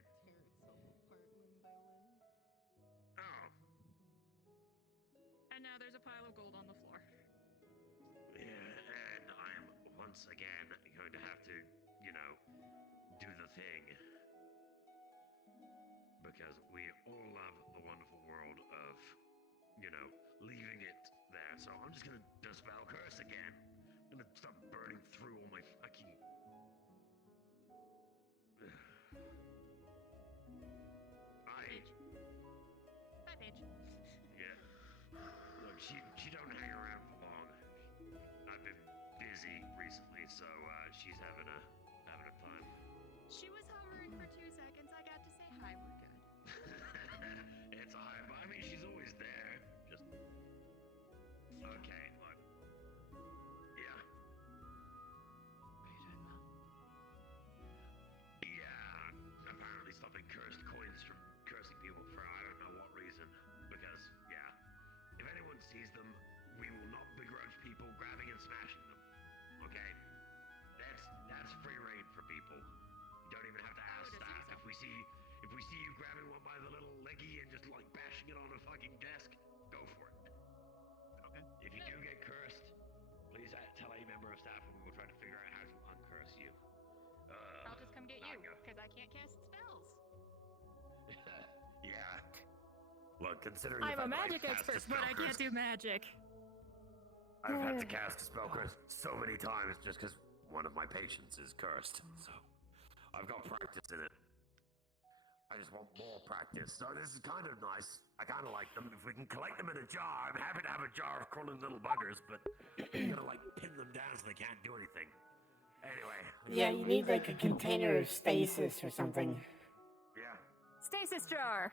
Oh. And now there's a pile of gold on the floor. Yeah, and I'm once again going to have to, you know, do the thing. Because we all love the wonderful world of, you know, leaving it there. So I'm just gonna dispel curse again. I'm gonna start burning through all my fucking. Hi, Paige. Yeah. Look, she don't hang around for long. I've been busy recently, so she's having a time. She was hovering for 2 seconds. I got to say hi. We're good. It's high, but I mean, she's always there. Just okay. Look, yeah. Yeah. Apparently, stopping cursed coins from cursing people for I don't know what reason. Because if anyone sees them, we will not begrudge people grabbing and smashing them. Okay? That's free reign for people. You don't even have to ask staff. If we see you grabbing one by the little leggy and just like bashing it on a fucking desk, go for it. Okay. If you do get cursed, please tell a member of staff and we will try to figure out how to uncurse you. I'll just come get you, because I can't cast spells. Yeah. Look, considering I'm the a fact that magic I've cast expert, a but spell I can't curse- do magic. I've had to cast a spell curse so many times just because one of my patients is cursed. So I've got practice in it. I just want more practice. So this is kind of nice. I kind of like them. If we can collect them in a jar, I'm happy to have a jar of crawling little buggers, but you gotta like pin them down so they can't do anything. Anyway. Yeah, you need like a container of stasis or something. Yeah. Stasis jar.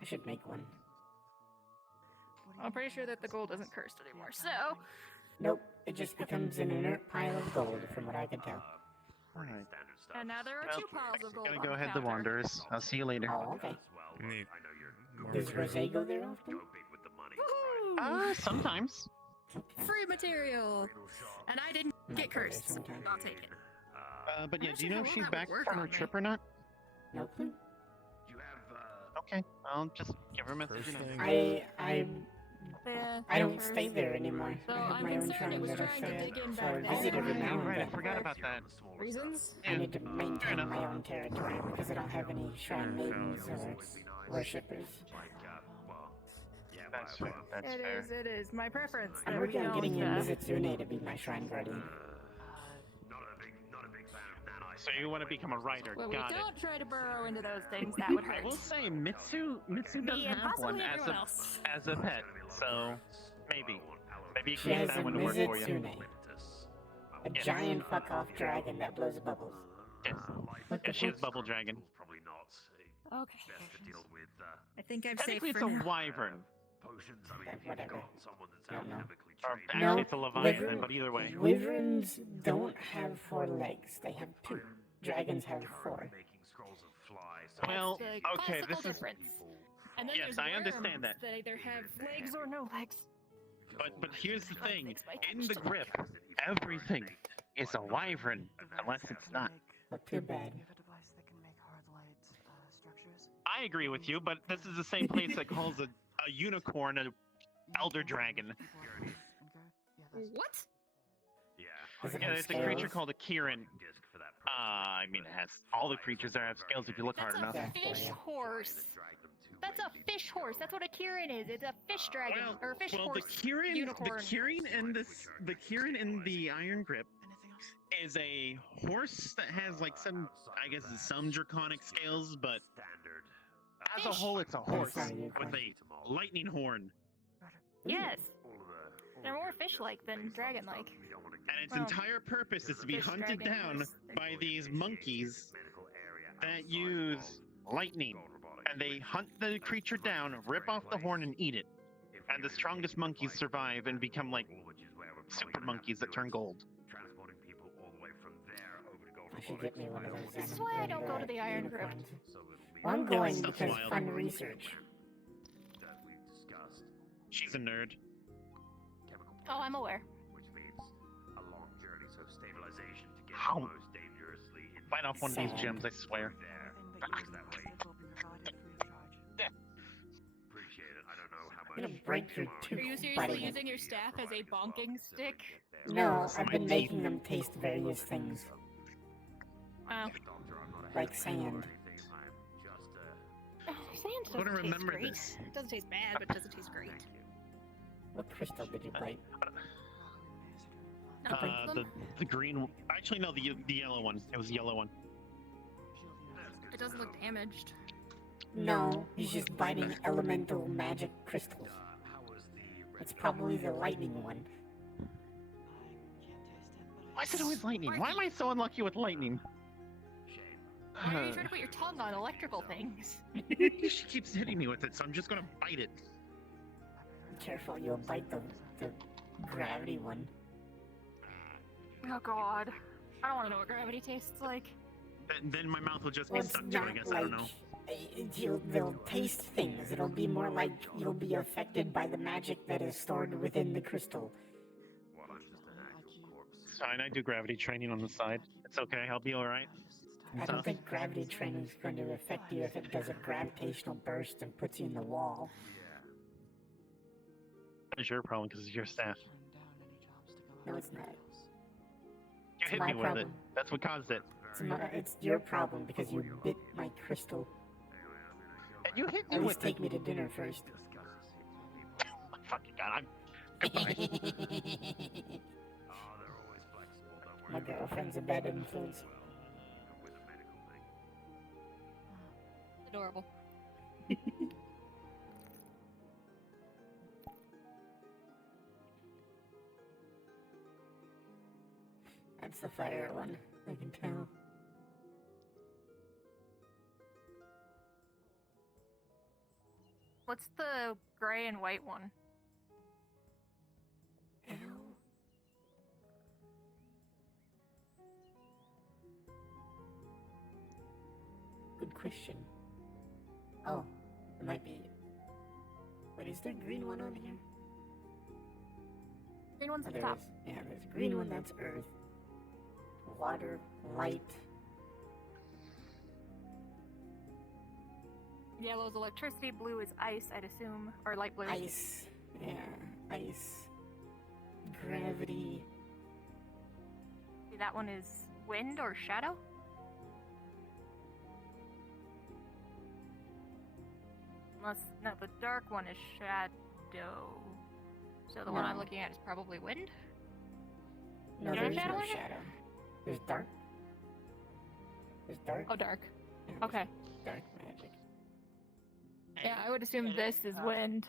I should make one. I'm pretty sure that the gold isn't cursed anymore, so. Nope, it just becomes an inert pile of gold, from what I can tell. Alright. And now there are Well, 2 piles of gold. Gotta on go the ahead the counter. Wanderers. I'll see you later. Oh, okay. Neat. Does Rose go there often? Woohoo! Sometimes. Free material! And I didn't get cursed, so I'll take it. But yeah, I'm do you not know sure if how she's that back would work from on her me. trip or not? No clue. Okay, I'll just give her a message. First thing- Yeah, I don't stay there anymore. So I have I'm my own concerned it shrine was that I trying to stay dig in at, so back I there. visit every now and Right, I then. forgot about that. Reasons? I need to maintain my own territory because I don't have any shrine maidens or worshippers. That's fair. That's It fair. is, it is. My preference. I'm There working we on go. getting in Mizitsune to be my shrine guardian. So you want to become a writer? Well, we Got it. don't try to burrow into those things. That would I hurt. will say Mitsu does Me and have one possibly as everyone else. a pet, so maybe you She can has get a that one to work for you. Mizitsune. A Yes. giant fuck-off dragon that blows bubbles. Yes. Yeah, she has Bubble Dragon. Probably not Okay. best to deal with I think I'm safe Technically, for it's a now. wyvern. potions. I mean, if you've Whatever. got someone that's Don't know. alchemically Or trained. actually, No, it's a Leviathan, but either way. Wyverns don't have 4 legs. They have 2. Dragons have 4. Making scrolls of fly. Well, The okay, classical this is. difference. And then Yes, there's I understand worms that. either have legs or no legs. But here's the thing: Makes my in the touch grip, everything is a wyvern, unless it's not. But too bad. I agree with you, but this is the same place that calls a unicorn an elder dragon. What? Does it Yeah, have it's a creature scales? called a Kieran. I mean, it has all the creatures there have scales if you look That's hard enough. a fish horse. That's a fish horse. That's what a Kieran is. It's a fish dragon or a fish Well, horse. the Kieran unicorn. the Kieran in the Iron Grip is a horse that has like some, I guess, some draconic scales, but as a whole, it's a horse with a lightning horn, Yes. They're more fish-like than dragon-like. and its Well, entire purpose is to be fish hunted dragon down horse. by these monkeys that use lightning, and they hunt the creature down, rip off the horn, and eat it. And the strongest monkeys survive and become like super monkeys that turn gold. Transporting people all the way from there over to Gold I should get me one of those. This is why I don't go to the Iron Group. Well, I'm going Stuff's because wild. fun research. That we discussed, She's a nerd. Oh, I'm aware. which means a long journey, so stabilization to get How? most dangerously in Bite off one of these gems, I swear. there. That way. Appreciate it. I don't know how I'm much. gonna break your Are tooth, you seriously buddy. using your staff as a bonking stick? No, I've been making them taste various things, Oh. like sand. Sand I wanna doesn't taste remember great. this. It doesn't taste bad, but it doesn't taste great. What crystal did you bite? Not both of them. The green. Actually, no, the yellow one. It was the yellow one. It doesn't look damaged. No, he's just biting elemental magic crystals. It's probably the lightning one. Why is it always lightning? Why am I so unlucky with lightning? Why are you trying to put your tongue on electrical things? She keeps hitting me with it, so I'm just gonna bite it. Careful, you'll bite the gravity one. Oh god. I don't want to know what gravity tastes like. Then my mouth will just Well, be it's stuck to it, I not guess. I don't like know. they'll taste things. It'll be more like you'll be affected by the magic that is stored within the crystal. It's fine, I do gravity training on the side. It's okay, I'll be alright. I don't think gravity training is going to affect you if it does a gravitational burst and puts you in the wall. It's your problem because it's your staff. No, it's not. You hit my me with problem. it. That's what caused it. It's your problem because you bit my crystal. And you hit me At with least take me to dinner first. My fucking god, Goodbye. My girlfriend's a bad influence. Adorable. That's the fire one, I can tell. What's the gray and white one? Good question. Oh, it might be. Wait, is there a green one on here? Green one's Oh, at the there top. is. Yeah, there's a green one, that's earth. Water, light. Yellow's electricity, blue is ice, I'd assume, or light blue. Ice. Yeah, ice. Gravity. That one is wind or shadow? Unless, no, the dark one is shadow. So the one I'm No. looking at is probably wind? No, You don't have there's shadow no in it? shadow. There's dark. There's dark. Oh, dark. Yeah, Okay. Dark magic. Yeah, I would assume this is wind.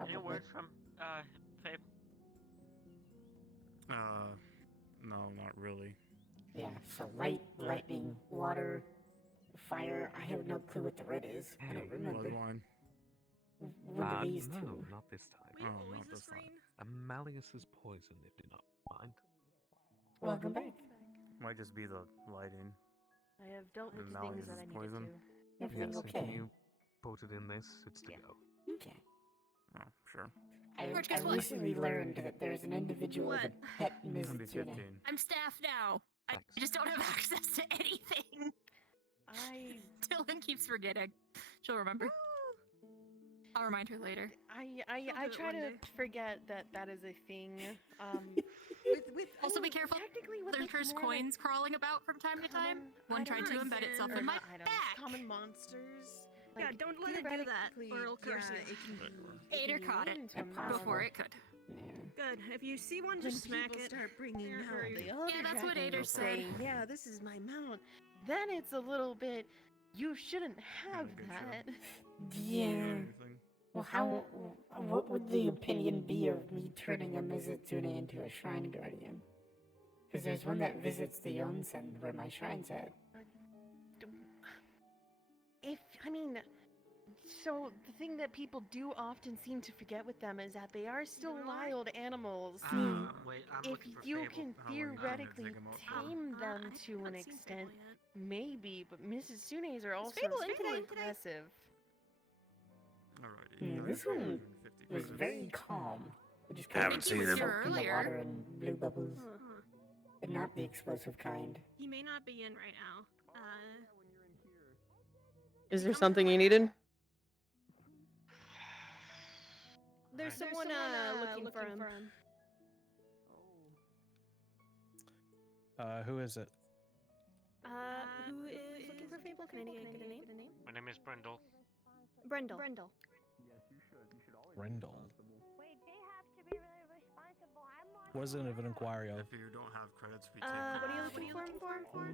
Any word from Fabe? No, not really. Yeah, so light, lightning, water, fire. I have no clue what the red is. I don't remember. Bloodline. What are these no, two? not this time. Oh, not this time. A Malleus's poison, if you do not mind. Welcome back. Might just be the lighting. I have dealt with And the things that I Malleus's needed poison. to. Everything Yes, okay? Can you put it in this? It's to go. Okay. Oh, sure. I George, guess what? recently learned that there's an individual with a pet Mizutune. I'm staff now. I just don't have access to anything. Dylan keeps forgetting. She'll remember. I'll remind her later. I try to forget that that is a thing. Also, be careful. There's cursed coins crawling about from time to time. One tried to embed itself in my back. Common monsters. Yeah, don't let it do that, or it'll curse you. Ader caught it before it could. Good. If you see one, just smack it. Start bringing out the Yeah, other that's what dragon Ader will said. say, yeah, this is my mount. Then it's a little bit. You shouldn't have that. Yeah. Well, what would the opinion be of me turning a Mizutune into a shrine guardian? Because there's one that visits the onsen where my shrine's at. I mean, so the thing that people do often seem to forget with them is that they are still wild animals. Wait, I'm If looking for you Fable. can How are you? theoretically tame them to an extent, maybe, but Mrs. Sunes are also Fable in still today? aggressive. Yeah, this one was very calm. We just Haven't seen him. soaked in the water and blue bubbles, but not the explosive kind. He may not be in right now. Is there something you needed? There's someone looking for him. Who is it? Who is looking for Fable? Can I get a name? My name is Brendel. Brendel. Brendel. Was it of an Inquirio? If you don't have credits, we What are you looking for?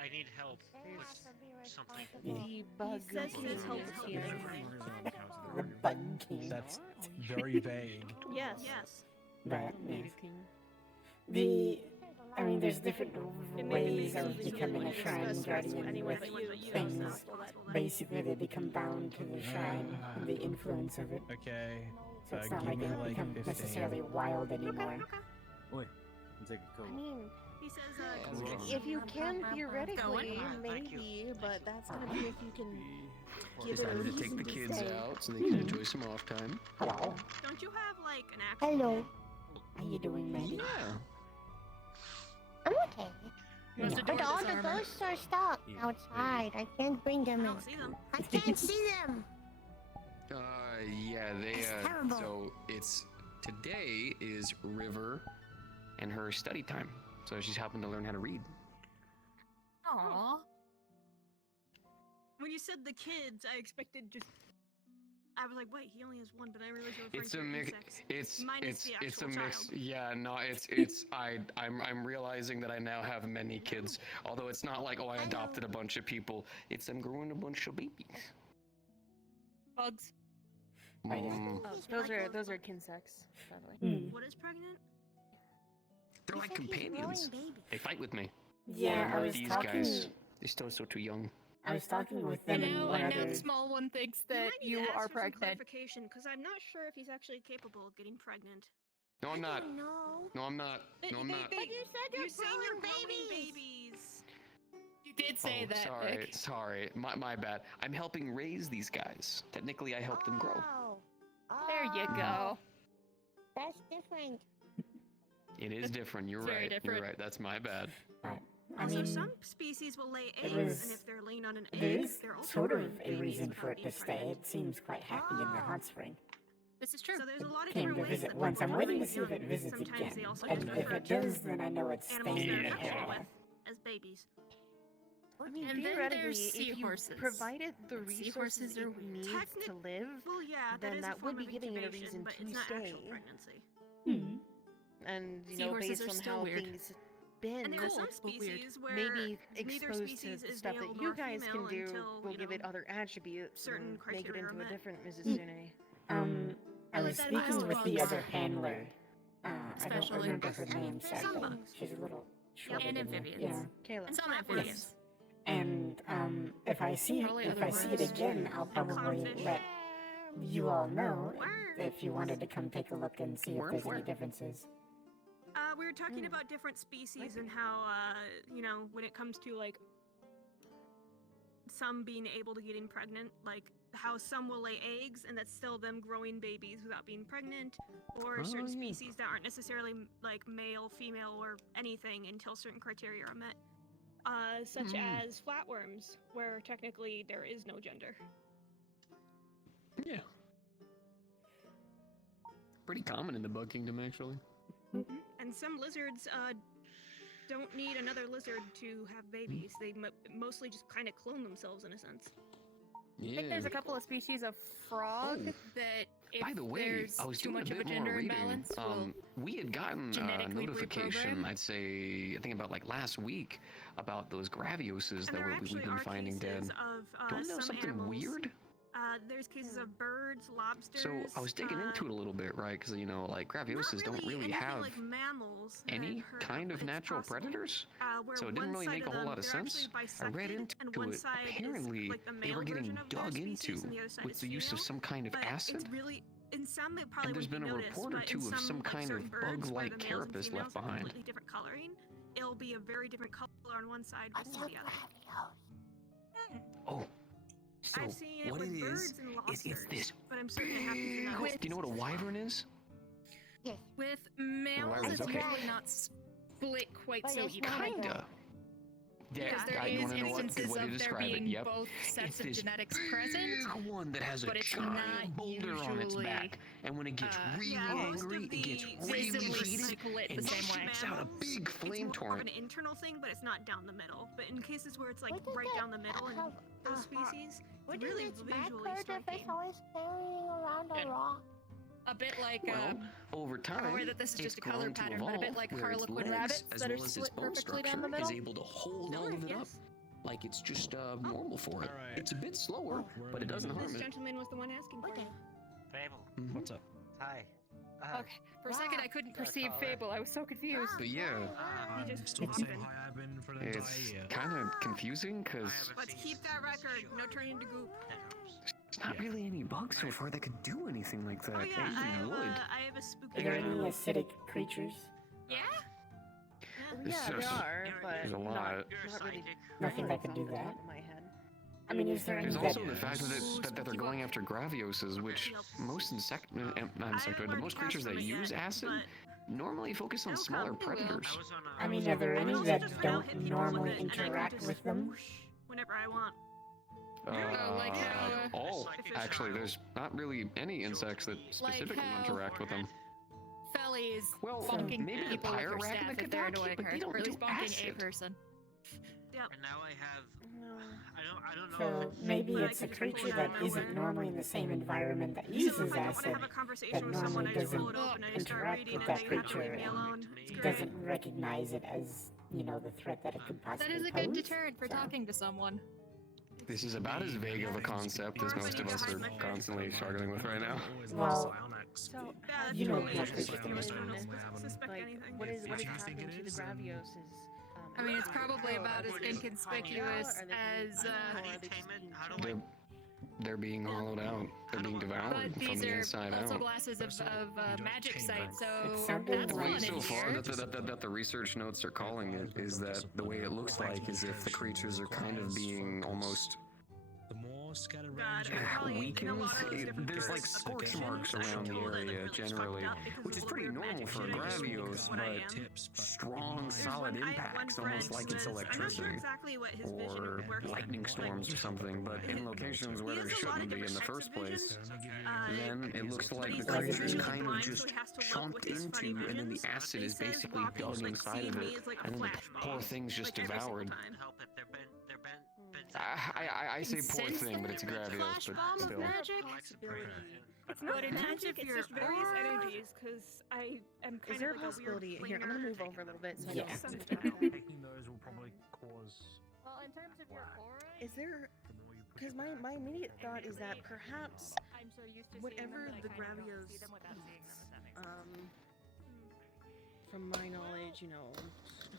I need help with something. The bug He says he needs help with here. The bug king. That's very vague. Yes. But yes. I mean, there's different ways of becoming a shrine guardian with things. Basically, they become bound to the shrine and the influence of it. Okay. So it's not give like me they like become 15. necessarily wild anymore. Wait, take a I mean, he says, if you can theoretically, maybe, but that's gonna be if you can give it a Decided to reason take the kids stay. out so they can enjoy some off time. Hello. Don't you have like an actual? Hello. How you doing, lady? Yeah. I'm okay. But all the ghosts are stuck outside. I can't bring them in. See them. I can't see them. Yeah, they, That's terrible. so it's, today is River and her study time. So she's helping to learn how to read. Aww. When you said the kids, I expected just. I was like, wait, he only has one, but I realized you're referring It's a to mix. insects. Minus the It's a actual mix. child. Yeah, no, I'm realizing that I now have many kids. Although it's not like, oh, I adopted a bunch of people. It's I'm growing a bunch of babies. Bugs. Mm. Those are kinsects, by the way. What is pregnant? They're like companions. They fight with me. Yeah, I was These talking. guys, they're still so too young. I was talking with them and one And now other. the small one thinks You that might need you to ask are for some pregnant. clarification, because I'm not sure if he's actually capable of getting pregnant. No, I'm not. No. No, I'm not. No, I'm not. But you said You're you're saying you're growing growing babies. babies. You did say that, Sorry, Vic. sorry. My bad. I'm helping raise these guys. Technically, I helped them grow. There you go. That's different. It is different. You're It's very right. different. You're right. That's my bad. I Also, mean, some species will lay it eggs, was- and if they're laying on an there egg, is they're also sort of growing a babies reason without for it being to stay. pregnant. It seems quite happy in the hot spring. This is true. So there's a lot of Came different to ways visit that once. people I'm waiting to find see if it young. visits Sometimes again. they also And just if refer it to does, then I know it's animals staying they're in the affectionate area. with as babies. I mean, And then theoretically, there's if you seahorses. provided the And resources seahorses are it weird. needs to live, Well, yeah, then is that a form would be of giving it a incubation, reason but to it's not stay. actual pregnancy. And you know, Seahorses based are on still how weird. things been, And there are some but weird. species where maybe neither exposed to species the is stuff male that you nor guys female can do until, will you give know, it other attributes certain and make it criteria into are a met. different Mrs. Sune. I was that speaking most with the bugs. other handler. I don't Especially remember her name, Some sadly. bugs. She's a little shorter And than me. amphibians. Yeah. Kayla. And some amphibians. And if I see Probably if other I see it worms. again, I'll probably Clownfish. let you all know Worms. if you wanted to come take a look and see if there's any differences. We were talking about different species and how, you know, when it comes to like some being able to get pregnant, like how some will lay eggs and that's still them growing babies without being pregnant, or certain species that aren't necessarily like male, female, or anything until certain criteria are met. Such as flatworms, where technically there is no gender. Yeah. Pretty common in the bug kingdom, actually. And some lizards don't need another lizard to have babies. They mostly just kind of clone themselves in a sense. I Yeah. think there's a couple of species of frog that if By the way, there's I was too doing much a of a bit more gender reading. imbalance, will We had gotten a genetically notification, reprogram. I'd say, I think about like last week, about those gravioses And that there we've actually been are finding cases dead. of Do you want to know some something animals weird? There's cases of birds, lobsters. So I was digging into it a little bit, right? Because like gravioses don't really have like mammals any kind of natural predators, so it didn't really make a whole lot of sense. I read into it. Apparently, they were getting dug into with the use of some kind of acid. It's really, in some it probably And there's been a report or two of some kind of bug-like carapace left behind. Completely different coloring. It'll be a very different color on one side versus the other. Oh. So I've seen it what with it birds is and lobsters, this. but I'm certain it happens in others. Do you know what a wyvern is? Yes. With males, Wyverns, it's okay. usually not split quite so evenly. Kinda. Yeah, Because there you is wanna know what instances way to of there describe it? being Yep. both sets It's of this genetics present, big one that has a but it's giant not boulder on its usually, back, and when it gets really angry, it gets really visibly heated split and the same way. shoots out a big flame It's more of torrent. an internal thing, but it's not down the middle. But in cases where it's like right down the middle in those species, it's really visually striking. always carrying around a rock? A bit like Well, over I'm time, aware that this is it's just a color grown to pattern, but a evolve bit like where its harlequin legs, rabbits as that are well as its split bone perfectly down structure, the middle. is able to hold all of it up like it's just normal for it. It's a bit slower, but it doesn't harm This it. gentleman was the one asking for you. Fable. What's up? Hi. Okay, for a second I couldn't perceive Fable. I was so confused. But yeah, it's kind of confusing because Let's keep that record. No turning into goop. there's not really any bugs so far that could do anything like that. Oh yeah, Anything would. I have a spooky. Are there any acidic creatures? Yeah? It's Yeah, there just- are, but there's a lot. not really. Nothing that could do off the that. top of my head. I mean, is there any There's that... also the fact that they're going after gravioses, which most not insectoid, but most creatures that use acid normally focus on smaller predators. I mean, are there any that don't normally interact with them? Whenever I want. like how, oh, actually, there's not really any insects that specifically how- interact with them. Fellies Well, bonking maybe the people with their pyre staff if they're arachnocodaki, annoying but her, they don't or at least do bonking a acid. person. Yep. And now I have. I don't know. So maybe it's a creature that isn't normally in the same environment that uses acid, that normally doesn't interact with that creature and doesn't recognize it as, you know, the threat that it could That possibly is a pose. good deterrent for talking to someone. This is about as vague of a concept as most of us are constantly struggling with right now. Well, So, you know what like, creatures can what is happening to the Gravios is. I mean, it's probably about as inconspicuous as. They're being hollowed out. They're being devoured But from these the are inside also out. glasses of magic sight, so sounded that's like- one So in far, here. that the research notes are calling it is that the way it looks like is if the creatures are kind of being almost weakened. There's like scorch marks around the area generally, which is pretty normal for Gravios, but strong, solid impacts, almost like it's electricity or lightning storms or something. But in locations where there shouldn't be in the first place, then it looks like the creature's kind of just chomped into, and then the acid is basically dug inside of it, and then the poor thing's just devoured. I say poor thing, but it's a Gravios, but still. It's not But in magic, it's your just various energies, because I am kind Is there a of like possibility? a weird Here, I'm gonna planar- move over a little bit so I Yeah. don't. Taking those will probably cause. Well, in terms of your aura, Is there? Because my immediate thought is that perhaps I'm so used to whatever seeing them the that I kind of don't see Gravios them without seeing them, if that makes sense. from my knowledge, you know,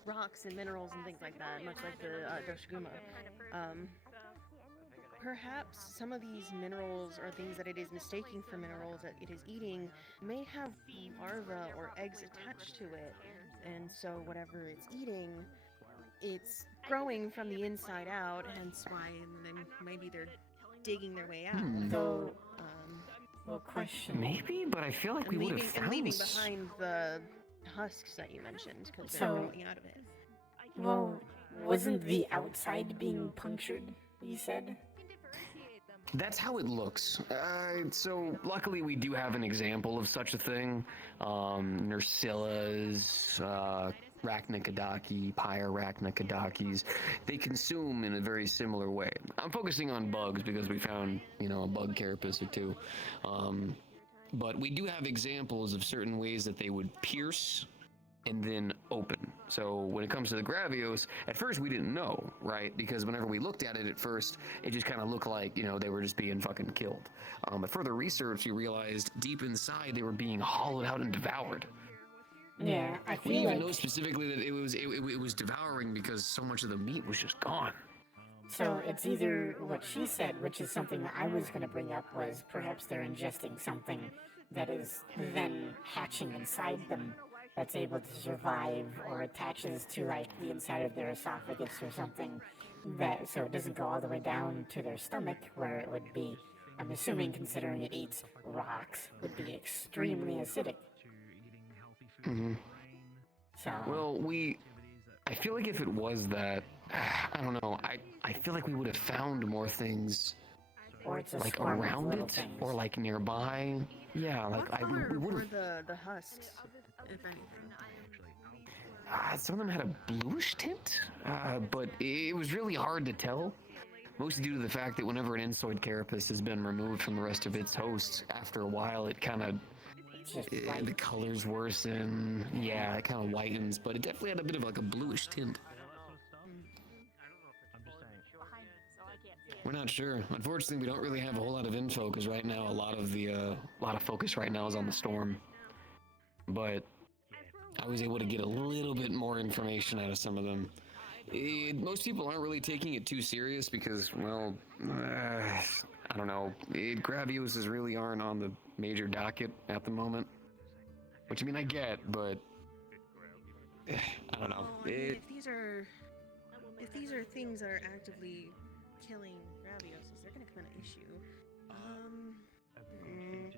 rocks and minerals and things like that, much like the Doshiguma. Perhaps some of these minerals or things that it is mistaking for minerals that it is eating may have larvae or eggs attached to it, and so whatever it's eating, it's growing from the inside out, hence why, and then maybe they're digging their way out. Though, well, question. Maybe, but I feel like And we would leaving, have and found leaving s- behind the husks that you mentioned, because they're So- growing out of it. Well, wasn't the outside being punctured, you said? That's how it looks. So luckily we do have an example of such a thing. Nersillas, Arachnocodaki, Pyrarachnocodakis, they consume in a very similar way. I'm focusing on bugs because we found, you know, a bug carapace or two. But we do have examples of certain ways that they would pierce and then open. So when it comes to the Gravios, at first we didn't know, right? Because whenever we looked at it at first, it just kind of looked like, you know, they were just being fucking killed. But further research, we realized deep inside they were being hollowed out and devoured. Yeah, I We feel even like... know specifically that it was devouring because so much of the meat was just gone. So it's either what she said, which is something that I was going to bring up, was perhaps they're ingesting something that is then hatching inside them that's able to survive or attaches to like the inside of their esophagus or something, that so it doesn't go all the way down to their stomach where it would be, I'm assuming considering it eats rocks, would be extremely acidic. Mm-hmm. So... Well, I feel like if it was that, I don't know, I feel like we would have found more things or it's a like swarm of around little it things. or like nearby. Yeah, like we would have. The husks, if anything. Some of them had a bluish tint, but it was really hard to tell. Mostly due to the fact that whenever an Insoid carapace has been removed from the rest of its hosts, after a while it kind of, the colors worsen. Yeah, it kind of whitens, but it definitely had a bit of like a bluish tint. We're not sure. Unfortunately, we don't really have a whole lot of info because right now a lot of focus right now is on the storm. But I was able to get a little bit more information out of some of them. Most people aren't really taking it too serious because, well, I don't know. Gravios really aren't on the major docket at the moment. Which, I mean, I get, but I don't know. Well, I mean, if these are things that are actively killing Gravios, they're gonna come an issue.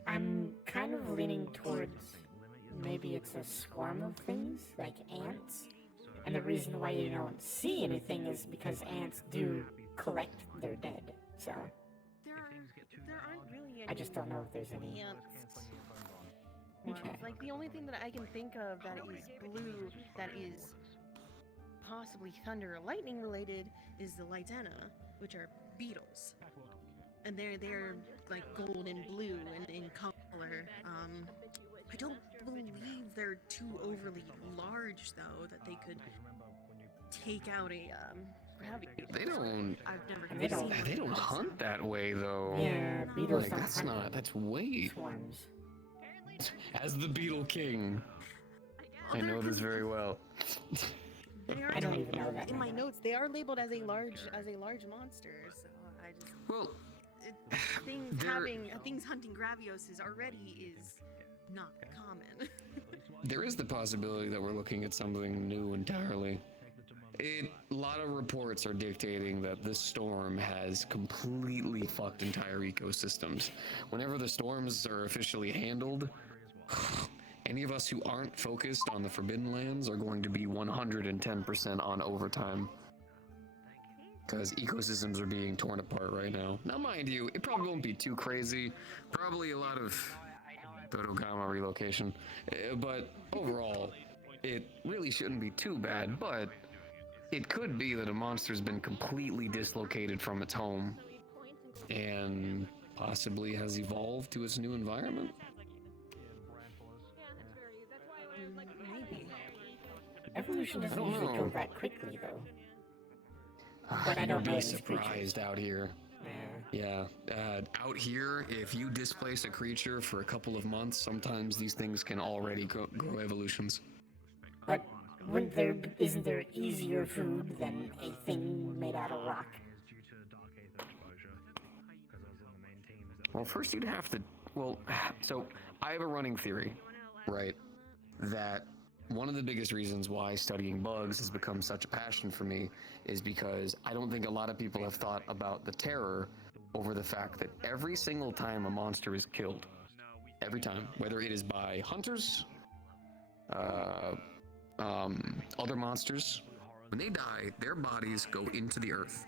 I'm kind of leaning towards maybe it's a swarm of things, like ants. And the reason why you don't see anything is because ants do collect their dead. So There aren't really any I just don't know if there's any. ants. Okay. Like the only thing that I can think of that is blue, that is possibly thunder or lightning related, is the Lytena, which are beetles. And they're like gold and blue in color. I don't believe they're too overly large though that they could take out a Gravios. They don't. I've never seen They don't hunt that way though. Yeah, beetles like don't that's hunt not. That's way. swarms. As the Beetle King, I know this very well. I don't even know that. In my notes, they are labeled as a large monster. So I just well, things hunting Gravios already is not common. There is the possibility that we're looking at something new entirely. A lot of reports are dictating that this storm has completely fucked entire ecosystems. Whenever the storms are officially handled, any of us who aren't focused on the Forbidden Lands are going to be 110% on overtime. Because ecosystems are being torn apart right now. Now, mind you, it probably won't be too crazy. Probably a lot of Dodogama relocation. But overall, it really shouldn't be too bad. But it could be that a monster's been completely dislocated from its home and possibly has evolved to its new environment. Maybe. Evolution doesn't usually go that quickly, though. But I You'd don't know be these creatures. surprised out here. Yeah, out here, if you displace a creature for a couple of months, sometimes these things can already grow evolutions. But isn't there easier food than a thing made out of rock? Well, first you'd have to, so I have a running theory, right, that one of the biggest reasons why studying bugs has become such a passion for me is because I don't think a lot of people have thought about the terror over the fact that every single time a monster is killed, every time, whether it is by hunters, other monsters, when they die, their bodies go into the earth.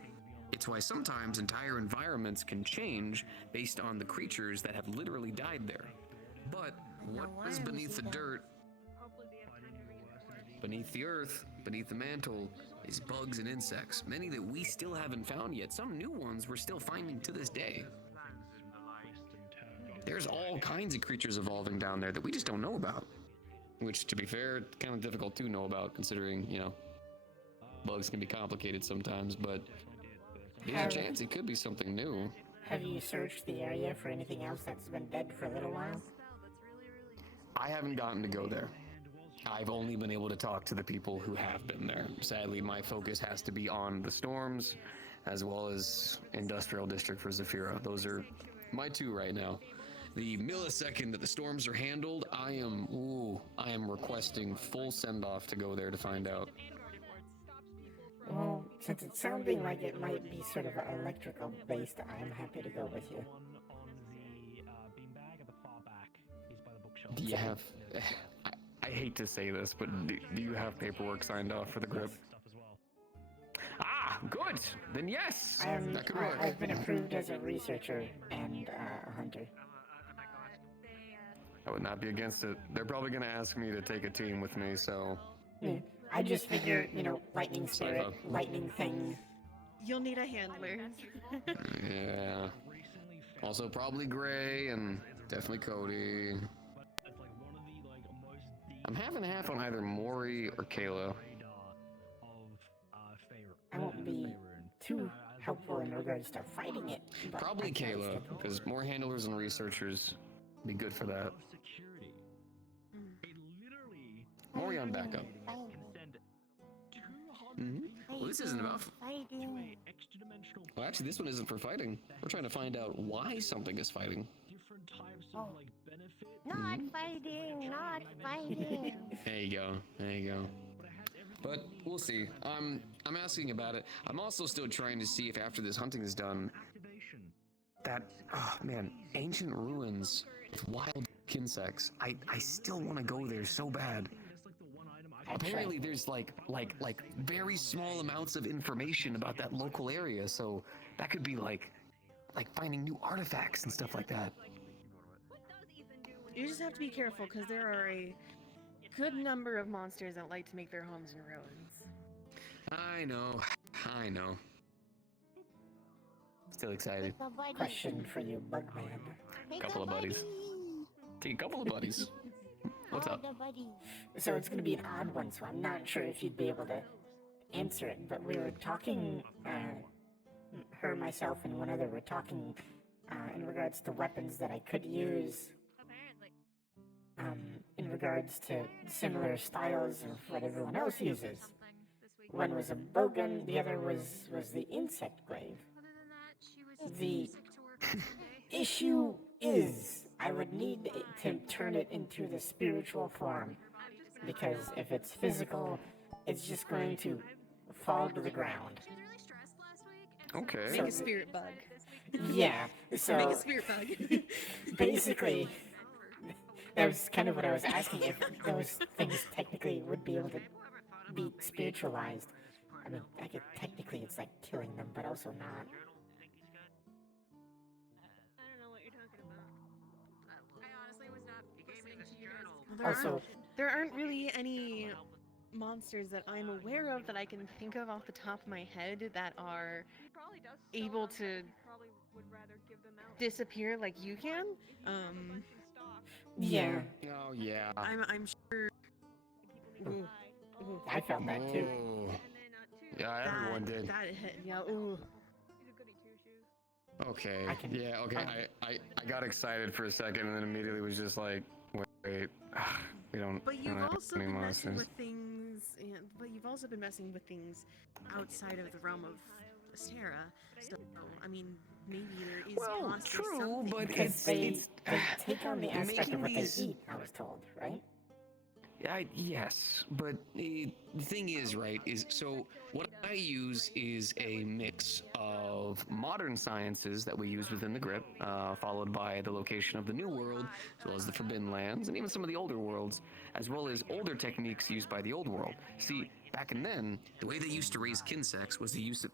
It's why sometimes entire environments can change based on the creatures that have literally died there. But what is beneath the dirt, beneath the earth, beneath the mantle, is bugs and insects, many that we still haven't found yet. Some new ones we're still finding to this day. There's all kinds of creatures evolving down there that we just don't know about. which, to be fair, kind of difficult to know about, considering, you know, bugs can be complicated sometimes, but there's a chance it could be something new. Have you searched the area for anything else that's been dead for a little while? I haven't gotten to go there. I've only been able to talk to the people who have been there. Sadly, my focus has to be on the storms, as well as Industrial District for Zafira. Those are my two right now. The millisecond that the storms are handled, I am requesting full send-off to go there to find out. Well, since it's sounding like it might be sort of electrical based, I am happy to go with you. Do you have... I hate to say this, but do you have paperwork signed off for the grip? Ah, good! Then yes! That could work. I've been approved as a researcher and a hunter. I would not be against it. They're probably going to ask me to take a team with me, so... I just figure, you know, lightning spirit, lightning thing. You'll need a handler. Yeah. Also probably Gray and definitely Cody. I'm half and half on either Mori or Kayla. I won't be too helpful in regards to fighting it. Probably Kayla, because more handlers and researchers be good for that. Memoriam backup. Well, this isn't about... Well, actually, this one isn't for fighting. We're trying to find out why something is fighting. Not fighting, not fighting. There you go. There you go. But we'll see. I'm asking about it. I'm also still trying to see if after this hunting is done, that ancient ruins with wild insects. I still want to go there so bad. Apparently, there's like very small amounts of information about that local area, so that could be like finding new artifacts and stuff like that. You just have to be careful because there are a good number of monsters that like to make their homes in ruins. I know. Still excited. Question for you, Bugman. Couple of buddies. Take a couple of buddies. What's up? So it's going to be an odd one, so I'm not sure if you'd be able to answer it, but we were talking, her, myself, and one other were talking in regards to weapons that I could use, in regards to similar styles of what everyone else uses. One was a bowgun, the other was the insect glaive. The issue is, I would need to turn it into the spiritual form, because if it's physical, it's just going to fall to the ground. Okay. Make a spirit bug. Yeah, so make a spirit bug. Basically, that was kind of what I was asking, if those things technically would be able to be spiritualized. I mean, I guess technically it's like killing them, but also not. There aren't really any monsters that I'm aware of that I can think of off the top of my head that are able to disappear like you can. Yeah. Oh yeah. I'm sure. I felt that too. Yeah, everyone did. That hit, yeah. Ooh. Okay. Yeah. Okay. I got excited for a second and then immediately was just like, wait. We don't. But you've have also any been monsters. messing with things. But you've also been messing with things outside of the realm of Astera. So I mean, maybe there is possibly something. but Because they take on the aspect of what they eat, I was told, right? Yes, but the thing is, right, is so what I use is a mix of modern sciences that we use within the grip, followed by the location of the new world, as well as the forbidden lands, and even some of the older worlds, as well as older techniques used by the old world. See, back in then, the way they used to raise kinsects was the use of...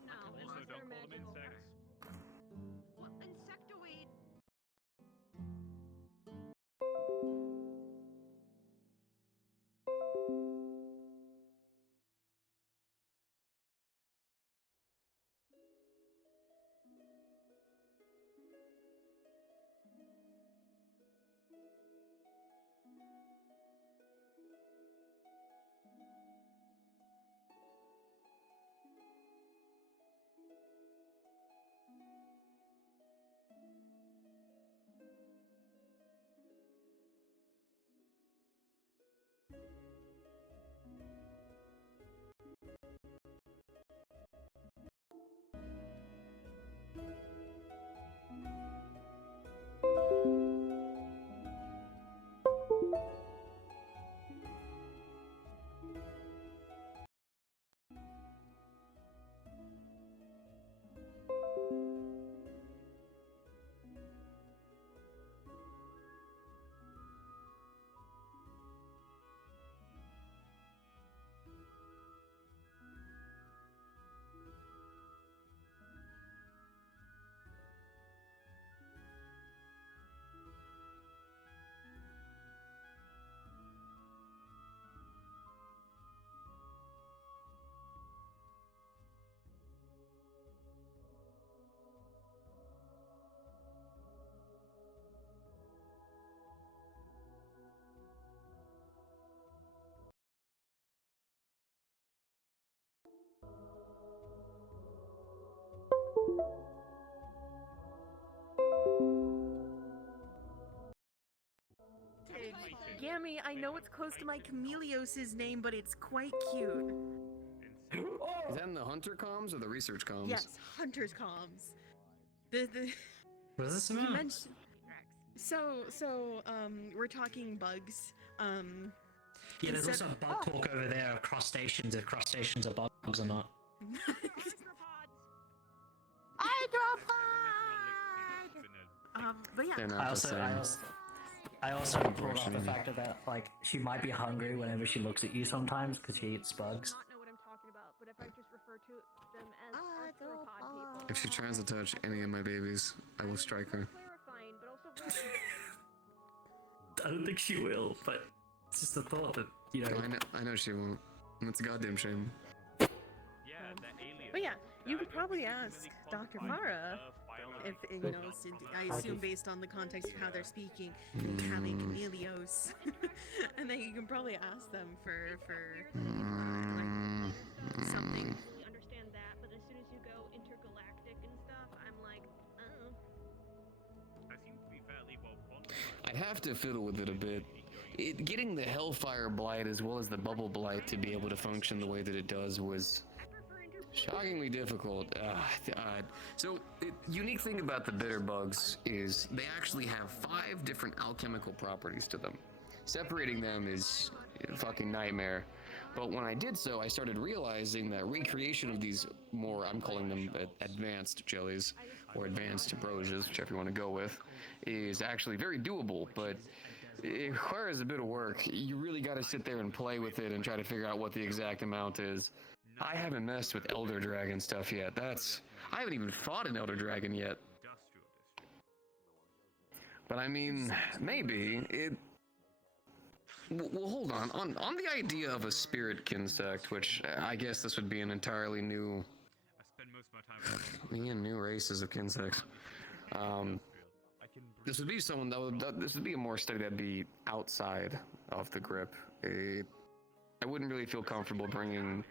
Mommy, I know it's close to my Chameleos' name, but it's quite cute. Is that in the hunter comms or the research comms? Yes, Hunter's comms. What does this You mean? mentioned. We're talking bugs. Yeah, there's instead- also a bug talk over there of crustaceans, if crustaceans are bugs or not. But yeah. They're not I the also, same. I also brought up the Unfortunately. fact that like she might be hungry whenever she looks at you sometimes because she eats bugs. If she tries to touch any of my babies, I will strike her. I don't think she will, but it's just the thought that I know she won't. And it's a goddamn shame. But yeah, you could probably ask Dr. Mara if, I assume based on the context of how they're speaking, Chameleos. And then you can probably ask them for something. I understand that, but as soon as you go intergalactic and stuff, I'm like, oh. I seem to be fairly well bonded. I have to fiddle with it a bit. Getting the Hellfire Blight as well as the Bubble Blight to be able to function the way that it does was shockingly difficult. So, unique thing about the bitter bugs is they actually have 5 different alchemical properties to them. Separating them is a fucking nightmare. But when I did so, I started realizing that recreation of these more, I'm calling them advanced jellies, or advanced ambrosias, whichever you want to go with, is actually very doable, but it requires a bit of work. You really got to sit there and play with it and try to figure out what the exact amount is. I haven't messed with Elder Dragon stuff yet. I haven't even fought an Elder Dragon yet. But I mean, maybe it. Well, hold on. On the idea of a spirit kinsect, which I guess this would be an entirely new. New races of kinsects. This would be someone this would be a more study that'd be outside of the grip. I wouldn't really feel comfortable bringing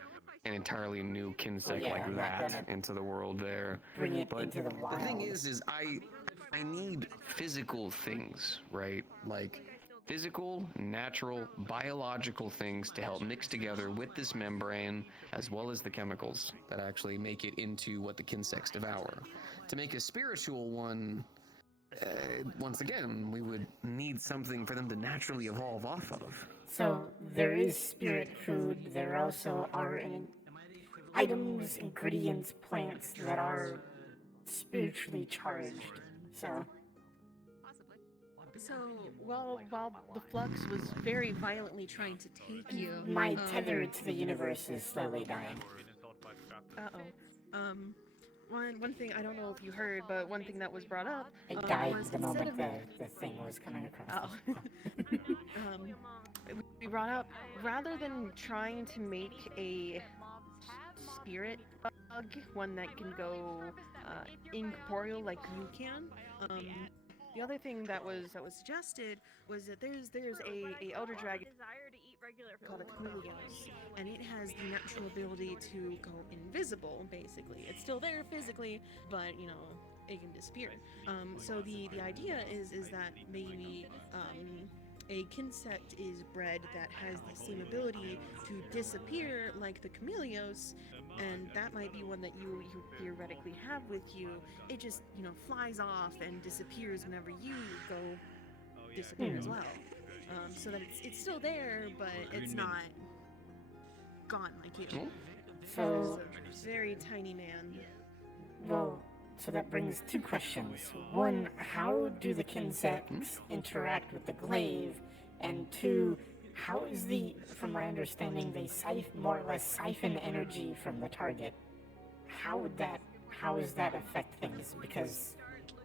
an entirely new kinsect like that into the world there. Bring it But into the wild. the thing is I need physical things, right? Like physical, natural, biological things to help mix together with this membrane, as well as the chemicals that actually make it into what the kinsects devour. To make a spiritual one, once again, we would need something for them to naturally evolve off of. So there is spirit food. There also are items, ingredients, plants that are spiritually charged. So. So while the flux was very violently trying to take you, My tether to the universe is slowly dying. One thing, I don't know if you heard, but one thing that was brought up I died was the instead moment of the thing was coming across. We brought up, rather than trying to make a spirit bug, one that can go incorporeal like you can, the other thing that was suggested was that there's a elder dragon called a Chameleos, and it has the natural ability to go invisible. Basically, it's still there physically, but it can disappear. So the idea is that maybe a kinsect is bred that has the same ability to disappear like the Chameleos, and that might be one that you theoretically have with you. It just flies off and disappears whenever you go disappear as well. So that it's still there, but it's not gone like you. So, It's a very tiny man. well, so that brings 2 questions. One, how do the kinsects interact with the glaive? And 2, how is from my understanding, they more or less siphon energy from the target. How does that affect things? Because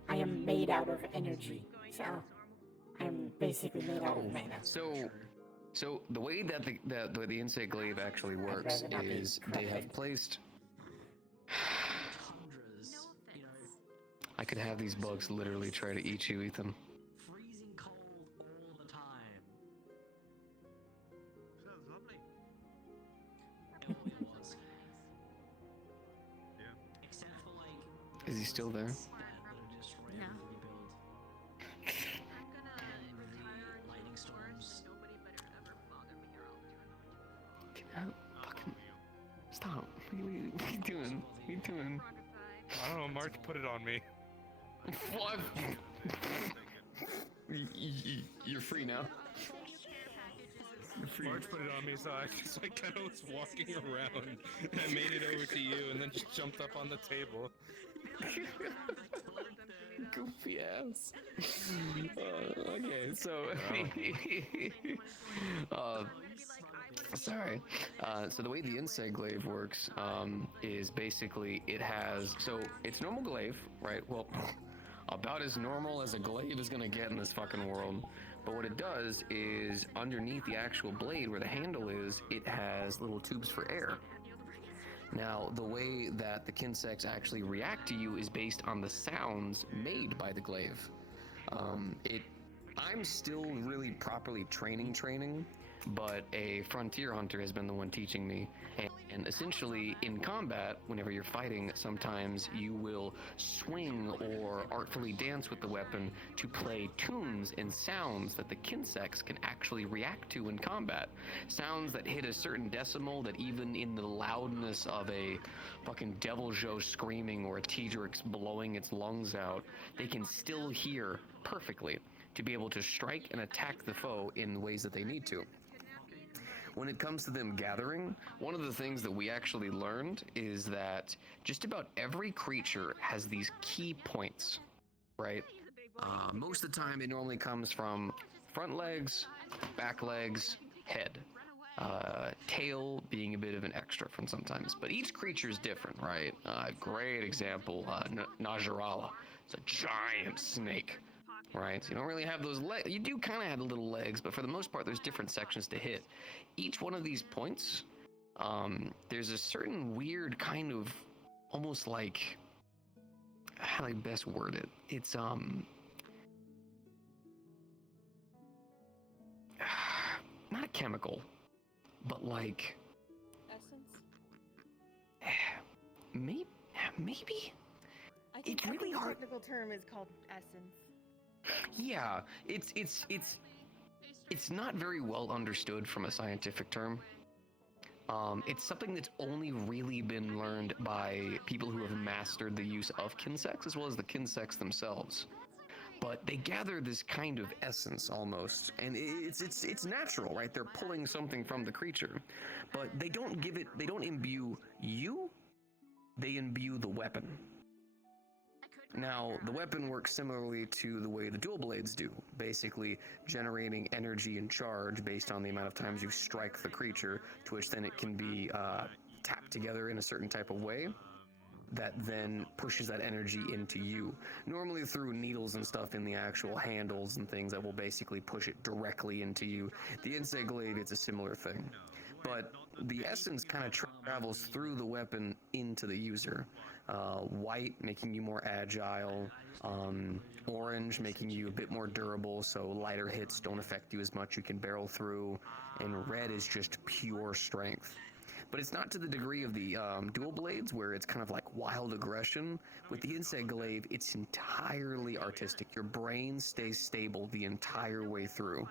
I am made out of energy, so I'm basically made out of mana. So the way that the insect glaive actually works is they have placed. I could have these bugs literally try to eat you, Ethan. Freezing cold all the time. Sounds lovely. It always was. Yeah. Except for like. Is he still there? Just randomly build. Lightning storms. Stop. What are you doing? What are you doing? I don't know. March put it on me. What? You're free now. March put it on me, so I kind of was walking around, and I made it over to you, and then just jumped up on the table. Goofy ass. Okay, so sorry. So the way the insect glaive works is basically it's normal glaive, right? Well, about as normal as a glaive is gonna get in this fucking world. But what it does is underneath the actual blade where the handle is, it has little tubes for air. Now, the way that the kinsects actually react to you is based on the sounds made by the glaive. I'm still really properly training, but a frontier hunter has been the one teaching me. And essentially, in combat, whenever you're fighting, sometimes you will swing or artfully dance with the weapon to play tunes and sounds that the kinsects can actually react to in combat. Sounds that hit a certain decimal that even in the loudness of a fucking devil joe screaming or a T-Rex blowing its lungs out, they can still hear perfectly to be able to strike and attack the foe in ways that they need to. When it comes to them gathering, one of the things that we actually learned is that just about every creature has these key points, right? Most of the time it normally comes from front legs, back legs, head. Tail being a bit of an extra from sometimes, but each creature is different, right? Great example, Najarala. It's a giant snake. Right, so you don't really have those legs. You do kind of have the little legs, but for the most part, there's different sections to hit. Each one of these points, there's a certain weird kind of, almost like, how do I best word it? It's not a chemical, but like Essence? Maybe. I think It's really the hard. technical term is called essence. Yeah, it's not very well understood from a scientific term. It's something that's only really been learned by people who have mastered the use of kinsects as well as the kinsects themselves. But they gather this kind of essence almost, and it's natural, right? They're pulling something from the creature, but they don't imbue you, they imbue the weapon. Now, the weapon works similarly to the way the dual blades do, basically generating energy and charge based on the amount of times you strike the creature, to which then it can be tapped together in a certain type of way that then pushes that energy into you. Normally through needles and stuff in the actual handles and things that will basically push it directly into you. The insect glaive, it's a similar thing. But the essence kind of travels through the weapon into the user. White, making you more agile. Orange, making you a bit more durable, so lighter hits don't affect you as much, you can barrel through. And red is just pure strength. But it's not to the degree of the dual blades, where it's kind of like wild aggression. With the insect glaive, it's entirely artistic. Your brain stays stable the entire way through.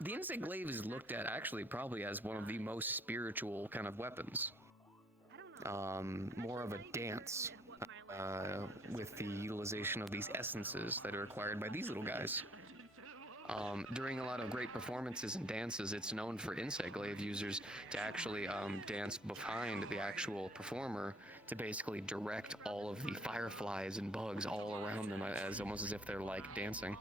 The insect glaive is looked at actually probably as one of the most spiritual kind of weapons. More of a dance with the utilization of these essences that are acquired by these little guys. During a lot of great performances and dances, it's known for insect glaive users to actually dance behind the actual performer to basically direct all of the fireflies and bugs all around them, as almost as if they're like dancing.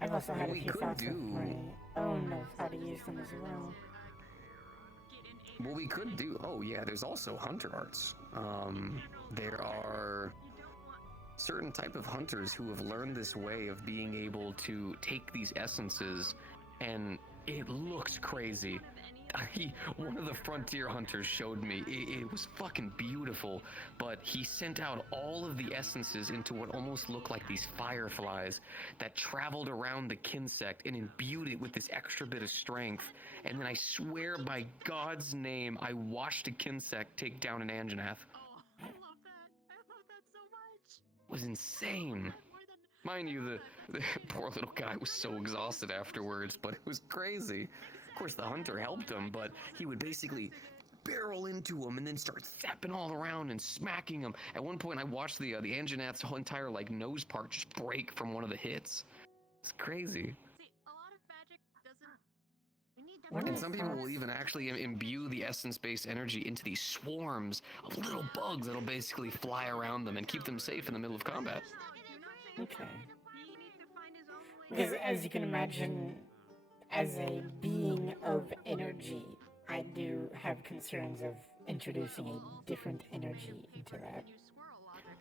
I've also had a few thoughts of my own of how to use them as well. What we could do, oh yeah, there's also hunter arts. There are certain type of hunters who have learned this way of being able to take these essences, and it looks crazy. One of the frontier hunters showed me, it was fucking beautiful, but he sent out all of the essences into what almost looked like these fireflies that traveled around the kinsect and imbued it with this extra bit of strength. And then I swear by God's name, I watched a kinsect take down an Anjanath. was insane. Mind you, the poor little guy was so exhausted afterwards, but it was crazy. Of course, the hunter helped him, but he would basically barrel into him and then start zapping all around and smacking him. At one point, I watched the Anjanat's whole entire like nose part just break from one of the hits. It's crazy. See, a lot of magic doesn't. And some people will even actually imbue the essence-based energy into these swarms of little bugs that'll basically fly around them and keep them safe in the middle of combat. Okay. Because as you can imagine, as a being of energy, I do have concerns of introducing a different energy into that.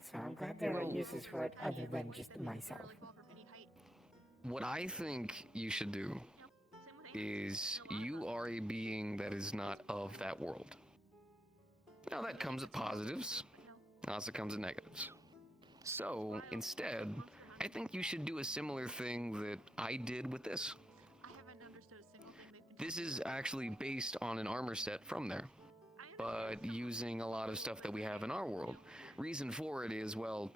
So I'm glad there are uses for it other than just myself. What I think you should do is you are a being that is not of that world. Now that comes with positives, also comes with negatives. So instead, I think you should do a similar thing that I did with this. This is actually based on an armor set from there, but using a lot of stuff that we have in our world. Reason for it is, well,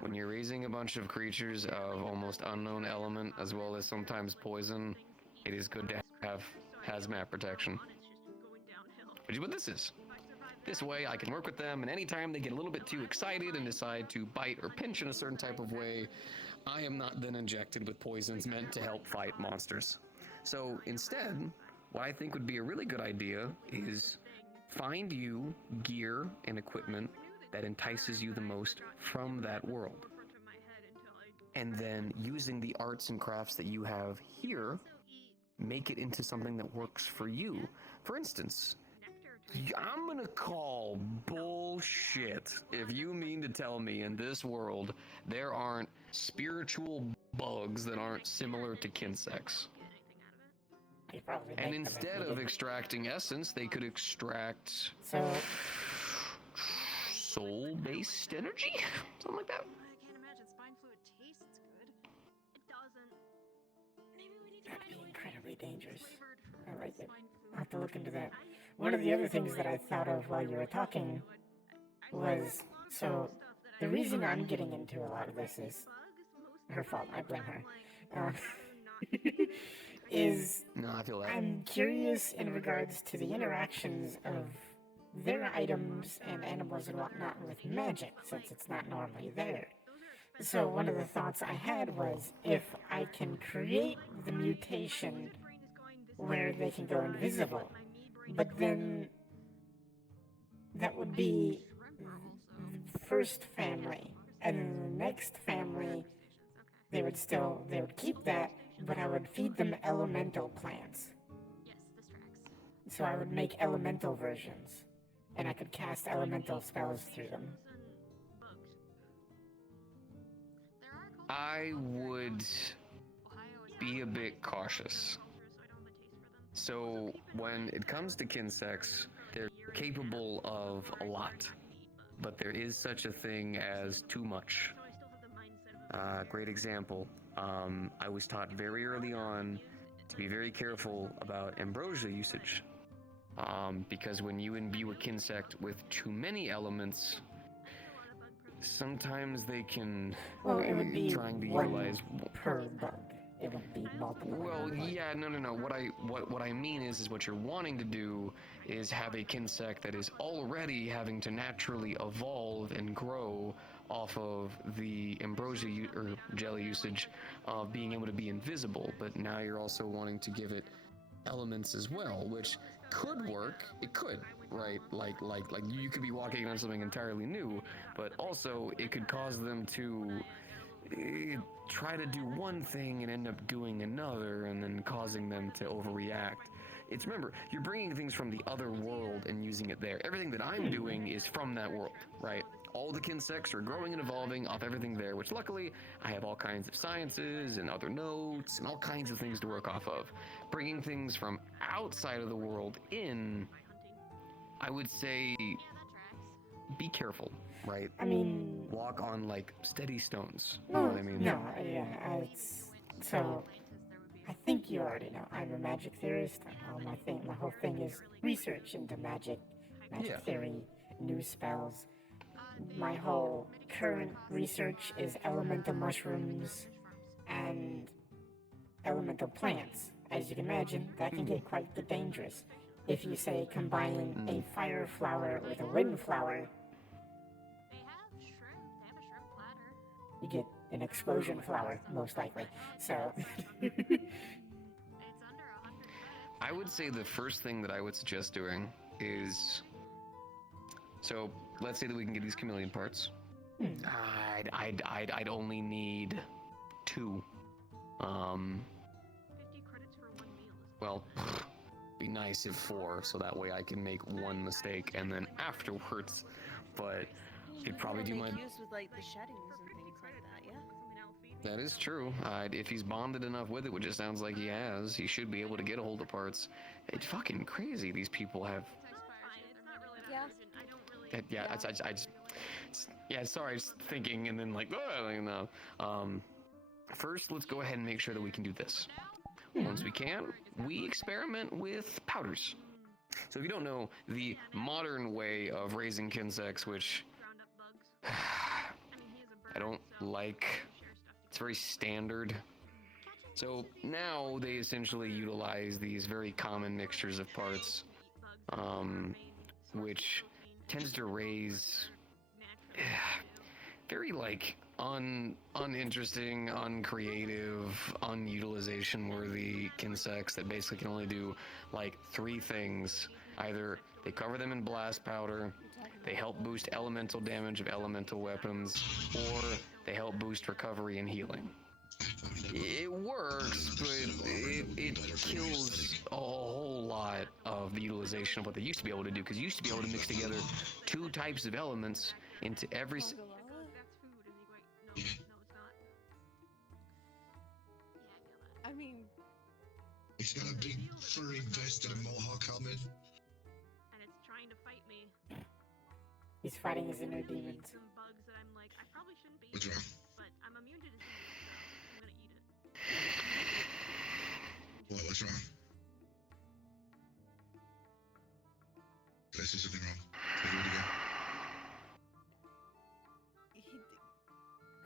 when you're raising a bunch of creatures of almost unknown element as well as sometimes poison, it is good to have hazmat protection. Which is what this is. This way I can work with them, and anytime they get a little bit too excited and decide to bite or pinch in a certain type of way, I am not then injected with poisons meant to help fight monsters. So instead, what I think would be a really good idea is find you gear and equipment that entices you the most from that world. And then using the arts and crafts that you have here, make it into something that works for you. For instance, I'm gonna call bullshit if you mean to tell me in this world there aren't spiritual bugs that aren't similar to Kinsects. And instead of extracting essence, they could extract soul-based energy? Something like that? I can't imagine spine fluid tastes good. It doesn't. Maybe we need to That'd be incredibly dangerous. I like it. spine fluid. I'll have to look into that. One of the other things that I thought of while you were talking was, so the reason I'm getting into a lot of this is her fault, I blame her, is No, I feel that. I'm curious in regards to the interactions of their items and animals and whatnot with magic, since it's not normally there. So one of the thoughts I had was, if I can create the mutation where they can go invisible, but then that would be the first family, and then the next family, they would keep that, but I would feed them elemental plants. So I would make elemental versions, and I could cast elemental spells through them. I would be a bit cautious. So when it comes to Kinsects, they're capable of a lot, but there is such a thing as too much. Great example. I was taught very early on to be very careful about ambrosia usage, because when you imbue a Kinsect with too many elements, sometimes they can trying to utilize per bug. It would be multiple. Well, yeah, no. What I mean is what you're wanting to do is have a Kinsect that is already having to naturally evolve and grow off of the ambrosia or jelly usage of being able to be invisible, but now you're also wanting to give it elements as well, which could work. It could, right? Like you could be walking on something entirely new, but also it could cause them to try to do one thing and end up doing another, and then causing them to overreact. It's, remember, you're bringing things from the other world and using it there. Everything that I'm doing is from that world, right? All the Kinsects are growing and evolving off everything there, which luckily I have all kinds of sciences and other notes and all kinds of things to work off of. Bringing things from outside of the world in, I would say, be careful, right? I mean, walk on like steady stones. You know what I mean? No, yeah, so I think you already know. I'm a magic theorist. My whole thing is research into magic theory, new spells. my whole current research is elemental mushrooms and elemental plants. As you can imagine, that can get quite dangerous. If you say combining a fire flower with a wind flower, you get an explosion flower, most likely. So, I would say the first thing that I would suggest doing is, so let's say that we can get these chameleon parts. I'd only need 2. 50 credits for 1 meal. Well, be nice if 4, so that way I can make 1 mistake and then afterwards. But it'd probably do my. Use with like the sheddings and things like that. Yeah. That is true. If he's bonded enough with it, which it sounds like he has, he should be able to get a hold of parts. It's fucking crazy. These people have. Yeah. I just. Yeah, sorry, just thinking and then like, oh, you know. First, let's go ahead and make sure that we can do this. Once we can, we experiment with powders. So if you don't know, the modern way of raising insects, which I don't like, it's very standard. So now they essentially utilize these very common mixtures of parts, which tends to raise very like uninteresting, uncreative, unutilization worthy insects that basically can only do like 3 things. Either they cover them in blast powder, they help boost elemental damage of elemental weapons, or they help boost recovery and healing. It works, but it kills a whole lot of the utilization of what they used to be able to do, because you used to be able to mix together 2 types of elements into every. I mean, it's got a big furry vest and a mohawk helmet. And it's trying to fight me. he's fighting his inner demons. Some bugs that I'm like, I probably shouldn't be What's eating, wrong? but I'm immune to disease, so I'm gonna eat it. What's wrong? Did I say something wrong? Can I do it again?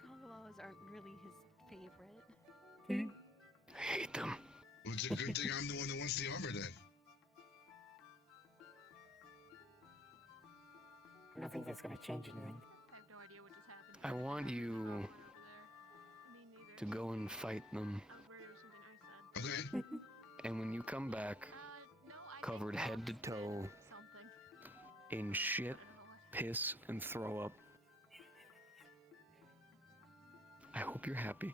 Congalas aren't really his favorite. I hate them. Well, it's a good thing I'm the one that wants the armor then. I don't think that's gonna change anything. I want you to go and fight them. Okay. And when you come back, covered head to toe in shit, piss, and throw up, I hope you're happy.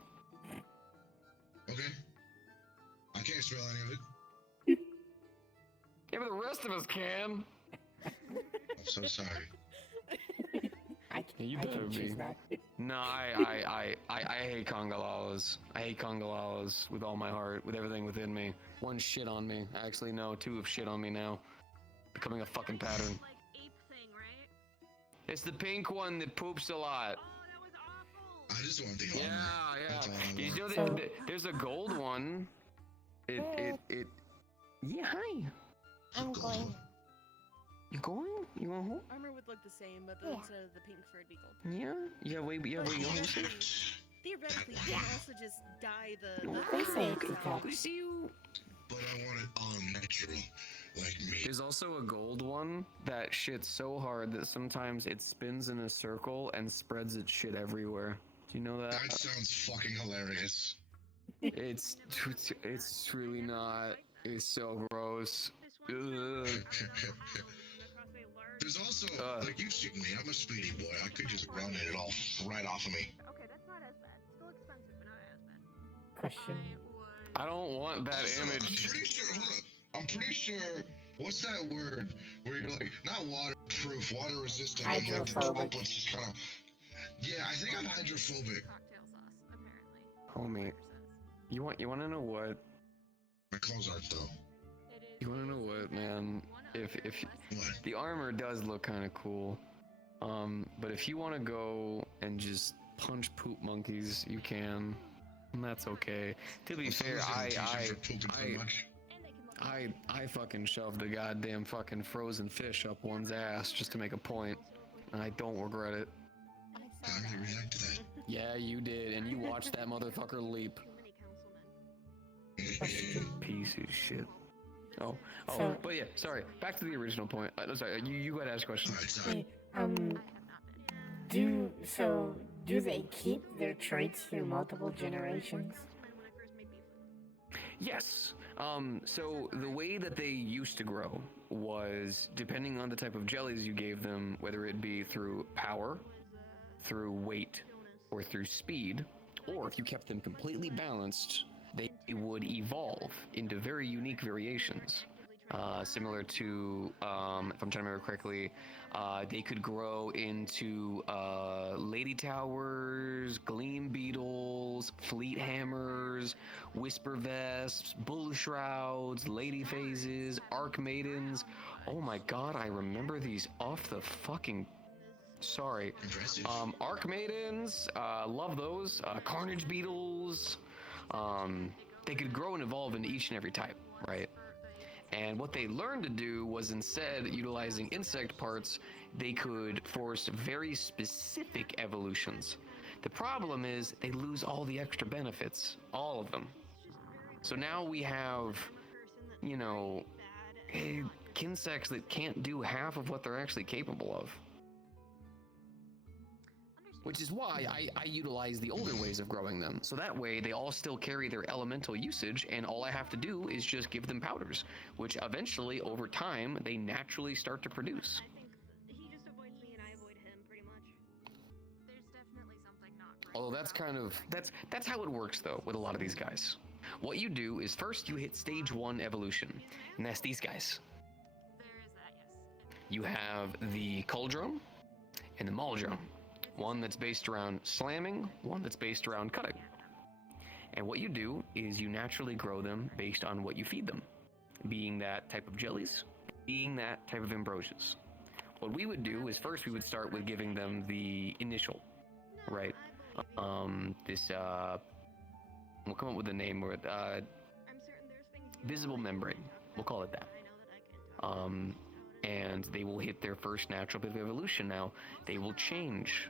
Okay. I can't smell any of it. Yeah, but the rest of us can. I'm so sorry. You better be. No, I hate Congolalas. I hate Congolalas with all my heart, with everything within me. 1 shit on me. Actually, no, 2 have shit on me now. Becoming a fucking pattern. Like ape thing, right? It's the pink one that poops a lot. I just want the armor. Yeah. That's all I You know, want. there's a gold one. Yeah, hi. I'm going. You going? You want home? Armor would look the same, but instead of the pink fur, it'd be gold. Yeah? Yeah, wait, you home? Theoretically, you can also just dye the They say it's Good to see you. But I want it all natural, like me. There's also a gold one that shits so hard that sometimes it spins in a circle and spreads its shit everywhere. Do you know that? That sounds fucking hilarious. It's really not. It's so gross. Ugh. There's also, like, you've seen me, I'm a speedy boy. I could just run it all right off of me. Okay, that's not as bad. Still expensive, but not as bad. Question. I don't want that image. I'm pretty sure, hold up. I'm pretty sure, what's that word? Where you're like, not waterproof, water resistant. I'm like, the droplets just kind of. Yeah, I think I'm hydrophobic. Homie, you want to know what? My clothes aren't though. You want to know what, man? If the armor does look kind of cool, but if you want to go and just punch poop monkeys, you can. And that's okay. To be fair, I fucking shoved a goddamn fucking frozen fish up one's ass just to make a point. and I don't regret it. How did you react to that? Yeah, you did, and you watched that motherfucker leap. Piece of shit. Oh, but yeah, sorry. Back to the original point. Sorry, you go ahead and ask a question. Sorry. Do they keep their traits through multiple generations? Yes. So the way that they used to grow was depending on the type of jellies you gave them, whether it be through power, through weight, or through speed, or if you kept them completely balanced, they would evolve into very unique variations. Similar to, if I'm trying to remember correctly, they could grow into lady towers, gleam beetles, fleet hammers, whisper vesps, bull shrouds, lady phases, arc maidens. Oh my god, I remember these off the fucking... Sorry. Impressive. Arc maidens, love those. Carnage beetles. They could grow and evolve into each and every type, right? And what they learned to do was, instead utilizing insect parts, they could force very specific evolutions. The problem is they lose all the extra benefits, all of them. So now we have, you know, insects that can't do half of what they're actually capable of. Which is why I utilize the older ways of growing them. So that way they all still carry their elemental usage, and all I have to do is just give them powders, which eventually, over time, they naturally start to produce. He just avoids me and I avoid him, pretty much. There's definitely something not right. Although that's kind of, that's how it works though with a lot of these guys. What you do is first you hit stage 1 evolution, and that's these guys. There is that, yes. You have the Cauldron and the Mauldron. One that's based around slamming, one that's based around cutting. And what you do is you naturally grow them based on what you feed them, being that type of jellies, being that type of ambrosias. What we would do is first we would start with giving them the initial, right? We'll come up with a name for it. Visible membrane, we'll call it that. And they will hit their first natural bit of evolution now. They will change.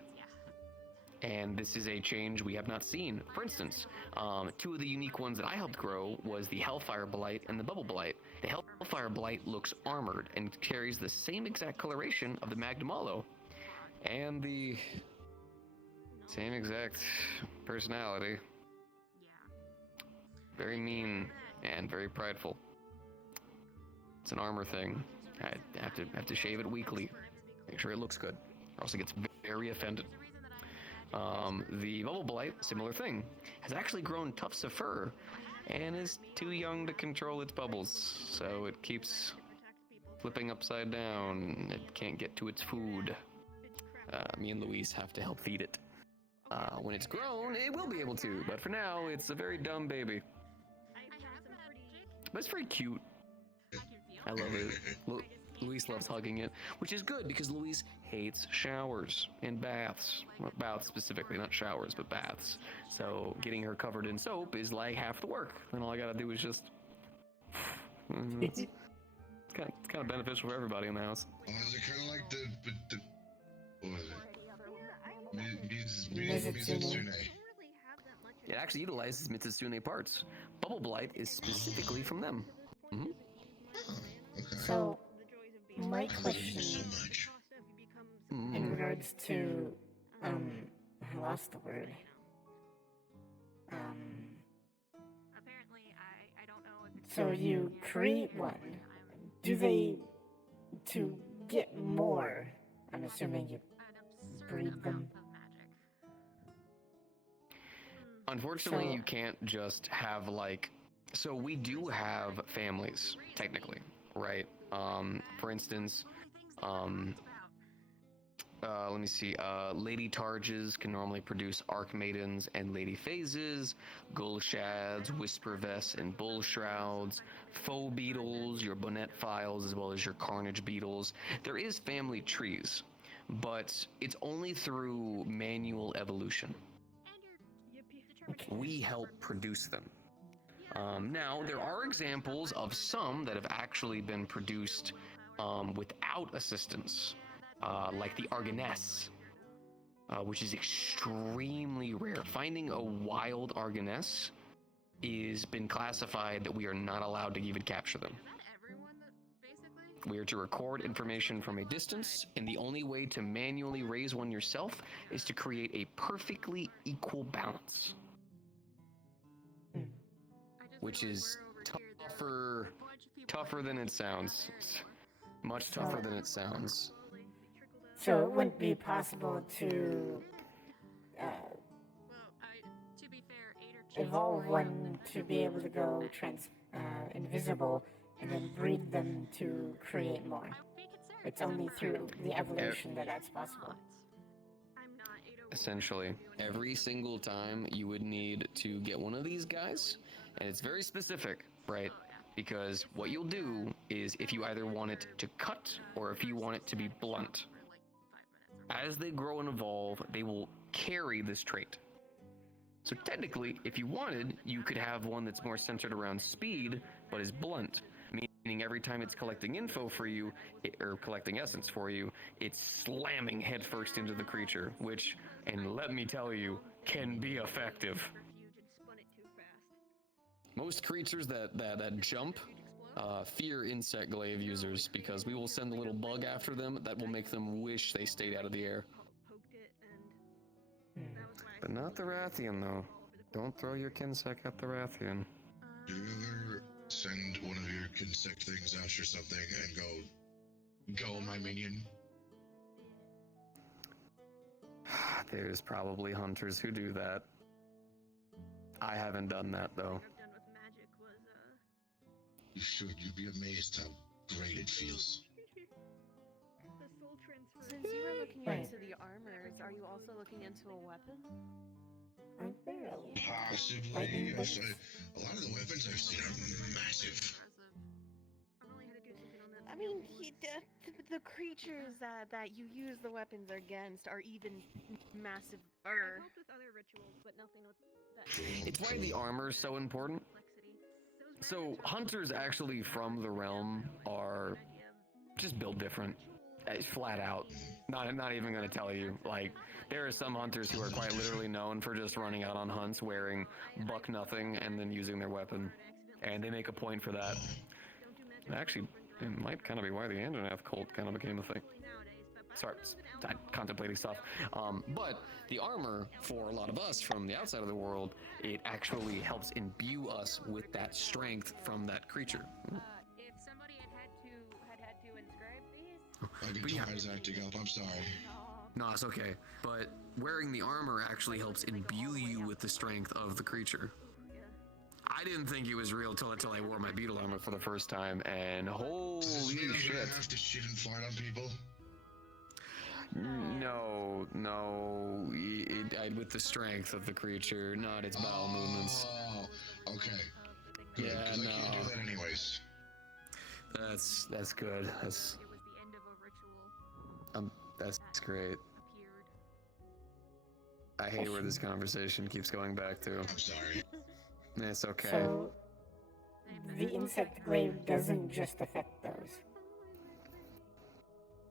And this is a change we have not seen. For instance, 2 of the unique ones that I helped grow was the Hellfire Blight and the Bubble Blight. The Hellfire Blight looks armored and carries the same exact coloration of the Magnum Aloe, and the same exact personality. Very mean and very prideful. It's an armor thing. I have to shave it weekly, make sure it looks good, or else it gets very offended. The Bubble Blight, similar thing, has actually grown tufts of fur and is too young to control its bubbles, so it keeps flipping upside down. It can't get to its food. Me and Luis have to help feed it. When it's grown, it will be able to, but for now, it's a very dumb baby. But it's very cute. I love it. Luis loves hugging it, which is good because Luis hates showers and baths. Well, baths specifically, not showers, but baths. So getting her covered in soap is like half the work. Then all I gotta do is just... it's kind of beneficial for everybody in the house. Oh, is it kind of like the what was it? Mizitsune. It actually utilizes Mitsune parts. Bubble Blight is specifically from them. Mm-hmm. So, my question in regards to, I lost the word. Apparently, I don't know if it's... So you create one. Do they, to get more, I'm assuming you breed them? Unfortunately, you can't just have like... So we do have families, technically, right? For instance, let me see, Lady Targes can normally produce Arc Maidens and Lady Phases, Ghoul Shads, Whisper Vests, and Bull Shrouds, Foe Beetles, your Bonnet Files, as well as your Carnage Beetles. There is family trees, but it's only through manual evolution. We help produce them. Now, there are examples of some that have actually been produced without assistance. like the Argoness, which is extremely rare. Finding a wild Argoness is been classified that we are not allowed to even capture them. We are to record information from a distance, and the only way to manually raise one yourself is to create a perfectly equal balance. Which is tougher than it sounds. Much tougher than it sounds. So it wouldn't be possible to evolve one to be able to go invisible and then breed them to create more. It's only through the evolution that that's possible. Essentially, every single time you would need to get one of these guys, and it's very specific, right? Because what you'll do is if you either want it to cut or if you want it to be blunt. As they grow and evolve, they will carry this trait. So technically, if you wanted, you could have one that's more centered around speed, but is blunt. Meaning every time it's collecting info for you, or collecting essence for you, it's slamming headfirst into the creature, which, and let me tell you, can be effective. Most creatures that jump fear insect glaive users because we will send a little bug after them that will make them wish they stayed out of the air. But not the Rathian, though. Don't throw your Kinsec at the Rathian. Do you ever send one of your Kinsec things out or something and go my minion? There's probably hunters who do that. I haven't done that, though. You should. You'd be amazed how great it feels. Since you were looking into the armors, are you also looking into a weapon? Possibly. A lot of the weapons I've seen are massive. I mean, the creatures that you use the weapons against are even massive. With other rituals, but nothing with that. It's why the armor is so important. So hunters actually from the realm are just built different. It's flat out. Not even gonna tell you. Like, there are some hunters who are quite literally known for just running out on hunts wearing buck nothing and then using their weapon. And they make a point for that. Actually, it might kind of be why the Anjanath cult kind of became a thing. Sorry, contemplating stuff. But the armor, for a lot of us from the outside of the world, it actually helps imbue us with that strength from that creature. If somebody had to inscribe these. My guitar's acting up, I'm sorry. No, it's okay. But wearing the armor actually helps imbue you with the strength of the creature. I didn't think it was real until I wore my beetle armor for the first time, and holy shit. Have to shit and fart on people? No, with the strength of the creature, not its bowel movements. Oh, okay. Good, yeah, 'cause no. I can't do that anyways. That's good. That's that's great. I hate where this conversation keeps going back to. I'm sorry. It's okay. So the insect glaive doesn't just affect those.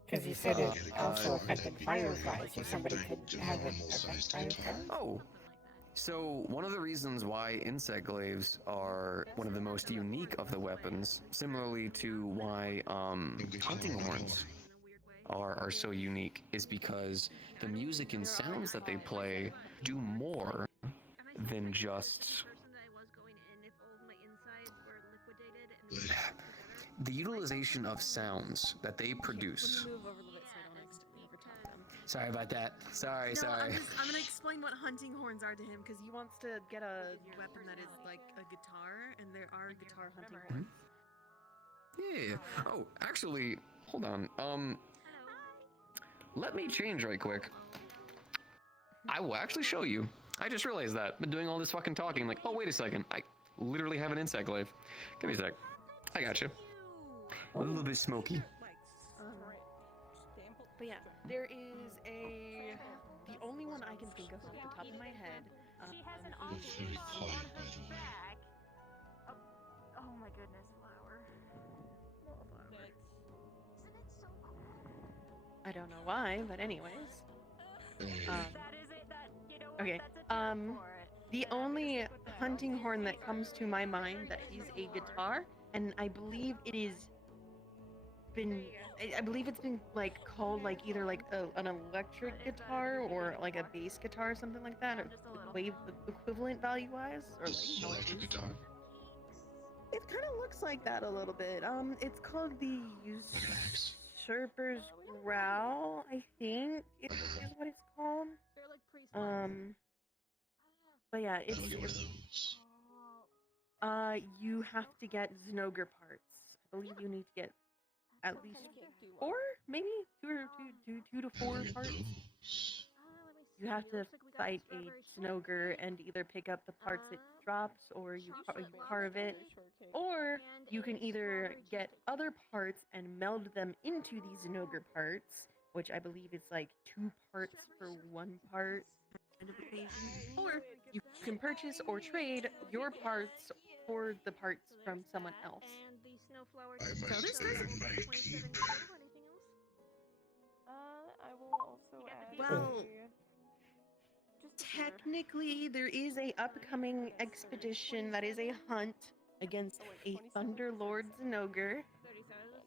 Because you said it also affected fireflies, so somebody could have it affect fireflies? Oh, so one of the reasons why insect glaives are one of the most unique of the weapons, similarly to why hunting horns are so unique, is because the music and sounds that they play do more than just the utilization of sounds that they produce. Move over a little bit so I don't overtalk them. Sorry about that. Sorry. I'm gonna explain what hunting horns are to him because he wants to get a weapon that is like a guitar, and there are guitar hunting horns. Yeah. Oh, actually, hold on. Let me change right quick. I will actually show you. I just realized that. Been doing all this fucking talking. Like, oh, wait a second. I literally have an insect glaive. Give me a sec. I got you. A little bit smoky. But yeah, there is the only one I can think of off the top of my head. She has an option on her back. Oh my goodness, Flower. I don't know why, but anyways. Okay. The only hunting horn that comes to my mind that is a guitar, and I believe it is I believe it's been like called like either like an electric guitar or like a bass guitar or something like that, or wave equivalent value wise, or like Electric guitar. it kind of looks like that a little bit. It's called the Usurper's Growl, I think is what it's called. But yeah, you have to get Zinogre parts. I believe you need to get at least 4, maybe 2 to 4 parts. You have to fight a Zinogre and either pick up the parts it drops, or you carve it, or you can either get other parts and meld them into these Zinogre parts, which I believe is like 2 parts for 1 part kind of occasion, or you can purchase or trade your parts for the parts from someone else. I must earn my keep. I will also add. Well, technically, there is a upcoming expedition that is a hunt against a Thunderlord Zinogre.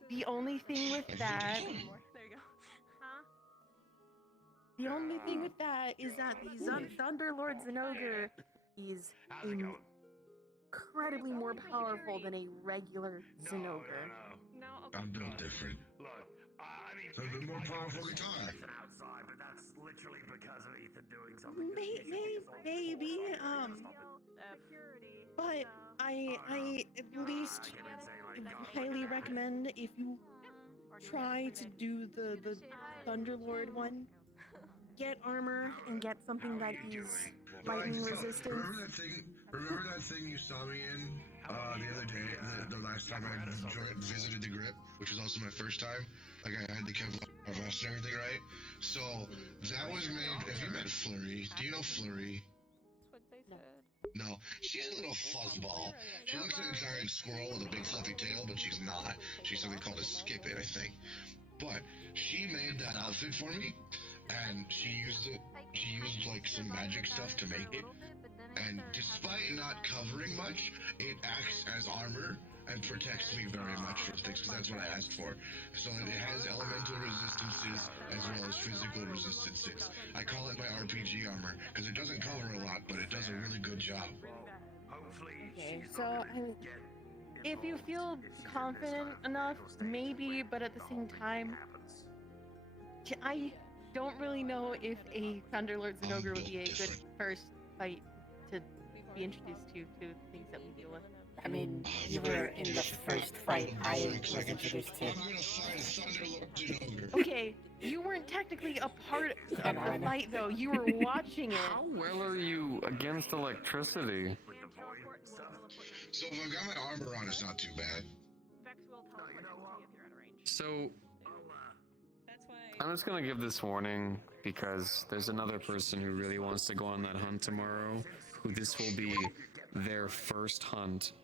The only thing with that. The only thing with that is that the Thunderlord Zinogre is incredibly more powerful than a regular Zinogre. I'm built different. So a bit more powerful guitar. Outside, but that's literally because of Ethan doing something. Maybe, but I at least highly recommend if you try to do the Thunderlord one, get armor and get something that is lightning resistant. Remember that thing you saw me in the other day, the last time I visited the grip, which was also my first time? Like I had the Kevlar vest and everything, right? So that was made. Have you met Flurry? Do you know Flurry? No, she's a little fuzzball. She looks like a giant squirrel with a big fluffy tail, but she's not. She's something called a Skip-It, I think. But she made that outfit for me, and she used like some magic stuff to make it. And despite not covering much, it acts as armor and protects me very much from things, because that's what I asked for. So it has elemental resistances as well as physical resistances. I call it my RPG armor, because it doesn't cover a lot, but it does a really good job. Okay, so if you feel confident enough, maybe, but at the same time, I don't really know if a Thunderlord Zinogre would be a good first fight to be introduced to things that we deal with. I mean, you were in the first fight I was introduced to. Okay, you weren't technically a part of the fight, though. You were watching it. How well are you against electricity? So if I've got my armor on, it's not too bad. So, I'm just gonna give this warning because there's another person who really wants to go on that hunt tomorrow, who this will be their first hunt.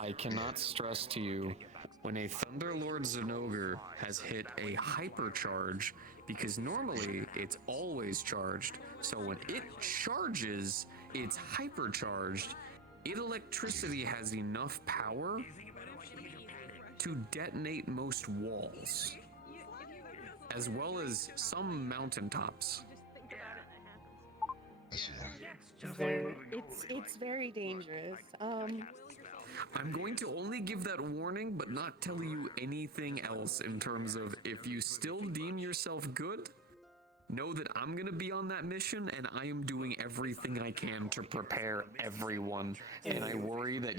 I cannot stress to you, when a Thunderlord Zinogre has hit a hypercharge, because normally it's always charged, so when it charges, it's hypercharged, electricity has enough power to detonate most walls, as well as some mountaintops. It's very dangerous. I'm going to only give that warning, but not tell you anything else in terms of if you still deem yourself good, know that I'm gonna be on that mission and I am doing everything I can to prepare everyone. And I worry that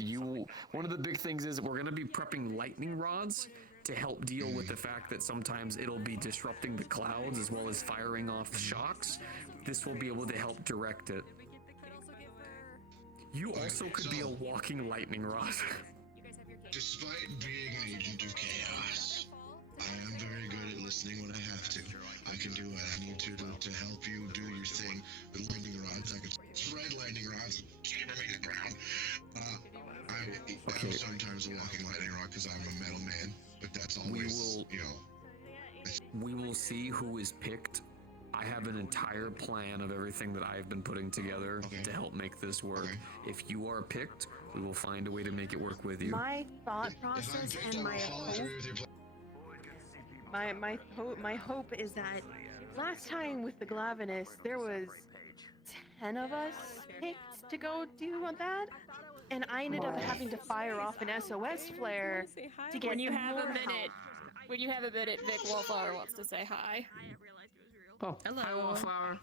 one of the big things is we're gonna be prepping lightning rods to help deal with the fact that sometimes it'll be disrupting the clouds as well as firing off shocks. This will be able to help direct it. You also could be a walking lightning rod. Despite being an agent of chaos, I am very good at listening when I have to. I can do what I need to help you do your thing with lightning rods. I can spread lightning rods and hammer me to the ground. I'm sometimes a walking lightning rod because I'm a metal man, but that's always, you know. we will see who is picked. I have an entire plan of everything that I've been putting together to help make this work. If you are picked, we will find a way to make it work with you. My thought process and my hope is that last time with the Glavinus, there was 10 of us picked to go do that, and I ended up having to fire off an SOS flare to get When you have more a minute, when you have a minute, Vic Wallflower wants to say hi. Oh, hello. Hi, Wallflower.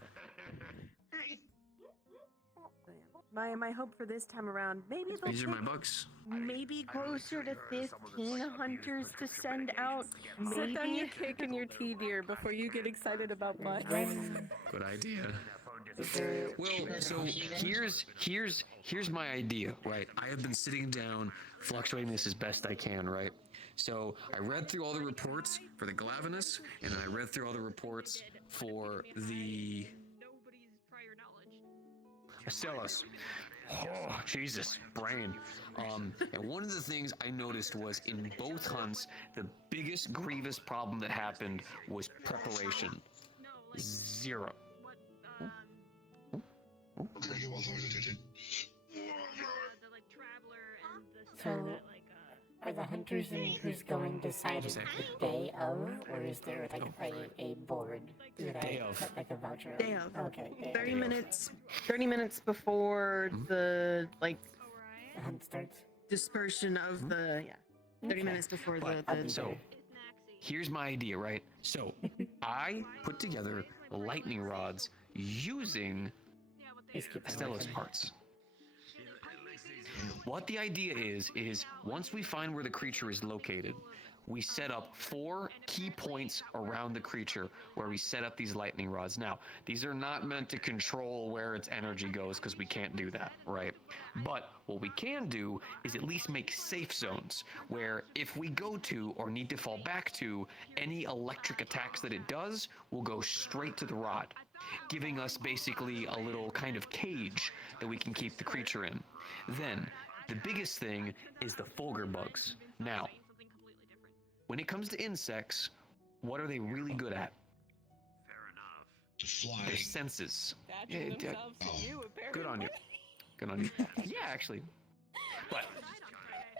My hope for this time around, maybe they'll These are my pick books. maybe closer to 15 hunters to send out. Sit down your Maybe. cake and your tea, dear, before you get excited about much. Good idea. Well, so here's my idea, right? I have been sitting down, fluctuating this as best I can, right? So I read through all the reports for the Glavinus, and then I read through all the reports for the Celos. Oh, Jesus, brain. And one of the things I noticed was in both hunts, the biggest grievous problem that happened was preparation. Zero. So, are the hunters and who's going decided the day of, or is there like a board? Day of. Like a voucher? Day of. Okay. Day 30 of. minutes before the hunt starts. Dispersion of the 30 minutes before the So, here's my idea, right? So, I put together lightning rods using Stella's parts. What the idea is once we find where the creature is located, we set up 4 key points around the creature where we set up these lightning rods. Now, these are not meant to control where its energy goes because we can't do that, right? But what we can do is at least make safe zones where if we go to or need to fall back to, any electric attacks that it does will go straight to the rod, giving us basically a little kind of cage that we can keep the creature in. Then, the biggest thing is the Fulgur bugs. Now, when it comes to insects, what are they really good at? Their senses. Good on you. Good on you. Yeah, actually. But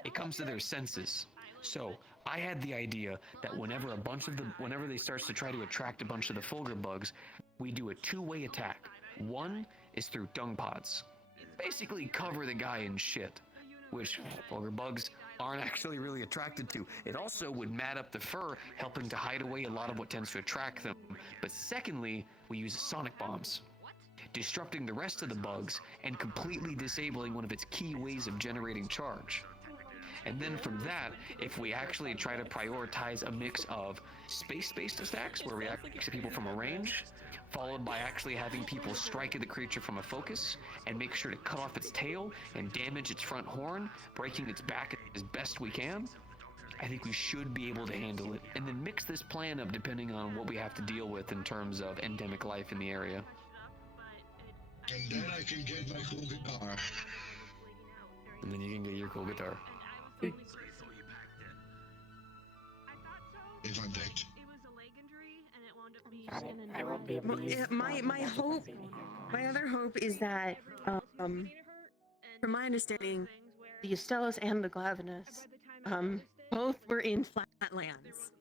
it comes to their senses. So I had the idea that whenever they starts to try to attract a bunch of the Fulgur bugs, we do a 2-way attack. One is through dung pods. Basically cover the guy in shit, which Fulgur bugs aren't actually really attracted to. It also would mat up the fur, helping to hide away a lot of what tends to attract them. But secondly, we use sonic bombs, disrupting the rest of the bugs and completely disabling one of its key ways of generating charge. And then from that, if we actually try to prioritize a mix of space-based attacks, where we actually hit people from a range, followed by actually having people strike at the creature from a focus, and make sure to cut off its tail and damage its front horn, breaking its back as best we can, I think we should be able to handle it. And then mix this plan up depending on what we have to deal with in terms of endemic life in the area. And then I can get my cool guitar. And then you can get your cool guitar. If I'm picked. I won't be able to use my other hope is that, from my understanding, the Astellas and the Glavinus, both were in flatlands.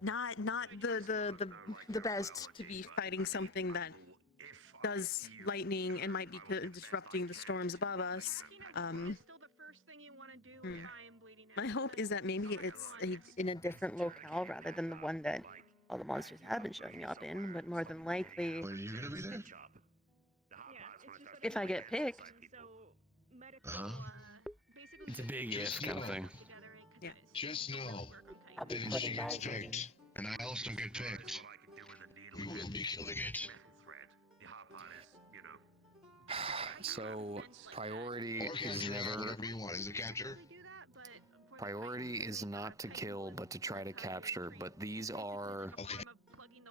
Not the best to be fighting something that does lightning and might be disrupting the storms above us. My hope is that maybe it's in a different locale rather than the one that all the monsters have been showing up in, but more than likely, Are you gonna be there? if I get picked. It's a big if kind of thing. Yeah. Just know that if she gets picked, and I also get picked, we will be killing it. So priority Or is capture, never. whatever you want. Is it capture? Priority is not to kill, but to try to capture. But these are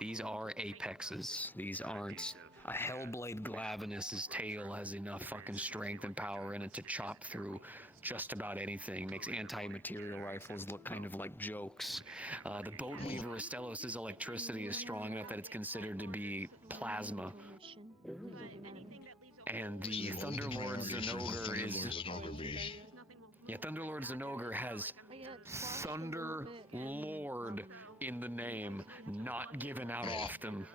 apexes. These aren't. a Hellblade Glavenus's tail has enough fucking strength and power in it to chop through just about anything. Makes anti-material rifles look kind of like jokes. The Boat Weaver Estellos' electricity is strong enough that it's considered to be plasma. And the Thunderlord Zenogre is... Yeah, Thunderlord Zenogre has Thunder Lord in the name, not given out often.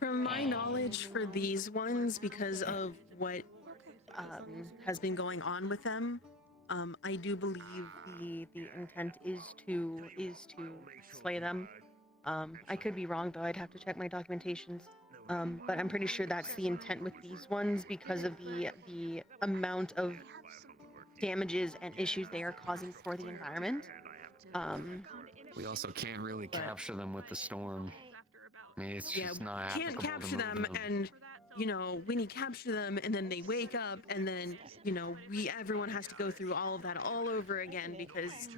From my knowledge for these ones, because of what has been going on with them, I do believe the intent is to slay them. I could be wrong though, I'd have to check my documentations. But I'm pretty sure that's the intent with these ones because of the amount of damages and issues they are causing for the environment. We also can't really capture them with the storm. I mean, it's just not can't applicable capture to them, move and when you capture them and then they wake up and then everyone has to go through all of that all over again because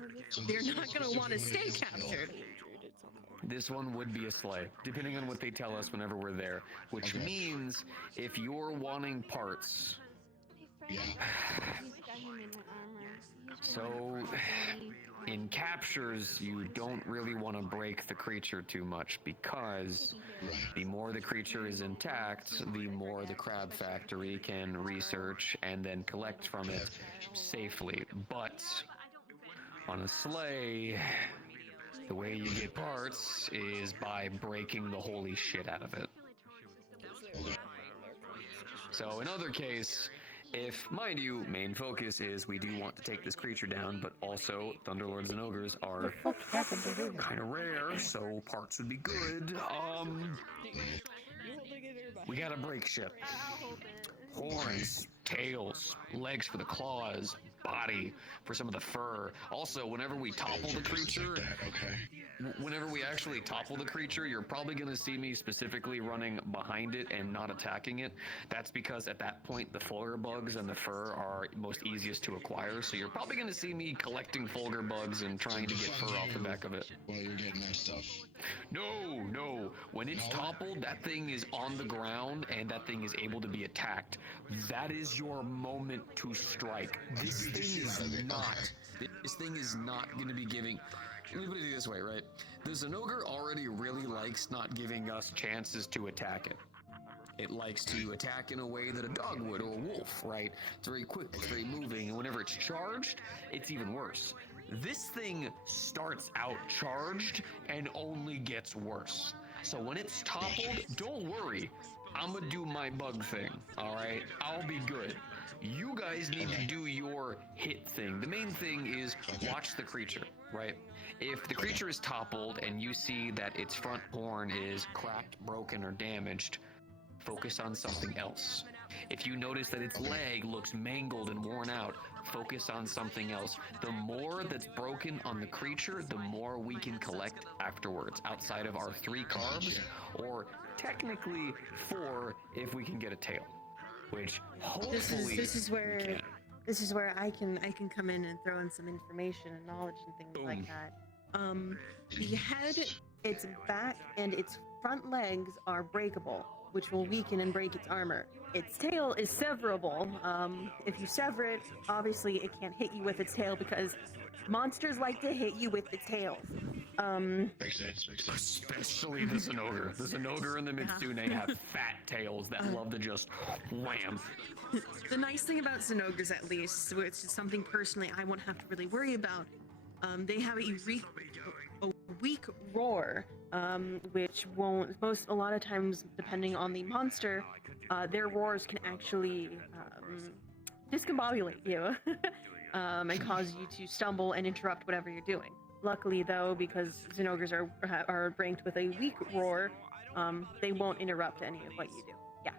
they're not going to want to stay captured. This one would be a slay, depending on what they tell us whenever we're there, which means if you're wanting parts. So, in captures, you don't really want to break the creature too much because the more the creature is intact, the more the crab factory can research and then collect from it safely. But on a slay, the way you get parts is by breaking the holy shit out of it. So in other case, if, mind you, main focus is we do want to take this creature down, but also Thunderlords and Ogres are kind of rare, so parts would be good. We gotta break shit. Horns, tails, legs for the claws, body for some of the fur. Also, whenever we topple the creature, whenever we actually topple the creature, you're probably going to see me specifically running behind it and not attacking it. That's because at that point, the Fulgur bugs and the fur are most easiest to acquire. So you're probably going to see me collecting Fulgur bugs and trying to get fur off the back of it. While you're getting that stuff. No. When it's toppled, that thing is on the ground and that thing is able to be attacked. That is your moment to strike. This thing is not going to be giving... Let me put it this way, right? The Zenogre already really likes not giving us chances to attack it. It likes to attack in a way that a dog would or a wolf, right? It's very quick, it's very moving, and whenever it's charged, it's even worse. This thing starts out charged and only gets worse. So when it's toppled, don't worry. I'm gonna do my bug thing, all right? I'll be good. You guys need to do your hit thing. The main thing is watch the creature, right? If the creature is toppled and you see that its front horn is cracked, broken, or damaged, focus on something else. If you notice that its leg looks mangled and worn out, focus on something else. The more that's broken on the creature, the more we can collect afterwards, outside of our 3 carbs, or technically 4 if we can get a tail. Which hopefully this is where I can come in and throw in some information and knowledge and things like that. The head, its back, and its front legs are breakable, which will weaken and break its armor. Its tail is severable. If you sever it, obviously it can't hit you with its tail because monsters like to hit you with its tails. Makes sense. Especially the Zenogre. The Zenogre and the Mitsune have fat tails that love to just wham. The nice thing about Zenogres, at least, which is something personally I won't have to really worry about, they have a weak roar, which won't, a lot of times, depending on the monster, their roars can actually discombobulate you and cause you to stumble and interrupt whatever you're doing. Luckily, though, because Zenogres are ranked with a weak roar, they won't interrupt any of what you do. Yes.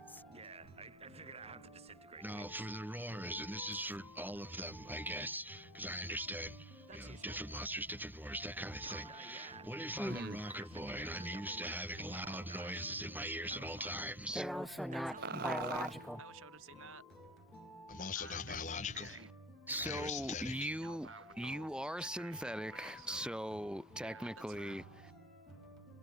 Now, for the roars, and this is for all of them, I guess, because I understand, different monsters, different roars, that kind of thing. What if I'm a rocker boy and I'm used to having loud noises in my ears at all times? They're also not biological. I'm also not biological. So you are synthetic, so technically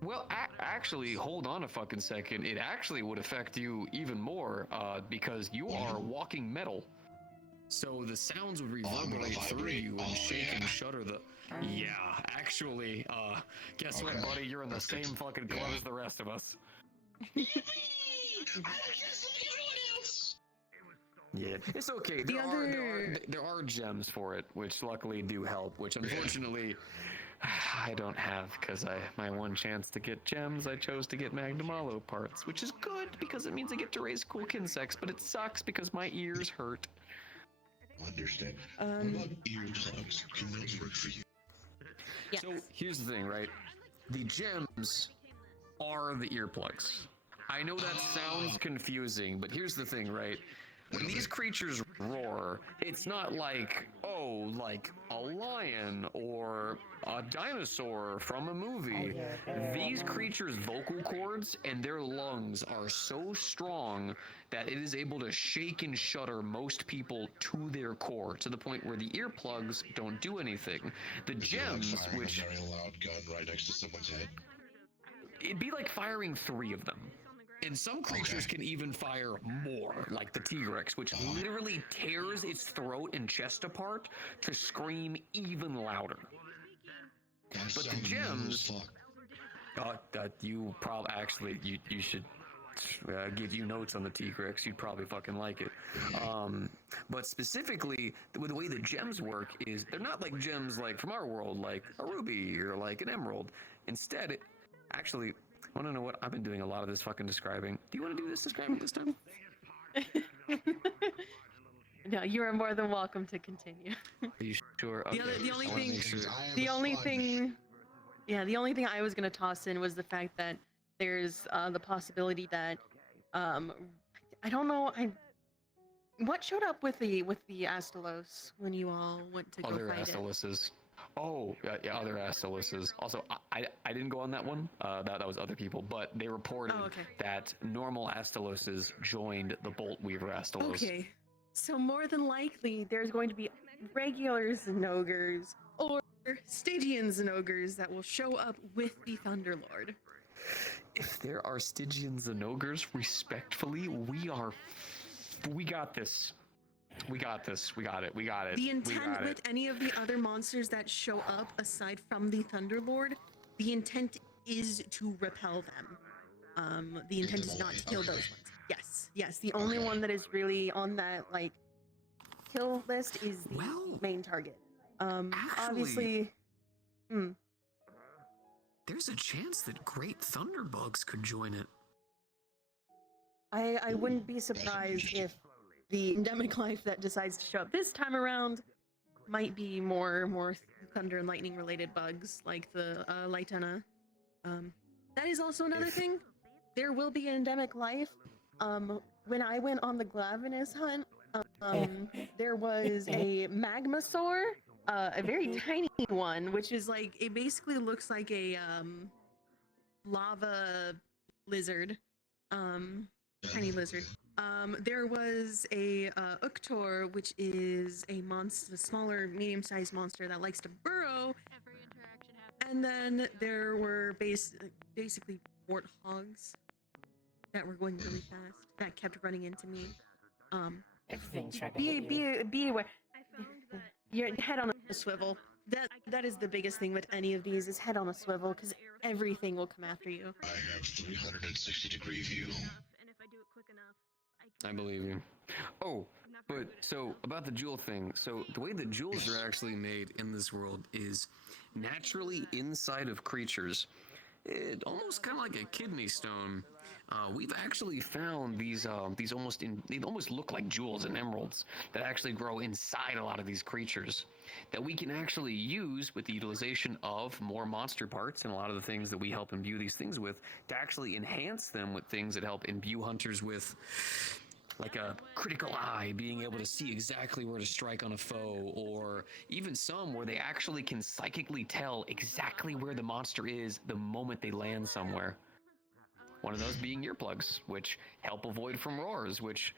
Well, actually, hold on a fucking second. It actually would affect you even more, because you are walking metal. So the sounds would reverberate through you and shake and shudder the... Yeah, actually, guess what, buddy? You're in the same fucking club as the rest of us. Yeah, it's okay. There are gems for it, which luckily do help, which unfortunately I don't have, because my one chance to get gems, I chose to get Magnamalo parts, which is good because it means I get to raise cool insects, but it sucks because my ears hurt. Understand. What about earplugs? Can those work for you? Yeah. So here's the thing, right? The gems are the earplugs. I know that sounds confusing, but here's the thing, right? When these creatures roar, it's not like, oh, like a lion or a dinosaur from a movie. These creatures' vocal cords and their lungs are so strong that it is able to shake and shudder most people to their core, to the point where the earplugs don't do anything. The gems, Firing which... a very loud gun right next to someone's head. It'd be like firing 3 of them. And some creatures can even fire more, like the T-Rex, which literally tears its throat and chest apart to scream even louder. But the gems... you probably... Actually, you should... give you notes on the T-Rex, you'd probably fucking like it. But specifically, the way the gems work is, they're not like gems like from our world, like a ruby or like an emerald. Instead, actually... I want to know what I've been doing a lot of this fucking describing. Do you want to do this describing this time? No, you are more than welcome to continue. Are you sure? Okay. The only thing I was gonna toss in was the fact that there's the possibility that I don't know, what showed up with the Astalos when you all went to go Other fight Astaloses. Oh, yeah, other Astaloses. Also, I didn't go on that one. That was other people, but they reported that normal Astaloses joined the Bolt Weaver Astalos. Okay, so more than likely there's going to be regular Zenogres or Stygian Zenogres that will show up with the Thunderlord. If there are Stygian Zenogres, respectfully, we got this. We got this. We got it. We got it. The intent with any of the other monsters that show up, aside from the Thunderlord, the intent is to repel them. The intent is not to kill those ones. Yes. The only one that is really on that like kill list is the main target. Obviously, there's a chance that great Thunderbugs could join it. I wouldn't be surprised if the endemic life that decides to show up this time around might be more thunder and lightning related bugs like the Lytena. That is also another thing. There will be an endemic life. When I went on the Glavenus hunt, there was a Magmasaur, a very tiny one, which is like, it basically looks like a lava lizard, tiny lizard. There was a Uktor, which is a monster, a smaller, medium-sized monster that likes to burrow. And then there were basically warthogs that were going really fast that kept running into me. Be aware. Your head on a swivel. That is the biggest thing with any of these, is head on a swivel, because everything will come after you. I have 360-degree view. I believe you. Oh, but so about the jewel thing. So the way the jewels are actually made in this world is naturally inside of creatures. It almost kind of like a kidney stone. We've actually found these they almost look like jewels and emeralds that actually grow inside a lot of these creatures that we can actually use with the utilization of more monster parts and a lot of the things that we help imbue these things with to actually enhance them with things that help imbue hunters with like a critical eye, being able to see exactly where to strike on a foe, or even some where they actually can psychically tell exactly where the monster is the moment they land somewhere. One of those being earplugs, which help avoid from roars, which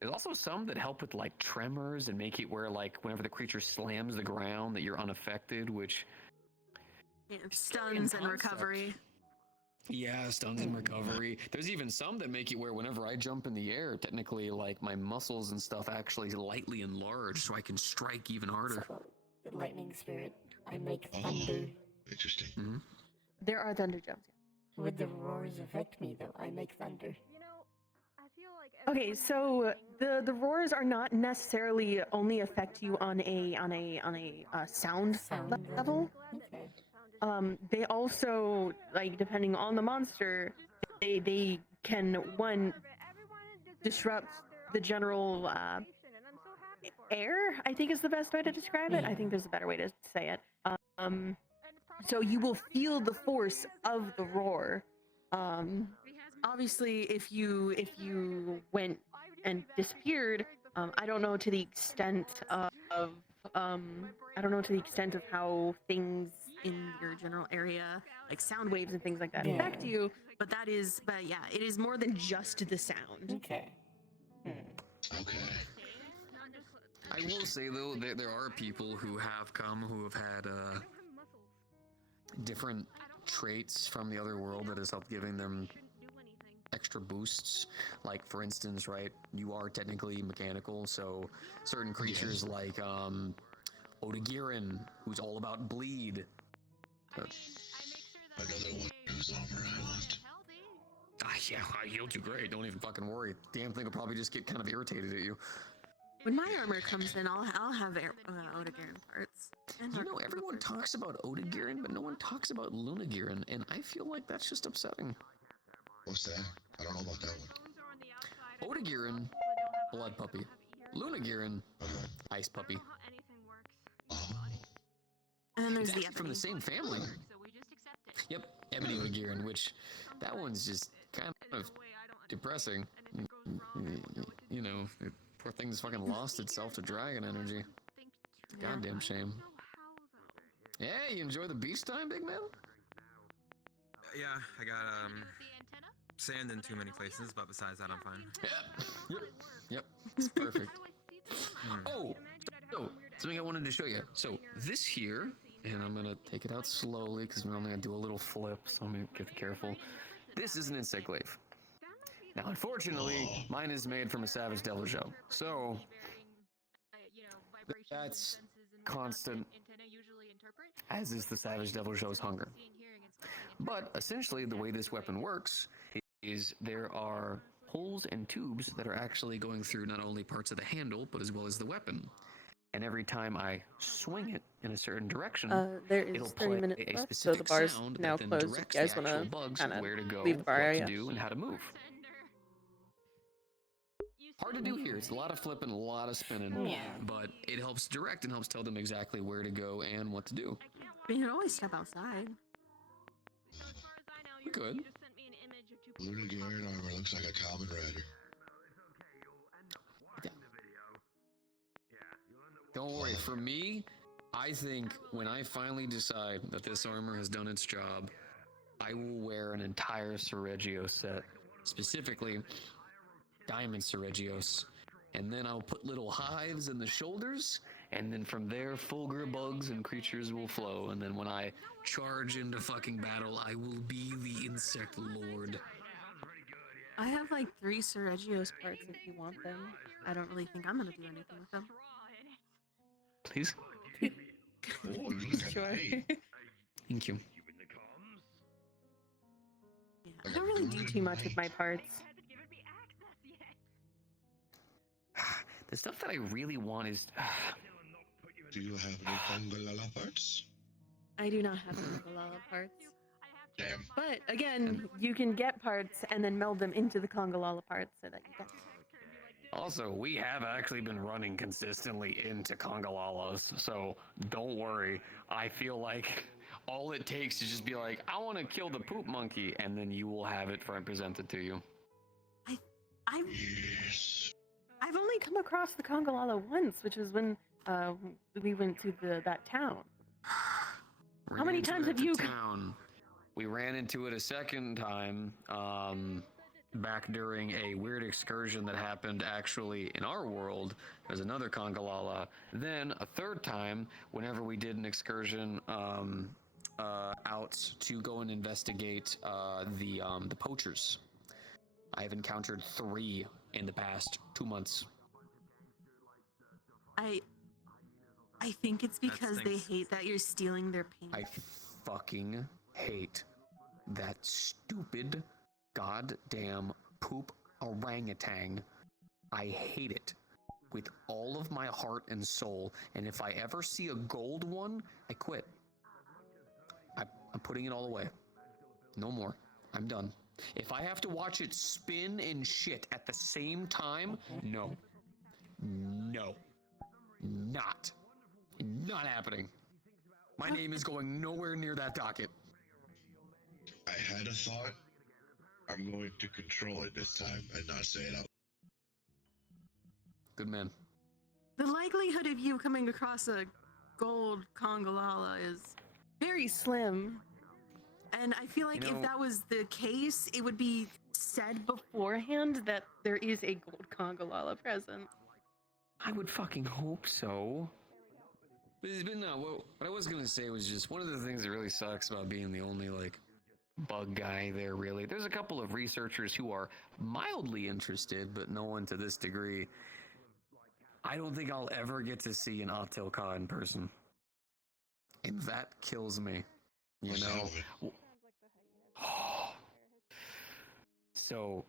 there's also some that help with like tremors and make it where like whenever the creature slams the ground that you're unaffected, which Yeah, stuns and recovery. Yeah, stuns and recovery. There's even some that make it where whenever I jump in the air, technically, like, my muscles and stuff actually lightly enlarge so I can strike even harder. The lightning spirit. I make thunder. Interesting. Mm-hmm. There are thunder jumps. Would the roars affect me though? I make thunder. Okay, so the roars are not necessarily only affect you on a sound level. Okay. They also, like, depending on the monster, they can, one, disrupt the general air, I think is the best way to describe it. I think there's a better way to say it. So you will feel the force of the roar. Obviously, if you went and disappeared, I don't know to the extent of I don't know to the extent of how things in your general area, like sound waves and things like that, affect you. But yeah, it is more than just the sound. Okay. Okay. I will say though, there are people who have had different traits from the other world that has helped giving them extra boosts. Like, for instance, right, you are technically mechanical, so certain creatures like Odagirin, who's all about bleed. Another one whose armor I want. Yeah, I healed you great. Don't even fucking worry. Damn thing will probably just get kind of irritated at you. When my armor comes in, I'll have Odagirin parts. You know, everyone talks about Odagirin, but no one talks about Lunagirin, and I feel like that's just upsetting. What's that? I don't know about that one. Odagirin, blood puppy. Lunagirin, ice puppy. And then there's it's from the same family. Yep, Ebony Odagirin, which that one's just kind of depressing. You know, poor thing's fucking lost itself to dragon energy. Goddamn shame. Hey, you enjoy the beach time, big man? Yeah, I got sand in too many places, but besides that, I'm fine. Yep, it's perfect. Oh, something I wanted to show you. So this here, and I'm gonna take it out slowly because we're only gonna do a little flip, so I'm gonna get careful. This is an insect glaive. Now, unfortunately, mine is made from a savage devil show, so that's constant, as is the savage devil show's hunger. But essentially, the way this weapon works is there are holes and tubes that are actually going through not only parts of the handle, but as well as the weapon. And every time I swing it in a certain direction, There is it'll 30 play minutes a left, so specific the bar's sound now that then closed. If directs you guys the want actual to bugs kind of where to go, leave the bar what area. to do, and how to move. Hard to do here. It's a lot of flipping, a lot of spinning. Yeah. But it helps direct and helps tell them exactly where to go and what to do. You can always step outside. We could. Lunagirin armor looks like a common rider. Don't worry, for me, I think when I finally decide that this armor has done its job, I will wear an entire Ceregios set. Specifically, Diamond Ceregios. And then I'll put little hives in the shoulders, and then from there, Fulgur bugs and creatures will flow. And then when I charge into fucking battle, I will be the insect lord. I have like 3 Ceregios parts if you want them. I don't really think I'm gonna do anything with them. Please? Sure. Thank you. Yeah, I don't really do too much with my parts. The stuff that I really want is... Do you have any Fungalala parts? I do not have any Galala parts. Damn. But again, you can get parts and then meld them into the Congalala parts so that you get them. Also, we have actually been running consistently into Congolalas, so don't worry. I feel like all it takes is just be like, I want to kill the poop monkey, and then you will have it presented to you. I've only come across the Congalala once, which was when we went to that town. How many times have you... Town. We ran into it a second time, back during a weird excursion that happened actually in our world. There's another Congalala. Then a third time, whenever we did an excursion out to go and investigate the poachers. I have encountered 3 in the past 2 months. I think it's because they hate that you're stealing their paint. I fucking hate that stupid goddamn poop orangutan. I hate it with all of my heart and soul, and if I ever see a gold one, I quit. I'm putting it all away. No more. I'm done. If I have to watch it spin and shit at the same time, no. No. Not happening. My name is going nowhere near that docket. I had a thought. I'm going to control it this time and not say it out. Good man. The likelihood of you coming across a gold Kongolala is very slim. And I feel like if that was the case, it would be said beforehand that there is a gold Kongolala present. I would fucking hope so. But no, what I was gonna say was just one of the things that really sucks about being the only, like, bug guy there, really. There's a couple of researchers who are mildly interested, but no one to this degree. I don't think I'll ever get to see an Atilka in person. And that kills me. You know? So,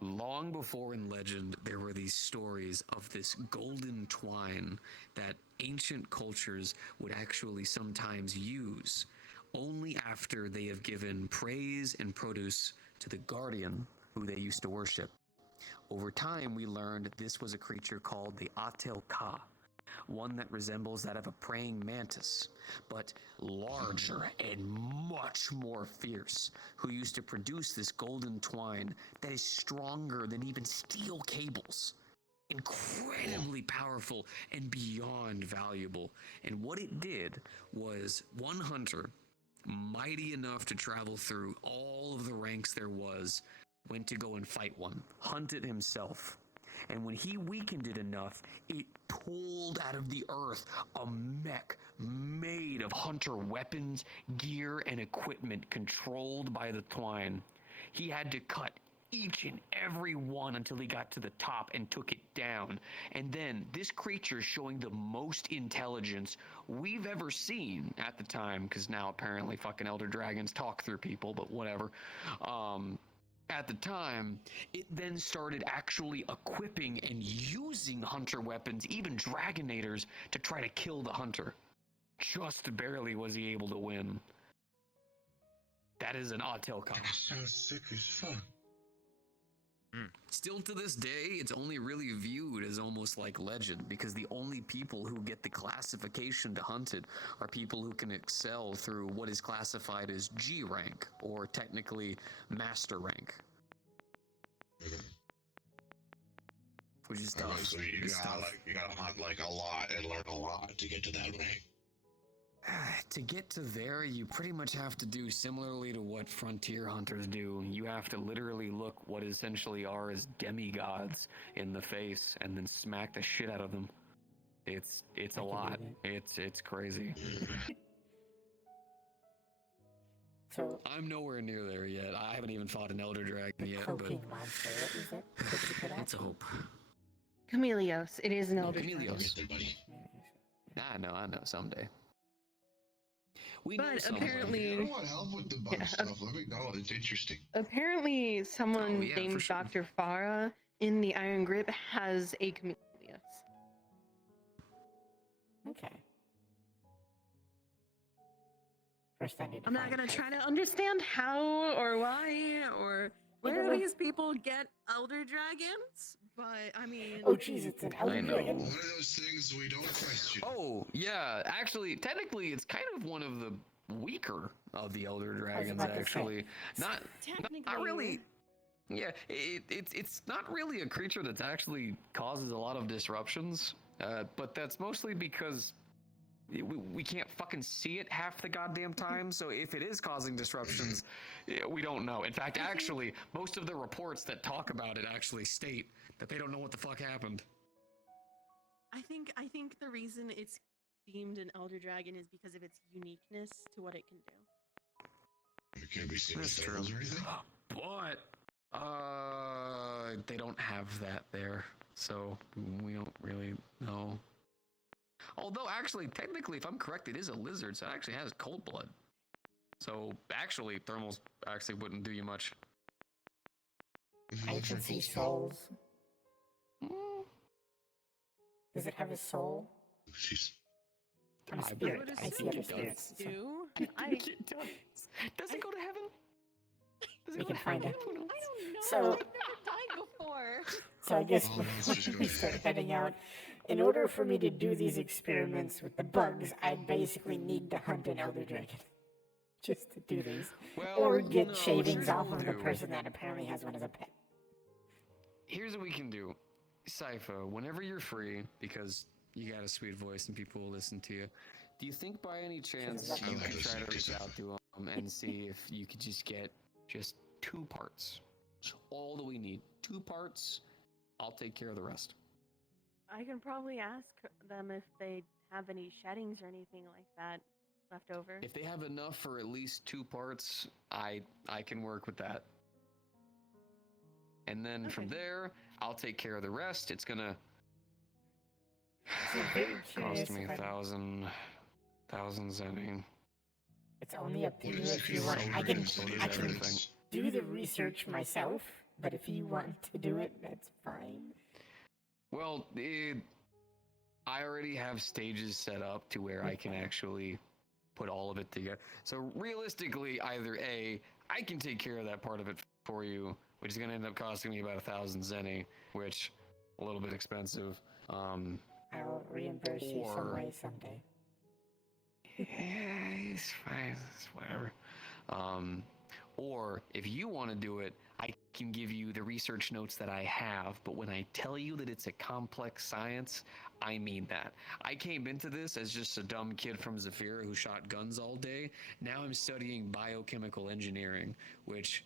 long before in legend, there were these stories of this golden twine that ancient cultures would actually sometimes use only after they have given praise and produce to the guardian who they used to worship. Over time, we learned this was a creature called the Atilka, one that resembles that of a praying mantis, but larger and much more fierce, who used to produce this golden twine that is stronger than even steel cables. Incredibly powerful and beyond valuable. And what it did was one hunter, mighty enough to travel through all of the ranks there was, went to go and fight one, hunted himself. And when he weakened it enough, it pulled out of the earth a mech made of hunter weapons, gear, and equipment controlled by the twine. He had to cut each and every one until he got to the top and took it down. And then this creature, showing the most intelligence we've ever seen at the time, because now apparently fucking elder dragons talk through people, but whatever. At the time, it then started actually equipping and using hunter weapons, even dragonators, to try to kill the hunter. Just barely was he able to win. That is an Atilka. That sounds sick as fuck. Still to this day, it's only really viewed as almost like legend, because the only people who get the classification to hunt it are people who can excel through what is classified as G rank, or technically master rank. Which is tough. So you gotta hunt like a lot and learn a lot to get to that rank. To get to there, you pretty much have to do similarly to what frontier hunters do. You have to literally look what essentially are as demigods in the face and then smack the shit out of them. It's a lot. It's crazy. So I'm nowhere near there yet. I haven't even fought an elder dragon yet, but monster, what is it? it's a hope. Chameleos. It is an elder dragon. Chameleos. I know someday. But apparently, I want help with the bug stuff. Let me know. It's interesting. Apparently, someone named Dr. Farah in the Iron Grip has a Chameleos. Okay. First, I need to I'm not find gonna Kate. try to understand how or why or where these people get elder dragons, but I mean. Oh, jeez, it's an elder dragon. One of those things we don't question. Oh, yeah. Actually, technically, it's kind of one of the weaker of the elder dragons, actually. Not really. Yeah, it's not really a creature that actually causes a lot of disruptions, but that's mostly because we can't fucking see it half the goddamn time, so if it is causing disruptions, we don't know. In fact, actually, most of the reports that talk about it actually state that they don't know what the fuck happened. I think the reason it's deemed an elder dragon is because of its uniqueness to what it can do. It can't be seen That's with true. thermals or anything. But they don't have that there, so we don't really know. Although, actually, technically, if I'm correct, it is a lizard, so it actually has cold blood. So, actually, thermals actually wouldn't do you much. I can see souls. Does it have a soul? Jeez. I'm a I spirit. would I see other assume it spirits. does. Do I think it does. Does it go to heaven? Does it We go can to find heaven? out. Who knows? I don't know. So- I've never died before. So I guess Oh, before let's just we go start ahead. heading out, in order for me to do these experiments with the bugs, I basically need to hunt an elder dragon. Just to do these. Well, Or get no, shavings here's off what of we'll the do. person that apparently has one as a pet. Here's what we can do. Sypha, whenever you're free, because you got a sweet voice and people will listen to you, do you think by any chance Should've you let could me try to reach out to them and see if you could just get just 2 parts? That's all that we need. 2 parts. I'll take care of the rest. I can probably ask them if they have any sheddings or anything like that left over. If they have enough for at least 2 parts, I can work with that. And then from there, I'll take care of the rest. It's gonna So very curious cost me if I- thousands. I mean, It's only up to What you is if you want. so I can everything. do the research myself, but if you want to do it, that's fine. Well, I already have stages set up to where I can actually put all of it together. So realistically, either A, I can take care of that part of it for you, which is going to end up costing me about 1,000 zenny, which a little bit expensive. I'll reimburse you some Or- way someday. Yeah, it's fine. It's whatever. Or if you want to do it, I can give you the research notes that I have, but when I tell you that it's a complex science, I mean that. I came into this as just a dumb kid from Zafira who shot guns all day. Now I'm studying biochemical engineering, which,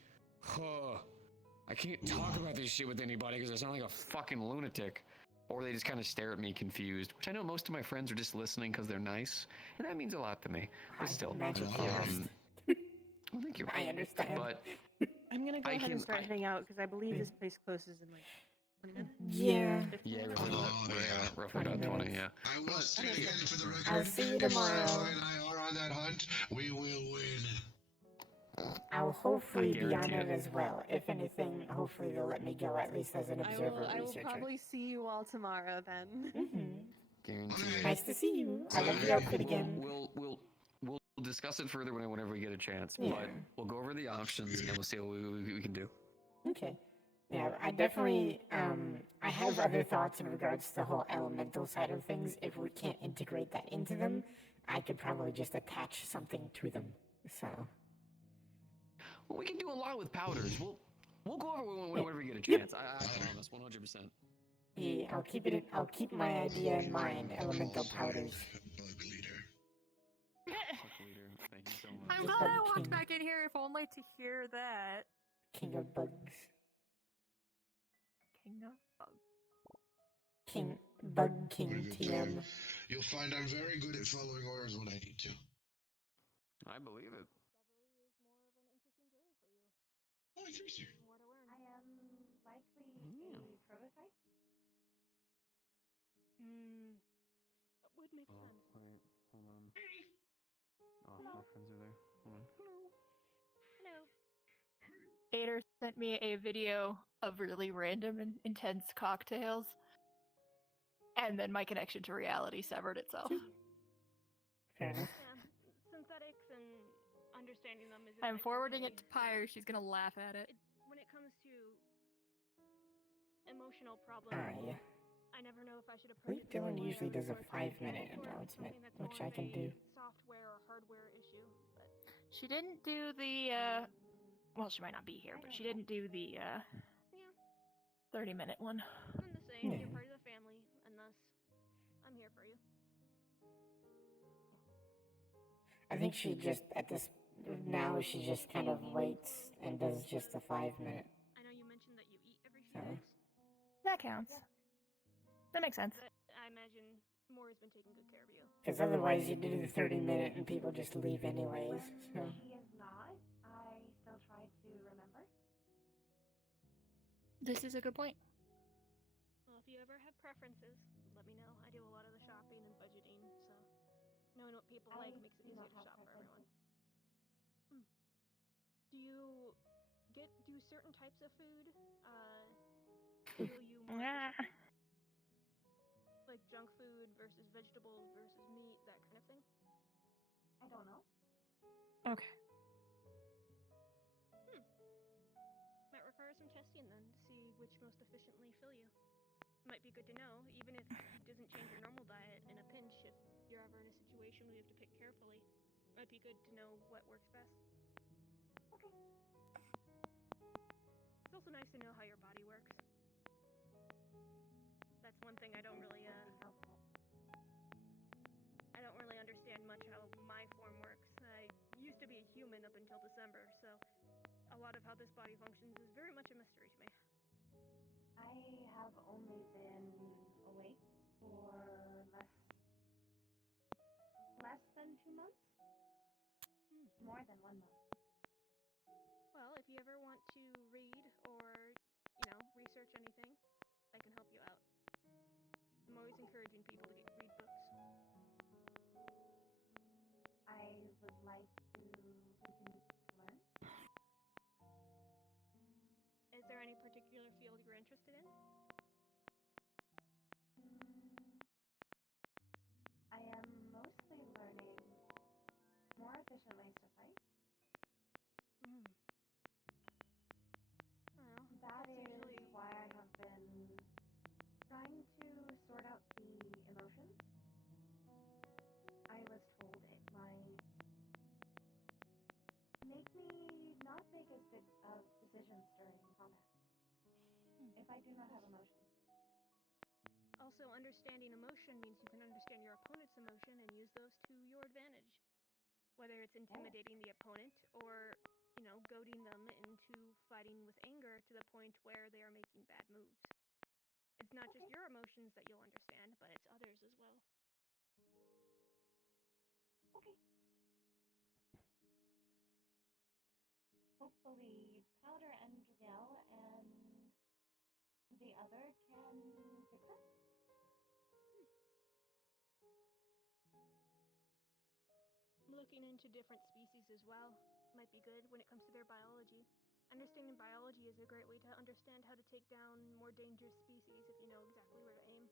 I can't talk about this shit with anybody because I sound like a fucking lunatic. Or they just kind of stare at me confused, which I know most of my friends are just listening because they're nice, and that means a lot to me. But still, Magic well, thank you. I understand. But I'm gonna go I ahead and can- start I- heading out because I believe this place closes in like 20 minutes. Yeah. 15 yeah, minutes? roughly about 20, yeah. I will say again for the record, I'll see you if tomorrow. Sypha and I are on that hunt, we will win. I'll hopefully be on guarantee it it. as well. If anything, hopefully they'll let me go at least as an observer I will researcher. probably see you all tomorrow then. Guarantee it. Nice to see you. I love the outfit again. We'll discuss it further whenever we get a chance. Yeah. But we'll go over the options and we'll see what we can do. Okay. Yeah, I definitely, I have other thoughts in regards to the whole elemental side of things. If we can't integrate that into them, I could probably just attach something to them. So. Well, we can do a lot with powders. We'll go over it whenever we get a chance. I promise, 100%. Yeah, I'll keep my idea in mind, elemental powders. Bug leader. Thank you so I'm much. glad I walked back in here if only to hear that. King of bugs. King of bugs. King, Bug King TM. You'll find I'm very good at following orders when I need to. I believe it. Oh, Increaser. I am likely a prototype. That would make sense. Wait, hold on. Oh, my friends are there. Hold on. Hello. Ader sent me a video of really random and intense cocktails, and then my connection to reality severed itself. Fair enough. Yeah, synthetics and understanding them is. I'm forwarding it to Pyre. She's gonna laugh at it. When it comes to emotional problems, Yeah. I never know if I should I approach think it Dylan this way usually or does a if it's 5-minute something announcement, that's which more I of can a do. software or hardware issue, but She didn't do the well, she might not be here, but she didn't do the 30-minute one. I'm the same. Yeah. You're part of the family, and thus I'm here for you. I think she just, now she just kind of waits and does just a 5-minute. I know you mentioned that you eat every few So. days. That counts. That makes sense. But I imagine Maury's been taking good care of you. Because otherwise you do the 30-minute and people just leave anyways. So. She is not. I still try to remember. This is a good point. Well, if you ever have preferences, let me know. I do a lot of the shopping and budgeting, so knowing what people like makes it easier to shop for everyone. Do certain types of food feel you more efficient? Like junk food versus vegetables versus meat, that kind of thing? I don't know. Okay. Might require some testing then to see which most efficiently fill you. Might be good to know, even if it doesn't change your normal diet in a pinch. If you're ever in a situation where you have to pick carefully, might be good to know what works best. Okay. It's also nice to know how your body works. That's one thing I don't really understand much how my form works. I used to be a human up until December, so a lot of how this body functions is very much a mystery to me. I have only been awake for less than 2 months. More than 1 month. Well, if you ever want to read or, research anything, I can help you out. I'm always encouraging people to read books. I would like to continue to learn. Is there any particular field you're interested in? I am mostly learning more efficient ways to fight. Well, that is why I have been trying to sort out the emotions. I was told it might make me not make as good of decisions during combat if I do not have emotions. Also, understanding emotion means you can understand your opponent's emotion and use those to your advantage. Whether it's intimidating the opponent or, goading them into fighting with anger to the point where they are making bad moves. It's not just your emotions that you'll understand, but it's others as well. Okay. Hopefully, Powder and Drigel and the other can fix it. Looking into different species as well might be good when it comes to their biology. Understanding biology is a great way to understand how to take down more dangerous species if you know exactly where to aim.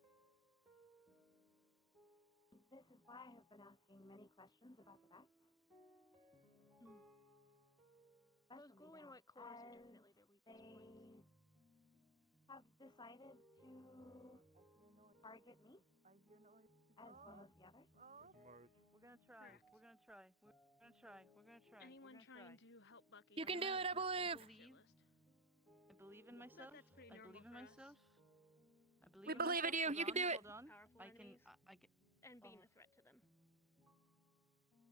This is why I have been asking many questions about the bats. Those glowing white cores are definitely their weakest points. Have decided to target me as well as the others. We're gonna try. We're gonna try. We're gonna try. We're gonna try. Anyone trying to help Bucky? You can do it, I believe. I believe in myself. That's pretty I normal believe in for us. myself. I believe We in believe in myself. you. You can do it. Hold on. Powerful I can. enemies. I can. And being a threat to them.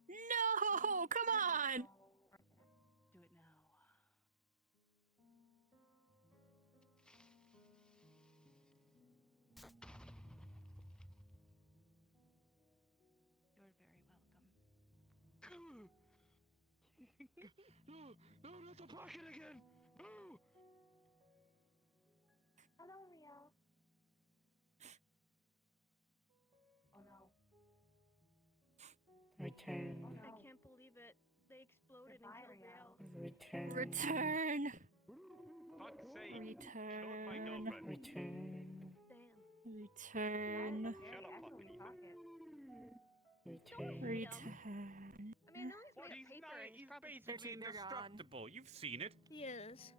No, come on. Do it now. You're very welcome. No, not the pocket again! No! Hello, Riel. Oh no. Return. Oh, no. I can't believe it. They exploded Goodbye, and killed Riel. Return. Return. Fuck's sake. Return. Killed my girlfriend. Return. Damn. Return. Shut up, fucking Ethan. Return. Return. I mean, I know he's What, made of he's paper not, and he's he's probably basically 13 are gone. indestructible. You've seen it. Yes.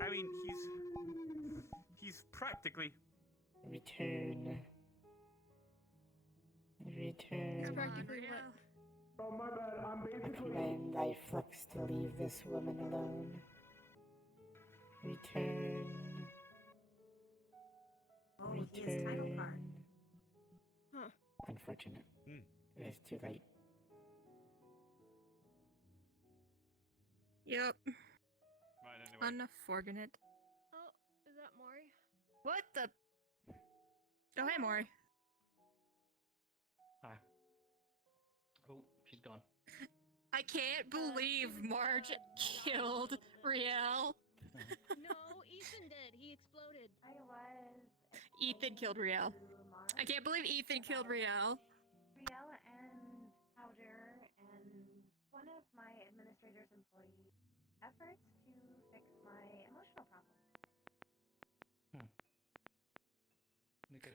I mean, he's practically... Return. Return. Practically what? Oh, my bad. I'm basically. Recommend thy flux to leave this woman alone. Return. Oh, he is title card. Huh. Unfortunate. It is too late. Yep. Right, anyway. Unfortunate. Oh, is that Maury? What the? Oh, hey, Maury. Hi. Oh, she's gone. I can't believe Marge killed Riel. No, Ethan did. He exploded. I was Ethan killed Riel. I can't believe Ethan killed Riel. Riel and Powder and one of my administrator's employees' efforts to fix my emotional problem.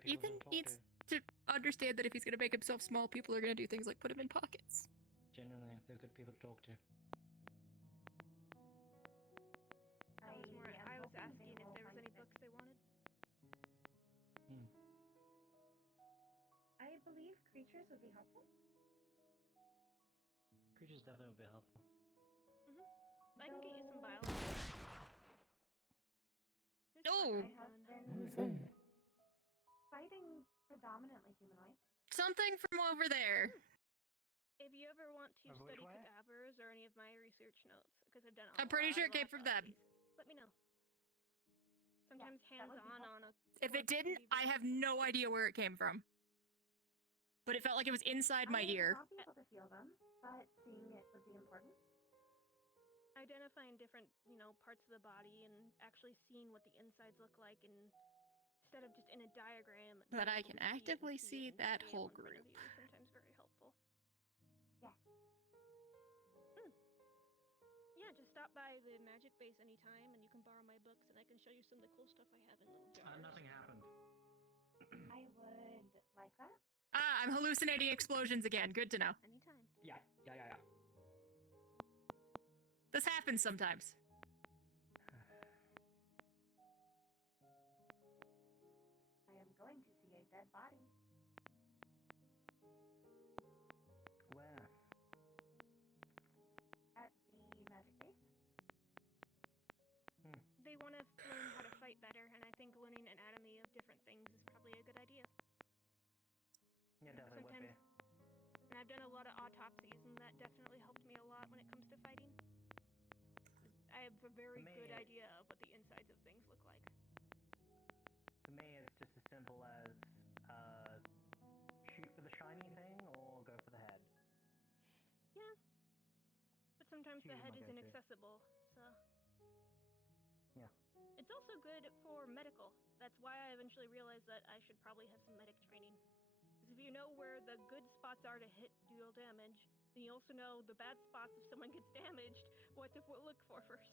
Ethan needs to understand that if he's gonna make himself small, people are gonna do things like put him in pockets. Genuinely, they're good people to talk to. I was asking if there was any books they wanted. I believe creatures would be helpful. Creatures definitely would be helpful. I can get you some biology. Oh! I have been fighting predominantly humanoid. Something from over there. If you ever want to Of which study way? cadavers or any of my research notes, because I've done I'm pretty sure it came from them. let me know. Sometimes hands-on on a... If it didn't, I have no idea where it came from. But it felt like it was inside my ear. I'll be able to feel them, but seeing it would be important. Identifying different, parts of the body and actually seeing what the insides look like, and instead of just in a diagram. But I being can able to actively see see it and that see it whole in front of group. you is sometimes very helpful. Yeah. Yeah, just stop by the magic base anytime, and you can borrow my books, and I can show you some of the cool stuff I have in little jars. Nothing happened. I would like that. Ah, I'm hallucinating explosions again. Good to know. Anytime. Yeah. This happens sometimes. I am going to see a dead body. Where? At the magic base. They want to learn how to fight better, and I think learning anatomy of different things is probably a good idea. Yeah, definitely would be. And I've done a lot of autopsies, and that definitely helped me a lot when it comes to fighting. I have a very good idea of what the insides of things look like. For me, it's just as simple as shoot for the shiny thing or go for the head. Yeah. But sometimes the Usually head my is go-to. inaccessible, so... Yeah. It's also good for medical. That's why I eventually realized that I should probably have some medic training. Because if you know where the good spots are to deal damage, then you also know the bad spots if someone gets damaged, what to look for first.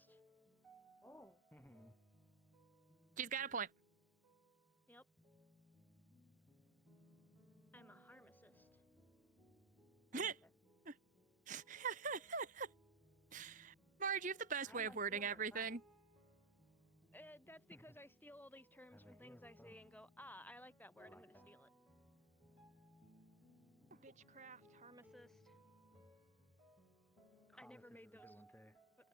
Oh. She's got a point. Yep. I'm a pharmacist. Marge, you have the best way of wording everything. That's because I steal all these terms from things I say and go, I like that word, I'm gonna steal it. Bitchcraft, pharmacist. I never made those. But...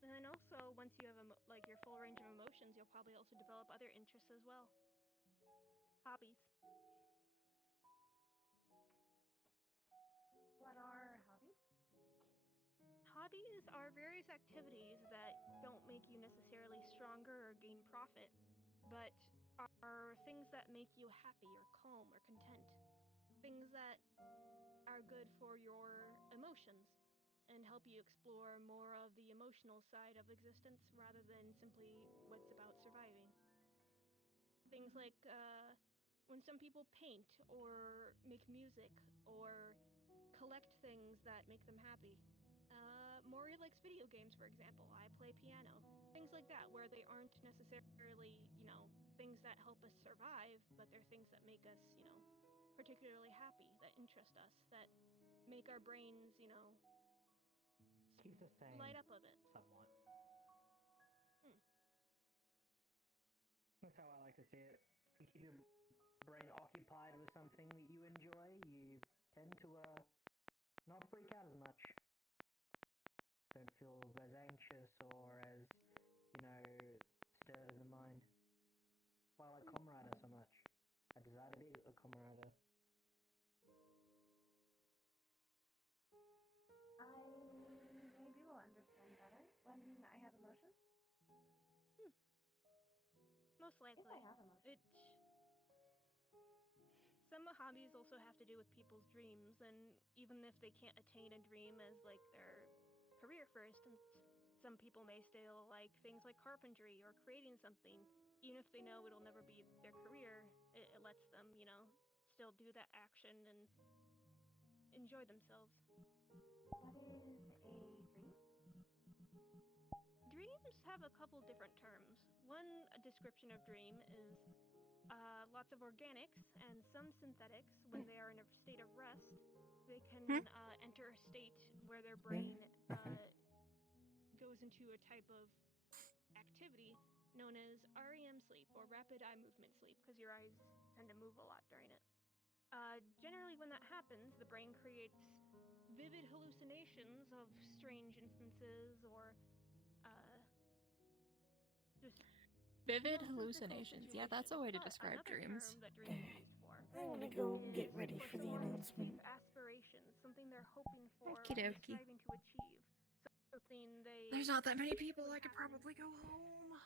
And then also, once you have your full range of emotions, you'll probably also develop other interests as well. Hobbies. What are hobbies? Hobbies are various activities that don't make you necessarily stronger or gain profit, but are things that make you happy or calm or content. Things that are good for your emotions and help you explore more of the emotional side of existence rather than simply what's about surviving. Things like when some people paint or make music or collect things that make them happy. Maury likes video games, for example. I play piano. Things like that, where they aren't necessarily, things that help us survive, but they're things that make us, particularly happy, that interest us, that make our brains, Keeps us sane. light up a bit. Somewhat. That's how I like to see it. You keep your brain occupied with something that you enjoy, you tend to not freak out as much. Don't feel as anxious or as, stirred in the mind. That's why I like Comrade so much. I desire to be a Comrade. I may be one. Most likely. It. Some hobbies also have to do with people's dreams, and even if they can't attain a dream as like their career, for instance, some people may still like things like carpentry or creating something, even if they know it'll never be their career. It lets them, still do that action and enjoy themselves. What is a dream? Dreams have a couple different terms. One description of dream is lots of organics and some synthetics. When they are in a state of rest, they can enter a state where their brain goes into a type of activity known as REM sleep, or rapid eye movement sleep, because your eyes tend to move a lot during it. Generally, when that happens, the brain creates vivid hallucinations of strange instances or just Vivid hallucinations. Yeah, that's a way to describe dreams. I want to go get ready for the announcement. Aspirations, something they're hoping for, Okie or dokie. striving to achieve. Something they. There's not that many people. I could probably go home.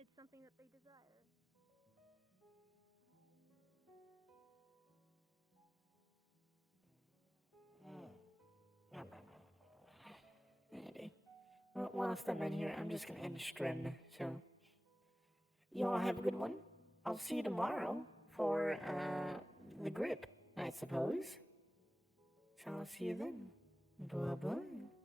It's something that they desire. Alrighty. Well, whilst I'm in here, I'm just gonna end stream. So, you all have a good one. I'll see you tomorrow for the grip, I suppose. So I'll see you then. Bye bye.